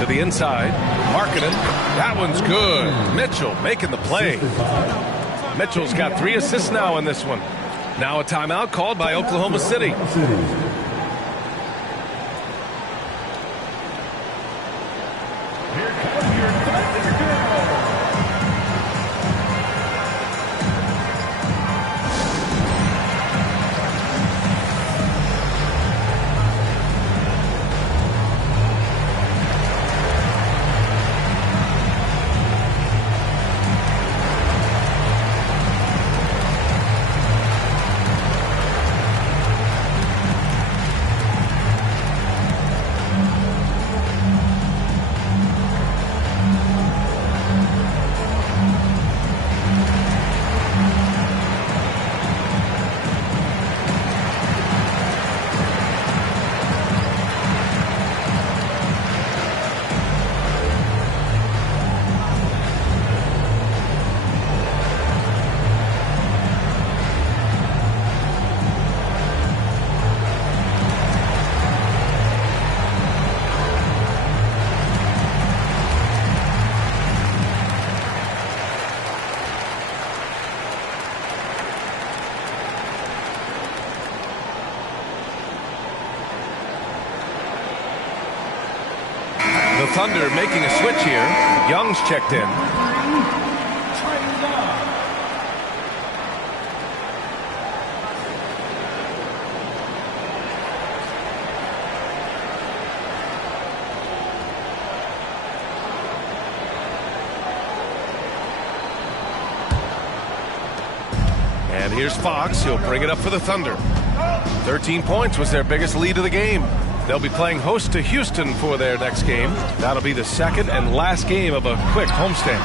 To the inside. Markkanen. That one's good. Mitchell making the play. Mitchell's got 3 assists now in this one. Now a timeout called by Oklahoma City. The Thunder making a switch here. Young's checked in. And here's Fox. He'll bring it up for the Thunder. 13 points was their biggest lead of the game. They'll be playing host to Houston for their next game. That'll be the second and last game of a quick homestand.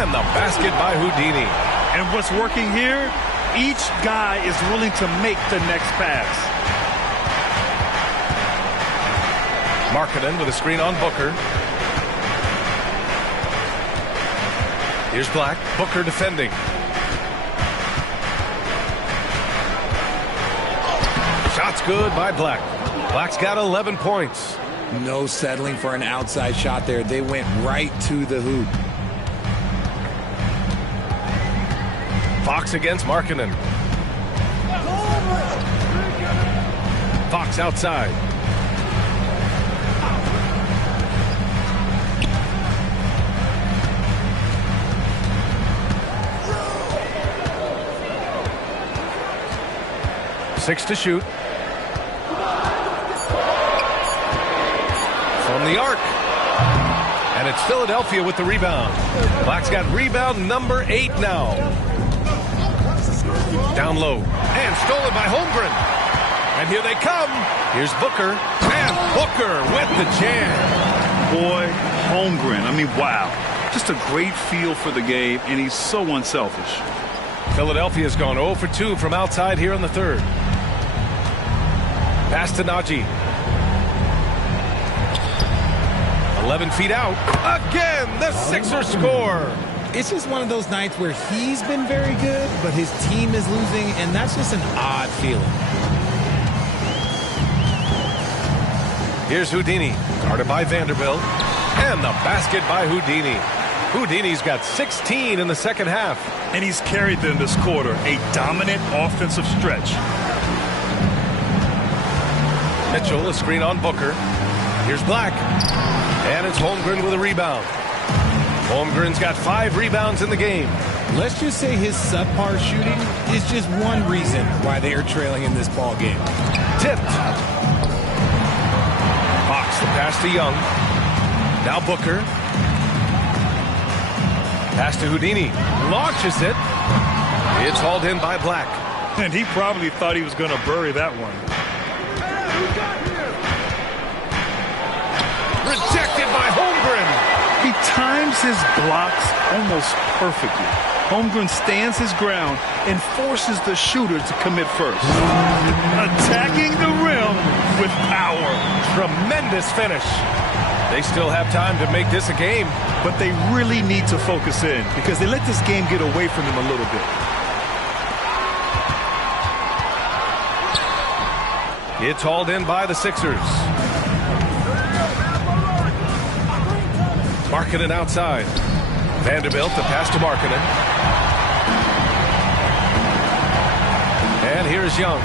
And the basket by Houdini. And what's working here, each guy is willing to make the next pass. Markkanen with a screen on Booker. Here's Black. Booker defending. Shot's good by Black. Black's got 11 points. No settling for an outside shot there. They went right to the hoop. Fox against Markkanen. Fox outside. Six to shoot. From the arc. And it's Philadelphia with the rebound. Black's got rebound number 8 now. Down low. And stolen by Holmgren. And here they come. Here's Booker. And Booker with the jam. Boy, Holmgren. I mean, wow. Just a great feel for the game, and he's so unselfish. Philadelphia's gone 0 for 2 from outside here in the third. Pass to Najee. 11 feet out. Again, the Sixers score. It's just one of those nights where he's been very good, but his team is losing, and that's just an odd feeling. Here's Houdini, guarded by Vanderbilt. And the basket by Houdini. Houdini's got 16 in the second half. And he's carried them this quarter, a dominant offensive stretch. Mitchell, a screen on Booker. Here's Black. And it's Holmgren with a rebound. Holmgren's got 5 rebounds in the game. Let's just say his subpar shooting is just one reason why they are trailing in this ball game. Tipped. Fox, the pass to Young. Now Booker. Pass to Houdini. Launches it. It's hauled in by Black. And he probably thought he was going to bury that one. Rejected by Holmgren. He times his blocks almost perfectly. Holmgren stands his ground and forces the shooter to commit first. Attacking the rim with power. Tremendous finish. They still have time to make this a game. But they really need to focus in because they let this game get away from them a little bit. It's hauled in by the Sixers. Markkanen outside. Vanderbilt, the pass to Markkanen. And here's Young.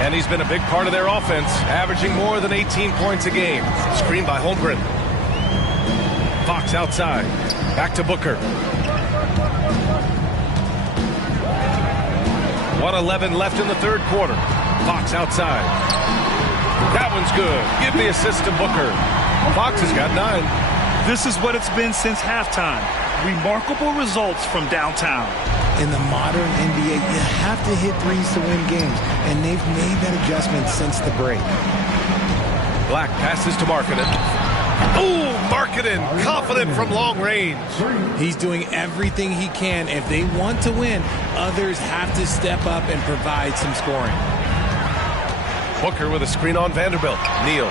And he's been a big part of their offense, averaging more than 18 points a game. Screened by Holmgren. Fox outside. Back to Booker. 1:11 left in the third quarter. Fox outside. That one's good. Give the assist to Booker. Fox has got 9. This is what it's been since halftime. Remarkable results from downtown. In the modern NBA, you have to hit threes to win games, and they've made that adjustment since the break. Black passes to Markkanen. Ooh, Markkanen, confident from long range. He's doing everything he can. If they want to win, others have to step up and provide some scoring. Booker with a screen on Vanderbilt. Neal.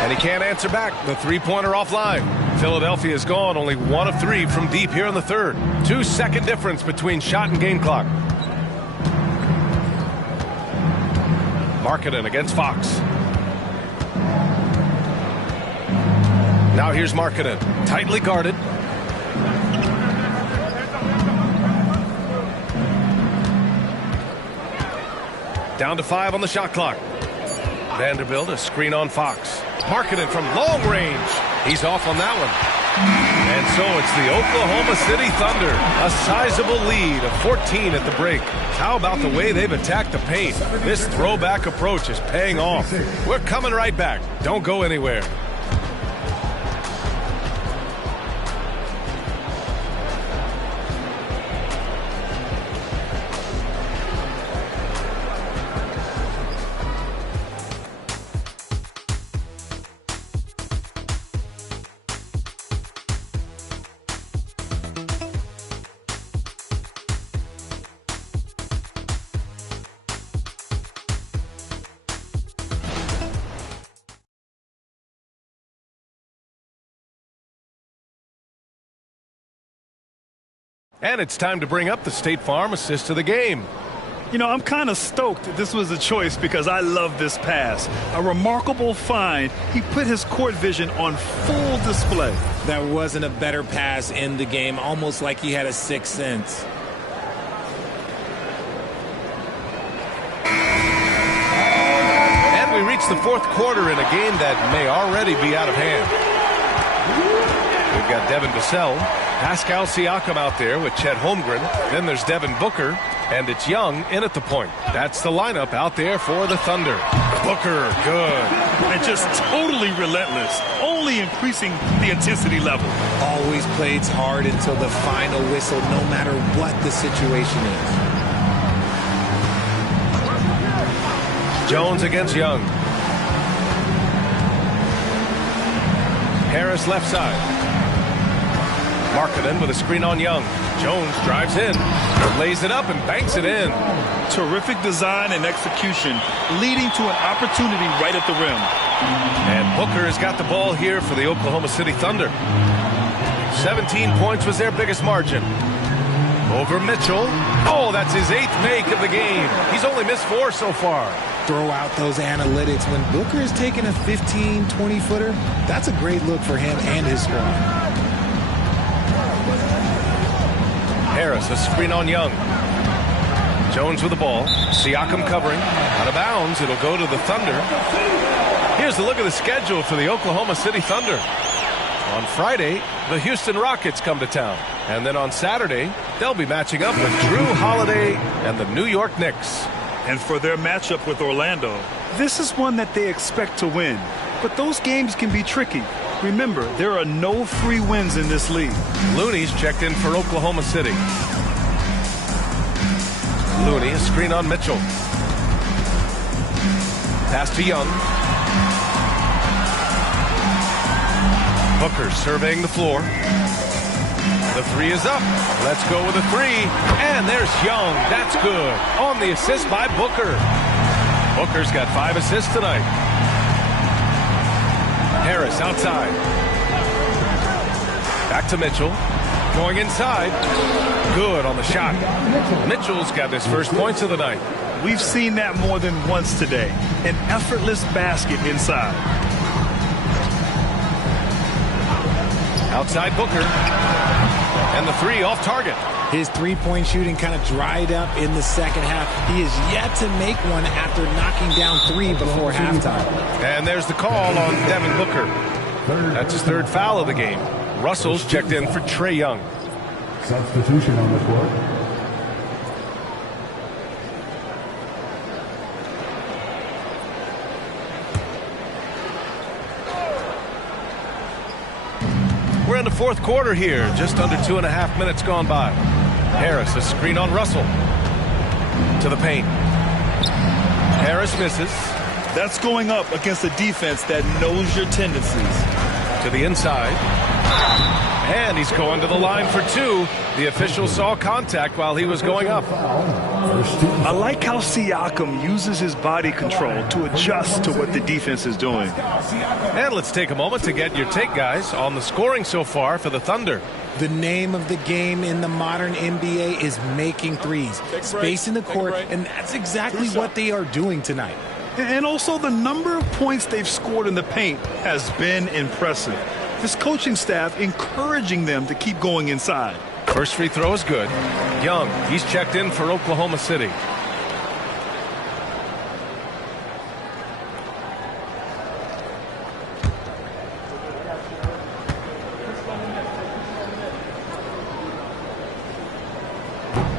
And he can't answer back. The three-pointer offline. Philadelphia is gone. Only 1 of 3 from deep here in the third. 2-second difference between shot and game clock. Markkanen against Fox. Now here's Markkanen. Tightly guarded. Down to 5 on the shot clock. Vanderbilt, a screen on Fox. Markkanen from long range. He's off on that one. And so it's the Oklahoma City Thunder. A sizable lead of 14 at the break. How about the way they've attacked the paint? This throwback approach is paying off. We're coming right back. Don't go anywhere. And it's time to bring up the State Farm assist of the game. You know, I'm kind of stoked this was a choice because I love this pass. A remarkable find. He put his court vision on full display. There wasn't a better pass in the game, almost like he had a sixth sense. And we reach the fourth quarter in a game that may already be out of hand. We've got Devin Vassell, Pascal Siakam out there with Chet Holmgren. Then there's Devin Booker, and it's Young in at the point. That's the lineup out there for the Thunder. Booker, good. And just totally relentless, only increasing the intensity level. Always plays hard until the final whistle, no matter what the situation is. Jones against Young. Harris left side. Markkanen with a screen on Young. Jones drives in, lays it up and banks it in. Terrific design and execution, leading to an opportunity right at the rim. And Booker has got the ball here for the Oklahoma City Thunder. 17 points was their biggest margin. Over Mitchell. Oh, that's his 8th make of the game. He's only missed 4 so far. Throw out those analytics. When Booker is taking a 15, 20-footer, that's a great look for him and his squad. Harris, a screen on Young. Jones with the ball. Siakam covering. Out of bounds. It'll go to the Thunder. Here's a look at the schedule for the Oklahoma City Thunder. On Friday, the Houston Rockets come to town. And then on Saturday, they'll be matching up with Drew Holiday and the New York Knicks. And for their matchup with Orlando, this is one that they expect to win. But those games can be tricky. Remember, there are no free wins in this league. Looney's checked in for Oklahoma City. Looney, a screen on Mitchell. Pass to Young. Booker surveying the floor. The 3 is up. Let's go with a 3. And there's Young. That's good. On the assist by Booker. Booker's got 5 assists tonight. Harris outside. Back to Mitchell. Going inside. Good on the shot. Mitchell's got his first points of the night. We've seen that more than once today. An effortless basket inside. Outside Booker. And the three off target. His three-point shooting kind of dried up in the second half. He is yet to make one after knocking down 3 before halftime. And there's the call on Devin Booker. That's his 3rd foul of the game. Russell's checked in for Trae Young. Substitution on the court. We're in the 4th quarter here. Just under 2.5 minutes gone by. Harris, a screen on Russell. To the paint. Harris misses. That's going up against a defense that knows your tendencies. To the inside. And he's going to the line for 2. The official saw contact while he was going up. I like how Siakam uses his body control to adjust to what the defense is doing. And let's take a moment to get your take, guys, on the scoring so far for the Thunder. The name of the game in the modern NBA is making threes. Spacing the court, and that's exactly what they are doing tonight. And also the number of points they've scored in the paint has been impressive. This coaching staff encouraging them to keep going inside. First free throw is good. Young, he's checked in for Oklahoma City.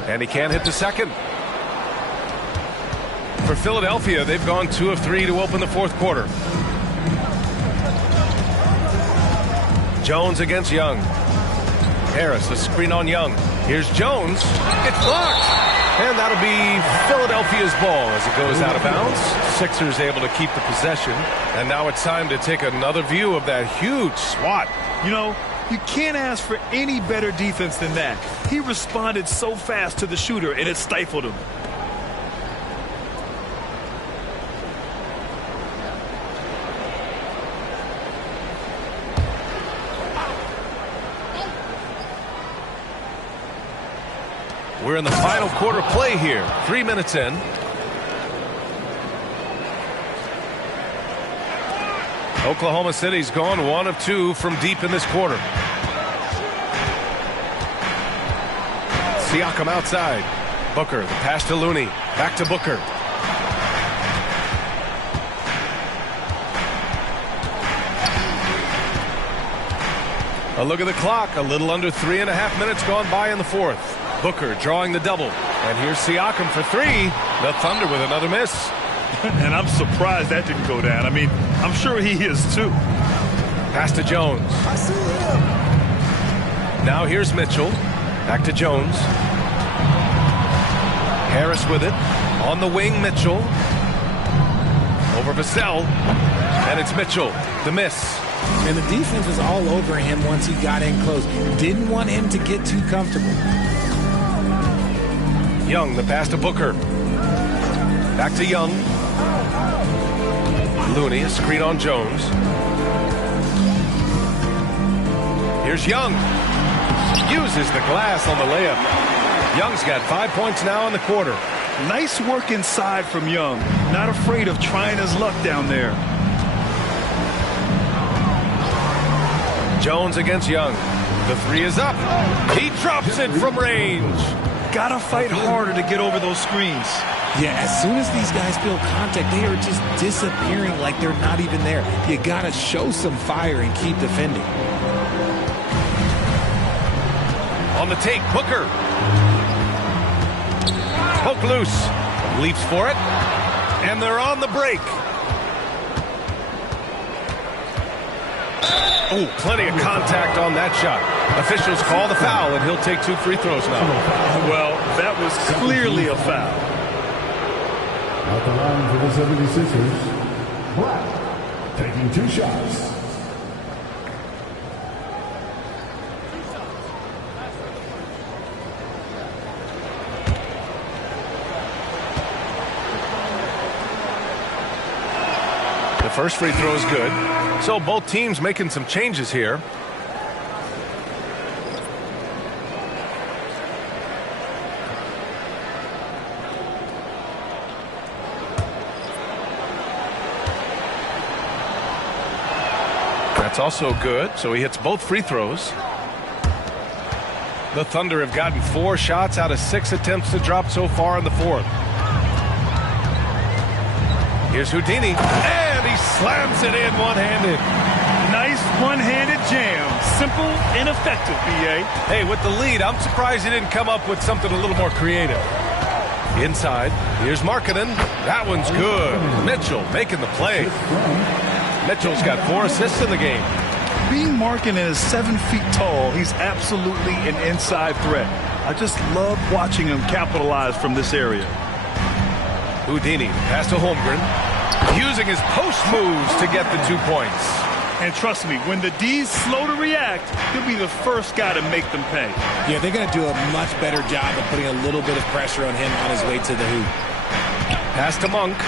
And he can't hit the second. For Philadelphia, they've gone 2 of 3 to open the 4th quarter. Jones against Young. Harris, a screen on Young. Here's Jones. It's blocked. And that'll be Philadelphia's ball as it goes out of bounds. Sixers able to keep the possession. And now it's time to take another view of that huge swat. You know, you can't ask for any better defense than that. He responded so fast to the shooter, and it stifled him. We're in the final quarter play here. 3 minutes in. Oklahoma City's gone 1 of 2 from deep in this quarter. Siakam outside. Booker, the pass to Looney. Back to Booker. A look at the clock. A little under 3.5 minutes gone by in the 4th. Booker drawing the double. And here's Siakam for 3. The Thunder with another miss. And I'm surprised that didn't go down. I mean, I'm sure he is too. Pass to Jones. Now here's Mitchell. Back to Jones. Harris with it. On the wing, Mitchell. Over Vassell. And it's Mitchell. The miss. And the defense was all over him once he got in close. Didn't want him to get too comfortable. Young, the pass to Booker. Back to Young. Looney, a screen on Jones. Here's Young. Uses the glass on the layup. Young's got 5 points now in the quarter. Nice work inside from Young. Not afraid of trying his luck down there. Jones against Young. The 3 is up. He drops it from range. Gotta fight harder to get over those screens. Yeah, as soon as these guys feel contact, they are just disappearing like they're not even there. You gotta show some fire and keep defending. On the take, Booker. Poke loose. Leaps for it. And they're on the break. Oh, plenty of contact on that shot. Officials call the foul, and he'll take 2 free throws now. Well, that was clearly a foul. At the line for the 76ers, Black taking 2 shots. The first free throw is good. So both teams making some changes here. It's also good, so he hits both free throws. The Thunder have gotten 4 shots out of 6 attempts to drop so far in the fourth. Here's Houdini, and he slams it in one-handed. Nice one-handed jam. Simple and effective, B.A. Hey, with the lead, I'm surprised he didn't come up with something a little more creative. Inside, here's Markkanen. That one's good. Mitchell making the play. Mitchell's got 4 assists in the game. Being Markkanen is 7 feet tall. He's absolutely an inside threat. I just love watching him capitalize from this area. Houdini pass to Holmgren, using his post moves to get the 2 points. And trust me, when the D's slow to react, he'll be the first guy to make them pay. Yeah, they're going to do a much better job of putting a little bit of pressure on him on his way to the hoop. Pass to Monk.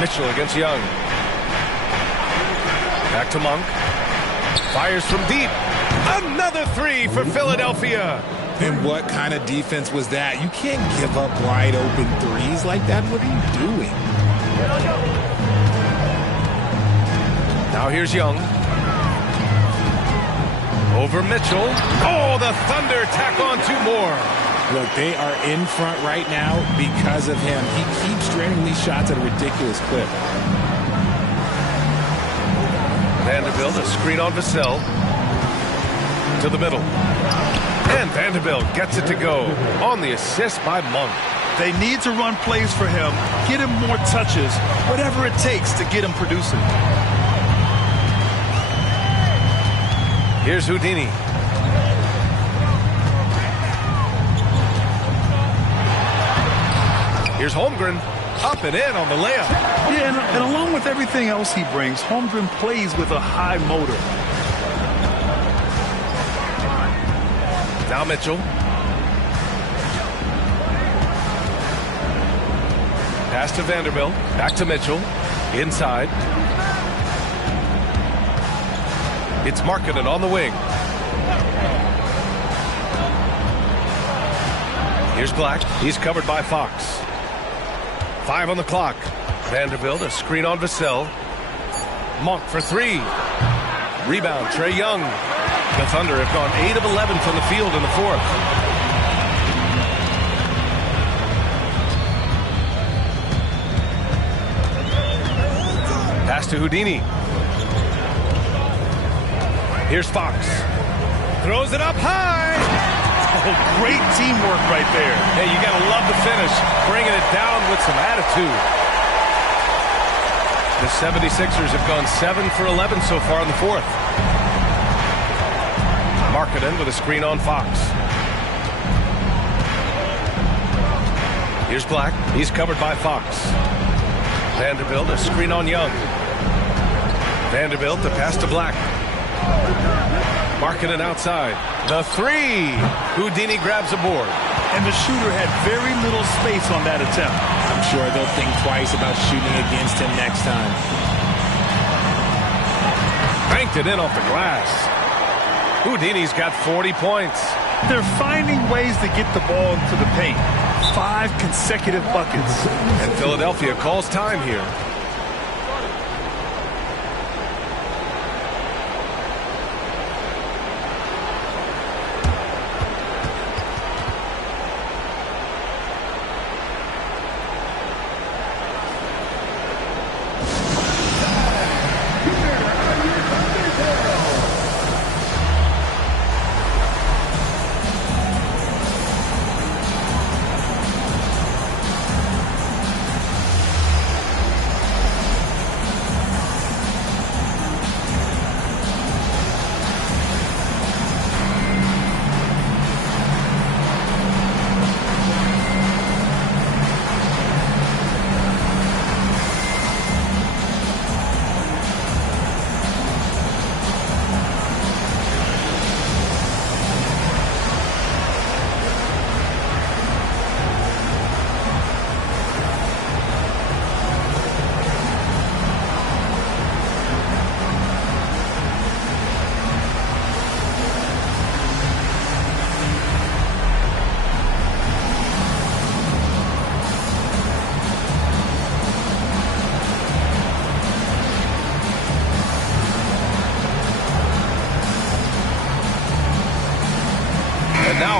Mitchell against Young. Back to Monk. Fires from deep. Another 3 for Philadelphia. And what kind of defense was that? You can't give up wide open threes like that. What are you doing? Now here's Young. Over Mitchell. Oh, the Thunder tack on 2 more. Look, they are in front right now because of him. He keeps draining these shots at a ridiculous clip. Vanderbilt, a screen on Vassell. To the middle. And Vanderbilt gets it to go on the assist by Monk. They need to run plays for him, get him more touches, whatever it takes to get him producing. Here's Houdini. Here's Holmgren. Up and in on the layup. Yeah, and along with everything else he brings, Holmgren plays with a high motor. Now Mitchell. Pass to Vanderbilt. Back to Mitchell. Inside. It's Markkanen on the wing. Here's Black. He's covered by Fox. 5 on the clock. Vanderbilt, a screen on Vassell. Monk for 3. Rebound, Trae Young. The Thunder have gone 8 of 11 from the field in the fourth. Pass to Houdini. Here's Fox. Throws it up high. Oh, great teamwork right there. Hey, you got to love the finish. Bringing it down with some attitude. The 76ers have gone 7 for 11 so far in the fourth. Markkanen with a screen on Fox. Here's Black. He's covered by Fox. Vanderbilt, a screen on Young. Vanderbilt, the pass to Black. Markkanen outside. The 3. Houdini grabs a board. And the shooter had very little space on that attempt. I'm sure they'll think twice about shooting against him next time. Banked it in off the glass. Houdini's got 40 points. They're finding ways to get the ball into the paint. 5 consecutive buckets. And Philadelphia calls time here.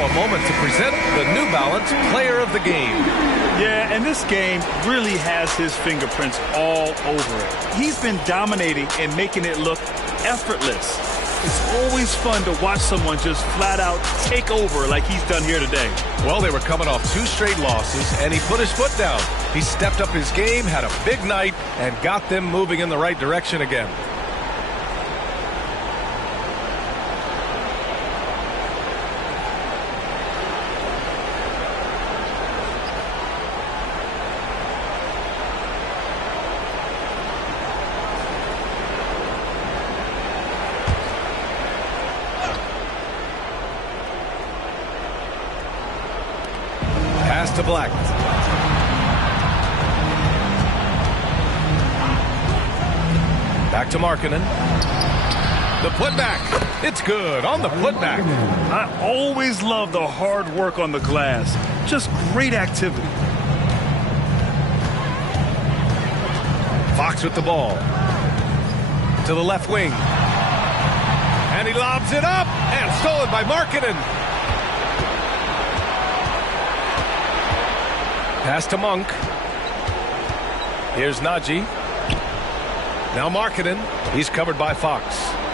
Now a moment to present the New Balance Player of the Game. Yeah, and this game really has his fingerprints all over it. He's been dominating and making it look effortless. It's always fun to watch someone just flat out take over like he's done here today. Well, they were coming off 2 straight losses, and he put his foot down. He stepped up his game, had a big night, and got them moving in the right direction again. To Black. Back to Markkanen. The putback. It's good on the putback. I always love the hard work on the glass. Just great activity. Fox with the ball. To the left wing. And he lobs it up. And stolen by Markkanen. Pass to Monk. Here's Najee. Now Markkanen. He's covered by Fox.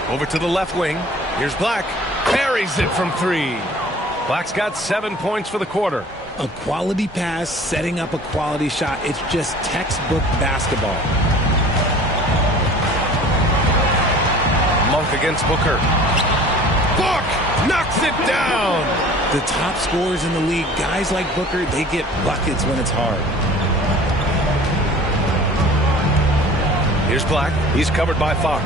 Over to the left wing. Here's Black. Parries it from 3. Black's got 7 points for the quarter. A quality pass, setting up a quality shot. It's just textbook basketball. Monk against Booker. Book knocks it down. The top scorers in the league, guys like Booker, they get buckets when it's hard. Here's Black. He's covered by Fox.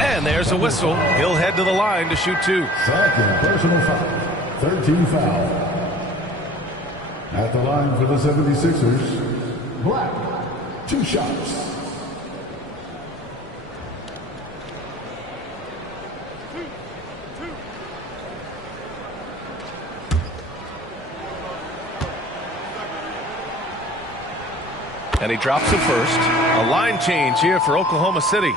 And there's a whistle. He'll head to the line to shoot 2. Second personal foul. 13 foul. At the line for the 76ers, Black. 2 shots. And he drops it first. A line change here for Oklahoma City.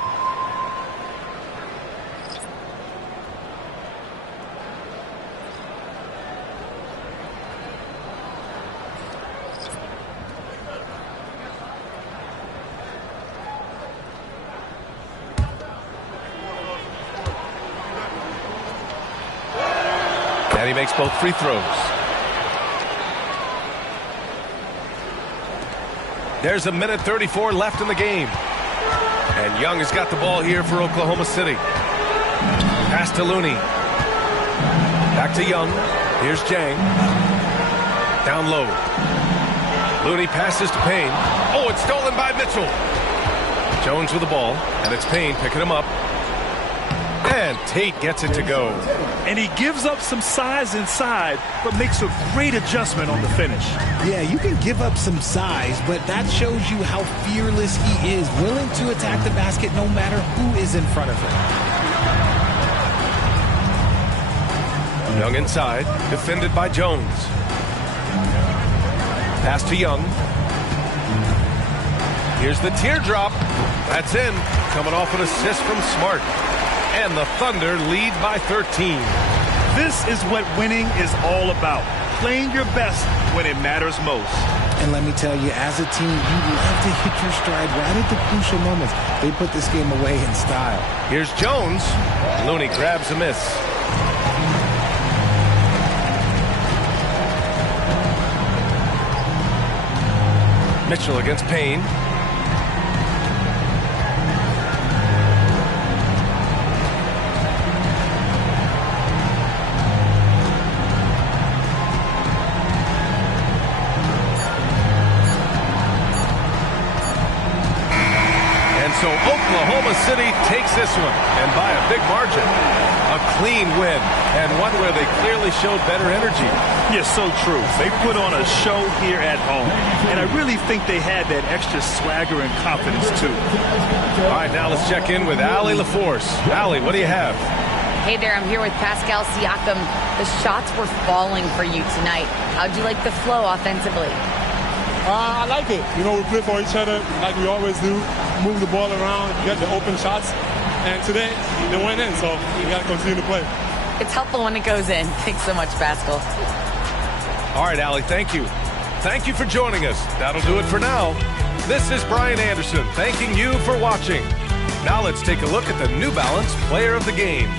And he makes both free throws. There's 1:34 left in the game. And Young has got the ball here for Oklahoma City. Pass to Looney. Back to Young. Here's Jang. Down low. Looney passes to Payne. Oh, it's stolen by Mitchell. Jones with the ball. And it's Payne picking him up. And Tate gets it to go. And he gives up some size inside, but makes a great adjustment on the finish. Yeah, you can give up some size, but that shows you how fearless he is, willing to attack the basket no matter who is in front of him. Young inside, defended by Jones. Pass to Young. Here's the teardrop. That's in. Coming off an assist from Smart. And the Thunder lead by 13. This is what winning is all about. Playing your best when it matters most. And let me tell you, as a team, you love to hit your stride right at the crucial moments. They put this game away in style. Here's Jones. Looney grabs a miss. Mitchell against Payne. So Oklahoma City takes this one, and by a big margin. A clean win, and one where they clearly showed better energy. Yeah, so true. They put on a show here at home, and I really think they had that extra swagger and confidence, too. All right, now let's check in with Allie LaForce. Allie, what do you have? Hey there, I'm here with Pascal Siakam. The shots were falling for you tonight. How'd you like the flow offensively? I like it. You know, we play for each other like we always do. Move the ball around, get the open shots. and today they went in, so we got to continue to play. It's helpful when it goes in. Thanks so much, Pascal. All right, Allie, thank you. Thank you for joining us. That'll do it for now. This is Brian Anderson thanking you for watching. Now let's take a look at the New Balance Player of the Game.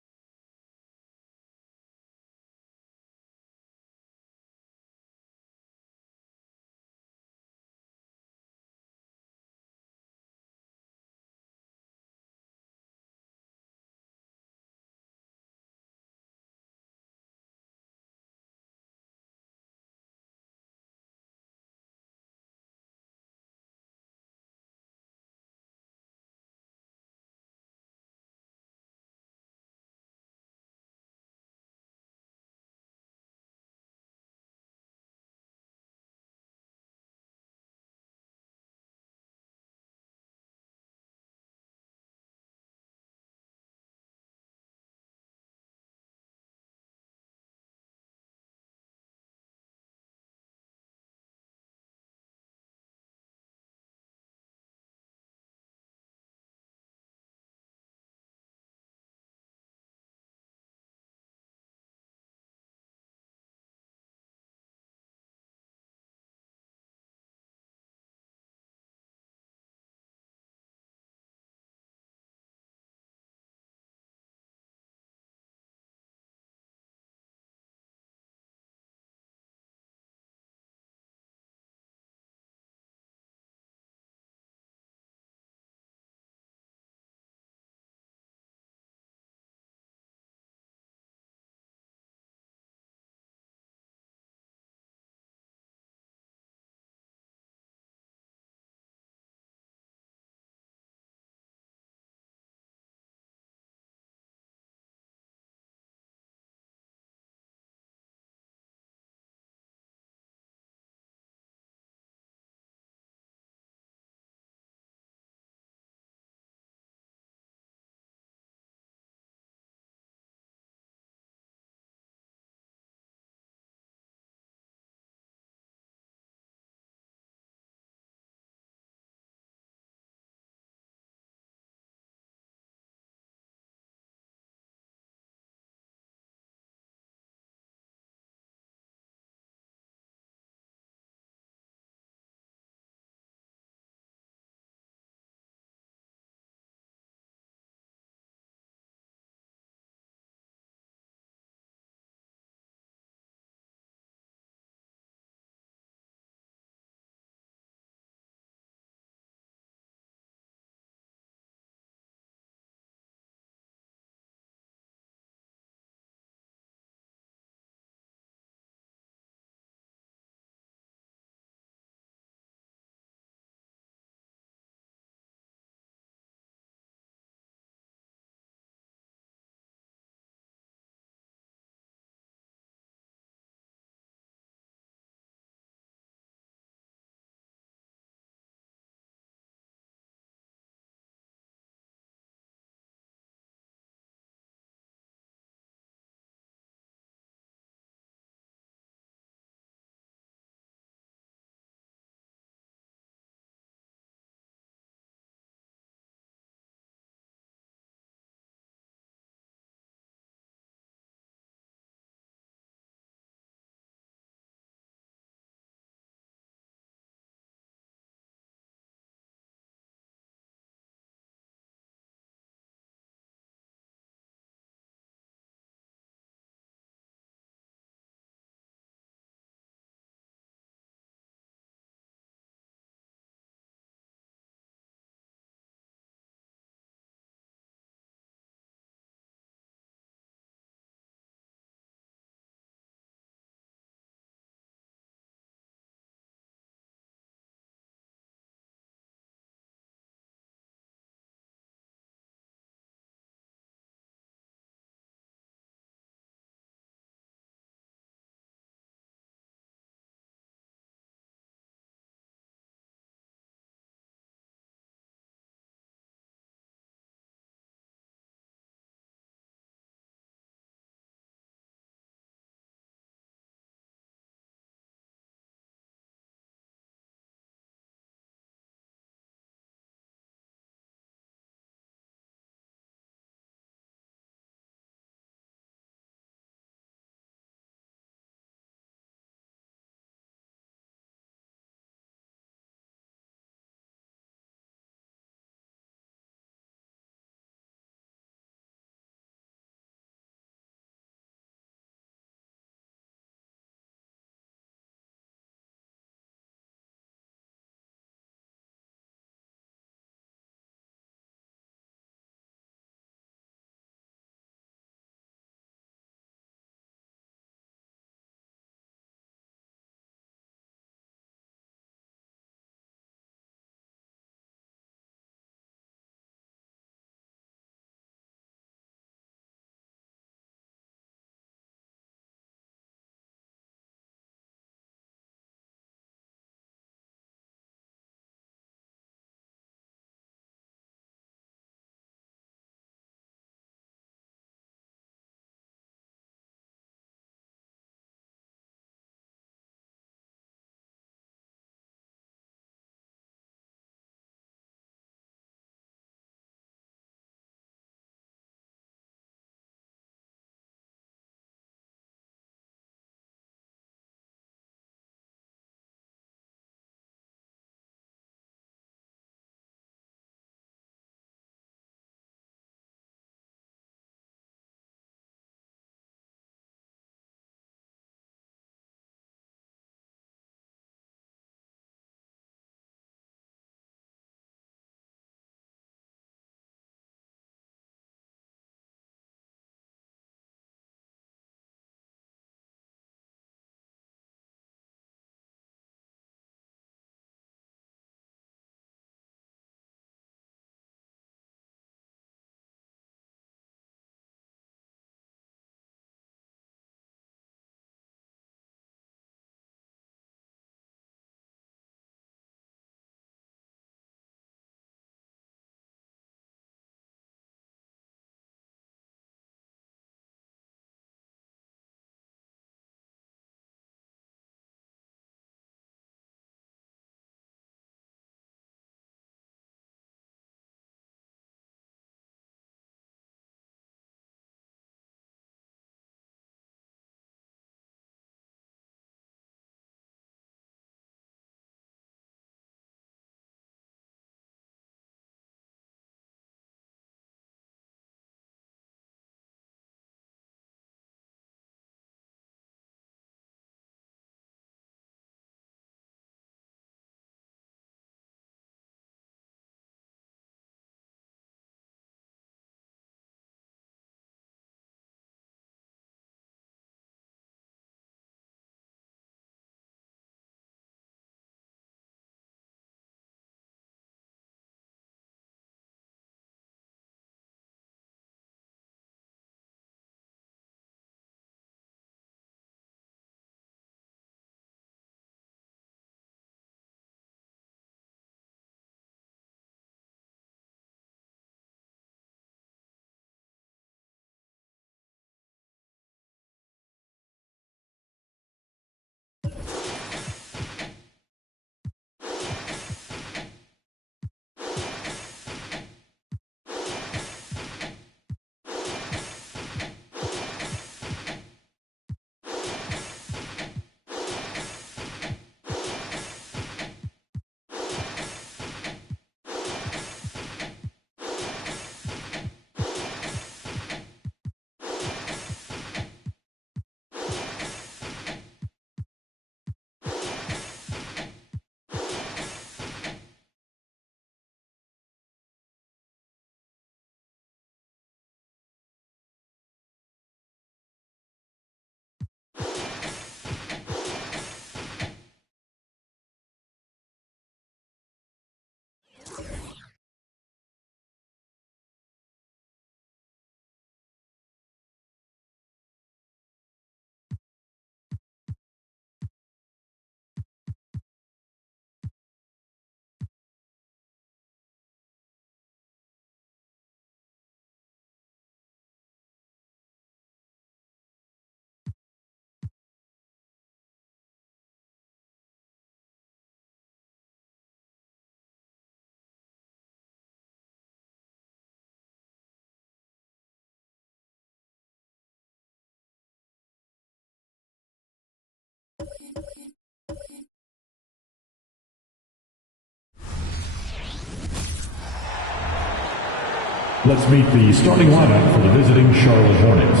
Let's meet the starting lineup for the visiting Charlotte Hornets.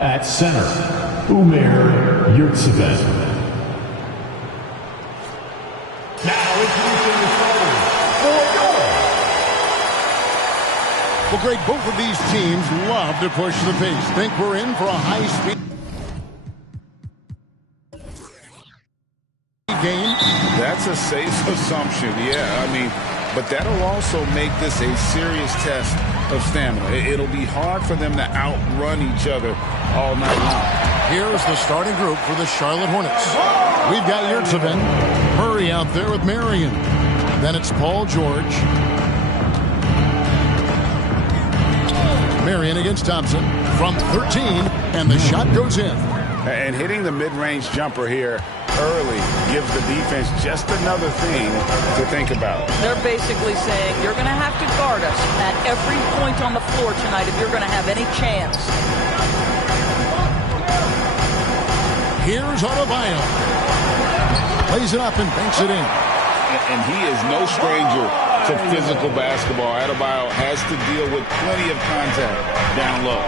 At center, Umair Yurtseven. Now introducing the starters for Charlotte. Well, Greg, both of these teams love to push the pace. Think we're in for a high-speed game? That's a safe assumption, yeah. I mean, but that'll also make this a serious test of stamina. It'll be hard for them to outrun each other all night long. Here's the starting group for the Charlotte Hornets. We've got Yurtseven, Murray out there with Marion. Then it's Paul George. Marion against Thompson from 13, and the shot goes in. And hitting the mid-range jumper here early gives the defense just another thing to think about. They're basically saying you're going to have to guard us at every point on the floor tonight if you're going to have any chance. Here's Adebayo. Plays it up and banks it in. And he is no stranger to physical basketball. Adebayo has to deal with plenty of contact down low.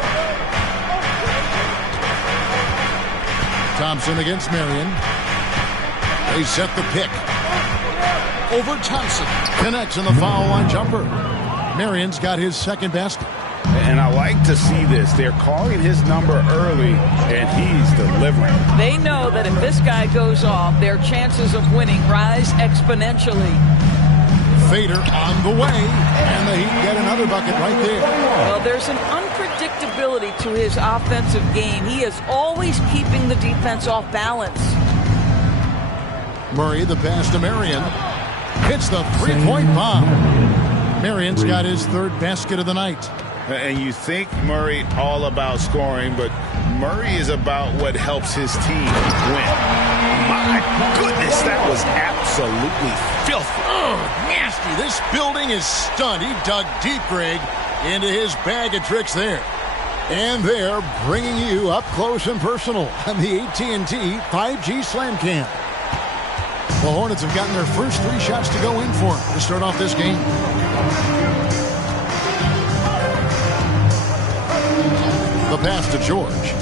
Thompson against Marion. They set the pick. Over Thompson. Connects in the foul line jumper. Marion's got his second basket. And I like to see this. They're calling his number early, and he's delivering. They know that if this guy goes off, their chances of winning rise exponentially. Fader on the way, and the Heat get another bucket right there. Well, there's an unpredictability to his offensive game. He is always keeping the defense off balance. Murray, the pass to Marion. Hits the three-point bomb. Marion's got his third basket of the night. And you think Murray all about scoring, but Murray is about what helps his team win. My goodness, that was absolutely filthy. Oh, nasty. This building is stunned. He dug deep, Greg, into his bag of tricks there. And they're bringing you up close and personal on the AT&T 5G Slam Cam. The Hornets have gotten their first 3 shots to go in for them to start off this game. The pass to George.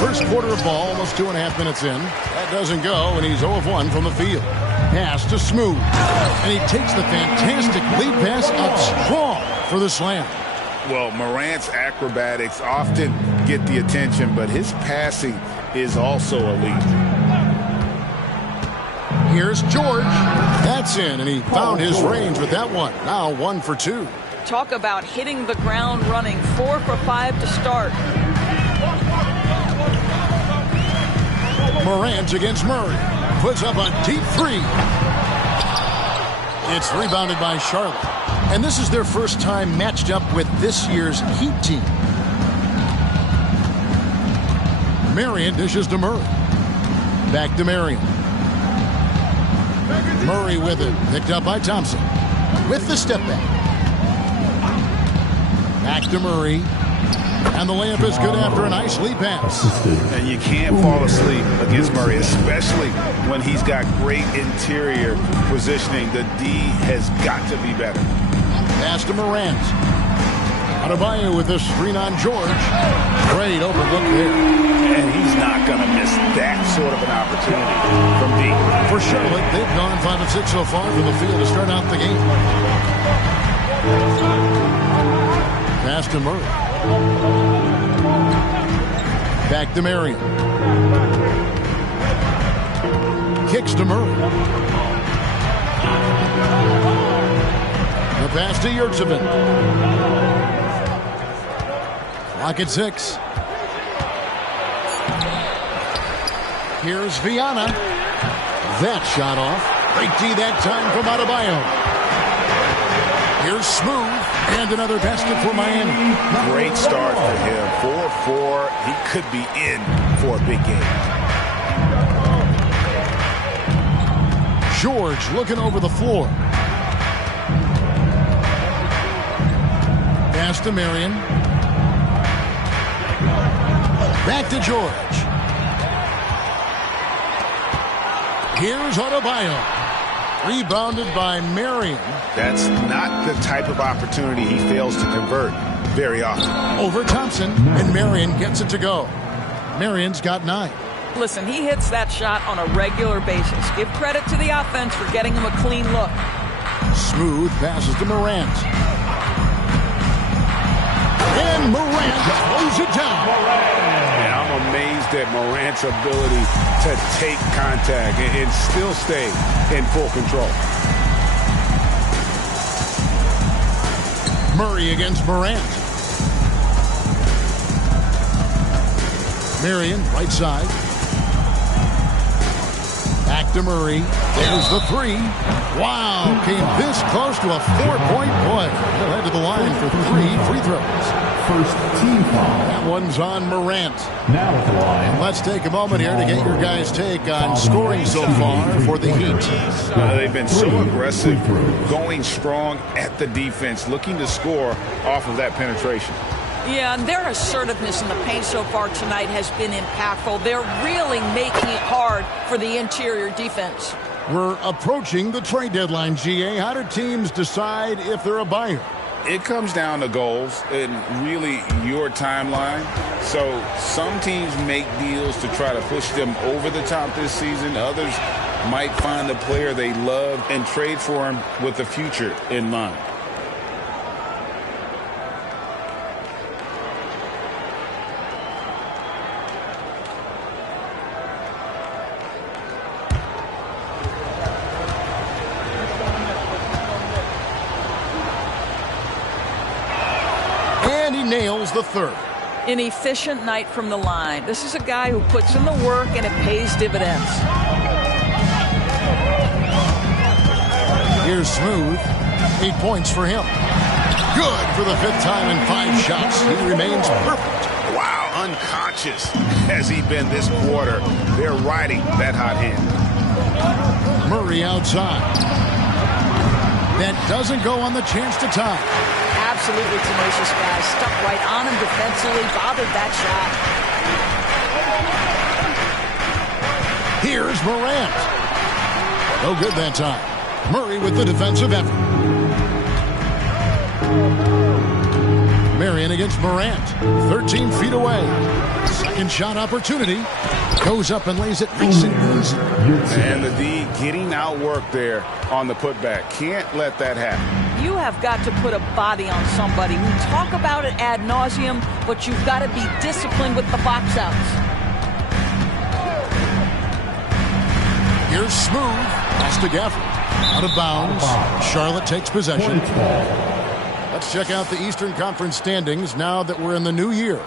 First quarter of ball, almost 2.5 minutes in. That doesn't go, and he's 0 of 1 from the field. Pass to Smooth. And he takes the fantastic lead pass up strong for the slam. Well, Morant's acrobatics often get the attention, but his passing is also elite. Here's George. That's in, and he found his range with that one. Now 1 for 2. Talk about hitting the ground running. 4 for 5 to start. Morant against Murray. Puts up a deep 3. It's rebounded by Charlotte. And this is their first time matched up with this year's Heat team. Marion dishes to Murray. Back to Marion. Murray with it. Picked up by Thompson. With the step back. Back to Murray. And the layup is good after a nice lead pass. And you can't fall asleep against Murray, especially when he's got great interior positioning. The D has got to be better. Pass to Morant. Adebayo with this screen on George. Great overlook there. And he's not going to miss that sort of an opportunity from deep. For Charlotte, they've gone 5 of 6 so far from the field to start out the game. Pass to Murray. Back to Marion. Kicks to Murray. The pass to Yurtseven. Clock at 6. Here's Viana. That shot off. Great D that time from Adebayo. Here's Smooth. And another basket for Miami. Great start for him. 4-4. He could be in for a big game. George looking over the floor. Pass to Marion. Back to George. Here's Adebayo. Rebounded by Marion. That's not the type of opportunity he fails to convert very often. Over Thompson, and Marion gets it to go. Marion's got 9. Listen, he hits that shot on a regular basis. Give credit to the offense for getting him a clean look. Smooth passes to Morant. And Morant throws it down. And I'm amazed at Morant's ability to take contact and still stay in full control. Murray against Morant. Marion, right side. Back to Murray. There's the 3. Wow, came this close to a 4-point play. He'll head to the line for 3 free throws. First team foul. That one's on Morant. Now at the line. And let's take a moment here to get your guys' take on scoring so far for the Heat. They've been so aggressive, going strong at the defense, looking to score off of that penetration. Yeah, and their assertiveness in the paint so far tonight has been impactful. They're really making it hard for the interior defense. We're approaching the trade deadline, GA. How do teams decide if they're a buyer? It comes down to goals and really your timeline. So some teams make deals to try to push them over the top this season. Others might find a player they love and trade for him with the future in mind. Nails the 3rd. An efficient night from the line. This is a guy who puts in the work and it pays dividends. Here's Smooth. 8 points for him. Good for the 5th time in 5 shots. He remains perfect. Wow, unconscious has he been this quarter. They're riding that hot hand. Murray outside. That doesn't go on the chance to tie. Absolutely tenacious guy. Stuck right on him defensively. Bothered that shot. Here's Morant. No good that time. Murray with the defensive effort. Marion against Morant. 13 feet away. Second shot opportunity. Goes up and lays it nice and easy. And the D getting outworked there on the putback. Can't let that happen. You have got to put a body on somebody. We talk about it ad nauseum, but you've got to be disciplined with the box outs. Here's Smooth. Pass to Gafford. Out of bounds. Charlotte takes possession. Let's check out the Eastern Conference standings now that we're in the new year.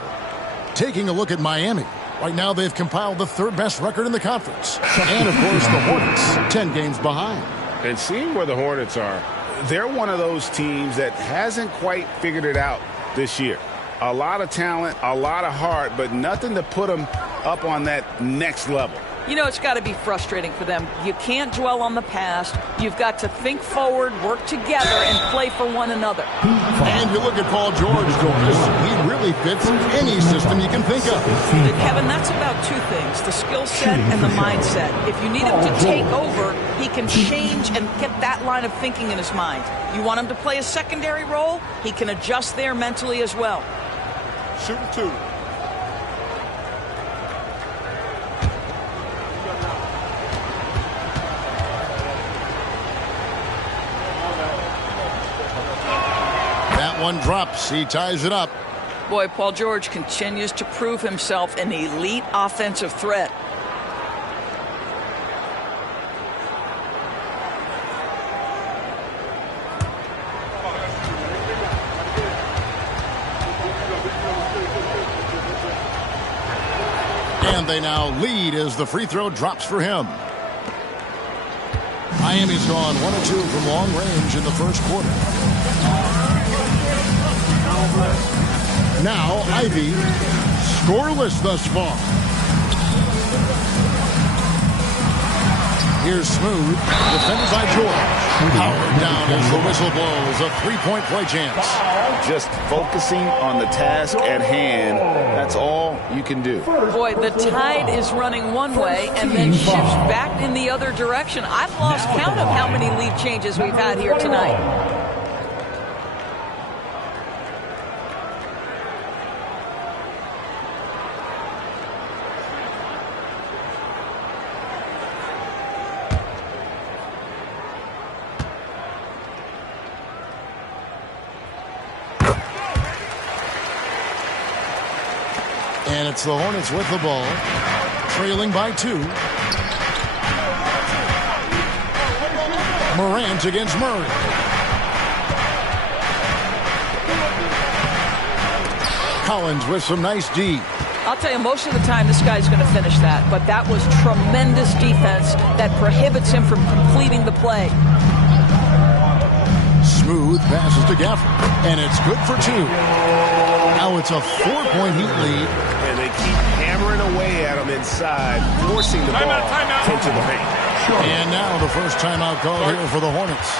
Taking a look at Miami. Right now they've compiled the 3rd best record in the conference. And, of course, the Hornets, 10 games behind. And seeing where the Hornets are, they're one of those teams that hasn't quite figured it out this year. A lot of talent, a lot of heart, but nothing to put them up on that next level. You know, it's got to be frustrating for them. You can't dwell on the past. You've got to think forward, work together, and play for one another. And you look at Paul George, he really fits any system you can think of. Kevin, that's about 2 things, the skill set and the mindset. If you need him to take over, he can change and get that line of thinking in his mind. You want him to play a secondary role, he can adjust there mentally as well. Shooting 2. One drops. He ties it up. Boy, Paul George continues to prove himself an elite offensive threat. And they now lead as the free throw drops for him. Miami's gone 1 of 2 from long range in the first quarter. Now Ivy, scoreless thus far. Here's Smooth, defended by George. Powered down as the whistle blows. A three-point play chance. Just focusing on the task at hand. That's all you can do. Boy, the tide is running one way and then shifts back in the other direction. I've lost count of how many lead changes we've had here tonight. And it's the Hornets with the ball, trailing by 2. Morant against Murray. Collins with some nice D. I'll tell you, most of the time this guy's going to finish that, but that was tremendous defense that prohibits him from completing the play. Smooth passes to Gafford, and it's good for 2. Now it's a 4-point Heat lead. And they keep hammering away at him inside, forcing the ball into the paint. And now the first timeout call here for the Hornets.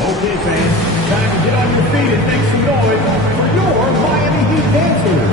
Okay, fans, time to get on your feet and make some noise for your Miami Heat dancers.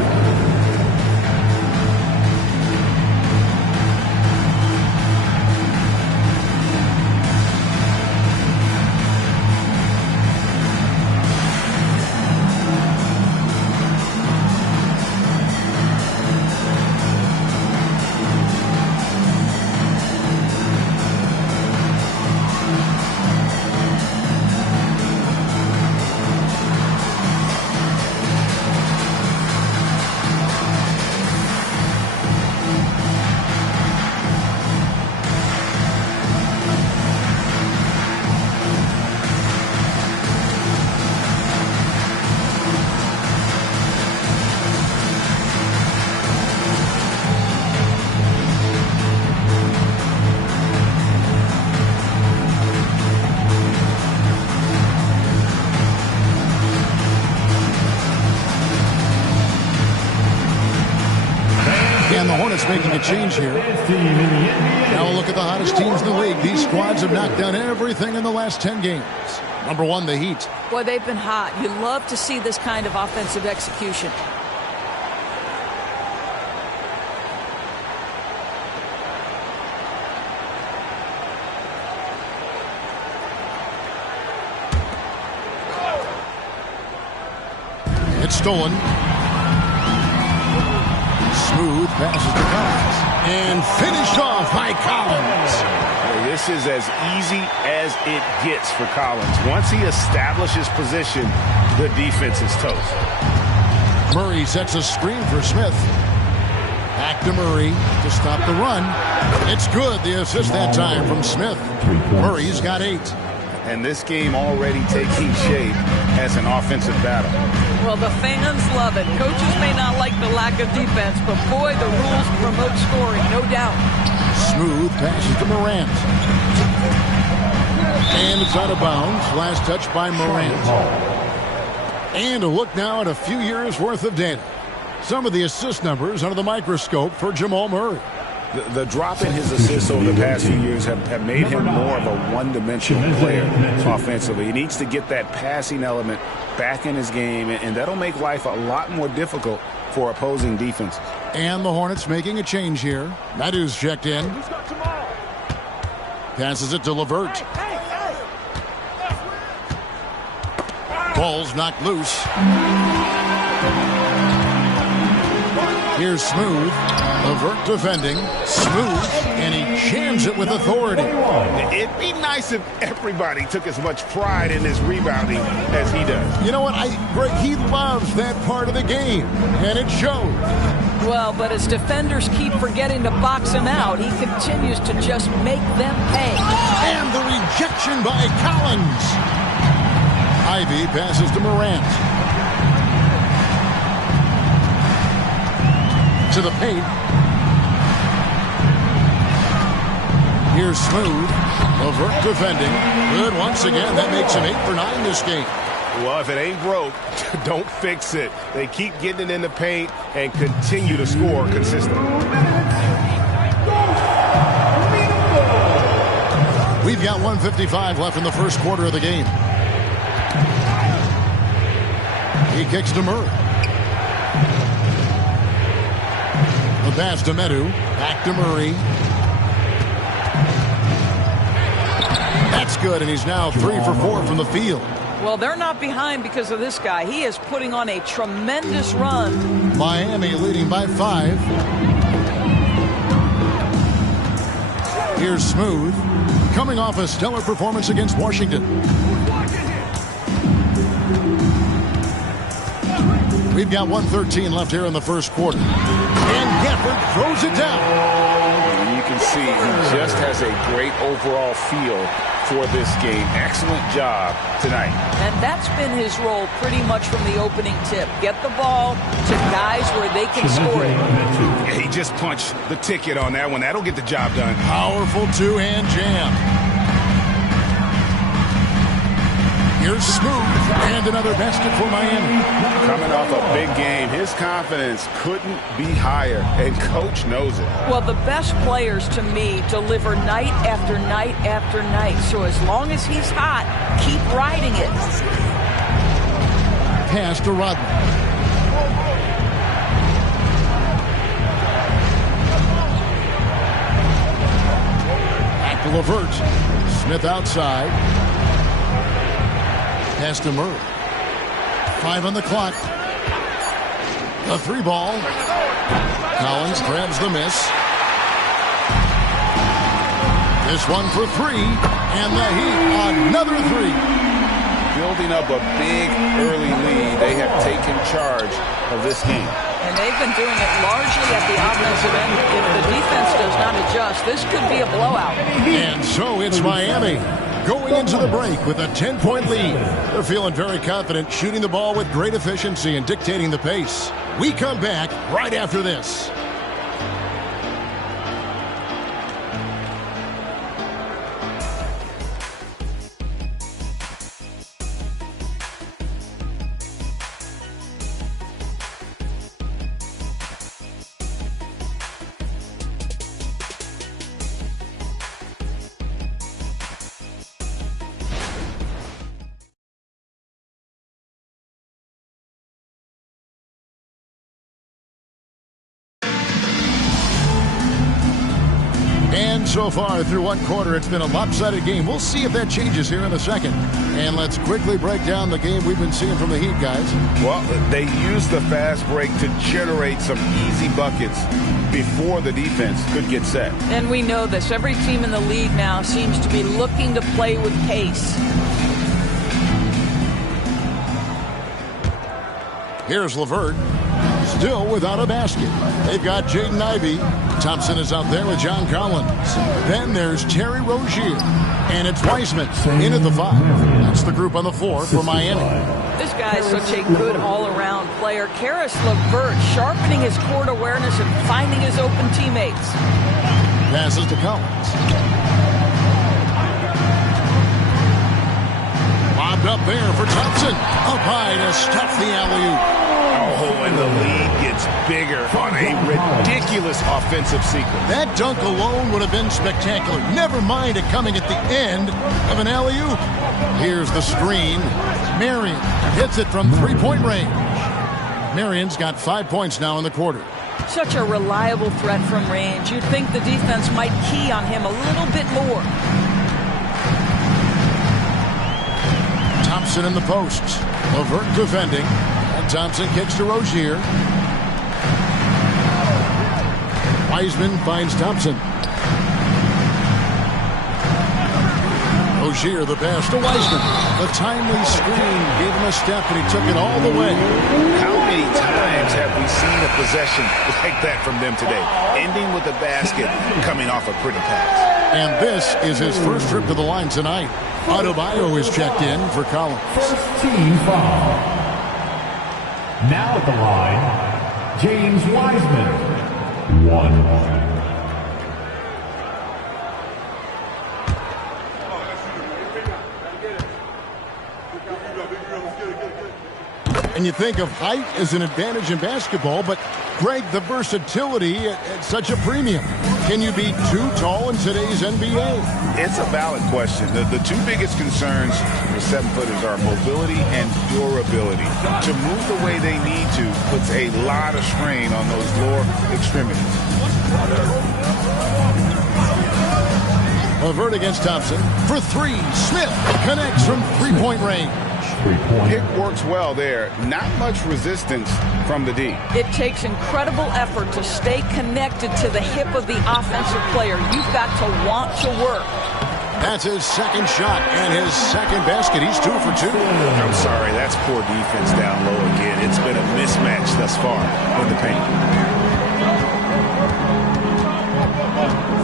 And the Hornets making a change here. Now a look at the hottest teams in the league. These squads have knocked down everything in the last 10 games. Number 1, the Heat. Boy, they've been hot. You love to see this kind of offensive execution. It's stolen. Smooth passes to Collins. And finished off by Collins. Well, this is as easy as it gets for Collins. Once he establishes position, the defense is toast. Murray sets a screen for Smith. Back to Murray to stop the run. It's good. The assist that time from Smith. Murray's got 8. And this game already taking shape as an offensive battle. Well, the fans love it. Coaches may not like the lack of defense, but boy, the rules promote scoring, no doubt. Smooth passes to Morant. And it's out of bounds. Last touch by Morant. And a look now at a few years' worth of data. Some of the assist numbers under the microscope for Jamal Murray. The drop in his assists over the past few years have made him more of a one-dimensional player offensively. He needs to get that passing element back in his game, and that'll make life a lot more difficult for opposing defenses. And the Hornets making a change here. Madu's checked in. Passes it to LeVert. Ball's knocked loose. Here's Smooth. LeVert defending. Smooth. And he jams it with authority. It'd be nice if everybody took as much pride in his rebounding as he does. You know what? Greg, he loves that part of the game. And it shows. Well, but as defenders keep forgetting to box him out, he continues to just make them pay. And the rejection by Collins. Ivy passes to Morant. To the paint. Here's Smooth. Levert defending. Good once again. That makes him 8 for 9 this game. Well, if it ain't broke, don't fix it. They keep getting it in the paint and continue to score consistently. We've got 1:55 left in the first quarter of the game. He kicks to Murray. The pass to Medu. Back to Murray. That's good, and he's now 3 for 4 from the field. Well, they're not behind because of this guy. He is putting on a tremendous run. Miami leading by 5. Here's Smooth, coming off a stellar performance against Washington. We've got 1:13 left here in the first quarter. And Gafford throws it down. You can see he just has a great overall feel for this game. Excellent job tonight. And that's been his role pretty much from the opening tip. Get the ball to guys where they can score it. Yeah, he just punched the ticket on that one. That'll get the job done. Powerful two-hand jam. Here's Smooth, and another basket for Miami. Coming off a big game, his confidence couldn't be higher, and Coach knows it. Well, the best players, to me, deliver night after night after night. So as long as he's hot, keep riding it. Pass to Rodman. Back to Levert. Smith outside. Pass to Murray. 5 on the clock. A 3 ball. Collins grabs the miss. This one for 3. And the Heat, another 3. Building up a big early lead. They have taken charge of this game. And they've been doing it largely at the offensive end. If the defense does not adjust, this could be a blowout. And so it's Miami going into the break with a 10-point lead. They're feeling very confident, shooting the ball with great efficiency and dictating the pace. We come back right after this. So far through one quarter, it's been a lopsided game. We'll see if that changes here in the second. And let's quickly break down the game we've been seeing from the Heat, guys. Well, they used the fast break to generate some easy buckets before the defense could get set. And we know this. Every team in the league now seems to be looking to play with pace. Here's Levert, still without a basket. They've got Jaden Ivey. Thompson is out there with John Collins. Then there's Terry Rozier. And it's Wiseman in at the 5. That's the group on the floor for Miami. This guy is such a good all-around player. Karis LeVert sharpening his court awareness and finding his open teammates. Passes to Collins. Lobbed up there for Thompson. Up high to stuff the alley-oop. Oh, and the lead gets bigger on a ridiculous offensive sequence. That dunk alone would have been spectacular. Never mind it coming at the end of an alley-oop. Here's the screen. Marion hits it from three-point range. Marion's got 5 points now in the quarter. Such a reliable threat from range. You'd think the defense might key on him a little bit more. Thompson in the posts. Levert defending. Thompson kicks to Rozier. Wiseman finds Thompson. Rozier the pass to Wiseman. The timely screen gave him a step, and he took it all the way. How many times have we seen a possession like that from them today? Ending with a basket, coming off a pretty pass. And this is his first trip to the line tonight. Adebayo is checked in for Collins. First team foul. Now at the line, James Wiseman. 1. And you think of height as an advantage in basketball, but Greg, the versatility at such a premium. Can you be too tall in today's NBA? It's a valid question. The two biggest concerns for 7-footers are mobility and durability. To move the way they need to puts a lot of strain on those lower extremities. LeVert against Thompson for three. Smith connects from three-point range. Pick works well there. Not much resistance from the D. It takes incredible effort to stay connected to the hip of the offensive player. You've got to want to work. That's his second shot and his second basket. He's 2 for 2. I'm sorry, that's poor defense down low again. It's been a mismatch thus far in the paint.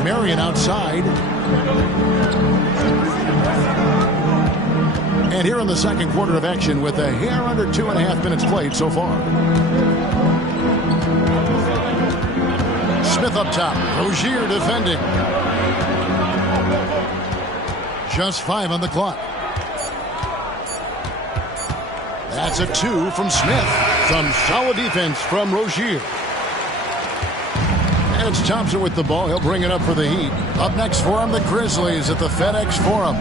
Marion outside. And here in the second quarter of action with a hair under 2.5 minutes played so far. Smith up top. Rozier defending. Just 5 on the clock. That's a 2 from Smith. Some solid defense from Rozier. And it's Thompson with the ball. He'll bring it up for the Heat. Up next for him, the Grizzlies at the FedEx Forum.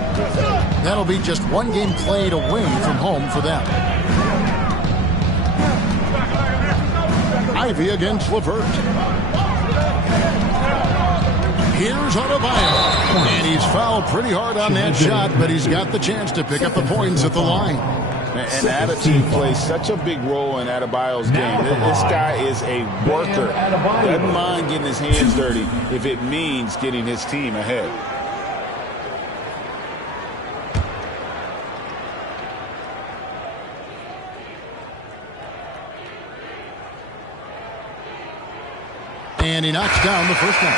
That'll be just one game played away from home for them. Ivy against LeVert. Here's Adebayo. And he's fouled pretty hard on that shot, but he's got the chance to pick up the points at the line. And attitude plays such a big role in Adebayo's game. This guy is a worker. Doesn't mind getting his hands dirty if it means getting his team ahead. And he knocks down the first one.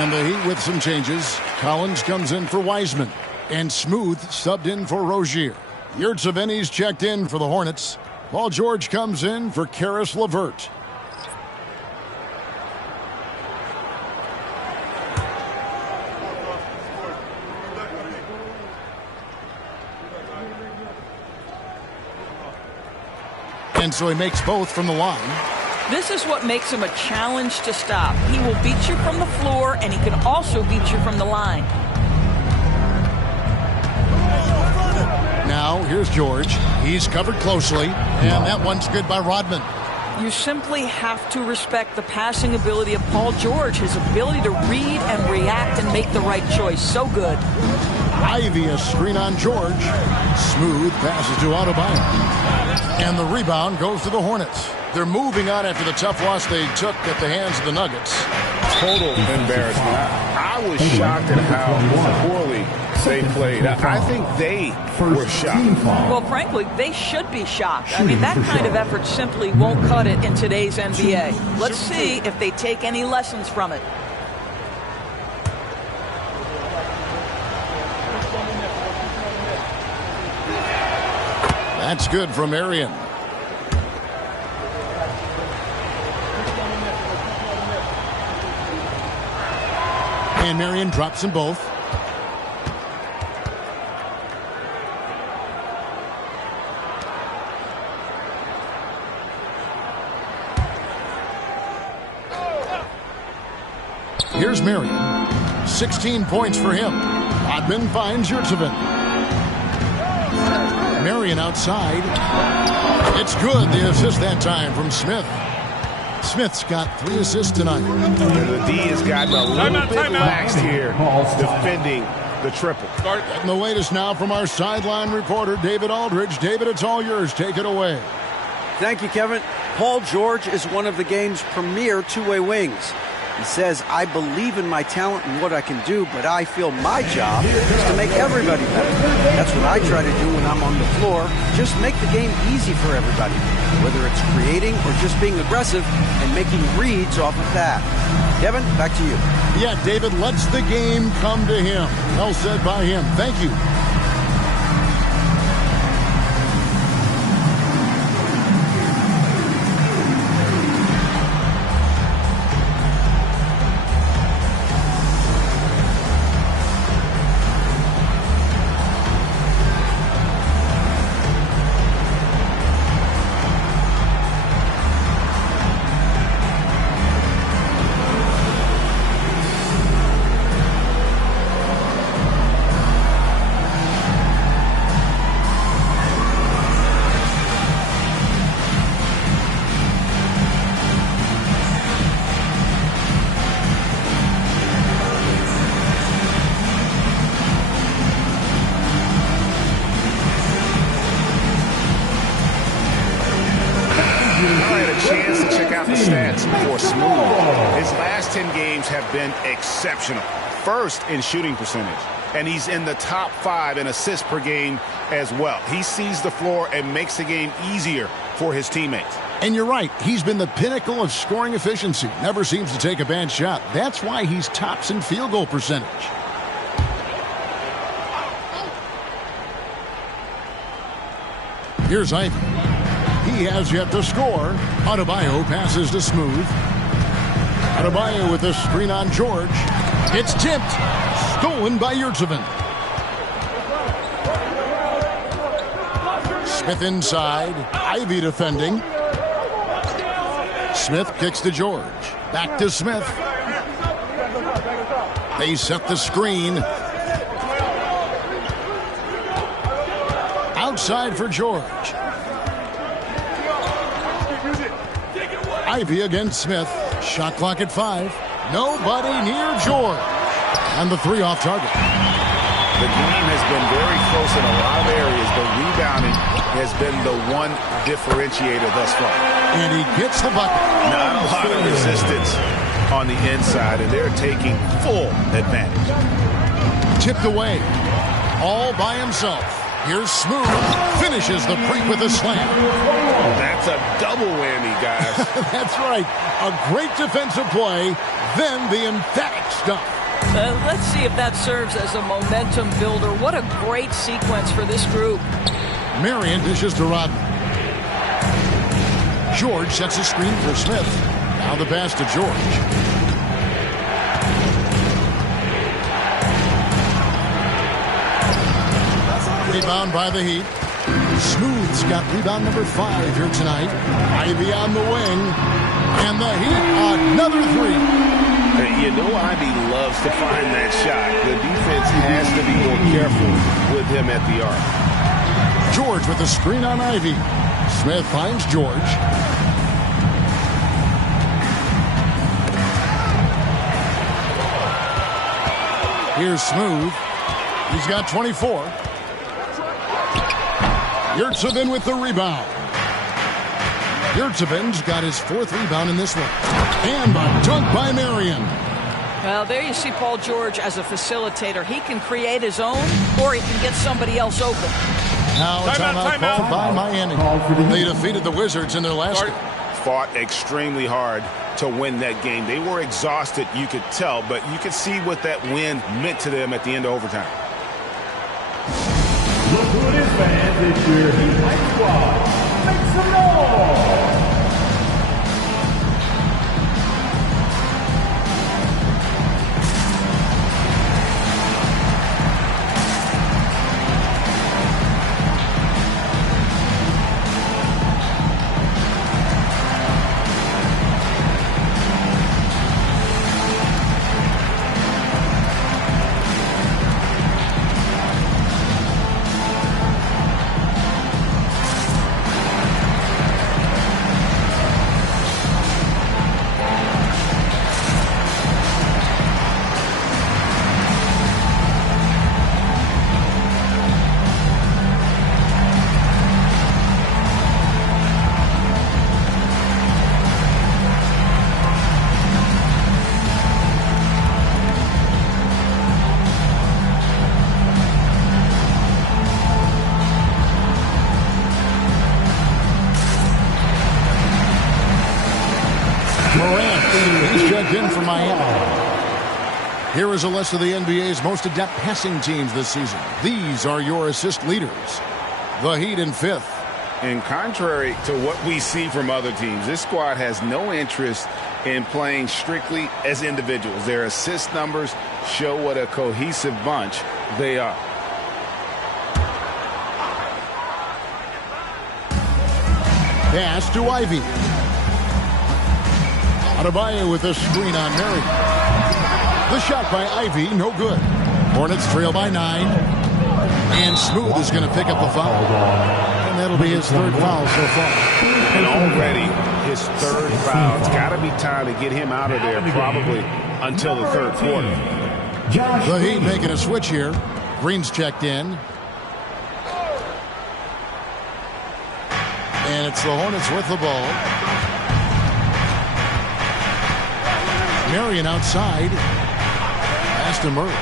And the Heat with some changes. Collins comes in for Wiseman. And Smooth subbed in for Rozier. Yurtseven's checked in for the Hornets. Paul George comes in for Karis LeVert. And so he makes both from the line. This is what makes him a challenge to stop. He will beat you from the floor, and he can also beat you from the line. Now, here's George. He's covered closely, and that one's good by Rodman. You simply have to respect the passing ability of Paul George, his ability to read and react and make the right choice. So good. Ivy, a screen on George. Smooth passes to Adebayo. And the rebound goes to the Hornets. They're moving on after the tough loss they took at the hands of the Nuggets. Total embarrassment. I was shocked at how poorly they played. I think they were shocked. Well, frankly, they should be shocked. I mean, that kind of effort simply won't cut it in today's NBA. Let's see if they take any lessons from it. That's good from Marion. And Marion drops them both. Here's Marion. 16 points for him. Rodman finds Yurtseven. Marion outside. It's good. The assist that time from Smith. Smith's got 3 assists tonight. The D has gotten a little bit laxed here defending the triple. And the latest now from our sideline reporter, David Aldridge. David, it's all yours. Take it away. Thank you, Kevin. Paul George is one of the game's premier two-way wings. He says, I believe in my talent and what I can do, but I feel my job is to make everybody better. That's what I try to do when I'm on the floor. Just make the game easy for everybody, whether it's creating or just being aggressive and making reads off of that. Kevin, back to you. Yeah, David lets the game come to him. Well said by him. Thank you. had a chance to check out the stats for Smooth. His last 10 games have been exceptional. First in shooting percentage, and he's in the top 5 in assists per game as well. He sees the floor and makes the game easier for his teammates. And you're right, he's been the pinnacle of scoring efficiency. Never seems to take a bad shot. That's why he's tops in field goal percentage. Here's Ivy. He has yet to score. Adebayo passes to Smooth. Adebayo with the screen on George. It's tipped. Stolen by Yurtseven. Smith inside. Ivy defending. Smith kicks to George. Back to Smith. They set the screen. Outside for George. Ivy against Smith. Shot clock at 5. Nobody near George. And the 3 off target. The game has been very close in a lot of areas, but rebounding has been the one differentiator thus far. And he gets the bucket. Not a lot of resistance on the inside, and they're taking full advantage. Tipped away. All by himself. Here's Smooth. Finishes the break with a slam. That's a double whammy, guys. That's right. A great defensive play, then the emphatic stuff. Let's see if that serves as a momentum builder. What a great sequence for this group. Marion dishes to Rodman. George sets a screen for Smith. Now the pass to George. Rebound by the Heat. Smooth's got rebound number 5 here tonight. Ivy on the wing. And the Heat, another 3. You know Ivy loves to find that shot. The defense has to be more careful with him at the arc. George with the screen on Ivy. Smith finds George. Here's Smooth. He's got 24. Yurtseven with the rebound. Yurtseven's got his 4th rebound in this one. And the dunk by Marion. Well, there you see Paul George as a facilitator. He can create his own, or he can get somebody else open. Now a timeout called by Miami. They defeated the Wizards in their last game. Fought extremely hard to win that game. They were exhausted, you could tell, but you could see what that win meant to them at the end of overtime. Look who it is, fans. It's your Heat Light Squad. Make some noise! He's checked in for Miami. Here is a list of the NBA's most adept passing teams this season. These are your assist leaders. The Heat in 5th. And contrary to what we see from other teams, this squad has no interest in playing strictly as individuals. Their assist numbers show what a cohesive bunch they are. Pass to Ivy. Adebayo with a screen on Mary. The shot by Ivy, no good. Hornets trail by 9. And Smooth is going to pick up the foul. And that'll be his 3rd foul so far. And already his 3rd foul. It's got to be time to get him out of there probably until the 3rd quarter. The Heat making a switch here. Green's checked in. And it's the Hornets with the ball. Marion outside. Pass to Murray.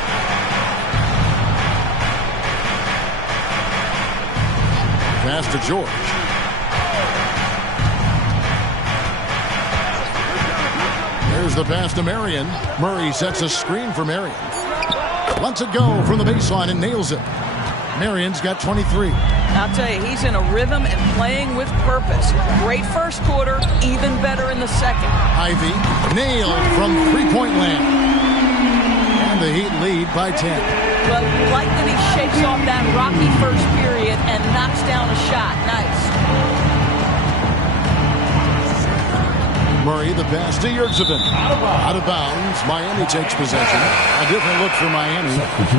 Pass to George. There's the pass to Marion. Murray sets a screen for Marion. Lets it go from the baseline and nails it. Marion's got 23. I'll tell you, he's in a rhythm and playing with purpose. Great first quarter, even better in the second. Ivy nailed from three-point land. And the Heat lead by 10. But like that he shakes off that rocky first period and knocks down a shot. Nice. Murray, the pass to Yurtsevin. Out of bounds. Miami takes possession. A different look for Miami.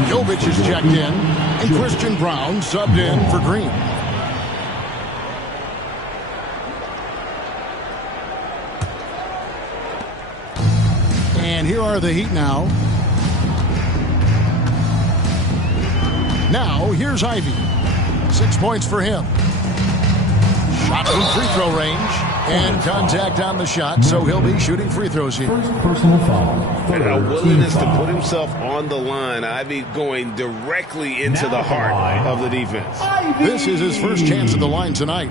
Jovic is checked in. And Christian Brown subbed in for Green. And here are the Heat now. Now, here's Ivy. 6 points for him. Shot from free throw range. And contact on the shot, so he'll be shooting free throws here. Personal foul. And a willingness to put himself on the line. Ivy going directly into the heart of the defense. This is his first chance at the line tonight.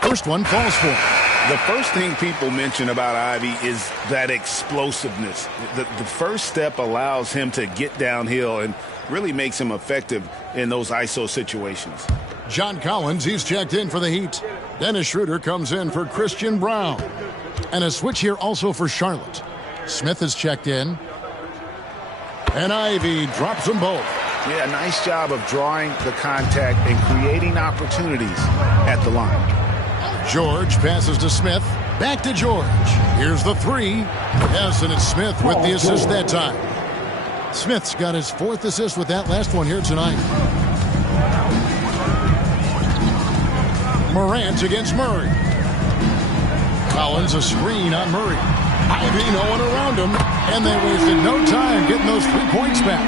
First one falls for him. The first thing people mention about Ivy is that explosiveness. The first step allows him to get downhill and really makes him effective in those ISO situations. John Collins, he's checked in for the Heat. Dennis Schroeder comes in for Christian Brown. And a switch here also for Charlotte. Smith is checked in. And Ivy drops them both. Yeah, nice job of drawing the contact and creating opportunities at the line. George passes to Smith. Back to George. Here's the three. Yes, and it's Smith with the assist that time. Smith's got his fourth assist with that last one here tonight. Morant against Murray. Collins a screen on Murray. Ivy, no one around him. And they wasted no time getting those 3 points back.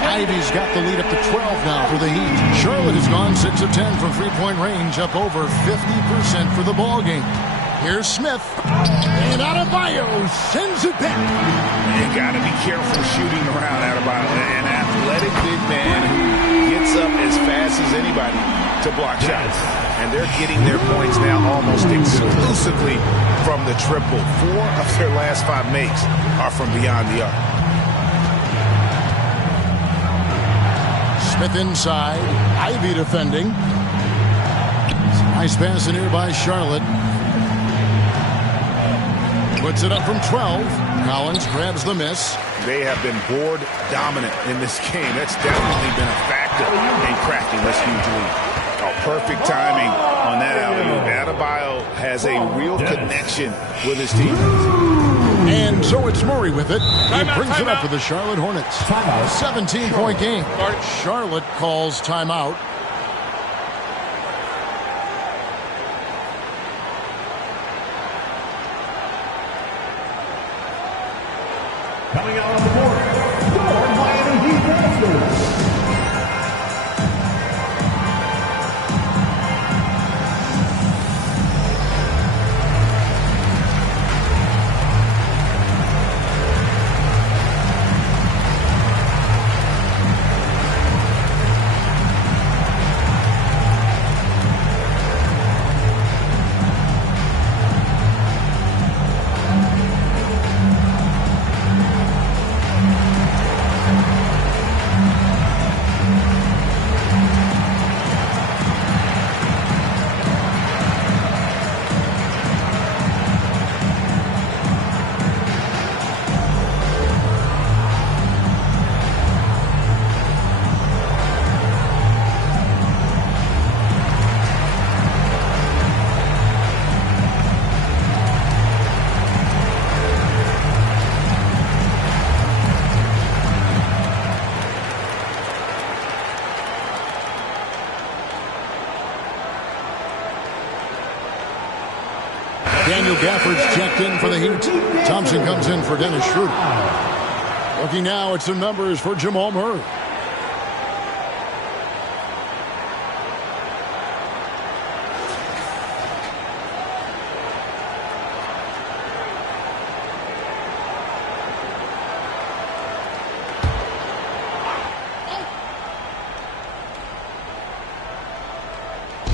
Ivy's got the lead up to 12 now for the Heat. Charlotte has gone 6 of 10 from three-point range, up over 50% for the ball game. Here's Smith. And Adebayo sends it back. You got to be careful shooting around Adebayo. An athletic big man who gets up as fast as anybody to block shots. And they're getting their points now almost exclusively from the triple. 4 of their last 5 makes are from beyond the arc. Smith inside. Ivy defending. Nice pass in here by Charlotte. Puts it up from 12. Collins grabs the miss. They have been board dominant in this game. That's definitely been a factor in cracking this huge lead. Oh, perfect timing on that alley-oop. Adebayo has a real connection with his teammates. And so it's Murray with it. He brings it up for the Charlotte Hornets. 17-point game. Charlotte calls timeout. Coming out on the board, your Miami Heat Masters. Daniel Gafford's checked in for the Heat. Thompson comes in for Dennis Schroeder. Looking now at some numbers for Jamal Murray.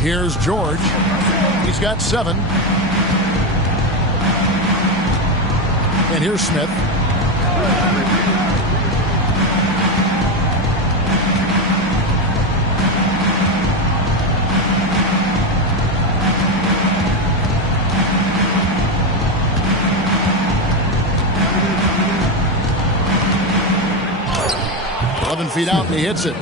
Here's George. He's got 7. And here's Smith. Feet out, and he hits it.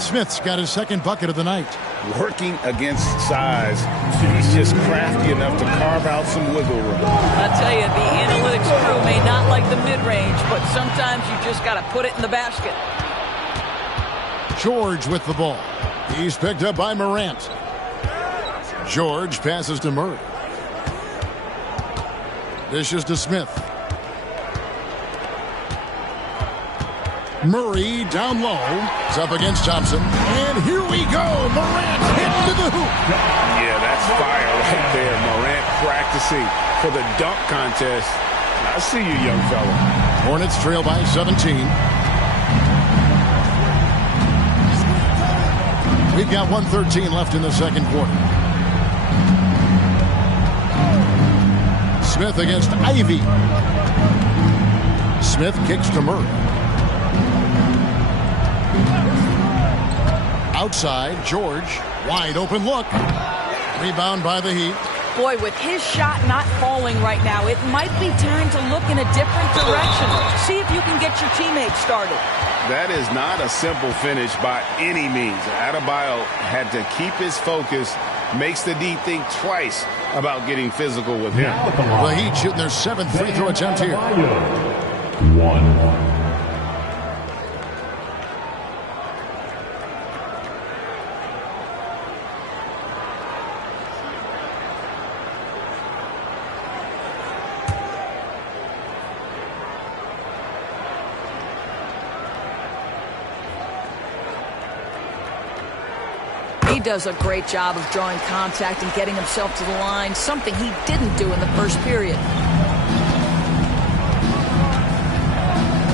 Smith's got his second bucket of the night. Working against size, he's just crafty enough to carve out some wiggle room. I tell you, the analytics crew may not like the mid-range, but sometimes you just got to put it in the basket. George with the ball. He's picked up by Morant. George passes to Murray. Dishes to Smith. Murray down low. It's up against Thompson. And here we go. Morant hit to the hoop. Yeah, that's fire right there. Morant practicing for the dunk contest. I see you, young fella. Hornets trail by 17. We've got 1:13 left in the second quarter. Smith against Ivy. Smith kicks to Murray. Outside, George, wide open look. Rebound by the Heat. Boy, with his shot not falling right now, it might be time to look in a different direction. See if you can get your teammates started. That is not a simple finish by any means. Adebayo had to keep his focus, makes the D think twice about getting physical with him. The Heat shooting their 7th free throw attempt here. 1. He does a great job of drawing contact and getting himself to the line, something he didn't do in the first period.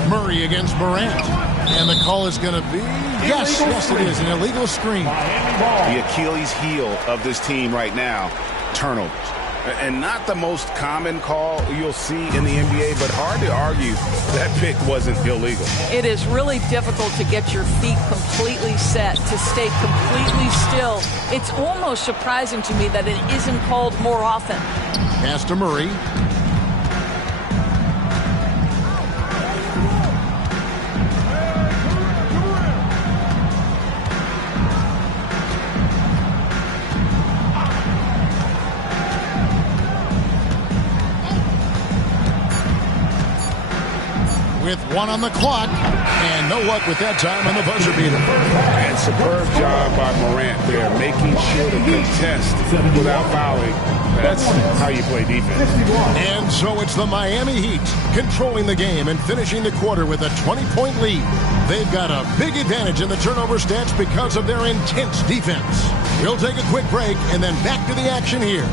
Murray against Morant. And the call is going to be, yes, it is, an illegal screen. The Achilles heel of this team right now, turnovers. And not the most common call you'll see in the NBA, but hard to argue that pick wasn't illegal. It is really difficult to get your feet completely set, to stay completely still. It's almost surprising to me that it isn't called more often. Pass to Murray. With 1 on the clock, and no luck with that time on the buzzer beater. And superb job by Morant there, making sure to contest without fouling. That's how you play defense. And so it's the Miami Heat controlling the game and finishing the quarter with a 20-point lead. They've got a big advantage in the turnover stats because of their intense defense. We'll take a quick break and then back to the action here.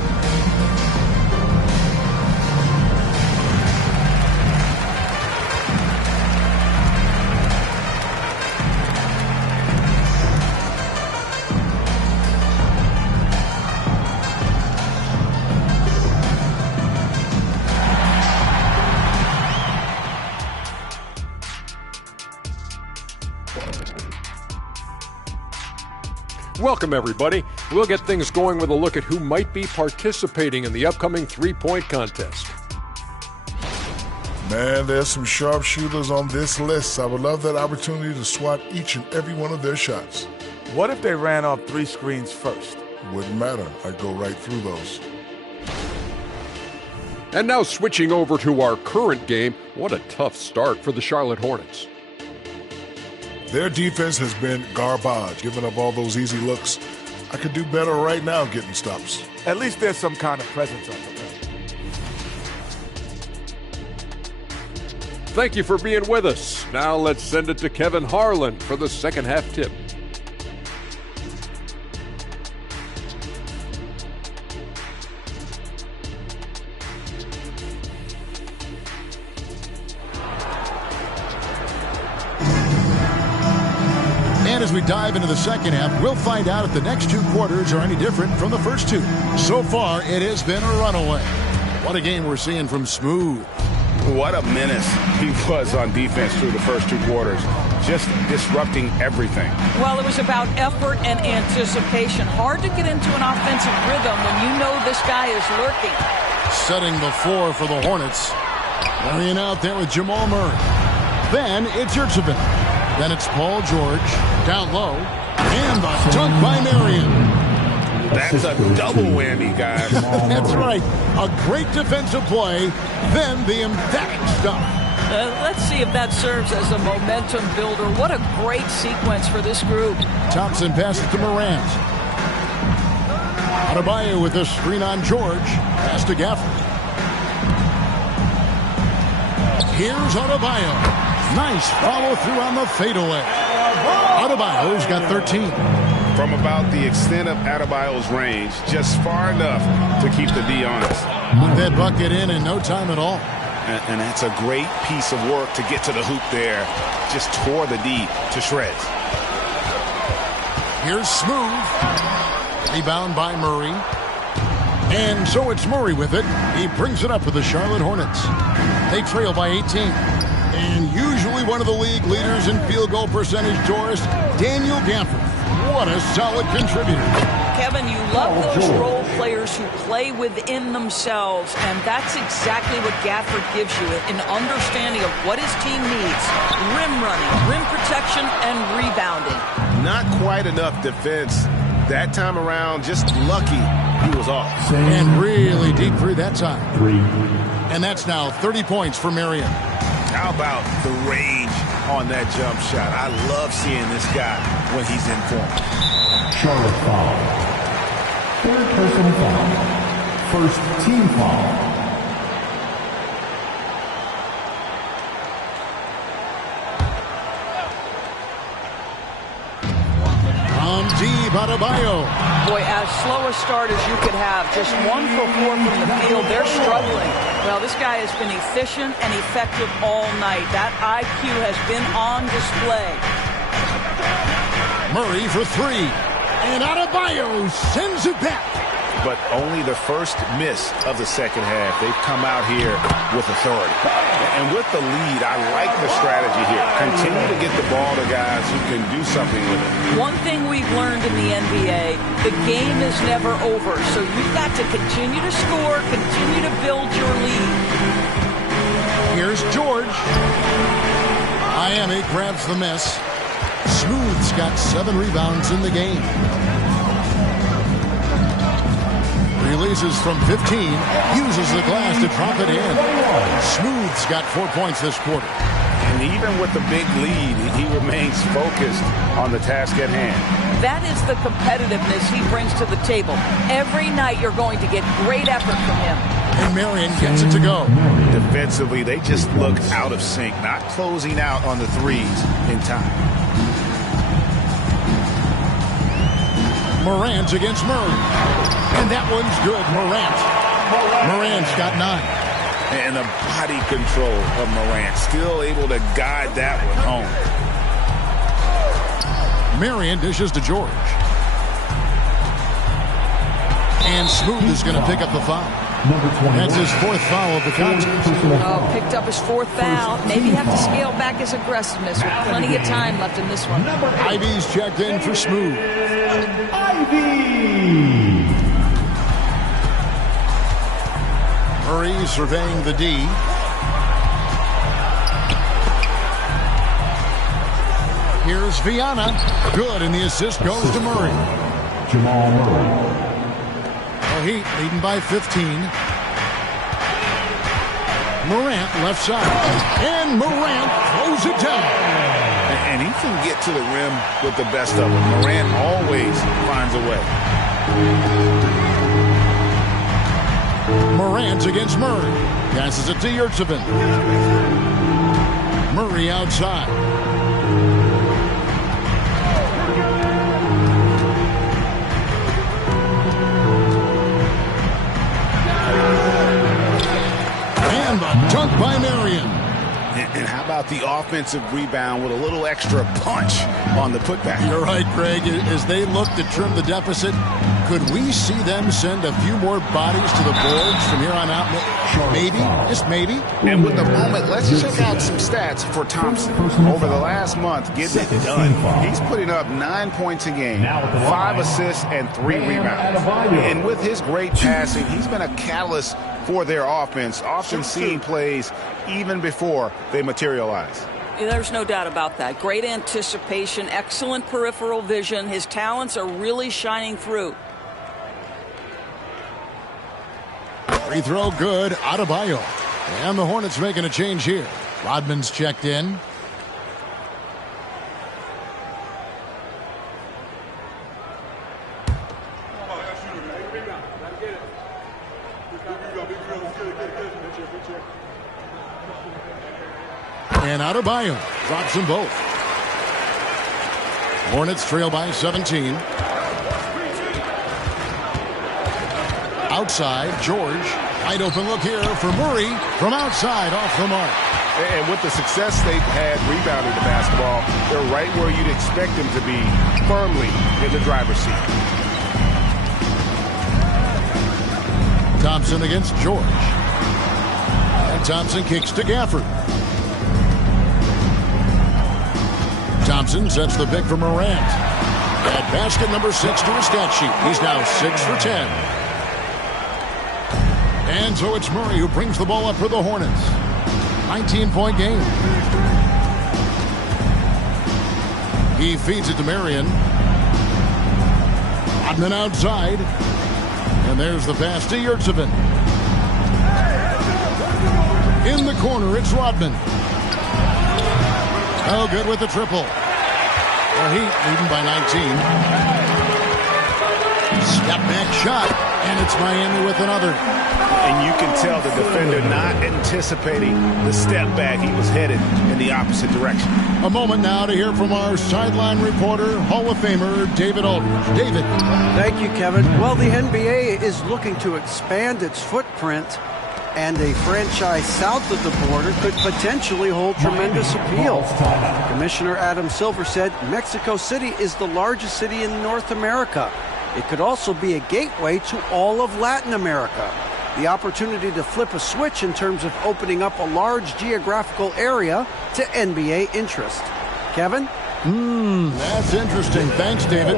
Welcome, everybody. We'll get things going with a look at who might be participating in the upcoming three-point contest. Man, there's some sharpshooters on this list. I would love that opportunity to swat each and every one of their shots. What if they ran off 3 screens first? Wouldn't matter. I'd go right through those. And now switching over to our current game, what a tough start for the Charlotte Hornets. Their defense has been garbage, giving up all those easy looks. I could do better right now getting stops. At least there's some kind of presence on the rim. Thank you for being with us. Now let's send it to Kevin Harlan for the second half tip. And as we dive into the second half, we'll find out if the next two quarters are any different from the first two. So far, it has been a runaway. What a game we're seeing from Smooth. What a menace he was on defense through the first two quarters, just disrupting everything. Well, it was about effort and anticipation. Hard to get into an offensive rhythm when you know this guy is lurking. Setting the floor for the Hornets. Marion out there with Jamal Murray. Then it's Yurtsevin. Then it's Paul George down low. And the dunk by Marion. That's a double whammy, guys. That's right. A great defensive play, then the emphatic stuff. Let's see if that serves as a momentum builder. What a great sequence for this group. Thompson passes to Morant. Adebayo with a screen on George. Pass to Gafford. Here's Adebayo. Nice follow through on the fadeaway. Adebayo's got 13. From about the extent of Adebayo's range, just far enough to keep the D honest. Put that bucket in no time at all. And that's a great piece of work to get to the hoop there. Just tore the D to shreds. Here's Smooth. Rebound by Murray. And so it's Murray with it. He brings it up for the Charlotte Hornets. They trail by 18. And usually one of the league leaders in field goal percentage, Doris, Daniel Gafford. What a solid contributor. Kevin, you love those role players who play within themselves, and that's exactly what Gafford gives you, an understanding of what his team needs. Rim running, rim protection, and rebounding. Not quite enough defense that time around. Just lucky he was off. And really deep three that time. And that's now 30 points for Marion. How about the range on that jump shot? I love seeing this guy when he's in form. Charlotte foul. Third personal foul. First team foul. Deep Adebayo. Boy, as slow a start as you could have. Just 1 for 4 from the field. They're struggling. Well, this guy has been efficient and effective all night. That IQ has been on display. Murray for 3. And Adebayo sends it back. But only the first miss of the second half. They've come out here with authority. And with the lead, I like the strategy here. Continue to get the ball to guys who can do something with it. One thing we've learned in the NBA, the game is never over. So you've got to continue to score, continue to build your lead. Here's George. Miami grabs the miss. Smooth's got 7 rebounds in the game. Releases from 15, uses the glass to drop it in. Smooth's got 4 points this quarter. And even with the big lead, he remains focused on the task at hand. That is the competitiveness he brings to the table. Every night you're going to get great effort from him. And Marion gets it to go. Defensively, they just look out of sync, not closing out on the threes in time. Morant against Murray. And that one's good. Morant's got 9. And the body control of Morant, still able to guide that one home. Marion dishes to George. And Smooth is going to pick up the foul. That's his 4th foul of the contest. Oh, picked up his 4th foul. Maybe have to scale back his aggressiveness with plenty of time left in this one. Ivy's checked in for Smooth. Ivy. Murray surveying the D. Here's Viana. Good, and the assist goes to Murray. Jamal Murray. Heat leading by 15. Morant left side. And Morant throws it down. And he can get to the rim with the best of them. Morant always finds a way. Morant against Murray. Passes it to Yurtsevin. Murray outside. And a dunk by Marion. And how about the offensive rebound with a little extra punch on the putback? You're right, Greg. As they look to trim the deficit, could we see them send a few more bodies to the boards from here on out? Maybe, just maybe. And with the moment, let's check out some stats for Thompson. Over the last month, getting it done. He's putting up 9 points a game, 5 assists, and 3 rebounds. And with his great passing, he's been a catalyst for their offense, often seeing plays even before they materialize. There's no doubt about that. Great anticipation, excellent peripheral vision. His talents are really shining through. Free throw good, Adebayo. And the Hornets making a change here. Rodman's checked in. And Adebayo drops them both. Hornets trail by 17. Outside, George. Wide open look here for Murray from outside, off the mark. And with the success they've had rebounding the basketball, they're right where you'd expect them to be, firmly in the driver's seat. Thompson against George. And Thompson kicks to Gafford. Thompson sets the pick for Morant. At basket number 6 to his stat sheet. He's now 6 for 10. And so it's Murray who brings the ball up for the Hornets. 19-point game. He feeds it to Marion. Rodman outside. And there's the pass to Yurtsevin. In the corner, it's Rodman. Oh, good with the triple. The Heat leading by 19. Step back shot, and it's Miami with another. And you can tell the defender not anticipating the step back. He was headed in the opposite direction. A moment now to hear from our sideline reporter, Hall of Famer David Aldridge. David. Thank you, Kevin. Well, the NBA is looking to expand its footprint, and a franchise south of the border could potentially hold tremendous appeal. Commissioner Adam Silver said Mexico City is the largest city in North America. It could also be a gateway to all of Latin America. The opportunity to flip a switch in terms of opening up a large geographical area to NBA interest. Kevin? That's interesting. Thanks, David.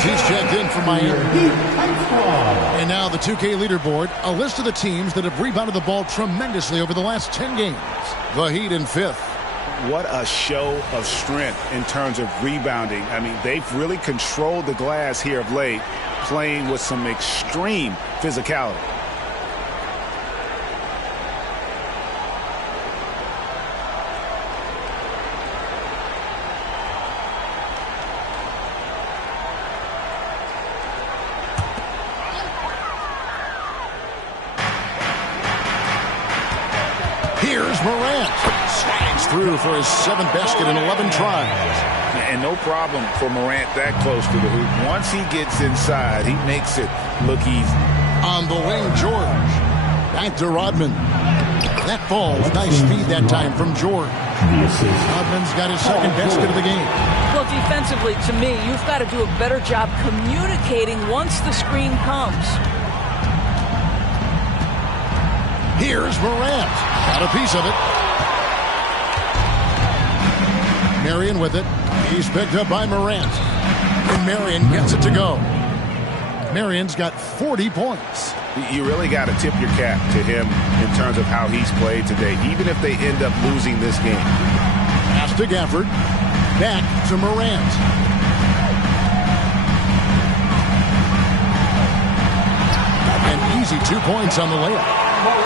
He's checked in for Miami. And now the 2K leaderboard, a list of the teams that have rebounded the ball tremendously over the last 10 games. The Heat in 5th. What a show of strength in terms of rebounding. I mean, they've really controlled the glass here of late, playing with some extreme physicality. Here's Morant. Slides through for his 7th basket in 11 tries. And no problem for Morant that close to the hoop. Once he gets inside, he makes it look easy. On the wing, George. Back to Rodman. That falls. Nice speed that time from George. Rodman's got his second basket of the game. Well, defensively, to me, you've got to do a better job communicating once the screen comes. Here's Morant. Got a piece of it. Marion with it. He's picked up by Morant. And Marion gets it to go. Marion's got 40 points. You really got to tip your cap to him in terms of how he's played today, even if they end up losing this game. Pass to Gafford. Back to Morant. An easy 2 points on the layup.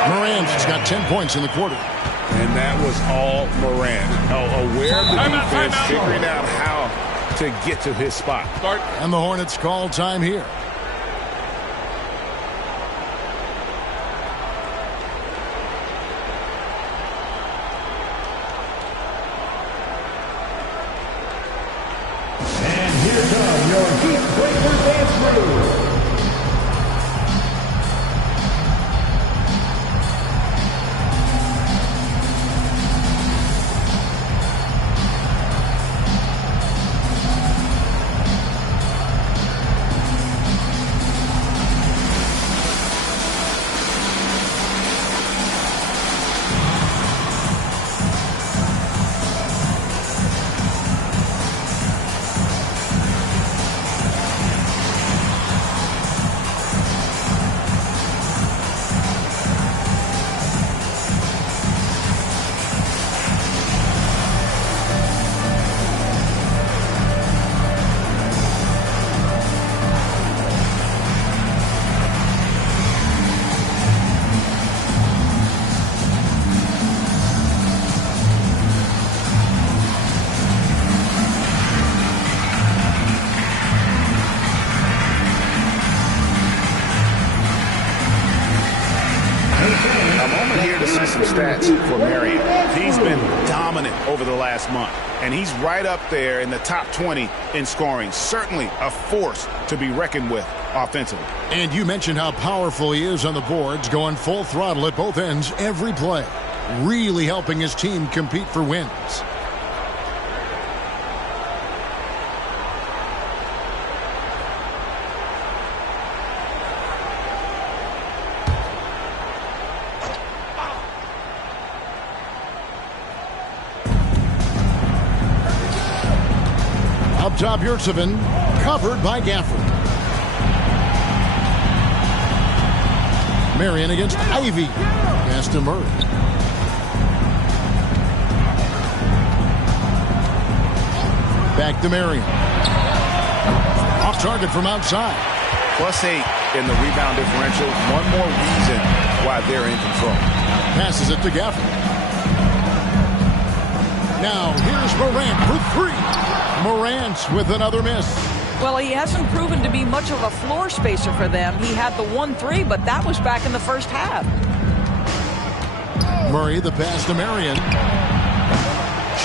Morant's got 10 points in the quarter. And that was all Morant. Aware of the defense, figuring out how to get to his spot. And the Hornets call time here. And here come your Heat Breaker dance move. Stats for Marion. He's been dominant over the last month, and he's right up there in the top 20 in scoring. Certainly a force to be reckoned with offensively. And you mentioned how powerful he is on the boards, going full throttle at both ends every play, really helping his team compete for wins. Up top, Yurtseven, covered by Gafford. Marion against Ivy. Pass to Murray. Back to Marion. Off target from outside. +8 in the rebound differential. One more reason why they're in control. Passes it to Gafford. Now here's Morant for three. Morant with another miss. Well, he hasn't proven to be much of a floor spacer for them. He had the 1-3, but that was back in the first half. Murray, the pass to Marion.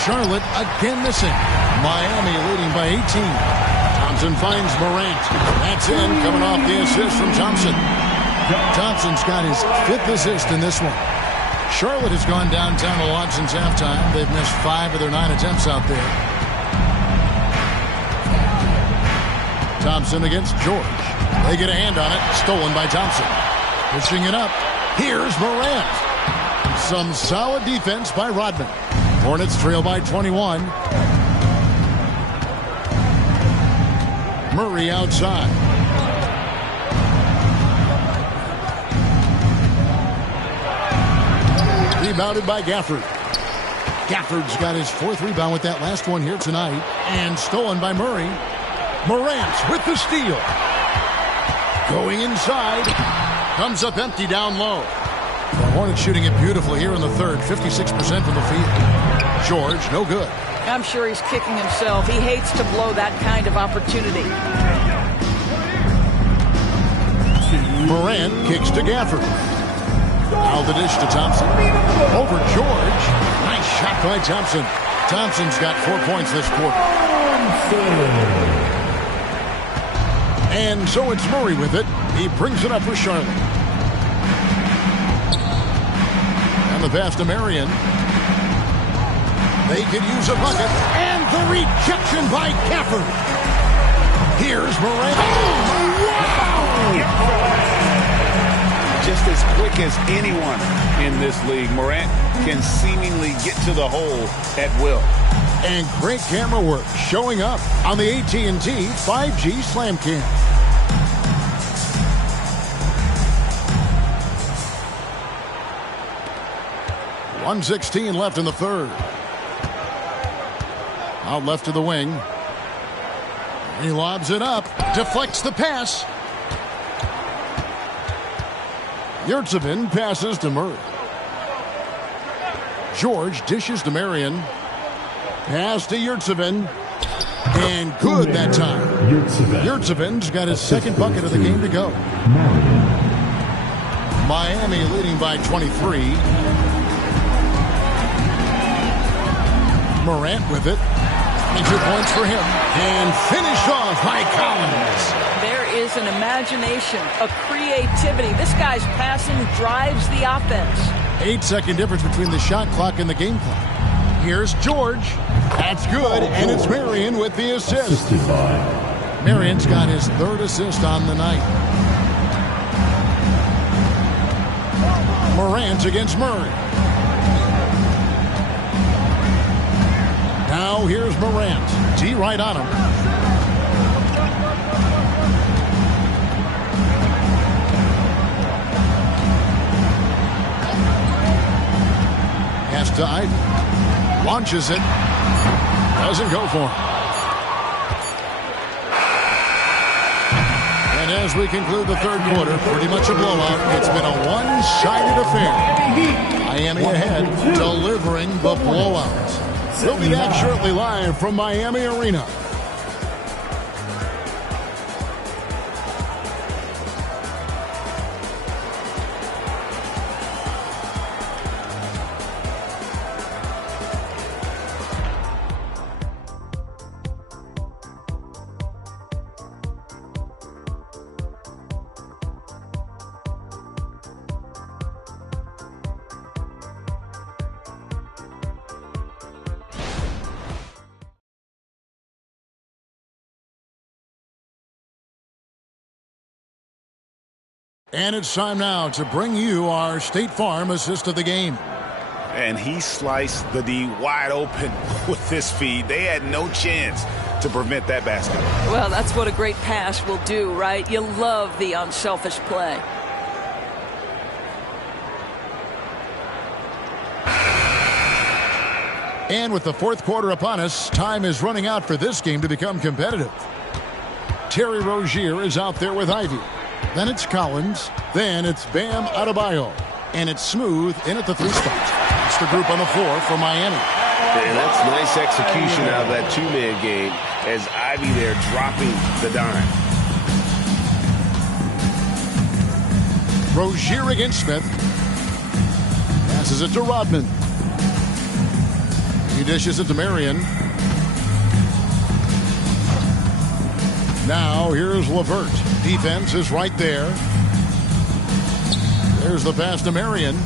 Charlotte again missing. Miami leading by 18. Thompson finds Morant. That's in, coming off the assist from Thompson. Thompson's got his 5th assist in this one. Charlotte has gone downtown a lot since halftime. They've missed 5 of their 9 attempts out there. Thompson against George. They get a hand on it. Stolen by Thompson. Pushing it up. Here's Morant. Some solid defense by Rodman. Hornets trail by 21. Murray outside. Rebounded by Gafford. Gafford's got his 4th rebound with that last one here tonight. And stolen by Murray. Morant with the steal. Going inside. Comes up empty down low. The Hornets shooting it beautifully here in the 3rd. 56% from the field. George, no good. I'm sure he's kicking himself. He hates to blow that kind of opportunity. Morant kicks to Gafford. Out the dish to Thompson. Over George. Nice shot by Thompson. Thompson's got 4 points this quarter. And so it's Murray with it. He brings it up for Charlotte. And the pass to Marion. They could use a bucket. And the rejection by Gafford. Here's Morant. Oh, wow! Just as quick as anyone in this league, Morant can seemingly get to the hole at will. And great camera work showing up on the AT&T 5G Slam Cam. .116 left in the third. Out left to the wing. He lobs it up. Deflects the pass. Yurtsevin passes to Murray. George dishes to Marion. Pass to Yurtsevin. And good that time. Yurtsevin's got his second bucket of the game to go. Miami leading by 23. Morant with it. 22 points for him. And finished off by Collins. There is an imagination, a creativity. This guy's passing drives the offense. 8-second difference between the shot clock and the game clock. Here's George. That's good, and it's Marion with the assist. Marion's got his third assist on the night. Morant against Murray. Now here's Morant. T right on him. Pass to Ivy. Launches it. Doesn't go for him. And as we conclude the third quarter, pretty much a blowout. It's been a one-sided affair. Miami ahead, delivering the blowout. We'll be back shortly live from Miami Arena. And it's time now to bring you our State Farm assist of the game. And he sliced the D wide open with this feed. They had no chance to prevent that basket. Well, that's what a great pass will do, right? You love the unselfish play. And with the fourth quarter upon us, time is running out for this game to become competitive. Terry Rozier is out there with Ivy. Then it's Collins. Then it's Bam Adebayo. And it's Smooth in at the three spot. It's the group on the floor for Miami. And that's nice execution out of that two-man game as Ivy there dropping the dime. Rozier against Smith. Passes it to Rodman. He dishes it to Marion. Now here's LeVert. Defense is right there. There's the pass to Marion.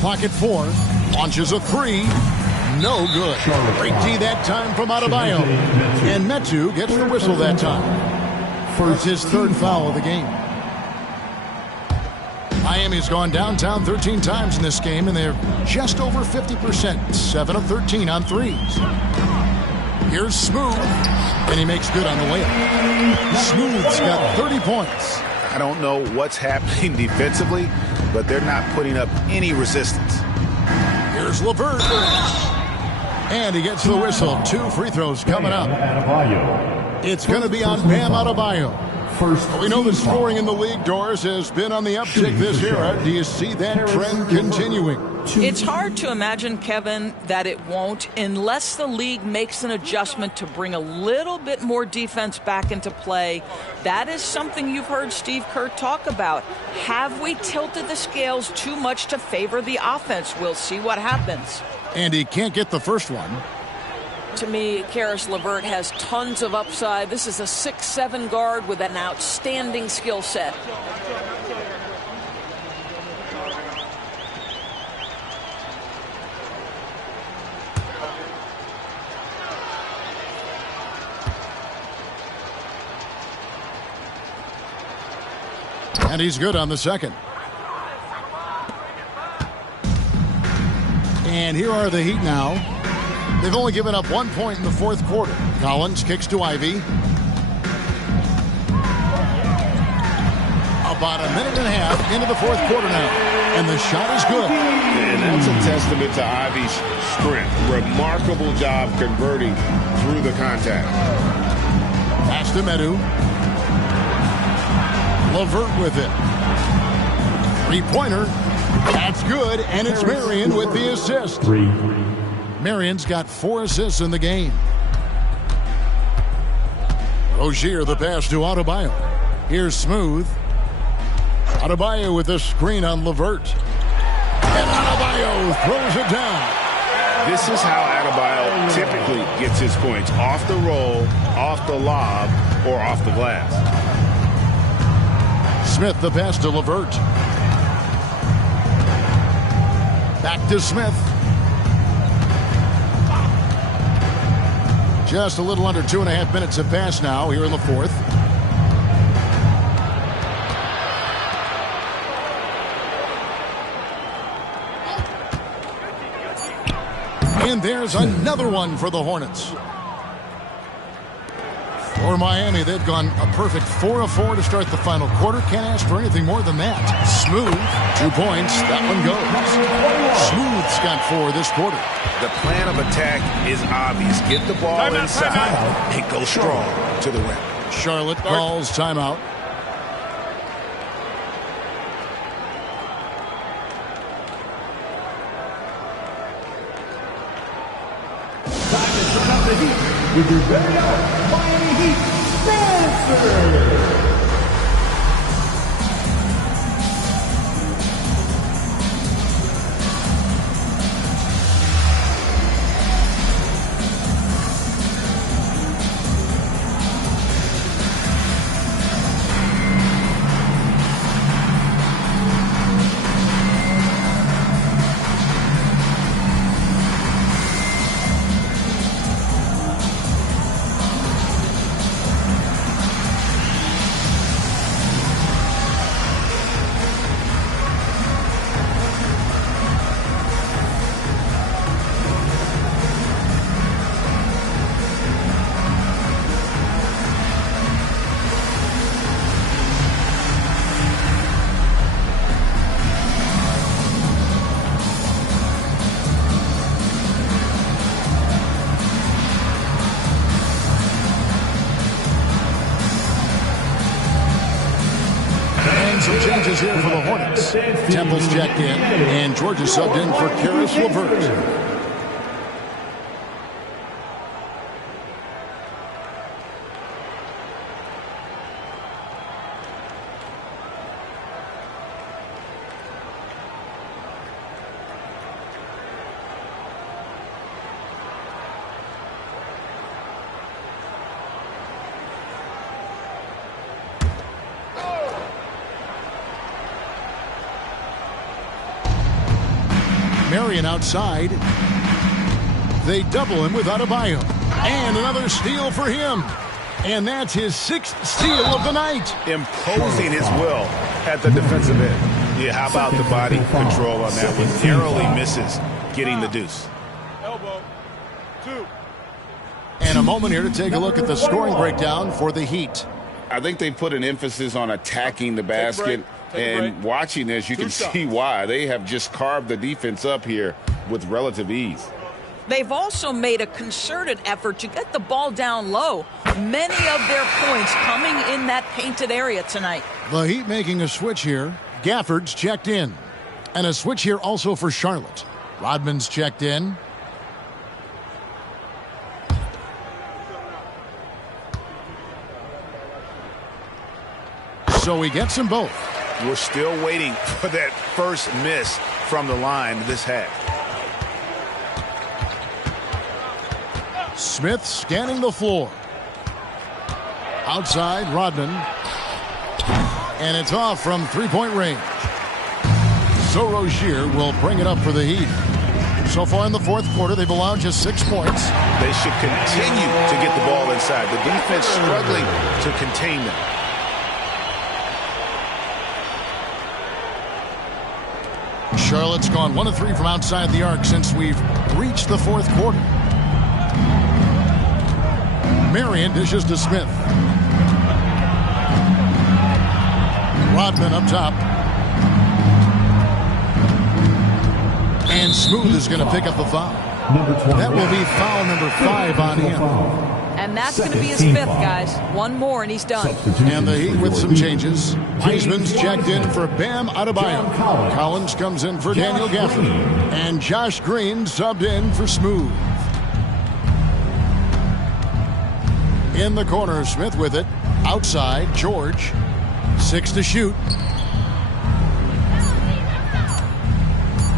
Clock at 4. Launches a three. No good. Great D that time from Adebayo. And Metu gets the whistle that time. It's his third foul of the game. Miami's gone downtown 13 times in this game, and they're just over 50%. 7 of 13 on threes. Here's Smooth, and he makes good on the layup. Smooth's got 30 points. I don't know what's happening defensively, but they're not putting up any resistance. Here's LeVert. And he gets the whistle. 2 free throws coming up. It's going to be on Bam Adebayo. We know the scoring in the league, Doris, has been on the uptick this era. Do you see that trend continuing? It's hard to imagine, Kevin, that it won't unless the league makes an adjustment to bring a little bit more defense back into play. That is something you've heard Steve Kerr talk about. Have we tilted the scales too much to favor the offense? We'll see what happens. And he can't get the first one. To me, Karis LeVert has tons of upside. This is a 6'7" guard with an outstanding skill set. And he's good on the second. And here are the Heat now. They've only given up 1 point in the fourth quarter. Collins kicks to Ivy. About a minute and a half into the fourth quarter now. And the shot is good. And that's a testament to Ivy's strength. Remarkable job converting through the contact. Pass to Medu. LeVert with it. Three-pointer. That's good, and it's Marion with the assist. Marion's got 4 assists in the game. Rozier the pass to Adebayo. Here's Smooth. Adebayo with the screen on LeVert. And Adebayo throws it down. This is how Adebayo typically gets his points. Off the roll, off the lob, or off the glass. Smith the pass to LeVert. Back to Smith. Just a little under 2.5 minutes have passed now here in the fourth. And there's another one for the Hornets. For Miami, they've gone a perfect 4 of 4 to start the final quarter. Can't ask for anything more than that. Smooth, 2 points. That one goes. Smooth's got 4 this quarter. The plan of attack is obvious. Get the ball inside and go strong to the rim. Charlotte calls timeout. Time to check out the Heat with your very own Miami Heat Spencer. Some changes here for the Hornets. Temple's checked in, and Georgia subbed in for Karis LeVert. Marion outside. They double him with Adebayo. And another steal for him. And that's his 6th steal of the night. Imposing his will at the defensive end. Yeah, how about the body control on that one? Narrowly misses getting the deuce. Elbow. 2. And a moment here to take a look at the scoring breakdown for the Heat. I think they put an emphasis on attacking the basket. And watching this, you can see why. They have just carved the defense up here with relative ease. They've also made a concerted effort to get the ball down low. Many of their points coming in that painted area tonight. The Heat making a switch here. Gafford's checked in. And a switch here also for Charlotte. Rodman's checked in. So he gets them both. We're still waiting for that first miss from the line this half. Smith scanning the floor. Outside, Rodman. And it's off from three-point range. So Rozier will bring it up for the Heat. So far in the fourth quarter, they've allowed just 6 points. They should continue to get the ball inside. The defense struggling to contain them. Charlotte's gone 1 of 3 from outside the arc since we've reached the fourth quarter. Marion dishes to Smith. Rodman up top. And Smooth is going to pick up the foul. That will be foul number 5 on him. And that's going to be his 5th, guys. One more and he's done. And the Heat with some changes. Wiseman's checked in for Bam Adebayo. Collins comes in for Daniel Gafford. And Josh Green subbed in for Smooth. In the corner, Smith with it. Outside, George. 6 to shoot.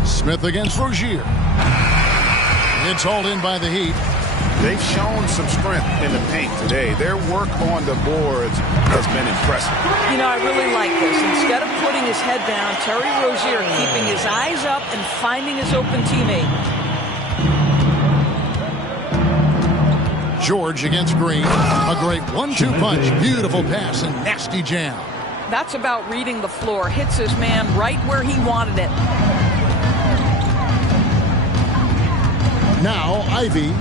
Smith against Rozier. It's hauled in by the Heat. They've shown some strength in the paint today. Their work on the boards has been impressive. You know, I really like this. Instead of putting his head down, Terry Rozier keeping his eyes up and finding his open teammate. George against Green. A great 1-2 punch. Beautiful pass and nasty jam. That's about reading the floor. Hits his man right where he wanted it. Now, Ivy.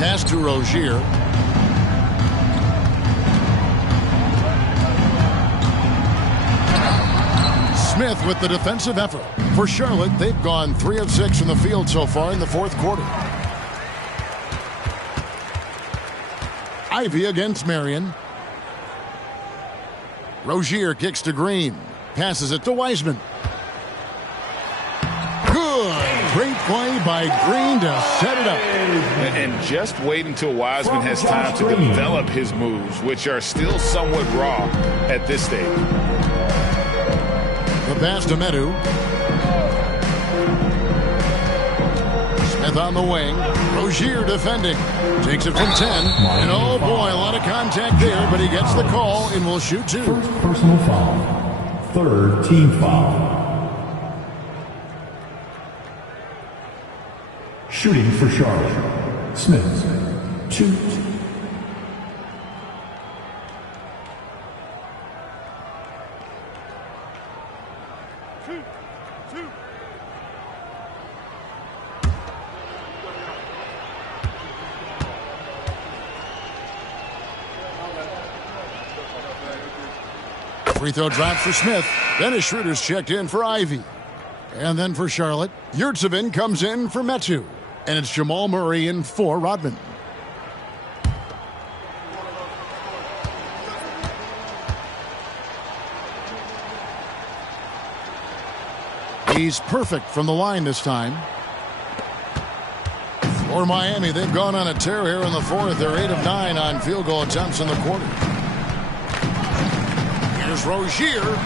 Pass to Rozier. Smith with the defensive effort. For Charlotte, they've gone 3 of 6 from the field so far in the fourth quarter. Ivy against Marion. Rozier kicks to Green. Passes it to Wiseman. Good. Great play by Green to set it up. And just wait until Wiseman has time to develop his moves, which are still somewhat raw at this stage. The pass to Medu. Smith on the wing. Rozier defending. Takes it from 10. And oh boy, a lot of contact there, but he gets the call and will shoot 2. First personal foul. Third team foul. Shooting for Charlotte. Smith. 2. Free throw drop for Smith. Dennis Schroeder's checked in for Ivy. And then for Charlotte, Yurtsevin comes in for Metu. And it's Jamal Murray in for Rodman. He's perfect from the line this time. For Miami, they've gone on a tear here in the fourth. They're 8 of 9 on field goal attempts in the quarter. Here's Rozier.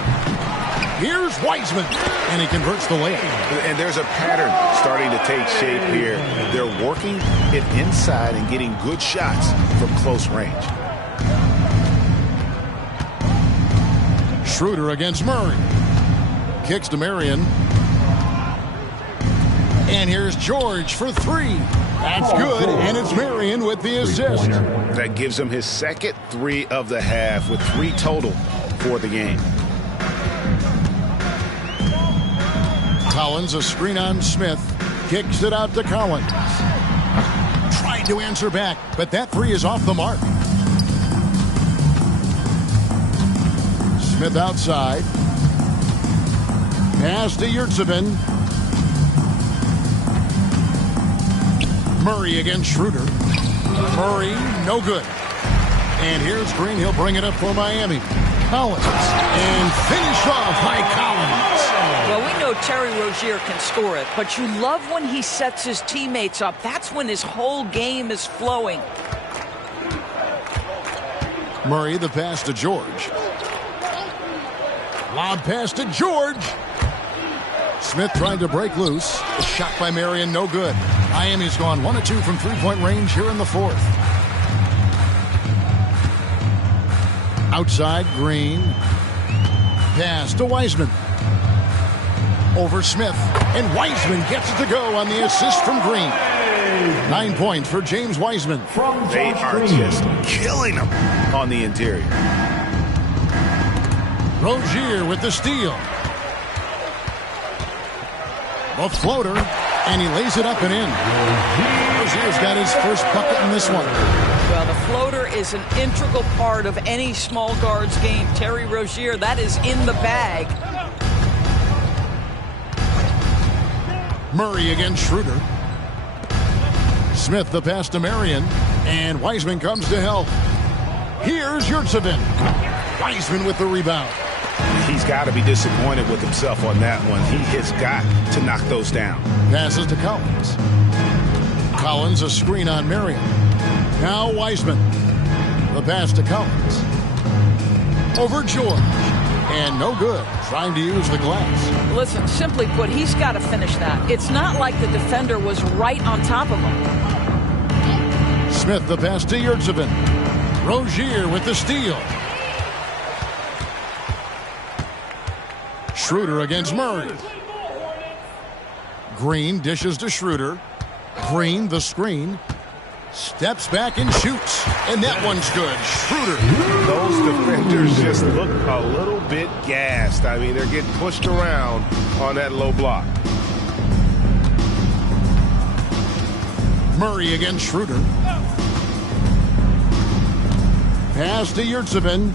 Here's Wiseman. And he converts the layup. And there's a pattern starting to take shape here. They're working it inside and getting good shots from close range. Schroeder against Murray. Kicks to Marion. And here's George for 3. That's good, and it's Marion with the assist. That gives him his second 3 of the half with 3 total for the game. Collins, a screen on Smith. Kicks it out to Collins. Tried to answer back, but that 3 is off the mark. Smith outside. Pass to Yurtsevin. Murray against Schroeder. Murray, no good. And here's Green. He'll bring it up for Miami. Collins. And finished off by Collins. Well, we know Terry Rozier can score it, but you love when he sets his teammates up. That's when his whole game is flowing. Murray, the pass to George. Lob pass to George. Smith tried to break loose. A shot by Marion, no good. Miami's gone 1 of 2 from three-point range here in the fourth. Outside, Green. Pass to Wiseman. Over Smith. And Wiseman gets it to go on the assist from Green. 9 points for James Wiseman. They are just killing him on the interior. Rozier with the steal. A floater, and he lays it up and in. Rozier's got his first bucket in this one. Well, the floater is an integral part of any small guard's game. Terry Rozier, that is in the bag. Murray against Schroeder. Smith the pass to Marion, and Wiseman comes to help. Here's Yurtseven. Wiseman with the rebound. He's got to be disappointed with himself on that one. He has got to knock those down. Passes to Collins. Collins a screen on Marion. Now Wiseman. The pass to Collins. Over George. And no good. Trying to use the glass. Listen, simply put, he's got to finish that. It's not like the defender was right on top of him. Smith the pass to Yurtseven. Rozier with the steal. Schroeder against Murray. Green dishes to Schroeder. Green the screen. Steps back and shoots. And that one's good. Schroeder. Those defenders just look a little bit gassed. I mean, they're getting pushed around on that low block. Murray against Schroeder. Pass to Yurtseven.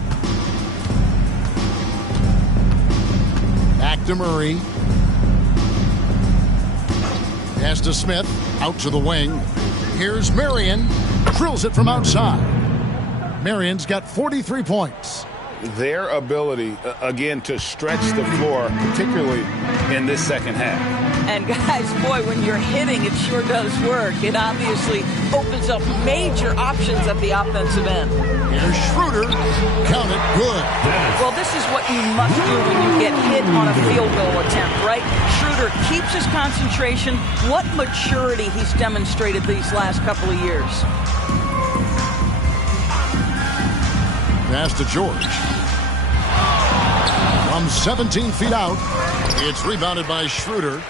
Back to Murray. Pass to Smith. Out to the wing. Here's Marion. Drills it from outside. Marion's got 43 points. Their ability, again, to stretch the floor, particularly in this second half. And guys, boy, when you're hitting, it sure does work. It obviously opens up major options at the offensive end. Here's Schroeder. Count it. Good. Well, this is what you must do when you get hit on a field goal attempt, right? Schroeder keeps his concentration. What maturity he's demonstrated these last couple of years. Pass to George. From 17 feet out, it's rebounded by Schroeder.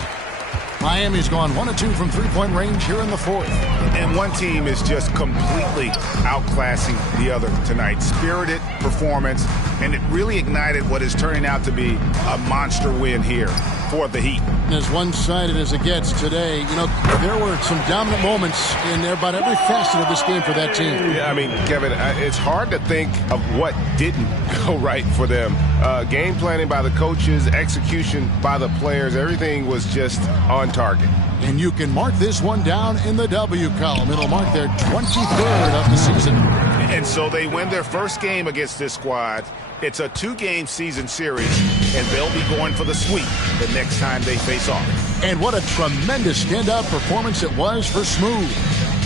Miami's gone 1 of 2 from three-point range here in the fourth. And one team is just completely outclassing the other tonight. Spirited performance, and it really ignited what is turning out to be a monster win here for the Heat. As one-sided as it gets today, you know, there were some dominant moments in there about every facet of this game for that team. Yeah, I mean, Kevin, it's hard to think of what didn't go right for them. Game planning by the coaches, execution by the players, everything was just on target. And you can mark this one down in the W column. It'll mark their 23rd of the season. And so they win their first game against this squad. It's a 2-game season series, and they'll be going for the sweep the next time they face off. And what a tremendous standout performance it was for Smooth.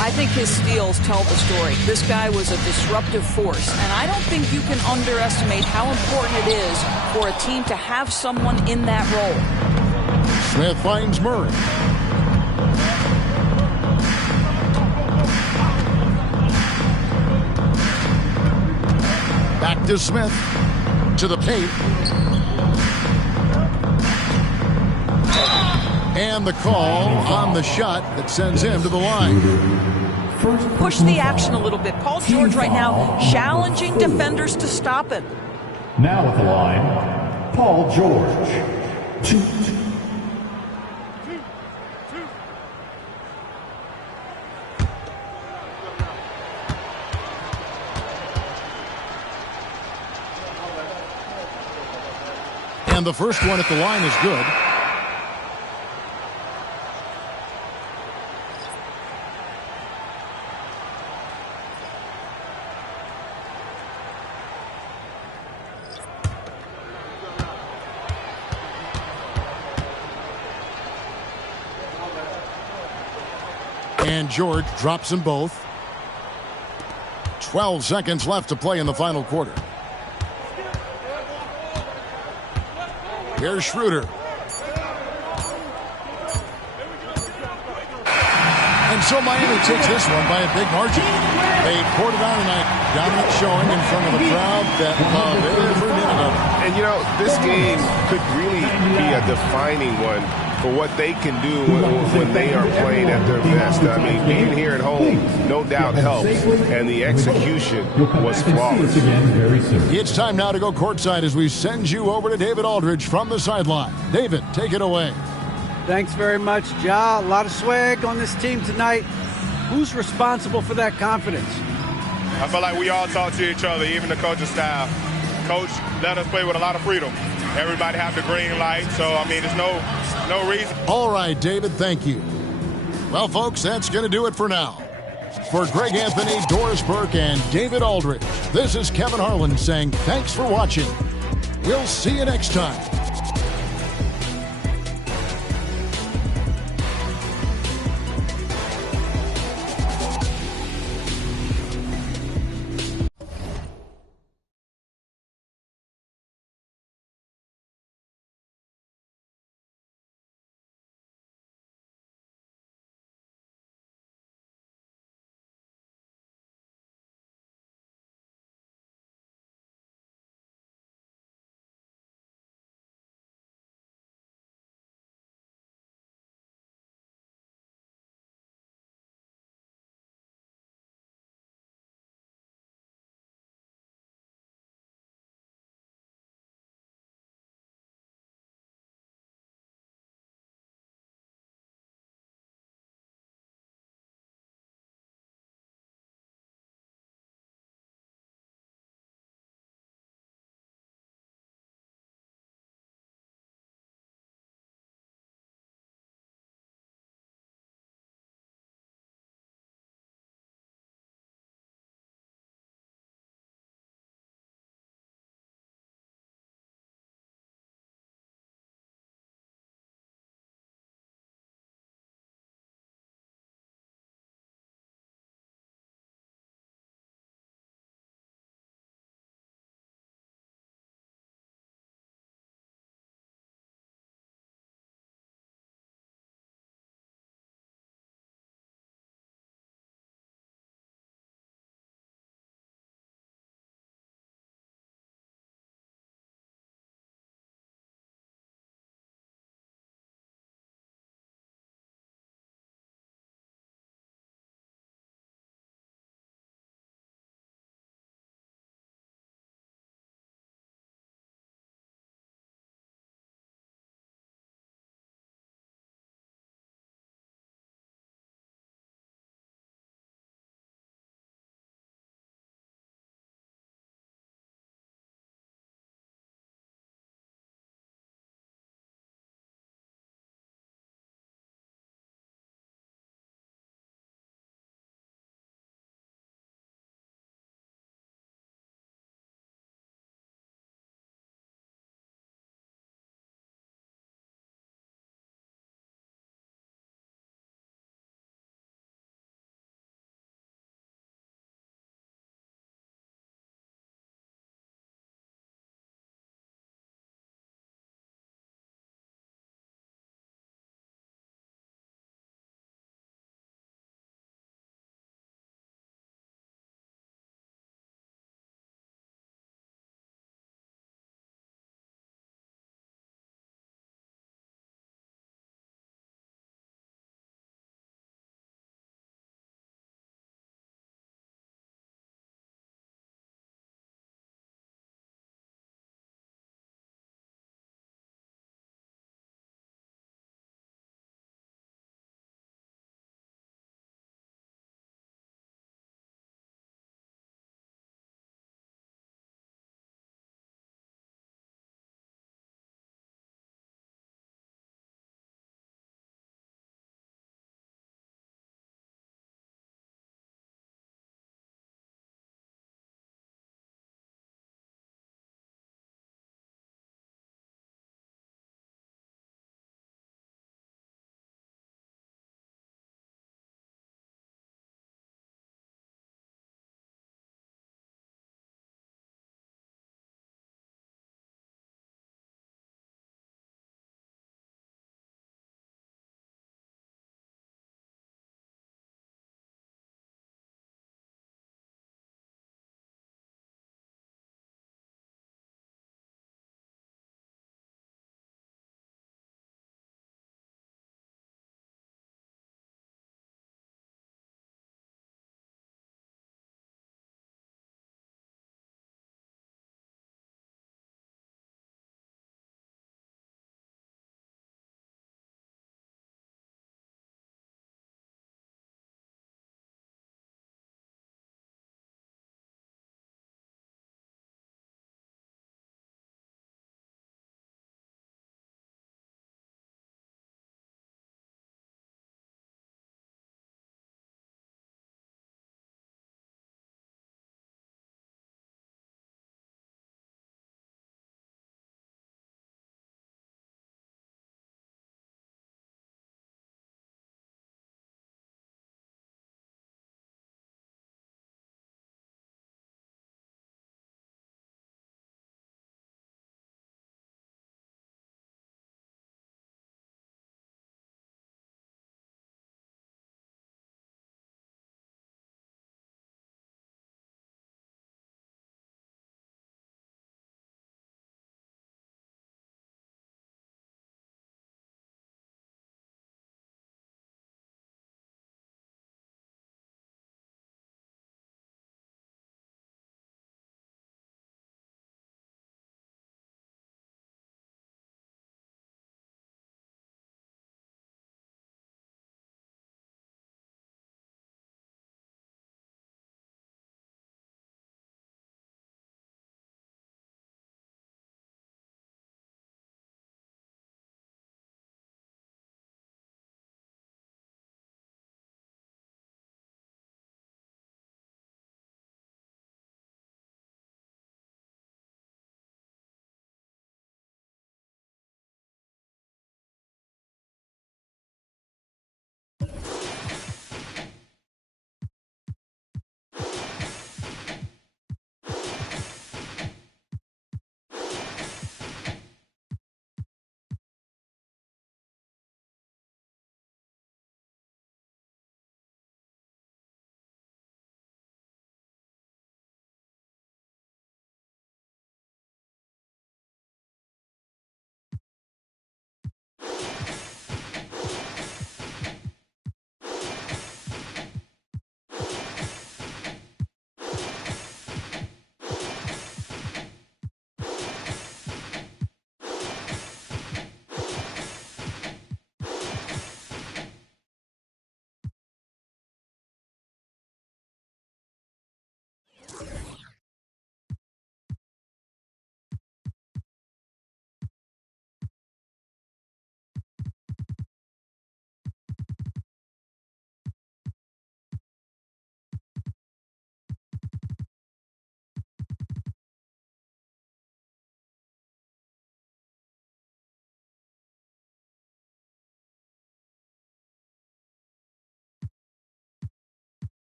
I think his steals tell the story. This guy was a disruptive force, and I don't think you can underestimate how important it is for a team to have someone in that role. Smith finds Murray. Back to Smith. To the paint. And the call on the shot that sends him to the line. Push the action a little bit. Paul George right now challenging defenders to stop it. Now at the line, Paul George. 2. And the first one at the line is good. And George drops them both. 12 seconds left to play in the final quarter. Here's Schroeder. so Miami takes this one by a big margin. They poured it on tonight. Dominant showing in front of a crowd that loved every minute of it. And, this game could really be a defining one for what they can do when they are playing at their best. I mean, being here at home, no doubt helps, and the execution was flawless. It's time now to go courtside as we send you over to David Aldridge from the sideline. David, take it away. Thanks very much, Ja. A lot of swag on this team tonight. Who's responsible for that confidence? I feel like we all talk to each other, even the coaching staff. Coach let us play with a lot of freedom. Everybody have the green light, so, I mean, there's no reason. All right, David, thank you. Well, folks, that's going to do it for now. For Greg Anthony, Doris Burke, and David Aldridge, this is Kevin Harlan saying thanks for watching. We'll see you next time.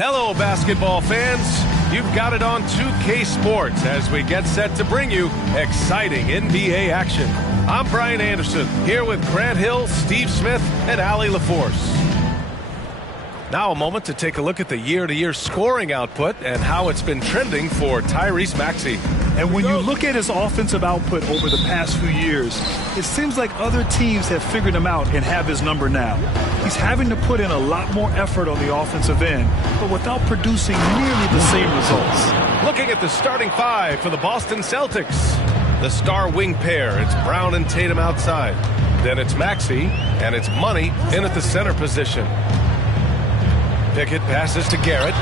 Hello, basketball fans. You've got it on 2K Sports as we get set to bring you exciting NBA action. I'm Brian Anderson, here with Grant Hill, Steve Smith, and Allie LaForce. Now a moment to take a look at the year-to-year scoring output and how it's been trending for Tyrese Maxey. And when you look at his offensive output over the past few years, it seems like other teams have figured him out and have his number now. He's having to put in a lot more effort on the offensive end, but without producing nearly the same results. Looking at the starting five for the Boston Celtics. The star wing pair, it's Brown and Tatum outside. Then it's Maxey, and it's Money in at the center position. Pickett passes to Garrett.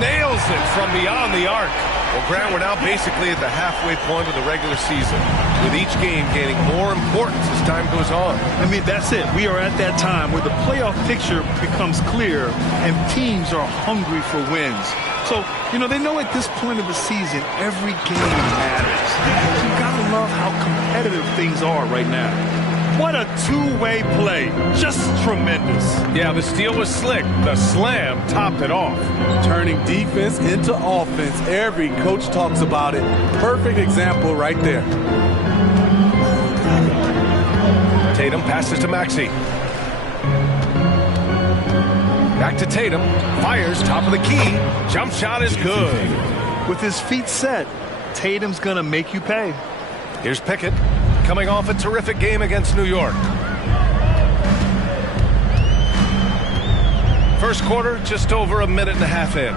Nails it from beyond the arc. Well, Grant, we're now basically at the halfway point of the regular season, with each game gaining more importance as time goes on. I mean, that's it. We are at that time where the playoff picture becomes clear and teams are hungry for wins. So, they know at this point of the season, every game matters. You've got to love how competitive things are right now. What a two-way play. Just tremendous. Yeah, the steal was slick. The slam topped it off. Turning defense into offense. Every coach talks about it. Perfect example right there. Tatum passes to Maxey. Back to Tatum. Fires top of the key. Jump shot is good. With his feet set, Tatum's going to make you pay. Here's Pickett. Coming off a terrific game against New York. First quarter, just over a minute and a half in.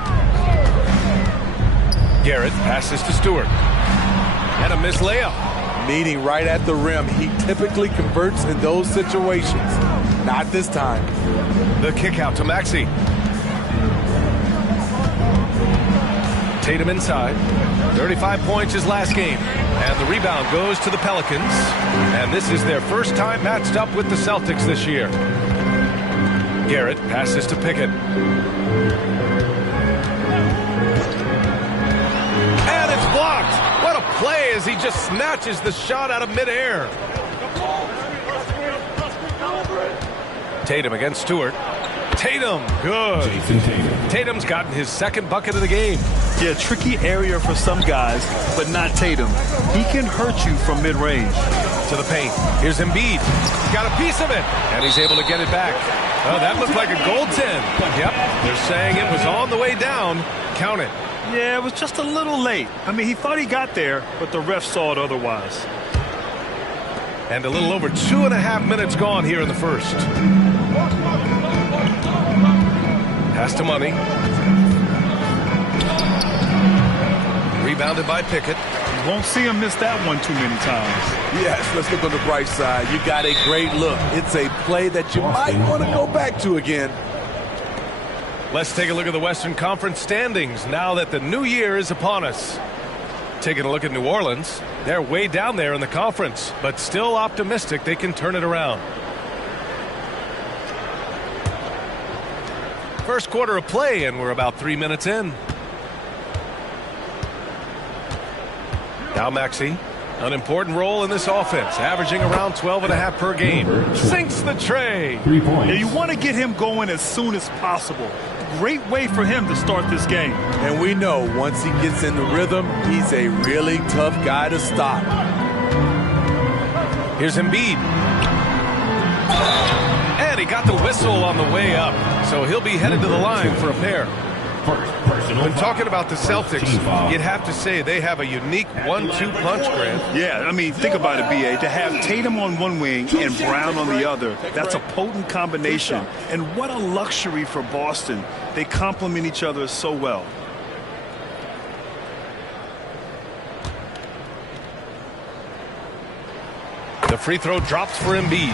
Garrett passes to Stewart. And a missed layup. Meeting right at the rim. He typically converts in those situations. Not this time. The kick out to Maxey. Tatum inside. 35 points his last game. And the rebound goes to the Pelicans. And this is their first time matched up with the Celtics this year. Garrett passes to Pickett. And it's blocked. What a play as he just snatches the shot out of midair. Tatum against Stewart. Tatum, good. Tatum's gotten his second bucket of the game. Yeah, tricky area for some guys, but not Tatum. He can hurt you from mid-range. To the paint. Here's Embiid. Got a piece of it, and he's able to get it back. Oh, that looked like a goaltend. Yep, they're saying it was on the way down. Count it. Yeah, it was just a little late. I mean, he thought he got there, but the ref saw it otherwise. And a little over 2.5 minutes gone here in the first. Pass to Money. Rebounded by Pickett. You won't see him miss that one too many times. Yes, let's look on the bright side. You got a great look. It's a play that you might want to go back to again. Let's take a look at the Western Conference standings now that the new year is upon us. Taking a look at New Orleans. They're way down there in the conference, but still optimistic they can turn it around. First quarter of play, and we're about 3 minutes in. Now Maxey, an important role in this offense, averaging around 12.5 per game. Sinks the tray. 3 points. Yeah, you want to get him going as soon as possible. Great way for him to start this game. And we know once he gets in the rhythm, he's a really tough guy to stop. Here's Embiid. And he got the whistle on the way up, so he'll be headed to the line for a pair. When talking about the Celtics, you'd have to say they have a unique 1-2 punch, Grant. Yeah, I mean, think about it, B.A. To have Tatum on one wing and Brown on the other, that's a potent combination. And what a luxury for Boston. They complement each other so well. The free throw drops for Embiid.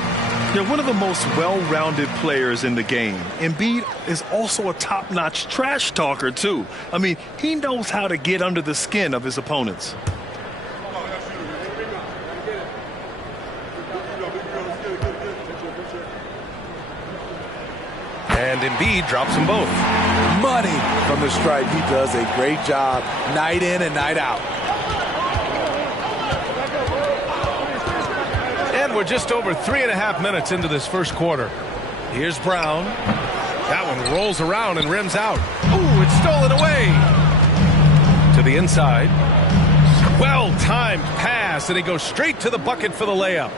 They're one of the most well-rounded players in the game. Embiid is also a top-notch trash talker, too. I mean, he knows how to get under the skin of his opponents. And Embiid drops them both. Money from the stripe. He does a great job night in and night out. And we're just over 3.5 minutes into this first quarter. Here's Brown. That one rolls around and rims out. stolen away. To the inside. Well-timed pass, and he goes straight to the bucket for the layup.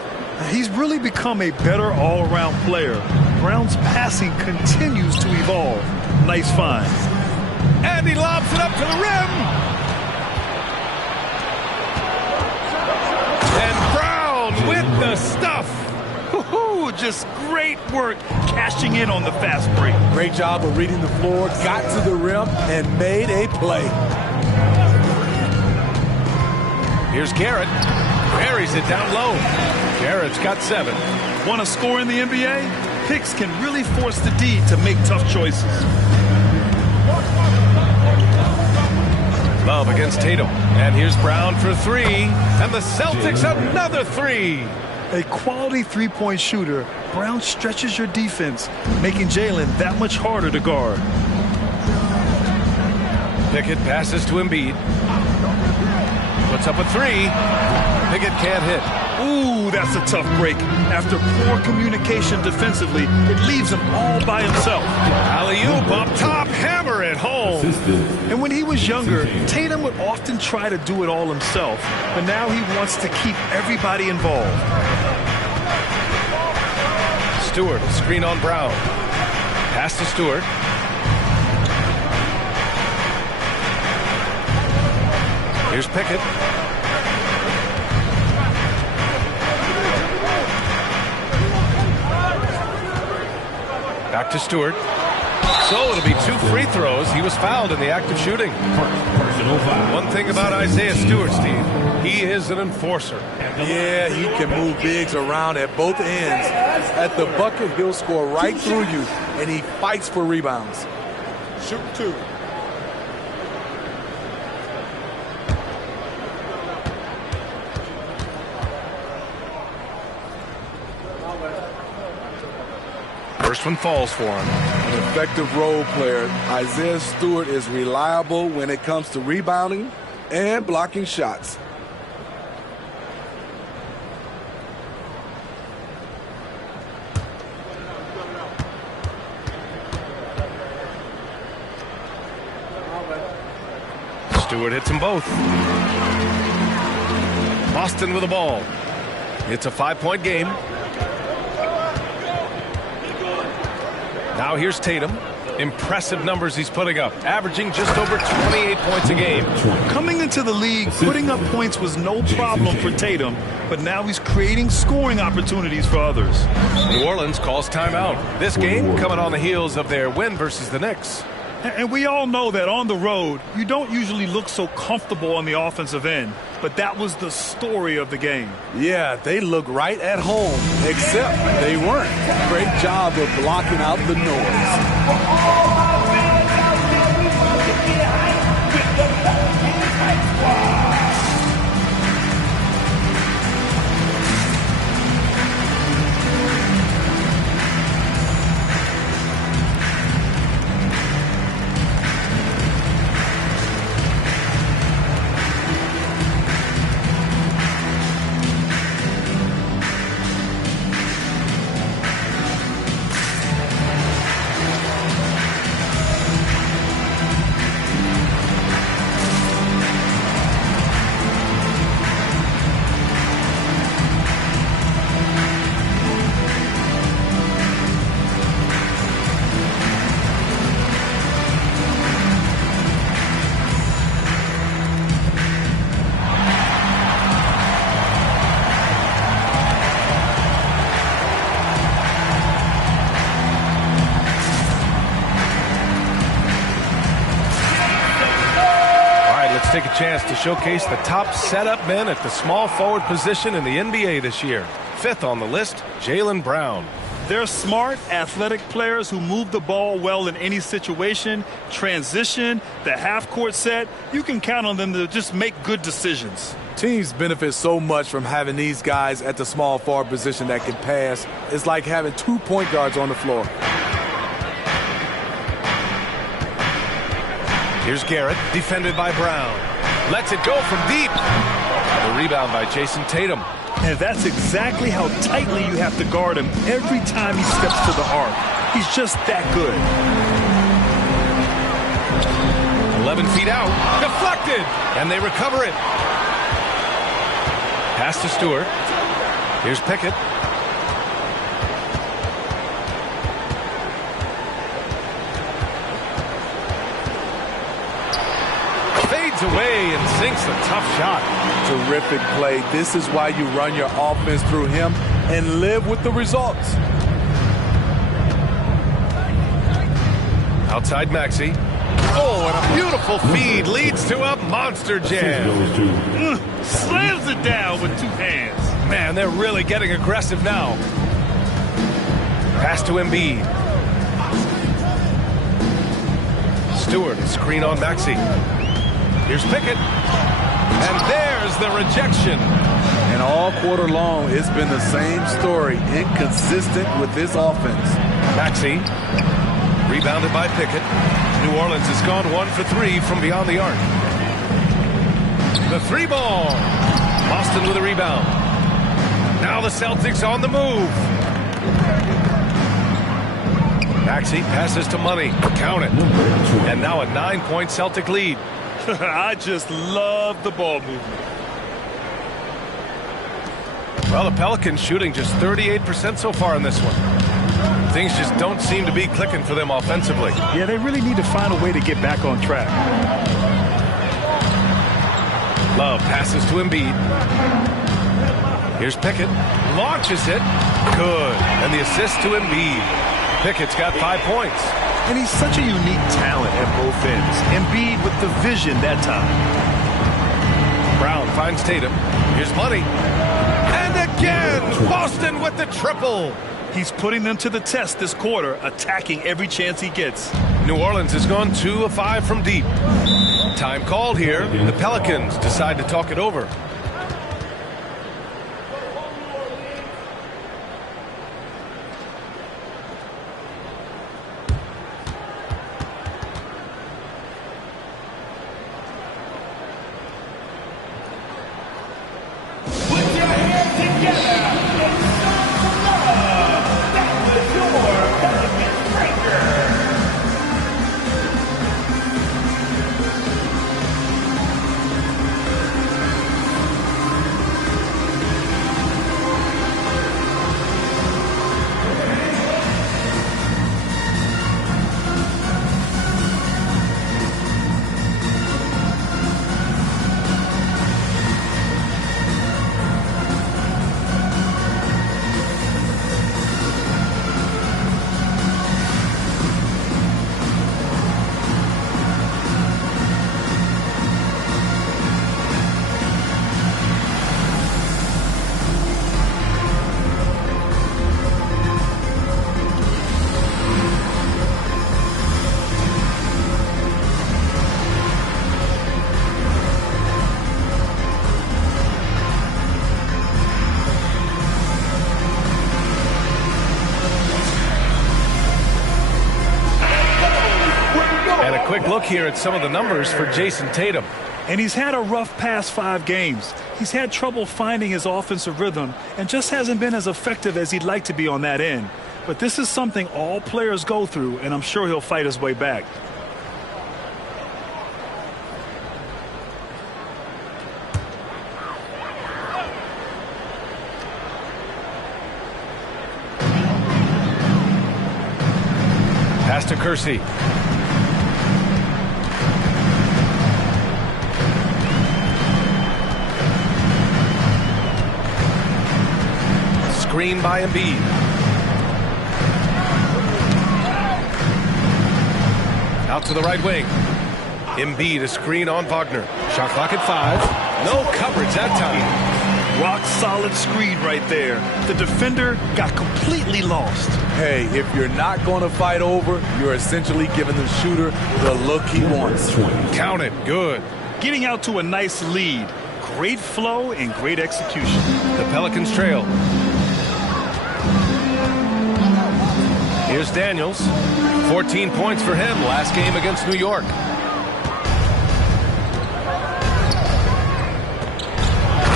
He's really become a better all-around player. Brown's passing continues to evolve. Nice find. And he lobs it up to the rim. And Brown with the stuff. Just great work cashing in on the fast break. Great job of reading the floor, got to the rim, and made a play. Here's Garrett. Buries it down low. Garrett's got 7. Want to score in the NBA? Picks can really force the D to make tough choices. Love against Tatum. And here's Brown for 3. And the Celtics another 3. A quality three-point shooter, Brown stretches your defense, making Jalen that much harder to guard. Pickett passes to Embiid. Puts up a 3. Pickett can't hit. Ooh, that's a tough break. After poor communication defensively, it leaves him all by himself. Alley-oop up top, hammer it home. And when he was younger, Tatum would often try to do it all himself, but now he wants to keep everybody involved. Stewart, screen on Brown. Pass to Stewart. Here's Pickett. Back to Stewart. So it'll be 2 free throws. He was fouled in the act of shooting. One thing about Isaiah Stewart, Steve, he is an enforcer. Yeah, he can move bigs around at both ends. At the bucket, he'll score right through you, and he fights for rebounds. Shoot 2. First one falls for him. An effective role player. Isaiah Stewart is reliable when it comes to rebounding and blocking shots. Stewart hits them both. Boston with the ball. It's a 5-point game. Now here's Tatum. Impressive numbers he's putting up, averaging just over 28 points a game. Coming into the league, putting up points was no problem for Tatum, but now he's creating scoring opportunities for others. New Orleans calls timeout. This game coming on the heels of their win versus the Knicks. And we all know that on the road, you don't usually look so comfortable on the offensive end. But that was the story of the game. Yeah, they look right at home, except they weren't. Great job of blocking out the noise. Take a chance to showcase the top setup men at the small forward position in the NBA this year. 5th on the list, Jaylen Brown. They're smart, athletic players who move the ball well in any situation, transition, the half-court set. You can count on them to just make good decisions. Teams benefit so much from having these guys at the small forward position that can pass. It's like having 2 point guards on the floor. Here's Garrett, defended by Brown. Lets it go from deep. The rebound by Jason Tatum. And that's exactly how tightly you have to guard him every time he steps to the arc. He's just that good. 11 feet out. Deflected. And they recover it. Pass to Stewart. Here's Pickett. Fades away and sinks the tough shot. Terrific play. This is why you run your offense through him and live with the results. Outside Maxey. Oh, and a beautiful feed leads to a monster jam. Slams it down with two hands. Man, they're really getting aggressive now. Pass to Embiid. Stewart, screen on Maxey. Here's Pickett. And there's the rejection. And all quarter long, it's been the same story. Inconsistent with this offense. Maxey. Rebounded by Pickett. New Orleans has gone 1 for 3 from beyond the arc. The 3 ball. Boston with a rebound. Now the Celtics on the move. Maxey passes to Money. Count it. And now a 9-point Celtic lead. I just love the ball movement. Well, the Pelicans shooting just 38% so far in this one. Things just don't seem to be clicking for them offensively. Yeah, they really need to find a way to get back on track. Love passes to Embiid. Here's Pickett. Launches it. Good. And the assist to Embiid. Pickett's got 5 points. And he's such a unique talent at both ends. Embiid with the vision that time. Brown finds Tatum. Here's Money. And again, Boston with the triple. He's putting them to the test this quarter, attacking every chance he gets. New Orleans has gone 2 of 5 from deep. Time called here. The Pelicans decide to talk it over. Quick look here at some of the numbers for Jason Tatum. And he's had a rough past 5 games. He's had trouble finding his offensive rhythm and just hasn't been as effective as he'd like to be on that end. But this is something all players go through, and I'm sure he'll fight his way back. Pass to Kersey. Screen by Embiid. Out to the right wing. Embiid, a screen on Wagner. Shot clock at 5. No coverage that time. Rock solid screen right there. The defender got completely lost. Hey, if you're not going to fight over, you're essentially giving the shooter the look he wants. Count it. Good. Getting out to a nice lead. Great flow and great execution. The Pelicans trail. Here's Daniels. 14 points for him last game against New York.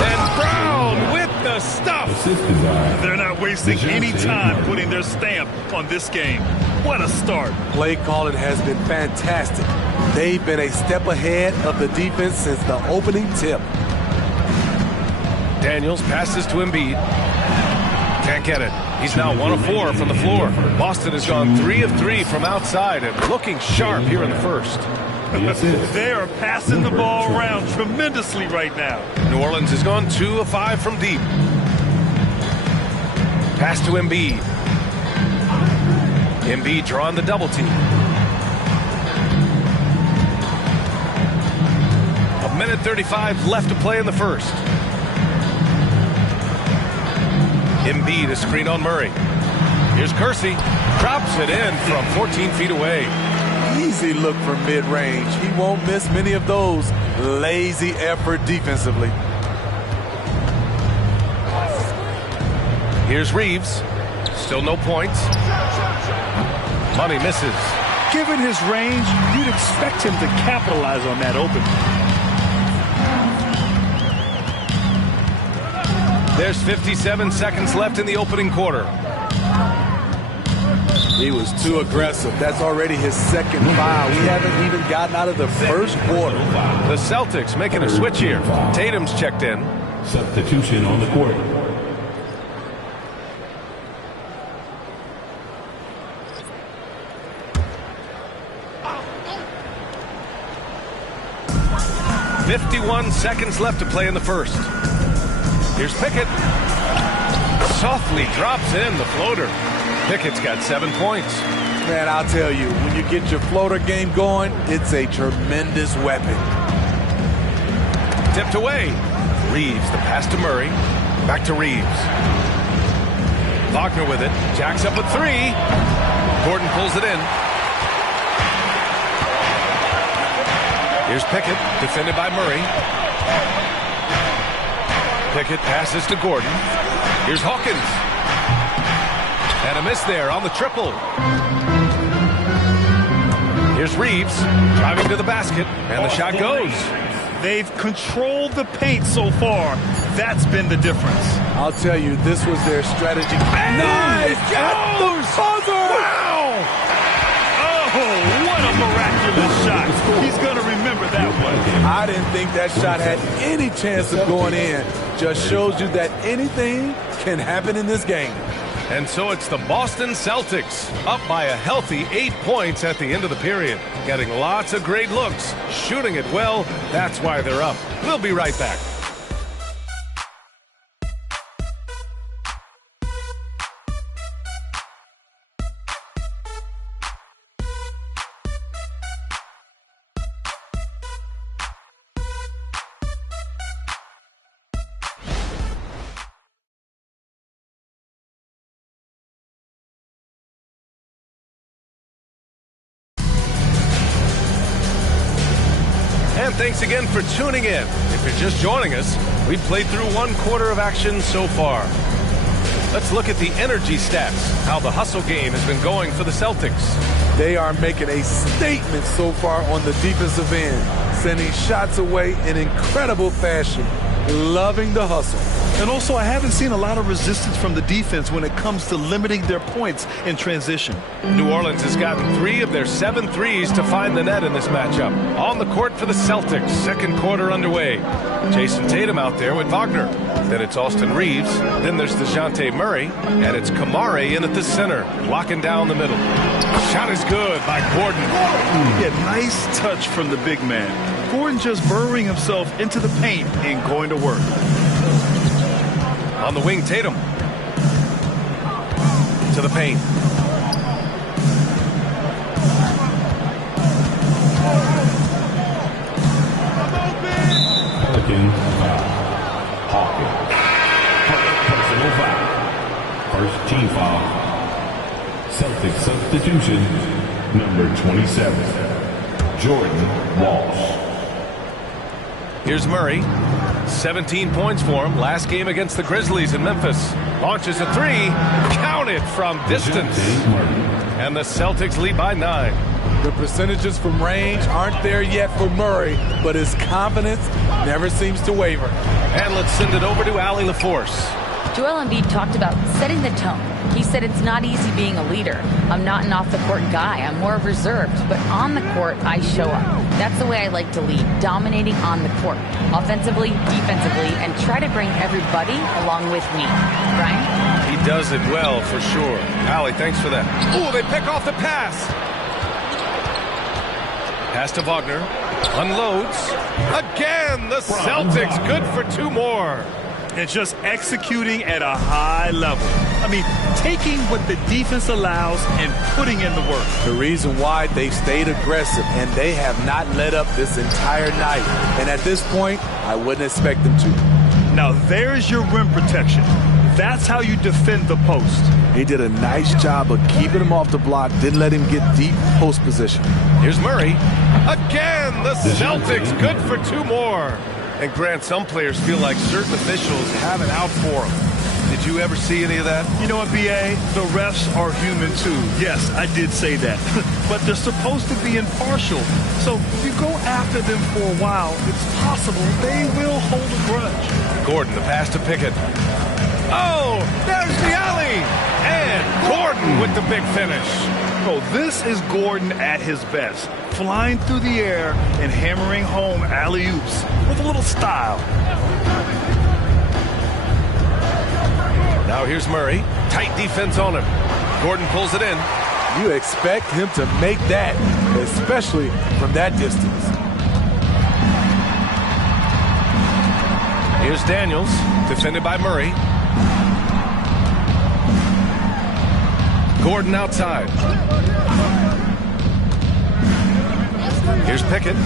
And Brown with the stuff. They're not wasting any time putting their stamp on this game. What a start. Play calling has been fantastic. They've been a step ahead of the defense since the opening tip. Daniels passes to Embiid. Can't get it. He's now 1 of 4 from the floor. Boston has gone 3 of 3 from outside and looking sharp here in the first. They are passing the ball around tremendously right now. New Orleans has gone 2 of 5 from deep. Pass to Embiid. Embiid drawing the double team. A minute 35 left to play in the first. Embiid is screened on Murray. Here's Kersey. Drops it in from 14 feet away. Easy look from mid-range. He won't miss many of those. Lazy effort defensively. Here's Reeves. Still no points. Money misses. Given his range, you'd expect him to capitalize on that open. There's 57 seconds left in the opening quarter. He was too aggressive. That's already his second foul. We haven't even gotten out of the first quarter. The Celtics making a switch here. Tatum's checked in. Substitution on the court. .51 seconds left to play in the first. Here's Pickett. Softly drops in the floater. Pickett's got 7 points. Man, I'll tell you, when you get your floater game going, it's a tremendous weapon. Tipped away. Reeves, the pass to Murray. Back to Reeves. Wagner with it. Jacks up a 3. Gordon pulls it in. Here's Pickett, defended by Murray. Pickett passes to Gordon. Here's Hawkins. And a miss there on the triple. Here's Reeves, driving to the basket, and the shot goes. They've controlled the paint so far. That's been the difference. I'll tell you, this was their strategy. Nice! At the buzzer! Wow! Oh, what a miraculous shot. He's going to remember that one. I didn't think that shot had any chance of going in. Just shows you that anything can happen in this game. And so it's the Boston Celtics, up by a healthy 8 points at the end of the period. Getting lots of great looks, shooting it well. That's why they're up. We'll be right back. And thanks again for tuning in. If you're just joining us, we've played through 1 quarter of action so far. Let's look at the energy stats, how the hustle game has been going for the Celtics. They are making a statement so far on the defensive end, sending shots away in incredible fashion. Loving the hustle. And also, I haven't seen a lot of resistance from the defense when it comes to limiting their points in transition. New Orleans has gotten 3 of their 7 threes to find the net in this matchup. On the court for the Celtics, second quarter underway. Jason Tatum out there with Wagner. Then it's Austin Reeves. Then there's DeJounte Murray. And it's Kamare in at the center, locking down the middle. Shot is good by Gordon. Yeah, nice touch from the big man. Gordon just burrowing himself into the paint and going to work. On the wing, Tatum. To the paint. Pelicans foul. Hawkins. Personal foul. First team foul. Celtics substitution. Number 27. Jordan Walsh. Here's Murray. 17 points for him. Last game against the Grizzlies in Memphis. Launches a 3. Counted from distance. And the Celtics lead by 9. The percentages from range aren't there yet for Murray, but his confidence never seems to waver. And let's send it over to Allie LaForce. Joel Embiid talked about setting the tone. He said it's not easy being a leader. I'm not an off-the-court guy. I'm more reserved. But on the court, I show up. That's the way I like to lead, dominating on the court, offensively, defensively, and try to bring everybody along with me. Brian? He does it well, for sure. Allie, thanks for that. Ooh, they pick off the pass. Pass to Wagner. Unloads. Again, the Celtics good for 2 more. And just executing at a high level. I mean, taking what the defense allows and putting in the work. The reason why they stayed aggressive, and they have not let up this entire night. And at this point, I wouldn't expect them to. Now, there's your rim protection. That's how you defend the post. He did a nice job of keeping him off the block, didn't let him get deep post position. Here's Murray. Again, the Celtics good for 2 more. And Grant, some players feel like certain officials have it out for them. Did you ever see any of that? You know what, B.A.? The refs are human too. Yes, I did say that. But they're supposed to be impartial. So if you go after them for a while, it's possible they will hold a grudge. Gordon, the pass to Pickett. Oh, there's the alley. And Gordon with the big finish. Oh, this is Gordon at his best. Flying through the air and hammering home alley-oops with a little style. Now here's Murray. Tight defense on him. Gordon pulls it in. You expect him to make that, especially from that distance. Here's Daniels, defended by Murray. Gordon outside. Here's Pickett.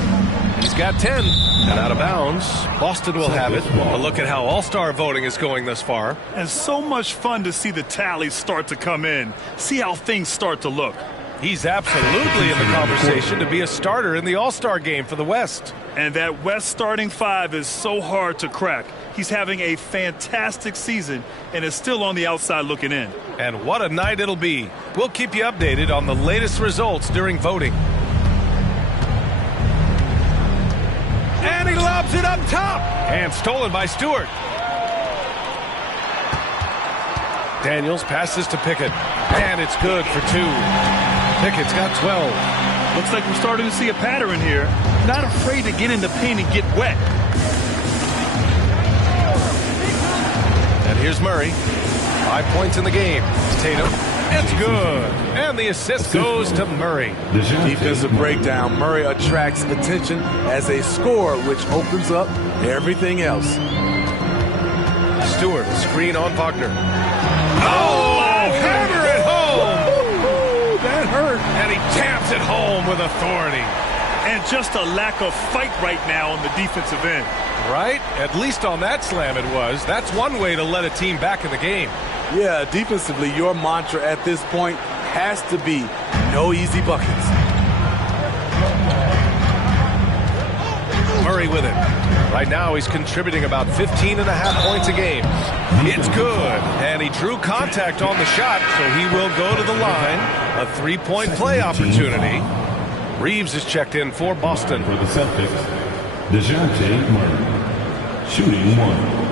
He's got 10 and out of bounds. Boston will have it. A look at how all-star voting is going thus far. And so much fun to see the tallies start to come in. See how things start to look. He's absolutely in the conversation to be a starter in the all-star game for the West. And that West starting 5 is so hard to crack. He's having a fantastic season and is still on the outside looking in. And what a night it'll be. We'll keep you updated on the latest results during voting. And he lobs it up top. And stolen by Stewart. Daniels passes to Pickett. And it's good for 2. Pickett's got 12. Looks like we're starting to see a pattern here. Not afraid to get in the paint and get wet. And here's Murray. 5 points in the game. Tatum. It's good. And the assist goes to Murray. Defensive breakdown. Murray attracts attention as a scorer, which opens up everything else. Stewart, screen on Wagner. Oh, hammer it home. That hurt. And he taps it home with authority. And just a lack of fight right now on the defensive end. Right? At least on that slam it was. That's one way to let a team back in the game. Yeah, defensively, your mantra at this point has to be no easy buckets. Murray with it. Right now he's contributing about 15.5 points a game. It's good. And he drew contact on the shot, so he will go to the line. A 3-point play opportunity. Reeves is checked in for Boston. For the Celtics, DeJounte Murray, shooting 1.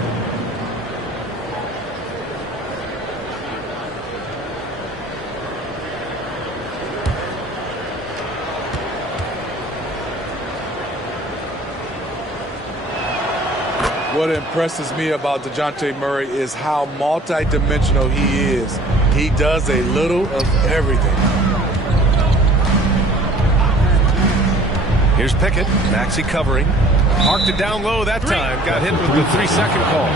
What impresses me about DeJounte Murray is how multi-dimensional he is. He does a little of everything. Here's Pickett. Maxey covering. Marked it down low that time. Got hit with the 3-second call.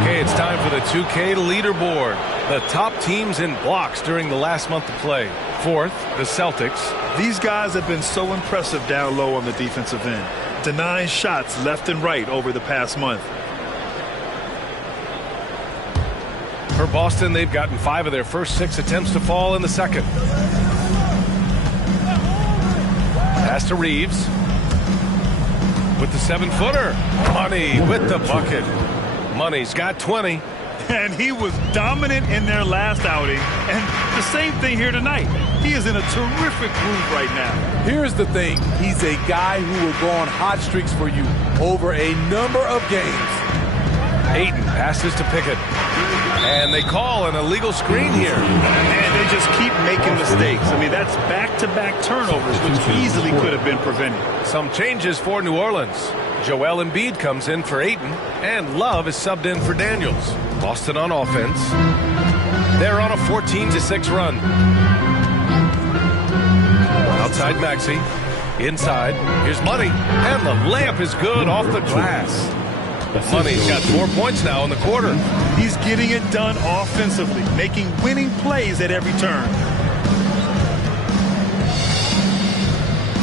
Okay, it's time for the 2K leaderboard. The top teams in blocks during the last month of play. 4th, the Celtics. These guys have been so impressive down low on the defensive end. Denying shots left and right over the past month. For Boston, they've gotten 5 of their first 6 attempts to fall in the second. Pass to Reeves. With the 7-footer. Money with the bucket. Money's got 20. And he was dominant in their last outing. And the same thing here tonight. He is in a terrific groove right now. Here's the thing. He's a guy who will go on hot streaks for you over a number of games. Ayton passes to Pickett. And they call an illegal screen here. And they just keep making mistakes. I mean, that's back-to-back turnovers, which easily could have been prevented. Some changes for New Orleans. Joel Embiid comes in for Ayton, and Love is subbed in for Daniels. Boston on offense. They're on a 14-6 run. Outside Maxey. Inside. Here's Money. And the layup is good off the glass. Money's got 4 points now in the quarter. He's getting it done offensively, making winning plays at every turn.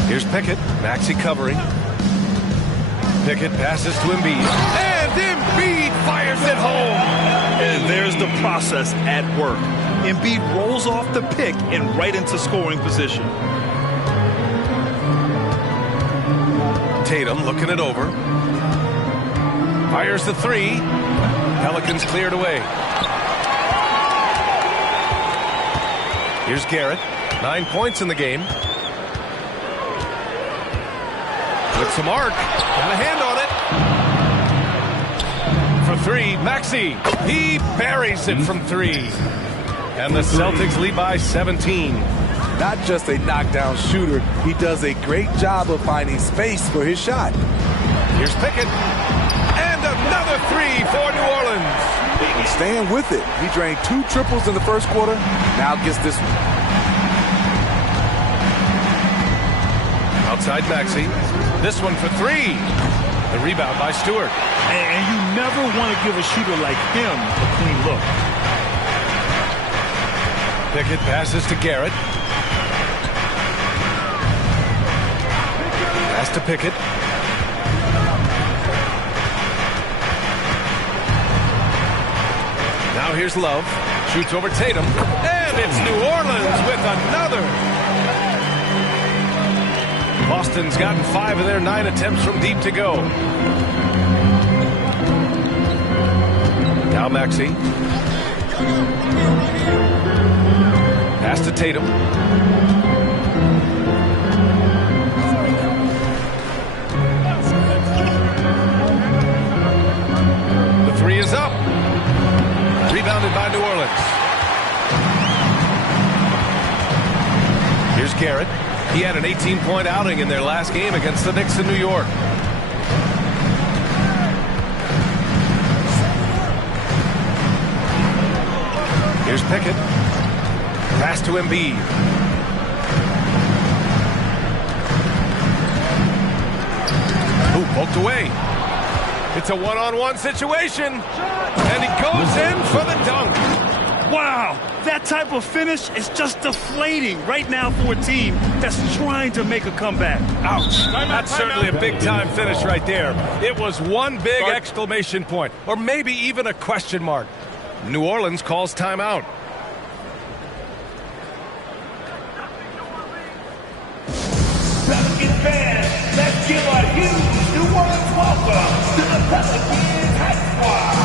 Here's Pickett. Maxey covering. Pickett passes to Embiid. And Embiid fires it home. And there's the process at work. Embiid rolls off the pick and right into scoring position. Tatum looking it over. Fires the three. Pelicans cleared away. Here's Garrett. 9 points in the game. With some arc. Got a hand on it. For three, Maxey. He buries it from three. And the Celtics lead by 17. Not just a knockdown shooter, he does a great job of finding space for his shot. Here's Pickett. And another three for New Orleans. He's staying with it. He drained 2 triples in the first quarter. Now gets this one. Outside Maxey. This one for three. The rebound by Stewart. And you never want to give a shooter like him a clean look. Pickett passes to Garrett. Pass to Pickett. Now here's Love. Shoots over Tatum. And it's New Orleans with another. Boston's gotten 5 of their 9 attempts from deep to go. Now Maxey. Pass to Tatum. The three is up. Rebounded by New Orleans. Here's Garrett. He had an 18-point outing in their last game against the Knicks in New York. Here's Pickett. Pass to Embiid. Ooh, poked away. It's a one-on-one situation. And he goes in for the dunk. Wow, that type of finish is just deflating right now for a team that's trying to make a comeback. Ouch. That's certainly a big-time finish right there. It was one big exclamation point, or maybe even a question mark. New Orleans calls timeout. Pelicans fans, let's give a huge New Orleans welcome to the Pelicans Hype Squad.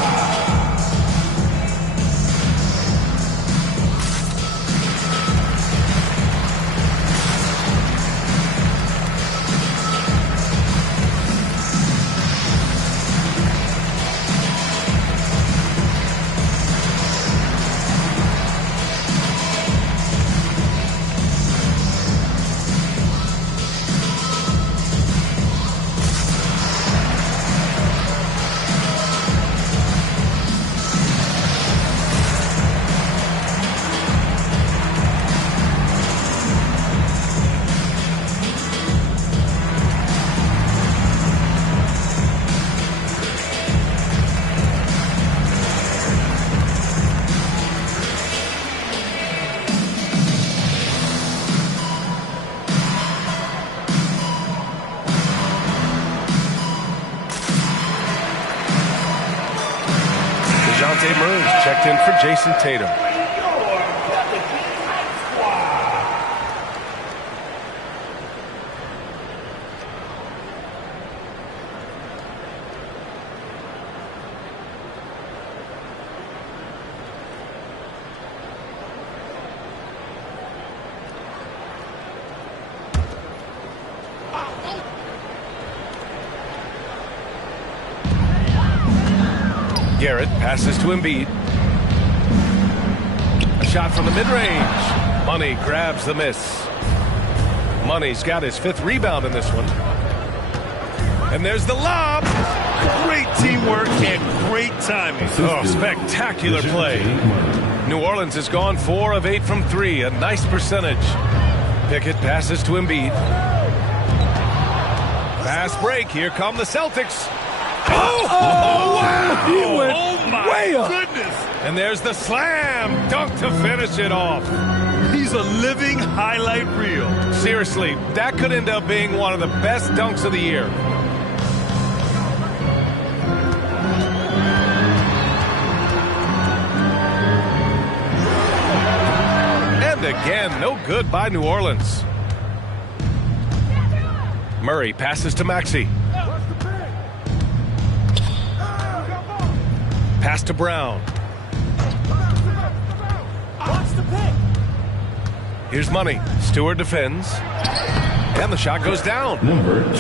Checked in for Jason Tatum. Garrett passes to Embiid. A shot from the mid-range. Money grabs the miss. Money's got his 5th rebound in this one. And there's the lob. Great teamwork and great timing. Oh, spectacular play. New Orleans has gone 4 of 8 from 3. A nice percentage. Pickett passes to Embiid. Fast break. Here come the Celtics. Oh, wow. He went way up. Goodness. And there's the slam dunk to finish it off. He's a living highlight reel. Seriously, that could end up being one of the best dunks of the year. And again, no good by New Orleans. Murray passes to Maxey. Pass to Brown. Here's Money. Stewart defends. And the shot goes down.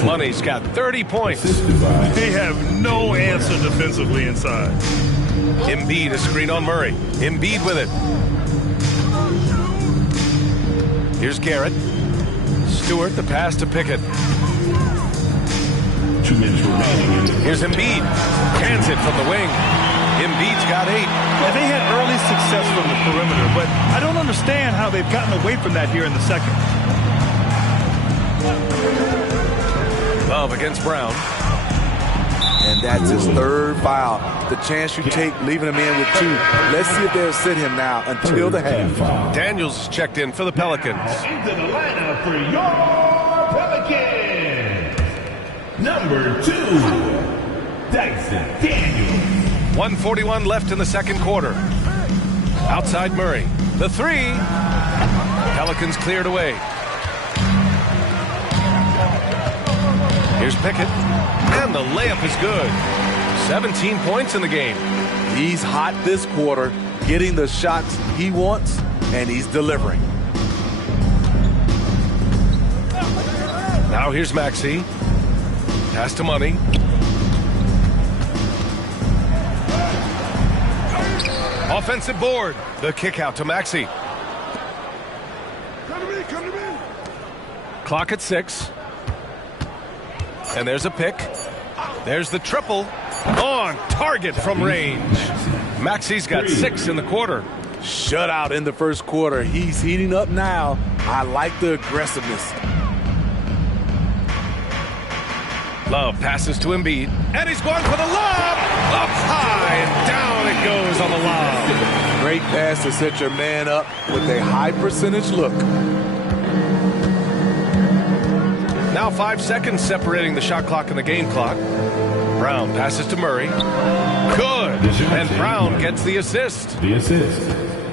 Money's got 30 points. They have no answer defensively inside. Embiid a screen on Murray. Embiid with it. Here's Garrett. Stewart the pass to Pickett. 2 minutes remaining. Here's Embiid. Cans it from the wing. Embiid's got 8. And they had early success from the perimeter, but I don't understand how they've gotten away from that here in the second. Love against Brown. And that's his 3rd foul. The chance you take leaving him in with 2. Let's see if they'll sit him now until the half. Daniels is checked in for the Pelicans. Into the lineup for your Pelicans. Number 2, Dyson Daniels. 1:41 left in the second quarter. Outside Murray. The 3. Pelicans cleared away. Here's Pickett. And the layup is good. 17 points in the game. He's hot this quarter, getting the shots he wants, and he's delivering. Now here's Maxey. Pass to Money. Offensive board. The kick out to Maxey. Come to me. Clock at 6. And there's a pick. There's the triple. On target from range. Maxey's got 6 in the quarter. Shutout in the first quarter. He's heating up now. I like the aggressiveness. Love passes to Embiid. And he's going for the lob. Up high and down it goes on the lob. Great pass to set your man up with a high percentage look. Now 5 seconds separating the shot clock and the game clock. Brown passes to Murray. Good. And Brown gets the assist.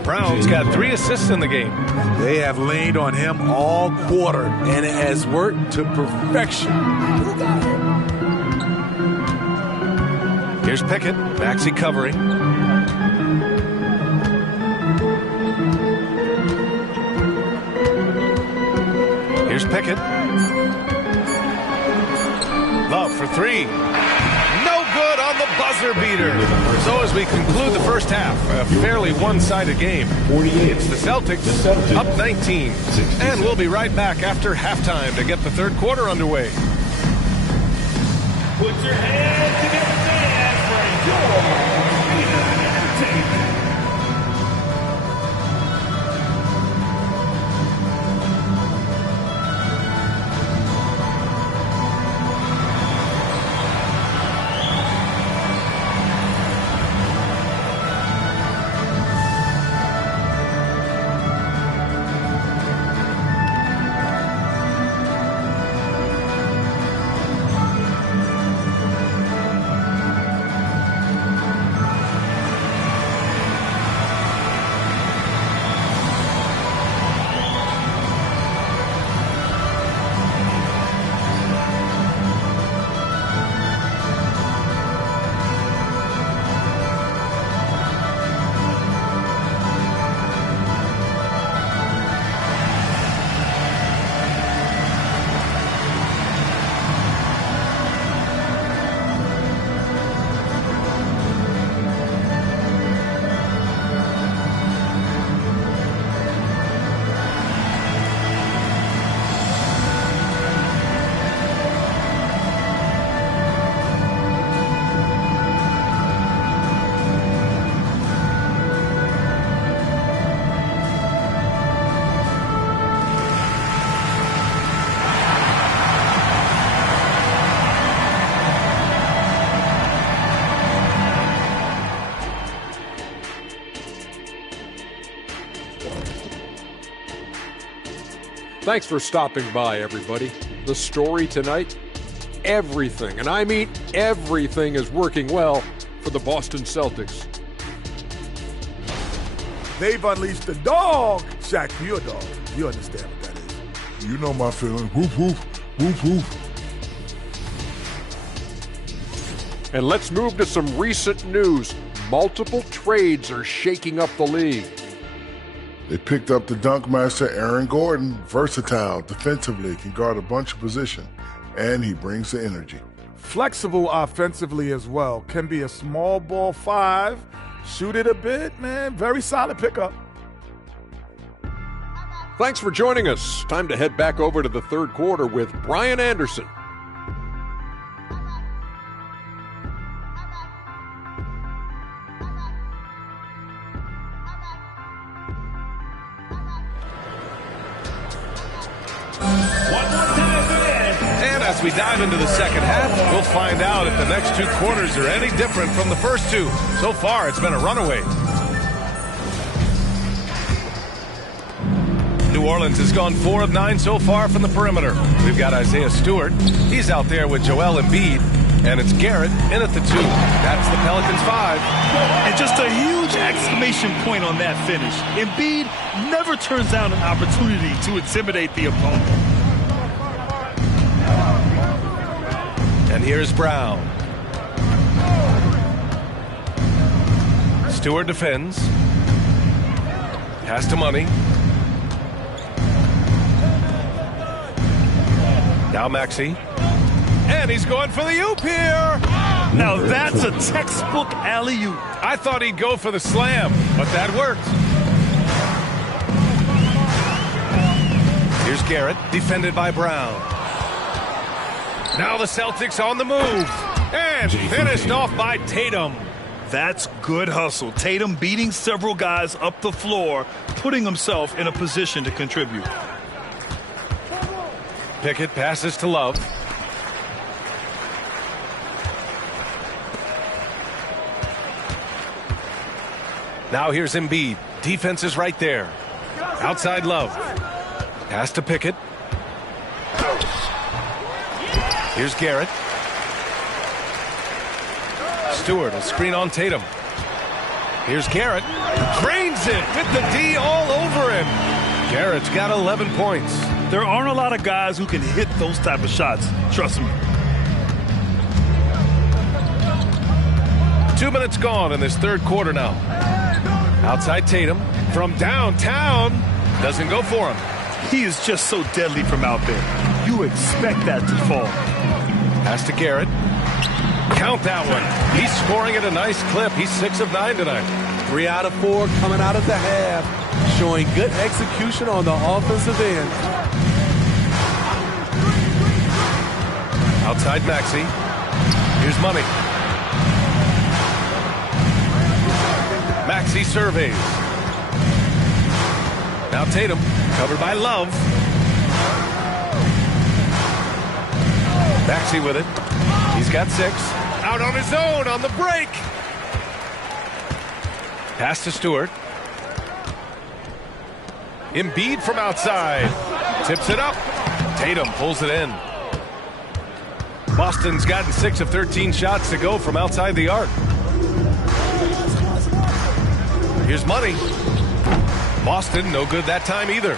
Brown's got 3 assists in the game. They have leaned on him all quarter, and it has worked to perfection. Here's Pickett. Maxey covering. Here's Pickett. Love for 3. No good on the buzzer beater. So as we conclude the first half, a fairly one-sided game. It's the Celtics up 19. And we'll be right back after halftime to get the third quarter underway. Put your hands together, fans, for your entertainment. Thanks for stopping by, everybody. The story tonight, everything, and I mean everything, is working well for the Boston Celtics. They've unleashed the dog. Shaq, you're a dog. You understand what that is. You know my feeling. Woof, woof, woof, woof. And let's move to some recent news. Multiple trades are shaking up the league. They picked up the dunk master Aaron Gordon, versatile defensively, can guard a bunch of position, and he brings the energy. Flexible offensively as well. Can be a small ball 5, shoot it a bit, man. Very solid pickup. Thanks for joining us. Time to head back over to the third quarter with Brian Anderson. And as we dive into the second half, we'll find out if the next 2 quarters are any different from the first 2. So far, it's been a runaway. New Orleans has gone 4 of 9 so far from the perimeter. We've got Isaiah Stewart. He's out there with Joel Embiid. And it's Garrett in at the 2. That's the Pelicans 5. And just a huge exclamation point on that finish. Embiid never turns down an opportunity to intimidate the opponent. And here's Brown. Stewart defends. Pass to Money. Now Maxey. And he's going for the oop here. Now that's a textbook alley-oop. I thought he'd go for the slam, but that worked. Here's Garrett, defended by Brown. Now the Celtics on the move. And finished off by Tatum. That's good hustle. Tatum beating several guys up the floor, putting himself in a position to contribute. Pickett passes to Love. Now here's Embiid. Defense is right there. Outside Love. Pass to Pickett. Here's Garrett. Stewart, a screen on Tatum. Here's Garrett. Drains it with the D all over him. Garrett's got 11 points. There aren't a lot of guys who can hit those type of shots. Trust me. 2 minutes gone in this third quarter now. Outside Tatum from downtown. Doesn't go for him. He is just so deadly from out there. You expect that to fall. Pass to Garrett. Count that one. He's scoring at a nice clip. He's 6 of 9 tonight. 3 out of 4 coming out of the half. Showing good execution on the offensive end. Outside Maxey. Here's Money. Maxey surveys. Now Tatum, covered by Love. Maxey with it. He's got 6. Out on his own on the break. Pass to Stewart. Embiid from outside. Tips it up. Tatum pulls it in. Boston's gotten 6 of 13 shots to go from outside the arc. Here's Money. Boston, no good that time either.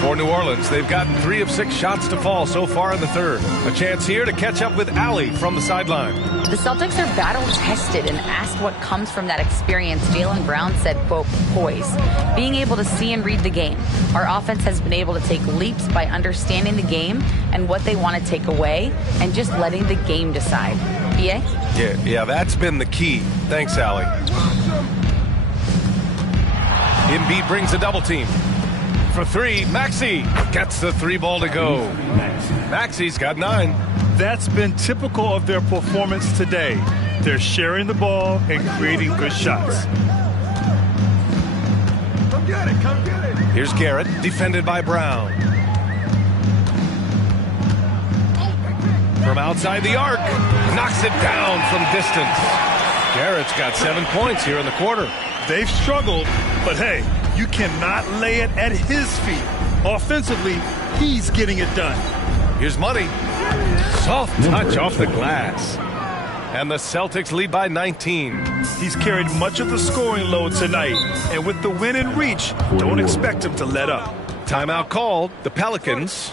For New Orleans, they've gotten 3 of 6 shots to fall so far in the third. A chance here to catch up with Allie from the sideline. The Celtics are battle-tested, and asked what comes from that experience, Jaylen Brown said, quote, poise. Being able to see and read the game. Our offense has been able to take leaps by understanding the game and what they want to take away and just letting the game decide. BA? Yeah, that's been the key. Thanks, Allie. Embiid brings a double team. For 3, Maxey gets the 3 ball to go. Maxey's got 9. That's been typical of their performance today. They're sharing the ball and creating good shots. Come get it. Here's Garrett, defended by Brown. From outside the arc, knocks it down from distance. Garrett's got 7 points here in the quarter. They've struggled, but hey, you cannot lay it at his feet. Offensively, He's getting it done. Here's Money. Soft touch off the glass. And the Celtics lead by 19. He's carried much of the scoring load tonight. And with the win in reach, don't expect him to let up. Timeout called. The Pelicans.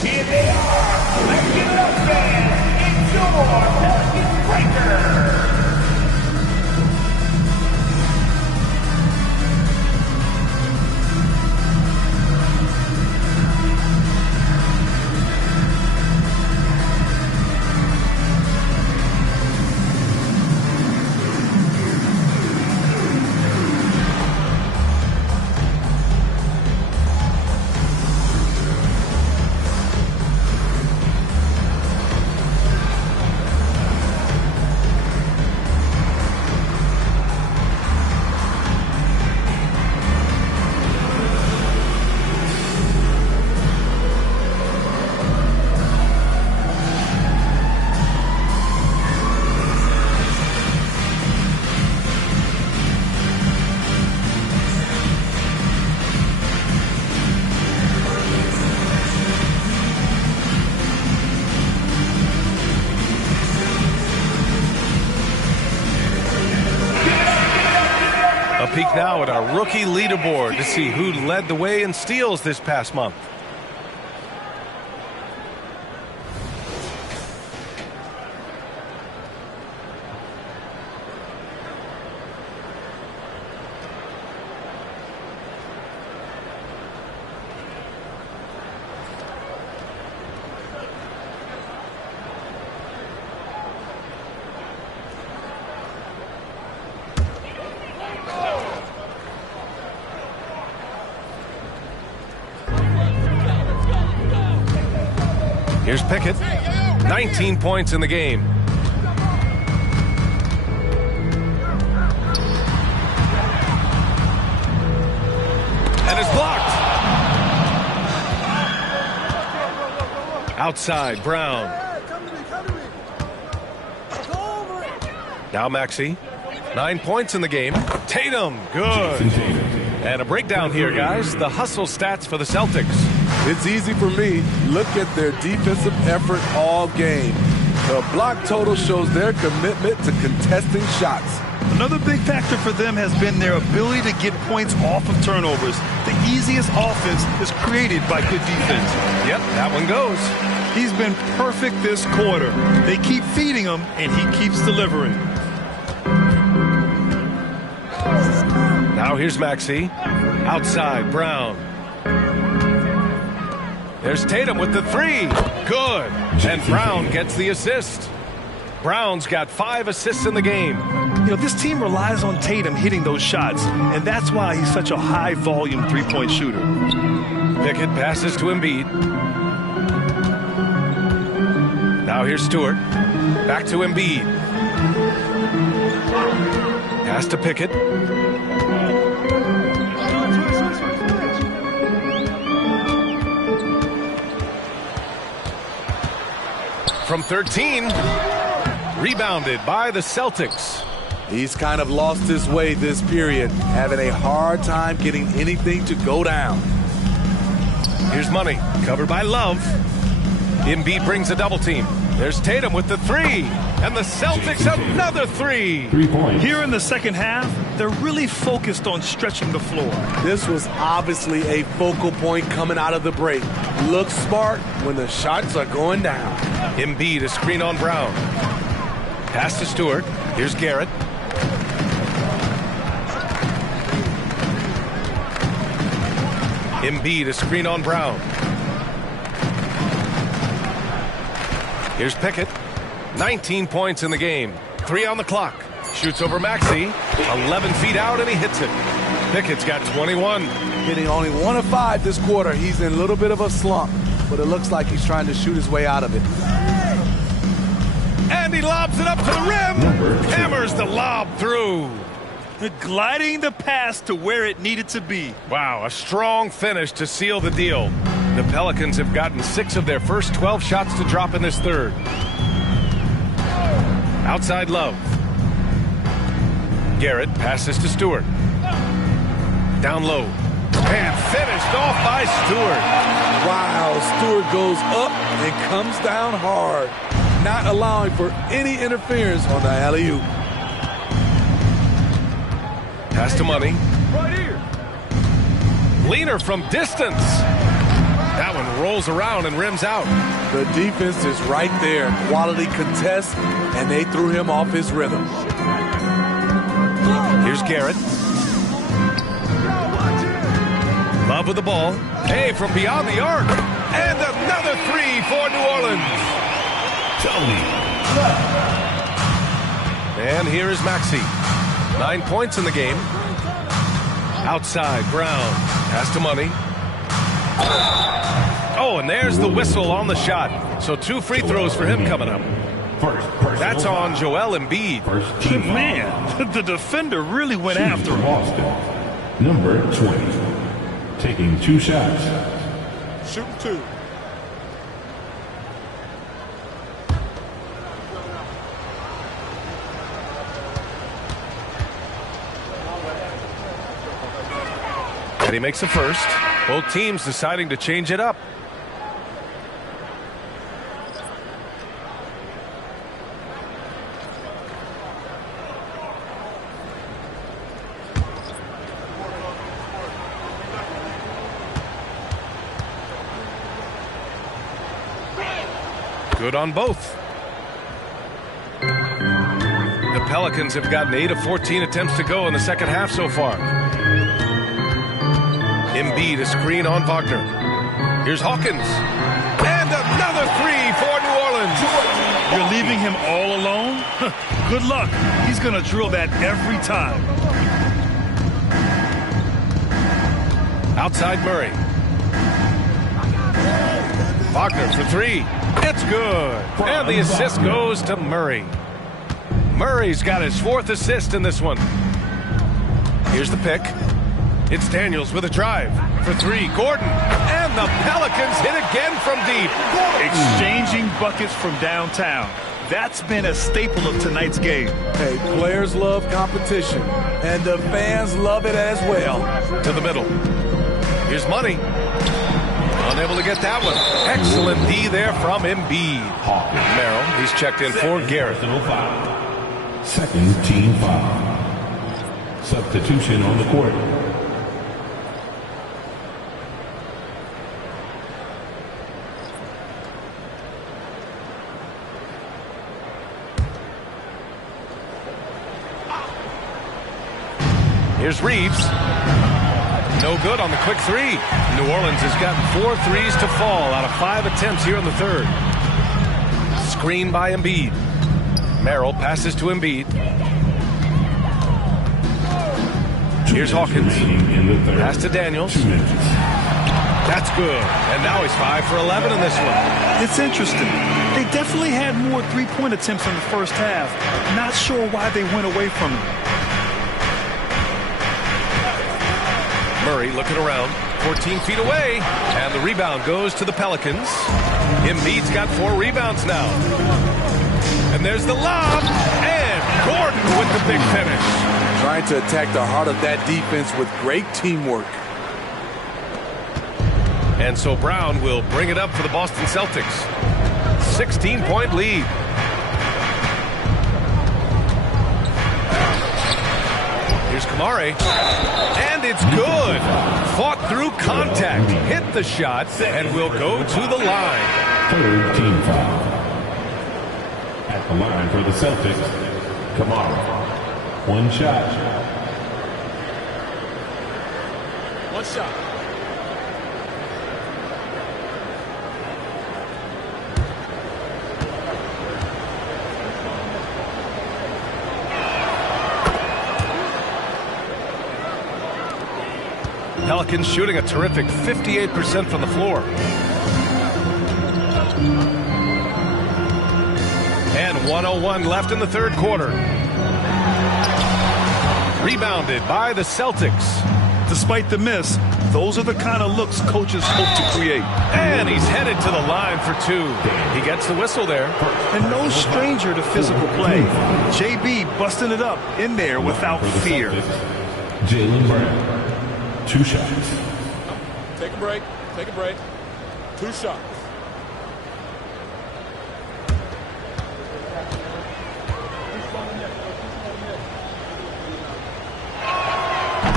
Here they are. Let's give it up, fans. It's your Pelicans Breaker. Peek now at our rookie leaderboard to see who led the way in steals this past month. Here's Pickett, 19 points in the game. And it's blocked. Outside, Brown. Now Maxey, 9 points in the game. Tatum, good. And a breakdown here, guys. The hustle stats for the Celtics. It's easy for me. Look at their defensive effort all game. The block total shows their commitment to contesting shots. Another big factor for them has been their ability to get points off of turnovers. The easiest offense is created by good defense. Yep, that one goes. He's been perfect this quarter. They keep feeding him, and he keeps delivering. Now here's Maxey. Outside, Brown. There's Tatum with the three. Good. And Brown gets the assist. Brown's got 5 assists in the game. You know, this team relies on Tatum hitting those shots, and that's why he's such a high-volume three-point shooter. Pickett passes to Embiid. Now here's Stewart. Back to Embiid. Pass to Pickett. From 13, rebounded by the Celtics. He's kind of lost his way this period, having a hard time getting anything to go down. Here's Money, covered by Love. Embiid brings a double team. There's Tatum with the three, and the Celtics another three. 3 points. Here in the second half, they're really focused on stretching the floor. This was obviously a focal point coming out of the break. Look smart when the shots are going down. Embiid, a screen on Brown. Pass to Stewart. Here's Garrett. Embiid, a screen on Brown. Here's Pickett. 19 points in the game. 3 on the clock. Shoots over Maxey. 11 feet out, and he hits it. Pickett's got 21. Hitting only 1 of 5 this quarter. He's in a little bit of a slump, but it looks like he's trying to shoot his way out of it. And he lobs it up to the rim. Hammers the lob through. Gliding the pass to where it needed to be. Wow, a strong finish to seal the deal. The Pelicans have gotten 6 of their first 12 shots to drop in this third. Outside Love. Garrett passes to Stewart. Down low. And finished off by Stewart. Wow, Stewart goes up and comes down hard, not allowing for any interference on the alley-oop. Pass to Money. Right here. Leaner from distance. That one rolls around and rims out. The defense is right there. Quality contest, and they threw him off his rhythm. Here's Garrett. Love with the ball. Hey, from beyond the arc. And another three for New Orleans. Tony. And here is Maxey. 9 points in the game. Outside, Brown. Pass to Money. Oh, and there's the whistle on the shot. So 2 free throws for him coming up. That's on Joel Embiid. Good man. The defender really went after him. Boston, number 20, taking 2 shots. Shooting 2. And he makes the first. Both teams deciding to change it up. Good on both. The Pelicans have gotten 8 of 14 attempts to go in the second half so far. Embiid, a screen on Wagner. Here's Hawkins. And another three for New Orleans. You're leaving him all alone? Good luck. He's going to drill that every time. Outside Murray. Wagner for 3. It's good. And the assist goes to Murray. Murray's got his 4th assist in this one. Here's the pick. It's Daniels with a drive for 3. Gordon. And the Pelicans hit again from deep. Exchanging buckets from downtown. That's been a staple of tonight's game. Hey, players love competition, and the fans love it as well. To the middle. Here's Money. Unable to get that one. Excellent D there from Embiid. Merrill, he's checked in for Garrett. Second team foul. Substitution on the court. Here's Reeves. No good on the quick 3. New Orleans has gotten 4 threes to fall out of 5 attempts here in the third. Screen by Embiid. Merrill passes to Embiid. Here's Hawkins. Pass to Daniels. That's good. And now he's 5 for 11 in this one. It's interesting. They definitely had more three-point attempts in the first half. Not sure why they went away from it. Murray looking around, 14 feet away, and the rebound goes to the Pelicans. Embiid's got 4 rebounds now. And there's the lob, and Gordon with the big finish. Trying to attack the heart of that defense with great teamwork. And so Brown will bring it up for the Boston Celtics. 16-point lead. Here's Kamare. And it's good. Fought through contact. Hit the shot and will go to the line. Third team foul. At the line for the Celtics, Kamara. 1 shot. 1 shot. Pelicans shooting a terrific 58% from the floor. And 1:01 left in the third quarter. Rebounded by the Celtics. despite the miss, those are the kind of looks coaches hope to create. And he's headed to the line for 2. He gets the whistle there. And no stranger to physical play. JB busting it up in there without fear. Jaylen Brown, 2 shots. Take a break. Take a break. 2 shots.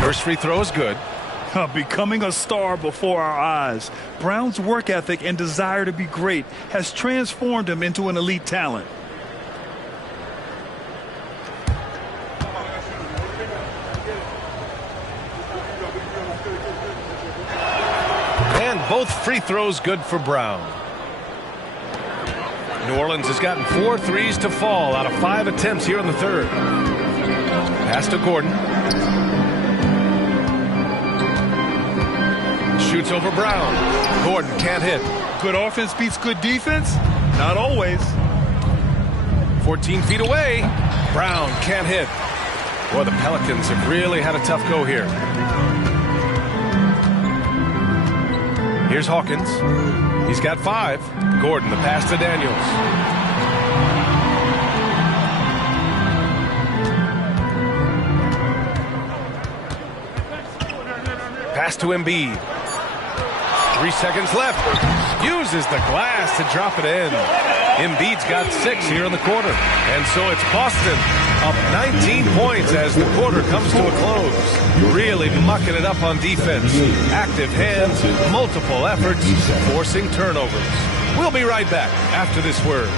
First free throw is good. Becoming a star before our eyes. Brown's work ethic and desire to be great has transformed him into an elite talent. And both free throws good for Brown. New Orleans has gotten 4 threes to fall out of 5 attempts here in the third. Pass to Gordon. Shoots over Brown. Gordon can't hit. Good offense beats good defense? Not always. 14 feet away. Brown can't hit. Boy, the Pelicans have really had a tough go here. Here's Hawkins. He's got 5. Gordon, the pass to Daniels. Pass to Embiid. 3 seconds left. Uses the glass to drop it in. Embiid's got 6 here in the quarter. And so it's Boston up 19 points as the quarter comes to a close. Really mucking it up on defense. Active hands, multiple efforts, forcing turnovers. We'll be right back after this word.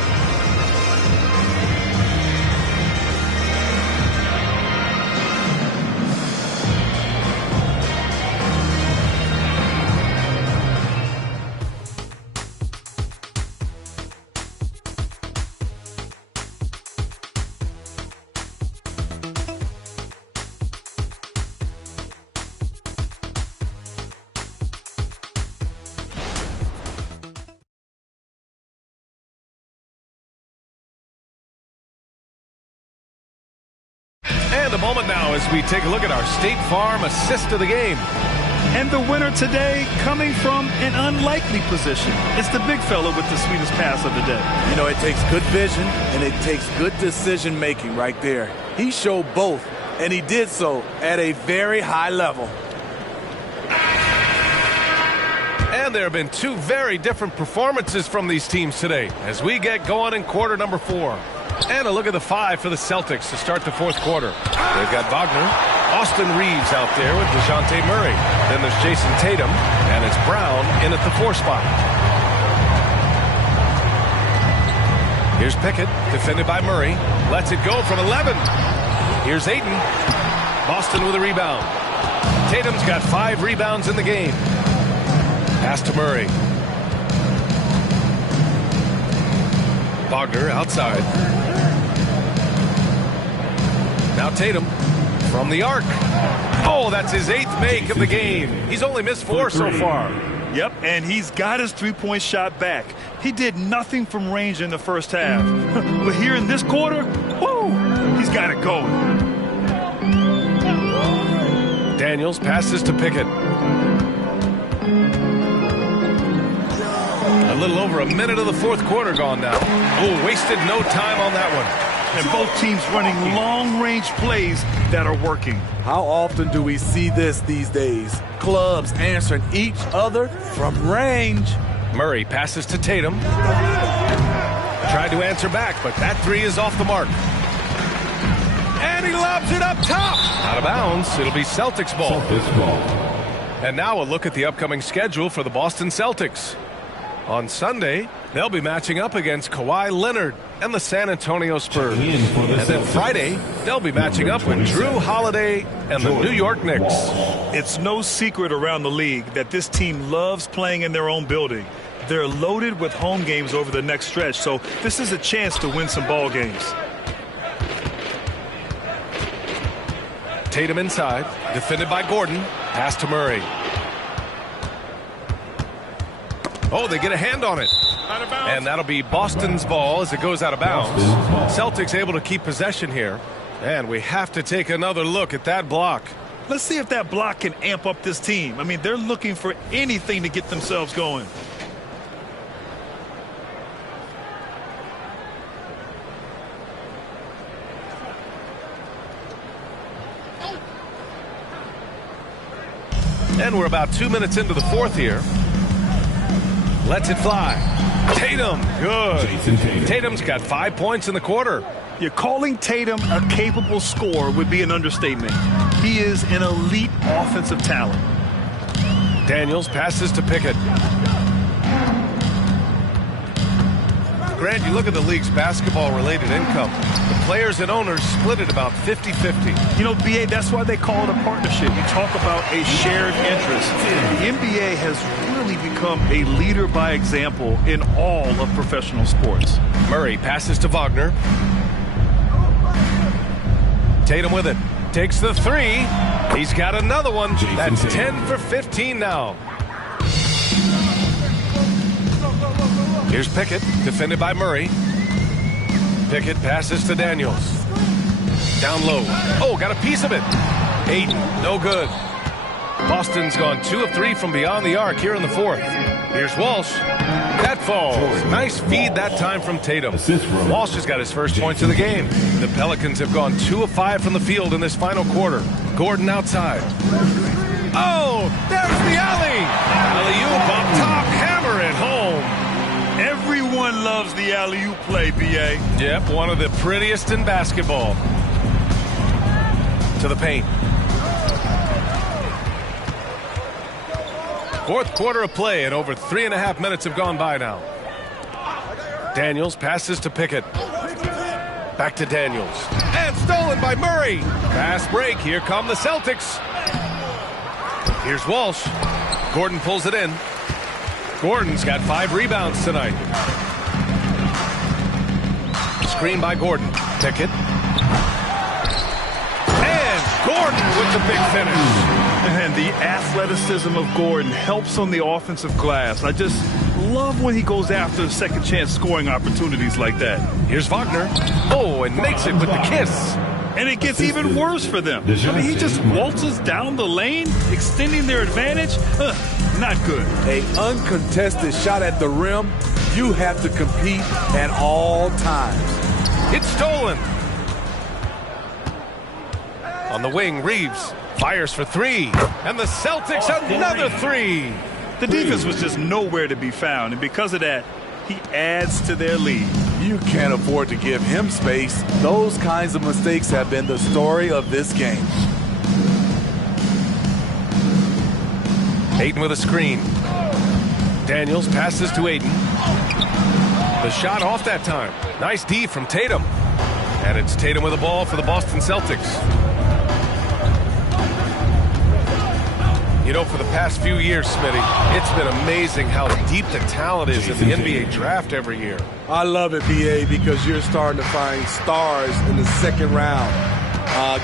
And a moment now as we take a look at our State Farm assist of the game. And the winner today coming from an unlikely position. It's the big fella with the sweetest pass of the day. You know, it takes good vision and it takes good decision making right there. He showed both, and he did so at a very high level. And there have been 2 very different performances from these teams today as we get going in quarter number 4. And a look at the 5 for the Celtics to start the 4th quarter. They've got Wagner, Austin Reeves out there with DeJounte Murray. Then there's Jason Tatum, and it's Brown in at the 4 spot. Here's Pickett, defended by Murray. Lets it go from 11. Here's Ayton. Boston with a rebound. Tatum's got 5 rebounds in the game. Pass to Murray. Wagner outside. Now Tatum from the arc. Oh, that's his 8th make of the game. He's only missed 4 so far. Yep, and he's got his three-point shot back. He did nothing from range in the first half. But here in this quarter, whoo, he's got it going. Daniels passes to Pickett. A little over a minute of the 4th quarter gone now. Oh, wasted no time on that one. And both teams running long-range plays that are working. How often do we see this these days? Clubs answering each other from range. Murray passes to Tatum. Tried to answer back, but that 3 is off the mark. And he lobs it up top. Out of bounds. It'll be Celtics ball. And now a look at the upcoming schedule for the Boston Celtics. On Sunday, they'll be matching up against Kawhi Leonard and the San Antonio Spurs. And then Friday, they'll be matching up with Drew Holiday and the New York Knicks. It's no secret around the league that this team loves playing in their own building. They're loaded with home games over the next stretch, so this is a chance to win some ball games. Tatum inside, defended by Gordon. Pass to Murray. Oh, they get a hand on it. And that'll be Boston's ball as it goes out of bounds. Celtics able to keep possession here. And we have to take another look at that block. Let's see if that block can amp up this team. I mean, they're looking for anything to get themselves going. And we're about 2 minutes into the fourth here. Lets it fly. Tatum, good. Tatum's got 5 points in the quarter. You're calling Tatum a capable scorer would be an understatement. He is an elite offensive talent. Daniels passes to Pickett. Grant, you look at the league's basketball-related income. The players and owners split it about 50-50. You know, BA, that's why they call it a partnership. You talk about a shared interest. The NBA has really become a leader by example in all of professional sports. Murray passes to Wagner. Tatum with it. Takes the three. He's got another one. That's 10 for 15 now. Here's Pickett, defended by Murray. Pickett passes to Daniels. Down low. Oh, got a piece of it. Ayton, no good. Boston's gone 2 of 3 from beyond the arc here in the fourth. Here's Walsh. That falls. Nice feed that time from Tatum. Walsh has got his first points of the game. The Pelicans have gone 2 of 5 from the field in this final quarter. Gordon outside. Oh, there's the alley. Alley-oop up top. Hammer it home. Everyone loves the alley-oop play, BA. Yep, one of the prettiest in basketball. To the paint. Fourth quarter of play, and over 3.5 minutes have gone by now. Daniels passes to Pickett. Back to Daniels. And stolen by Murray. Fast break. Here come the Celtics. Here's Walsh. Gordon pulls it in. Gordon's got 5 rebounds tonight. Screen by Gordon. Pickett. And Gordon with the big finish. And the athleticism of Gordon helps on the offensive glass. I just love when he goes after second chance scoring opportunities like that. Here's Wagner. Oh, and makes it with the kiss. And it gets even worse for them. I mean, he just waltzes down the lane, extending their advantage. Not good. An uncontested shot at the rim, you have to compete at all times. It's stolen. On the wing, Reeves fires for 3. And the Celtics another 3. The defense was just nowhere to be found. And because of that, he adds to their lead. You can't afford to give him space. Those kinds of mistakes have been the story of this game. Ayton with a screen. Daniels passes to Ayton. The shot off that time. Nice D from Tatum. And it's Tatum with the ball for the Boston Celtics. You know, for the past few years, Smitty, it's been amazing how deep the talent is in the NBA draft every year. I love it, BA, because you're starting to find stars in the second round.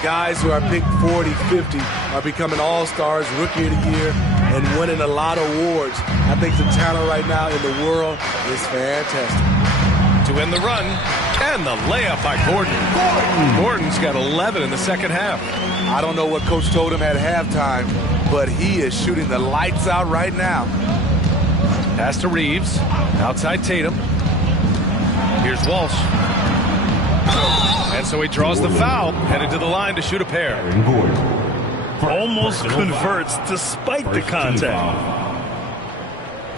Guys who are picked 40, 50 are becoming all-stars, rookie of the year, and winning a lot of awards. I think the talent right now in the world is fantastic. To end the run, and the layup by Gordon. Gordon's got 11 in the second half. I don't know what Coach told him at halftime, but he is shooting the lights out right now. Pass to Reeves. Outside Tatum. Here's Walsh. And so he draws the foul, headed to the line to shoot a pair. Almost converts despite the contact.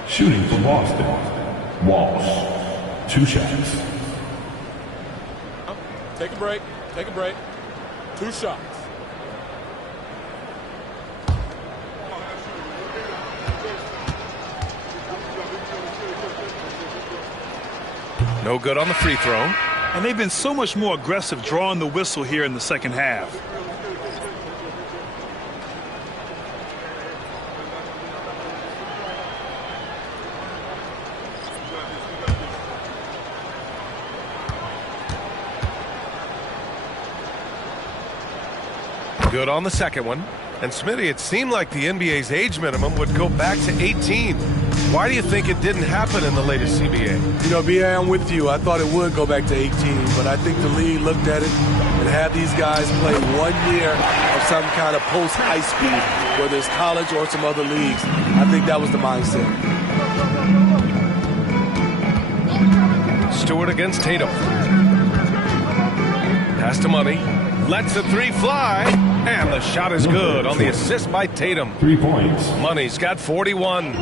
Shooting for Boston, Walsh. 2 shots. Take a break. Take a break. 2 shots. No good on the free throw. And they've been so much more aggressive drawing the whistle here in the second half. Good on the second one. And Smitty, it seemed like the NBA's age minimum would go back to 18. Why do you think it didn't happen in the latest CBA? You know, B.A., I'm with you. I thought it would go back to 18, but I think the league looked at it and had these guys play 1 year of some kind of post-high school, whether it's college or some other leagues. I think that was the mindset. Stewart against Tatum. Pass to Money. Lets the three fly. And the shot is good on the assist by Tatum. 3 points. Money's got 41.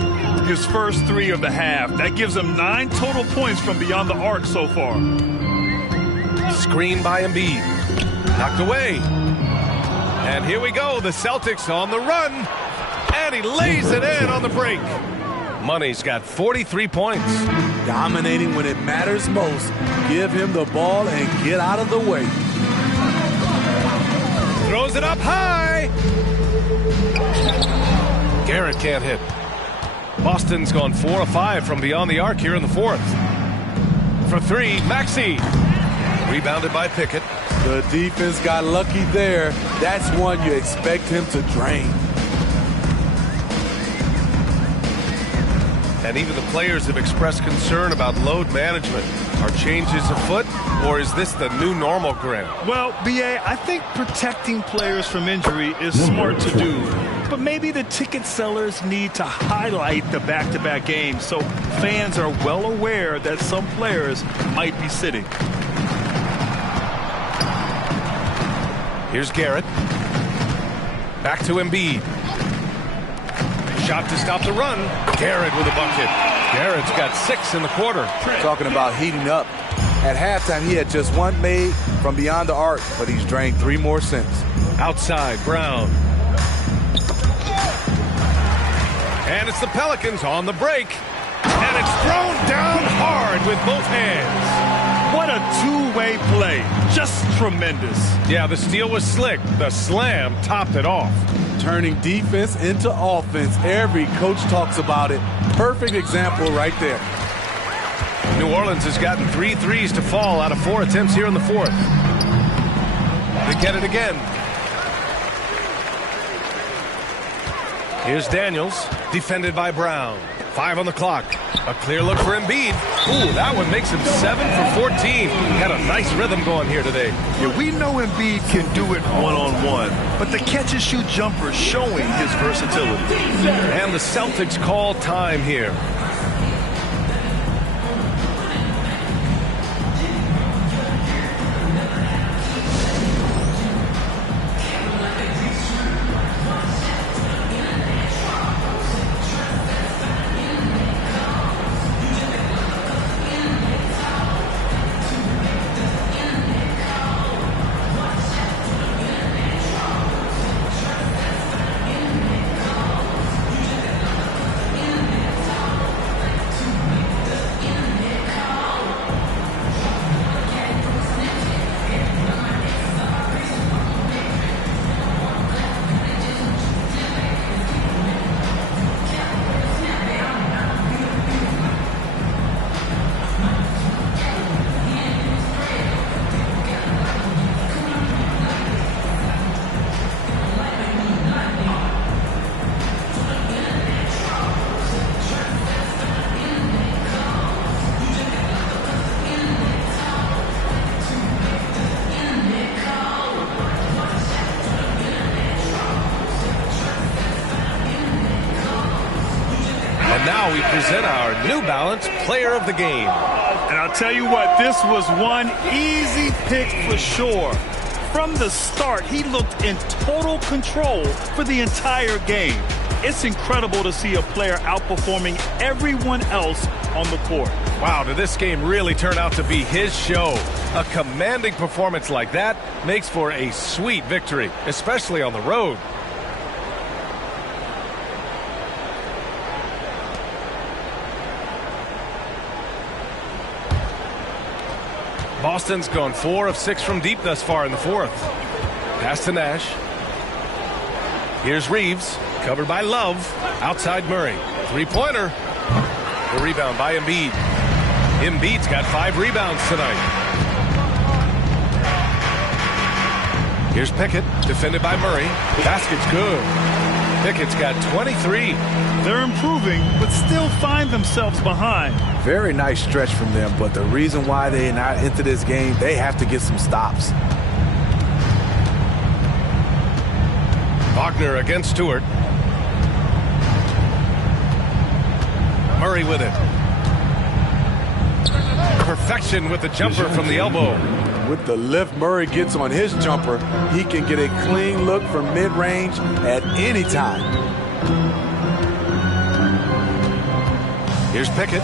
His first three of the half. That gives him 9 total points from beyond the arc so far. Screen by Embiid. Knocked away. And here we go. The Celtics on the run. And he lays it in on the break. Money's got 43 points. Dominating when it matters most. Give him the ball and get out of the way. Throws it up high. Garrett can't hit. Boston's gone 4 of 5 from beyond the arc here in the fourth. For three, Maxey. Rebounded by Pickett. The defense got lucky there. That's one you expect him to drain. And even the players have expressed concern about load management. Are changes afoot, or is this the new normal, Grant? Well, B.A., I think protecting players from injury is smart to do. But maybe the ticket sellers need to highlight the back-to-back games so fans are well aware that some players might be sitting. Here's Garrett. Back to Embiid. Shot to stop the run. Garrett with a bucket. Garrett's got 6 in the quarter. Talking about heating up. At halftime, he had just one made from beyond the arc, but he's drained 3 more since. Outside, Brown. And it's the Pelicans on the break. And it's thrown down hard with both hands. What a two-way play. Just tremendous. Yeah, the steal was slick. The slam topped it off. Turning defense into offense. Every coach talks about it. Perfect example right there. New Orleans has gotten 3 threes to fall out of 4 attempts here in the fourth. They get it again. Here's Daniels, defended by Brown. 5 on the clock. A clear look for Embiid. Ooh, that one makes him 7 for 14. Had a nice rhythm going here today. Yeah, we know Embiid can do it one-on-one, but the catch-and-shoot jumper showing his versatility. And the Celtics call time here. Now we present our New Balance Player of the Game. And I'll tell you what, this was one easy pick for sure. From the start, he looked in total control for the entire game. It's incredible to see a player outperforming everyone else on the court. Wow, did this game really turn out to be his show? A commanding performance like that makes for a sweet victory, especially on the road. Boston's gone 4 of 6 from deep thus far in the fourth. Pass to Nash. Here's Reeves, covered by Love. Outside Murray. Three-pointer. The rebound by Embiid. Embiid's got 5 rebounds tonight. Here's Pickett, defended by Murray. Basket's good. Pickett's got 23. They're improving, but still find themselves behind. Very nice stretch from them, but the reason why they're not into this game, they have to get some stops. Wagner against Stewart. Murray with it. Perfection with the jumper from the elbow. With the lift Murray gets on his jumper, he can get a clean look from mid-range at any time. Here's Pickett.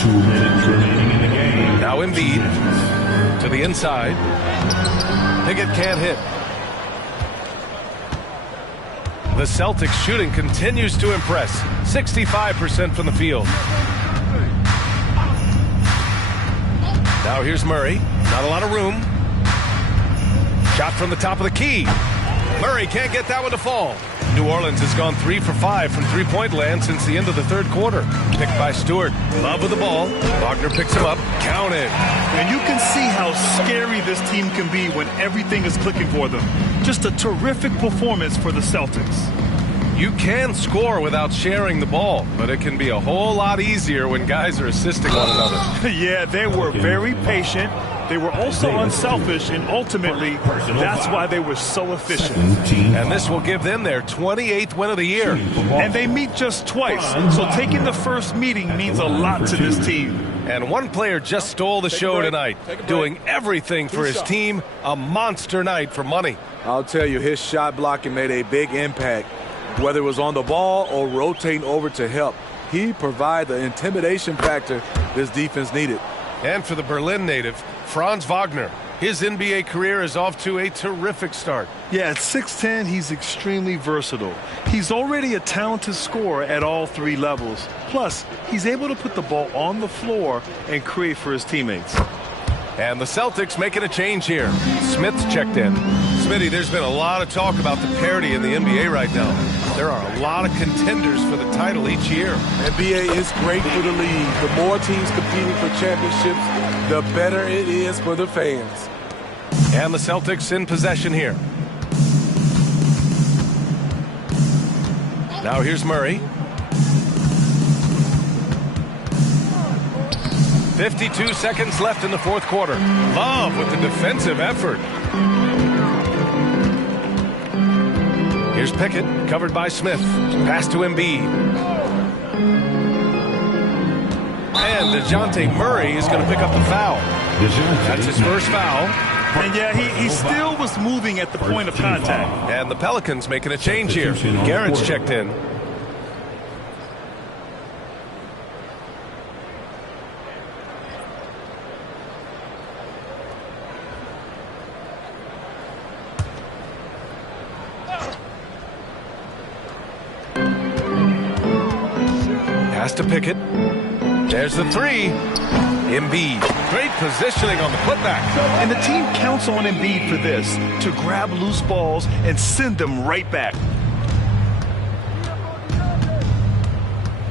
2 minutes remaining in the game. Now Embiid to the inside. Pickett can't hit. The Celtics shooting continues to impress. 65% from the field. Now here's Murray. Not a lot of room. Shot from the top of the key. Murray can't get that one to fall. New Orleans has gone 3 for 5 from three-point land since the end of the third quarter. Picked by Stewart. Love with the ball. Wagner picks him up. Counted. And you can see how scary this team can be when everything is clicking for them. Just a terrific performance for the Celtics. You can score without sharing the ball, but it can be a whole lot easier when guys are assisting one another. Yeah, they were very patient. They were also unselfish, and ultimately, that's why they were so efficient. And this will give them their 28th win of the year. And they meet just twice, so taking the first meeting means a lot to this team. And one player just stole the show tonight, doing everything for his team. A monster night for money. I'll tell you, his shot blocking made a big impact. Whether it was on the ball or rotating over to help, he provided the intimidation factor this defense needed. And for the Berlin native, Franz Wagner, his NBA career is off to a terrific start. Yeah, at 6'10", he's extremely versatile. He's already a talented scorer at all 3 levels. Plus, he's able to put the ball on the floor and create for his teammates. And the Celtics making a change here. Smith's checked in. Smitty, there's been a lot of talk about the parity in the NBA right now. There are a lot of contenders for the title each year. NBA is great for the league. The more teams competing for championships, the better it is for the fans. And the Celtics in possession here. Now here's Murray. 52 seconds left in the fourth quarter. Love with the defensive effort. Here's Pickett, covered by Smith. Pass to Embiid. And DeJounte Murray is going to pick up the foul. That's his first foul. And yeah, he still was moving at the point of contact. And the Pelicans making a change here. Garrett's checked in. Pass to Pickett. There's the 3. Embiid. Great positioning on the putback. And the team counts on Embiid for this, to grab loose balls and send them right back.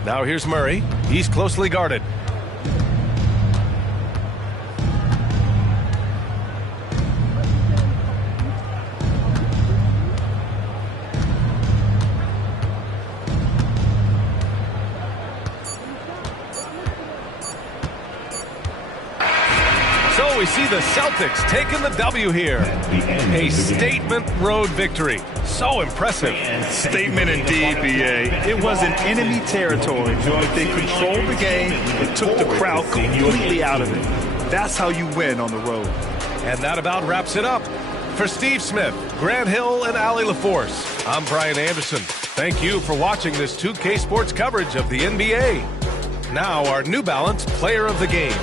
Now here's Murray. He's closely guarded. So we see the Celtics taking the W here. A statement road victory. So impressive. Statement indeed, B.A. It wasn't enemy territory. They controlled the game and took the crowd completely out of it. That's how you win on the road. And that about wraps it up. For Steve Smith, Grant Hill, and Allie LaForce, I'm Brian Anderson. Thank you for watching this 2K Sports coverage of the NBA. Now our New Balance Player of the Game.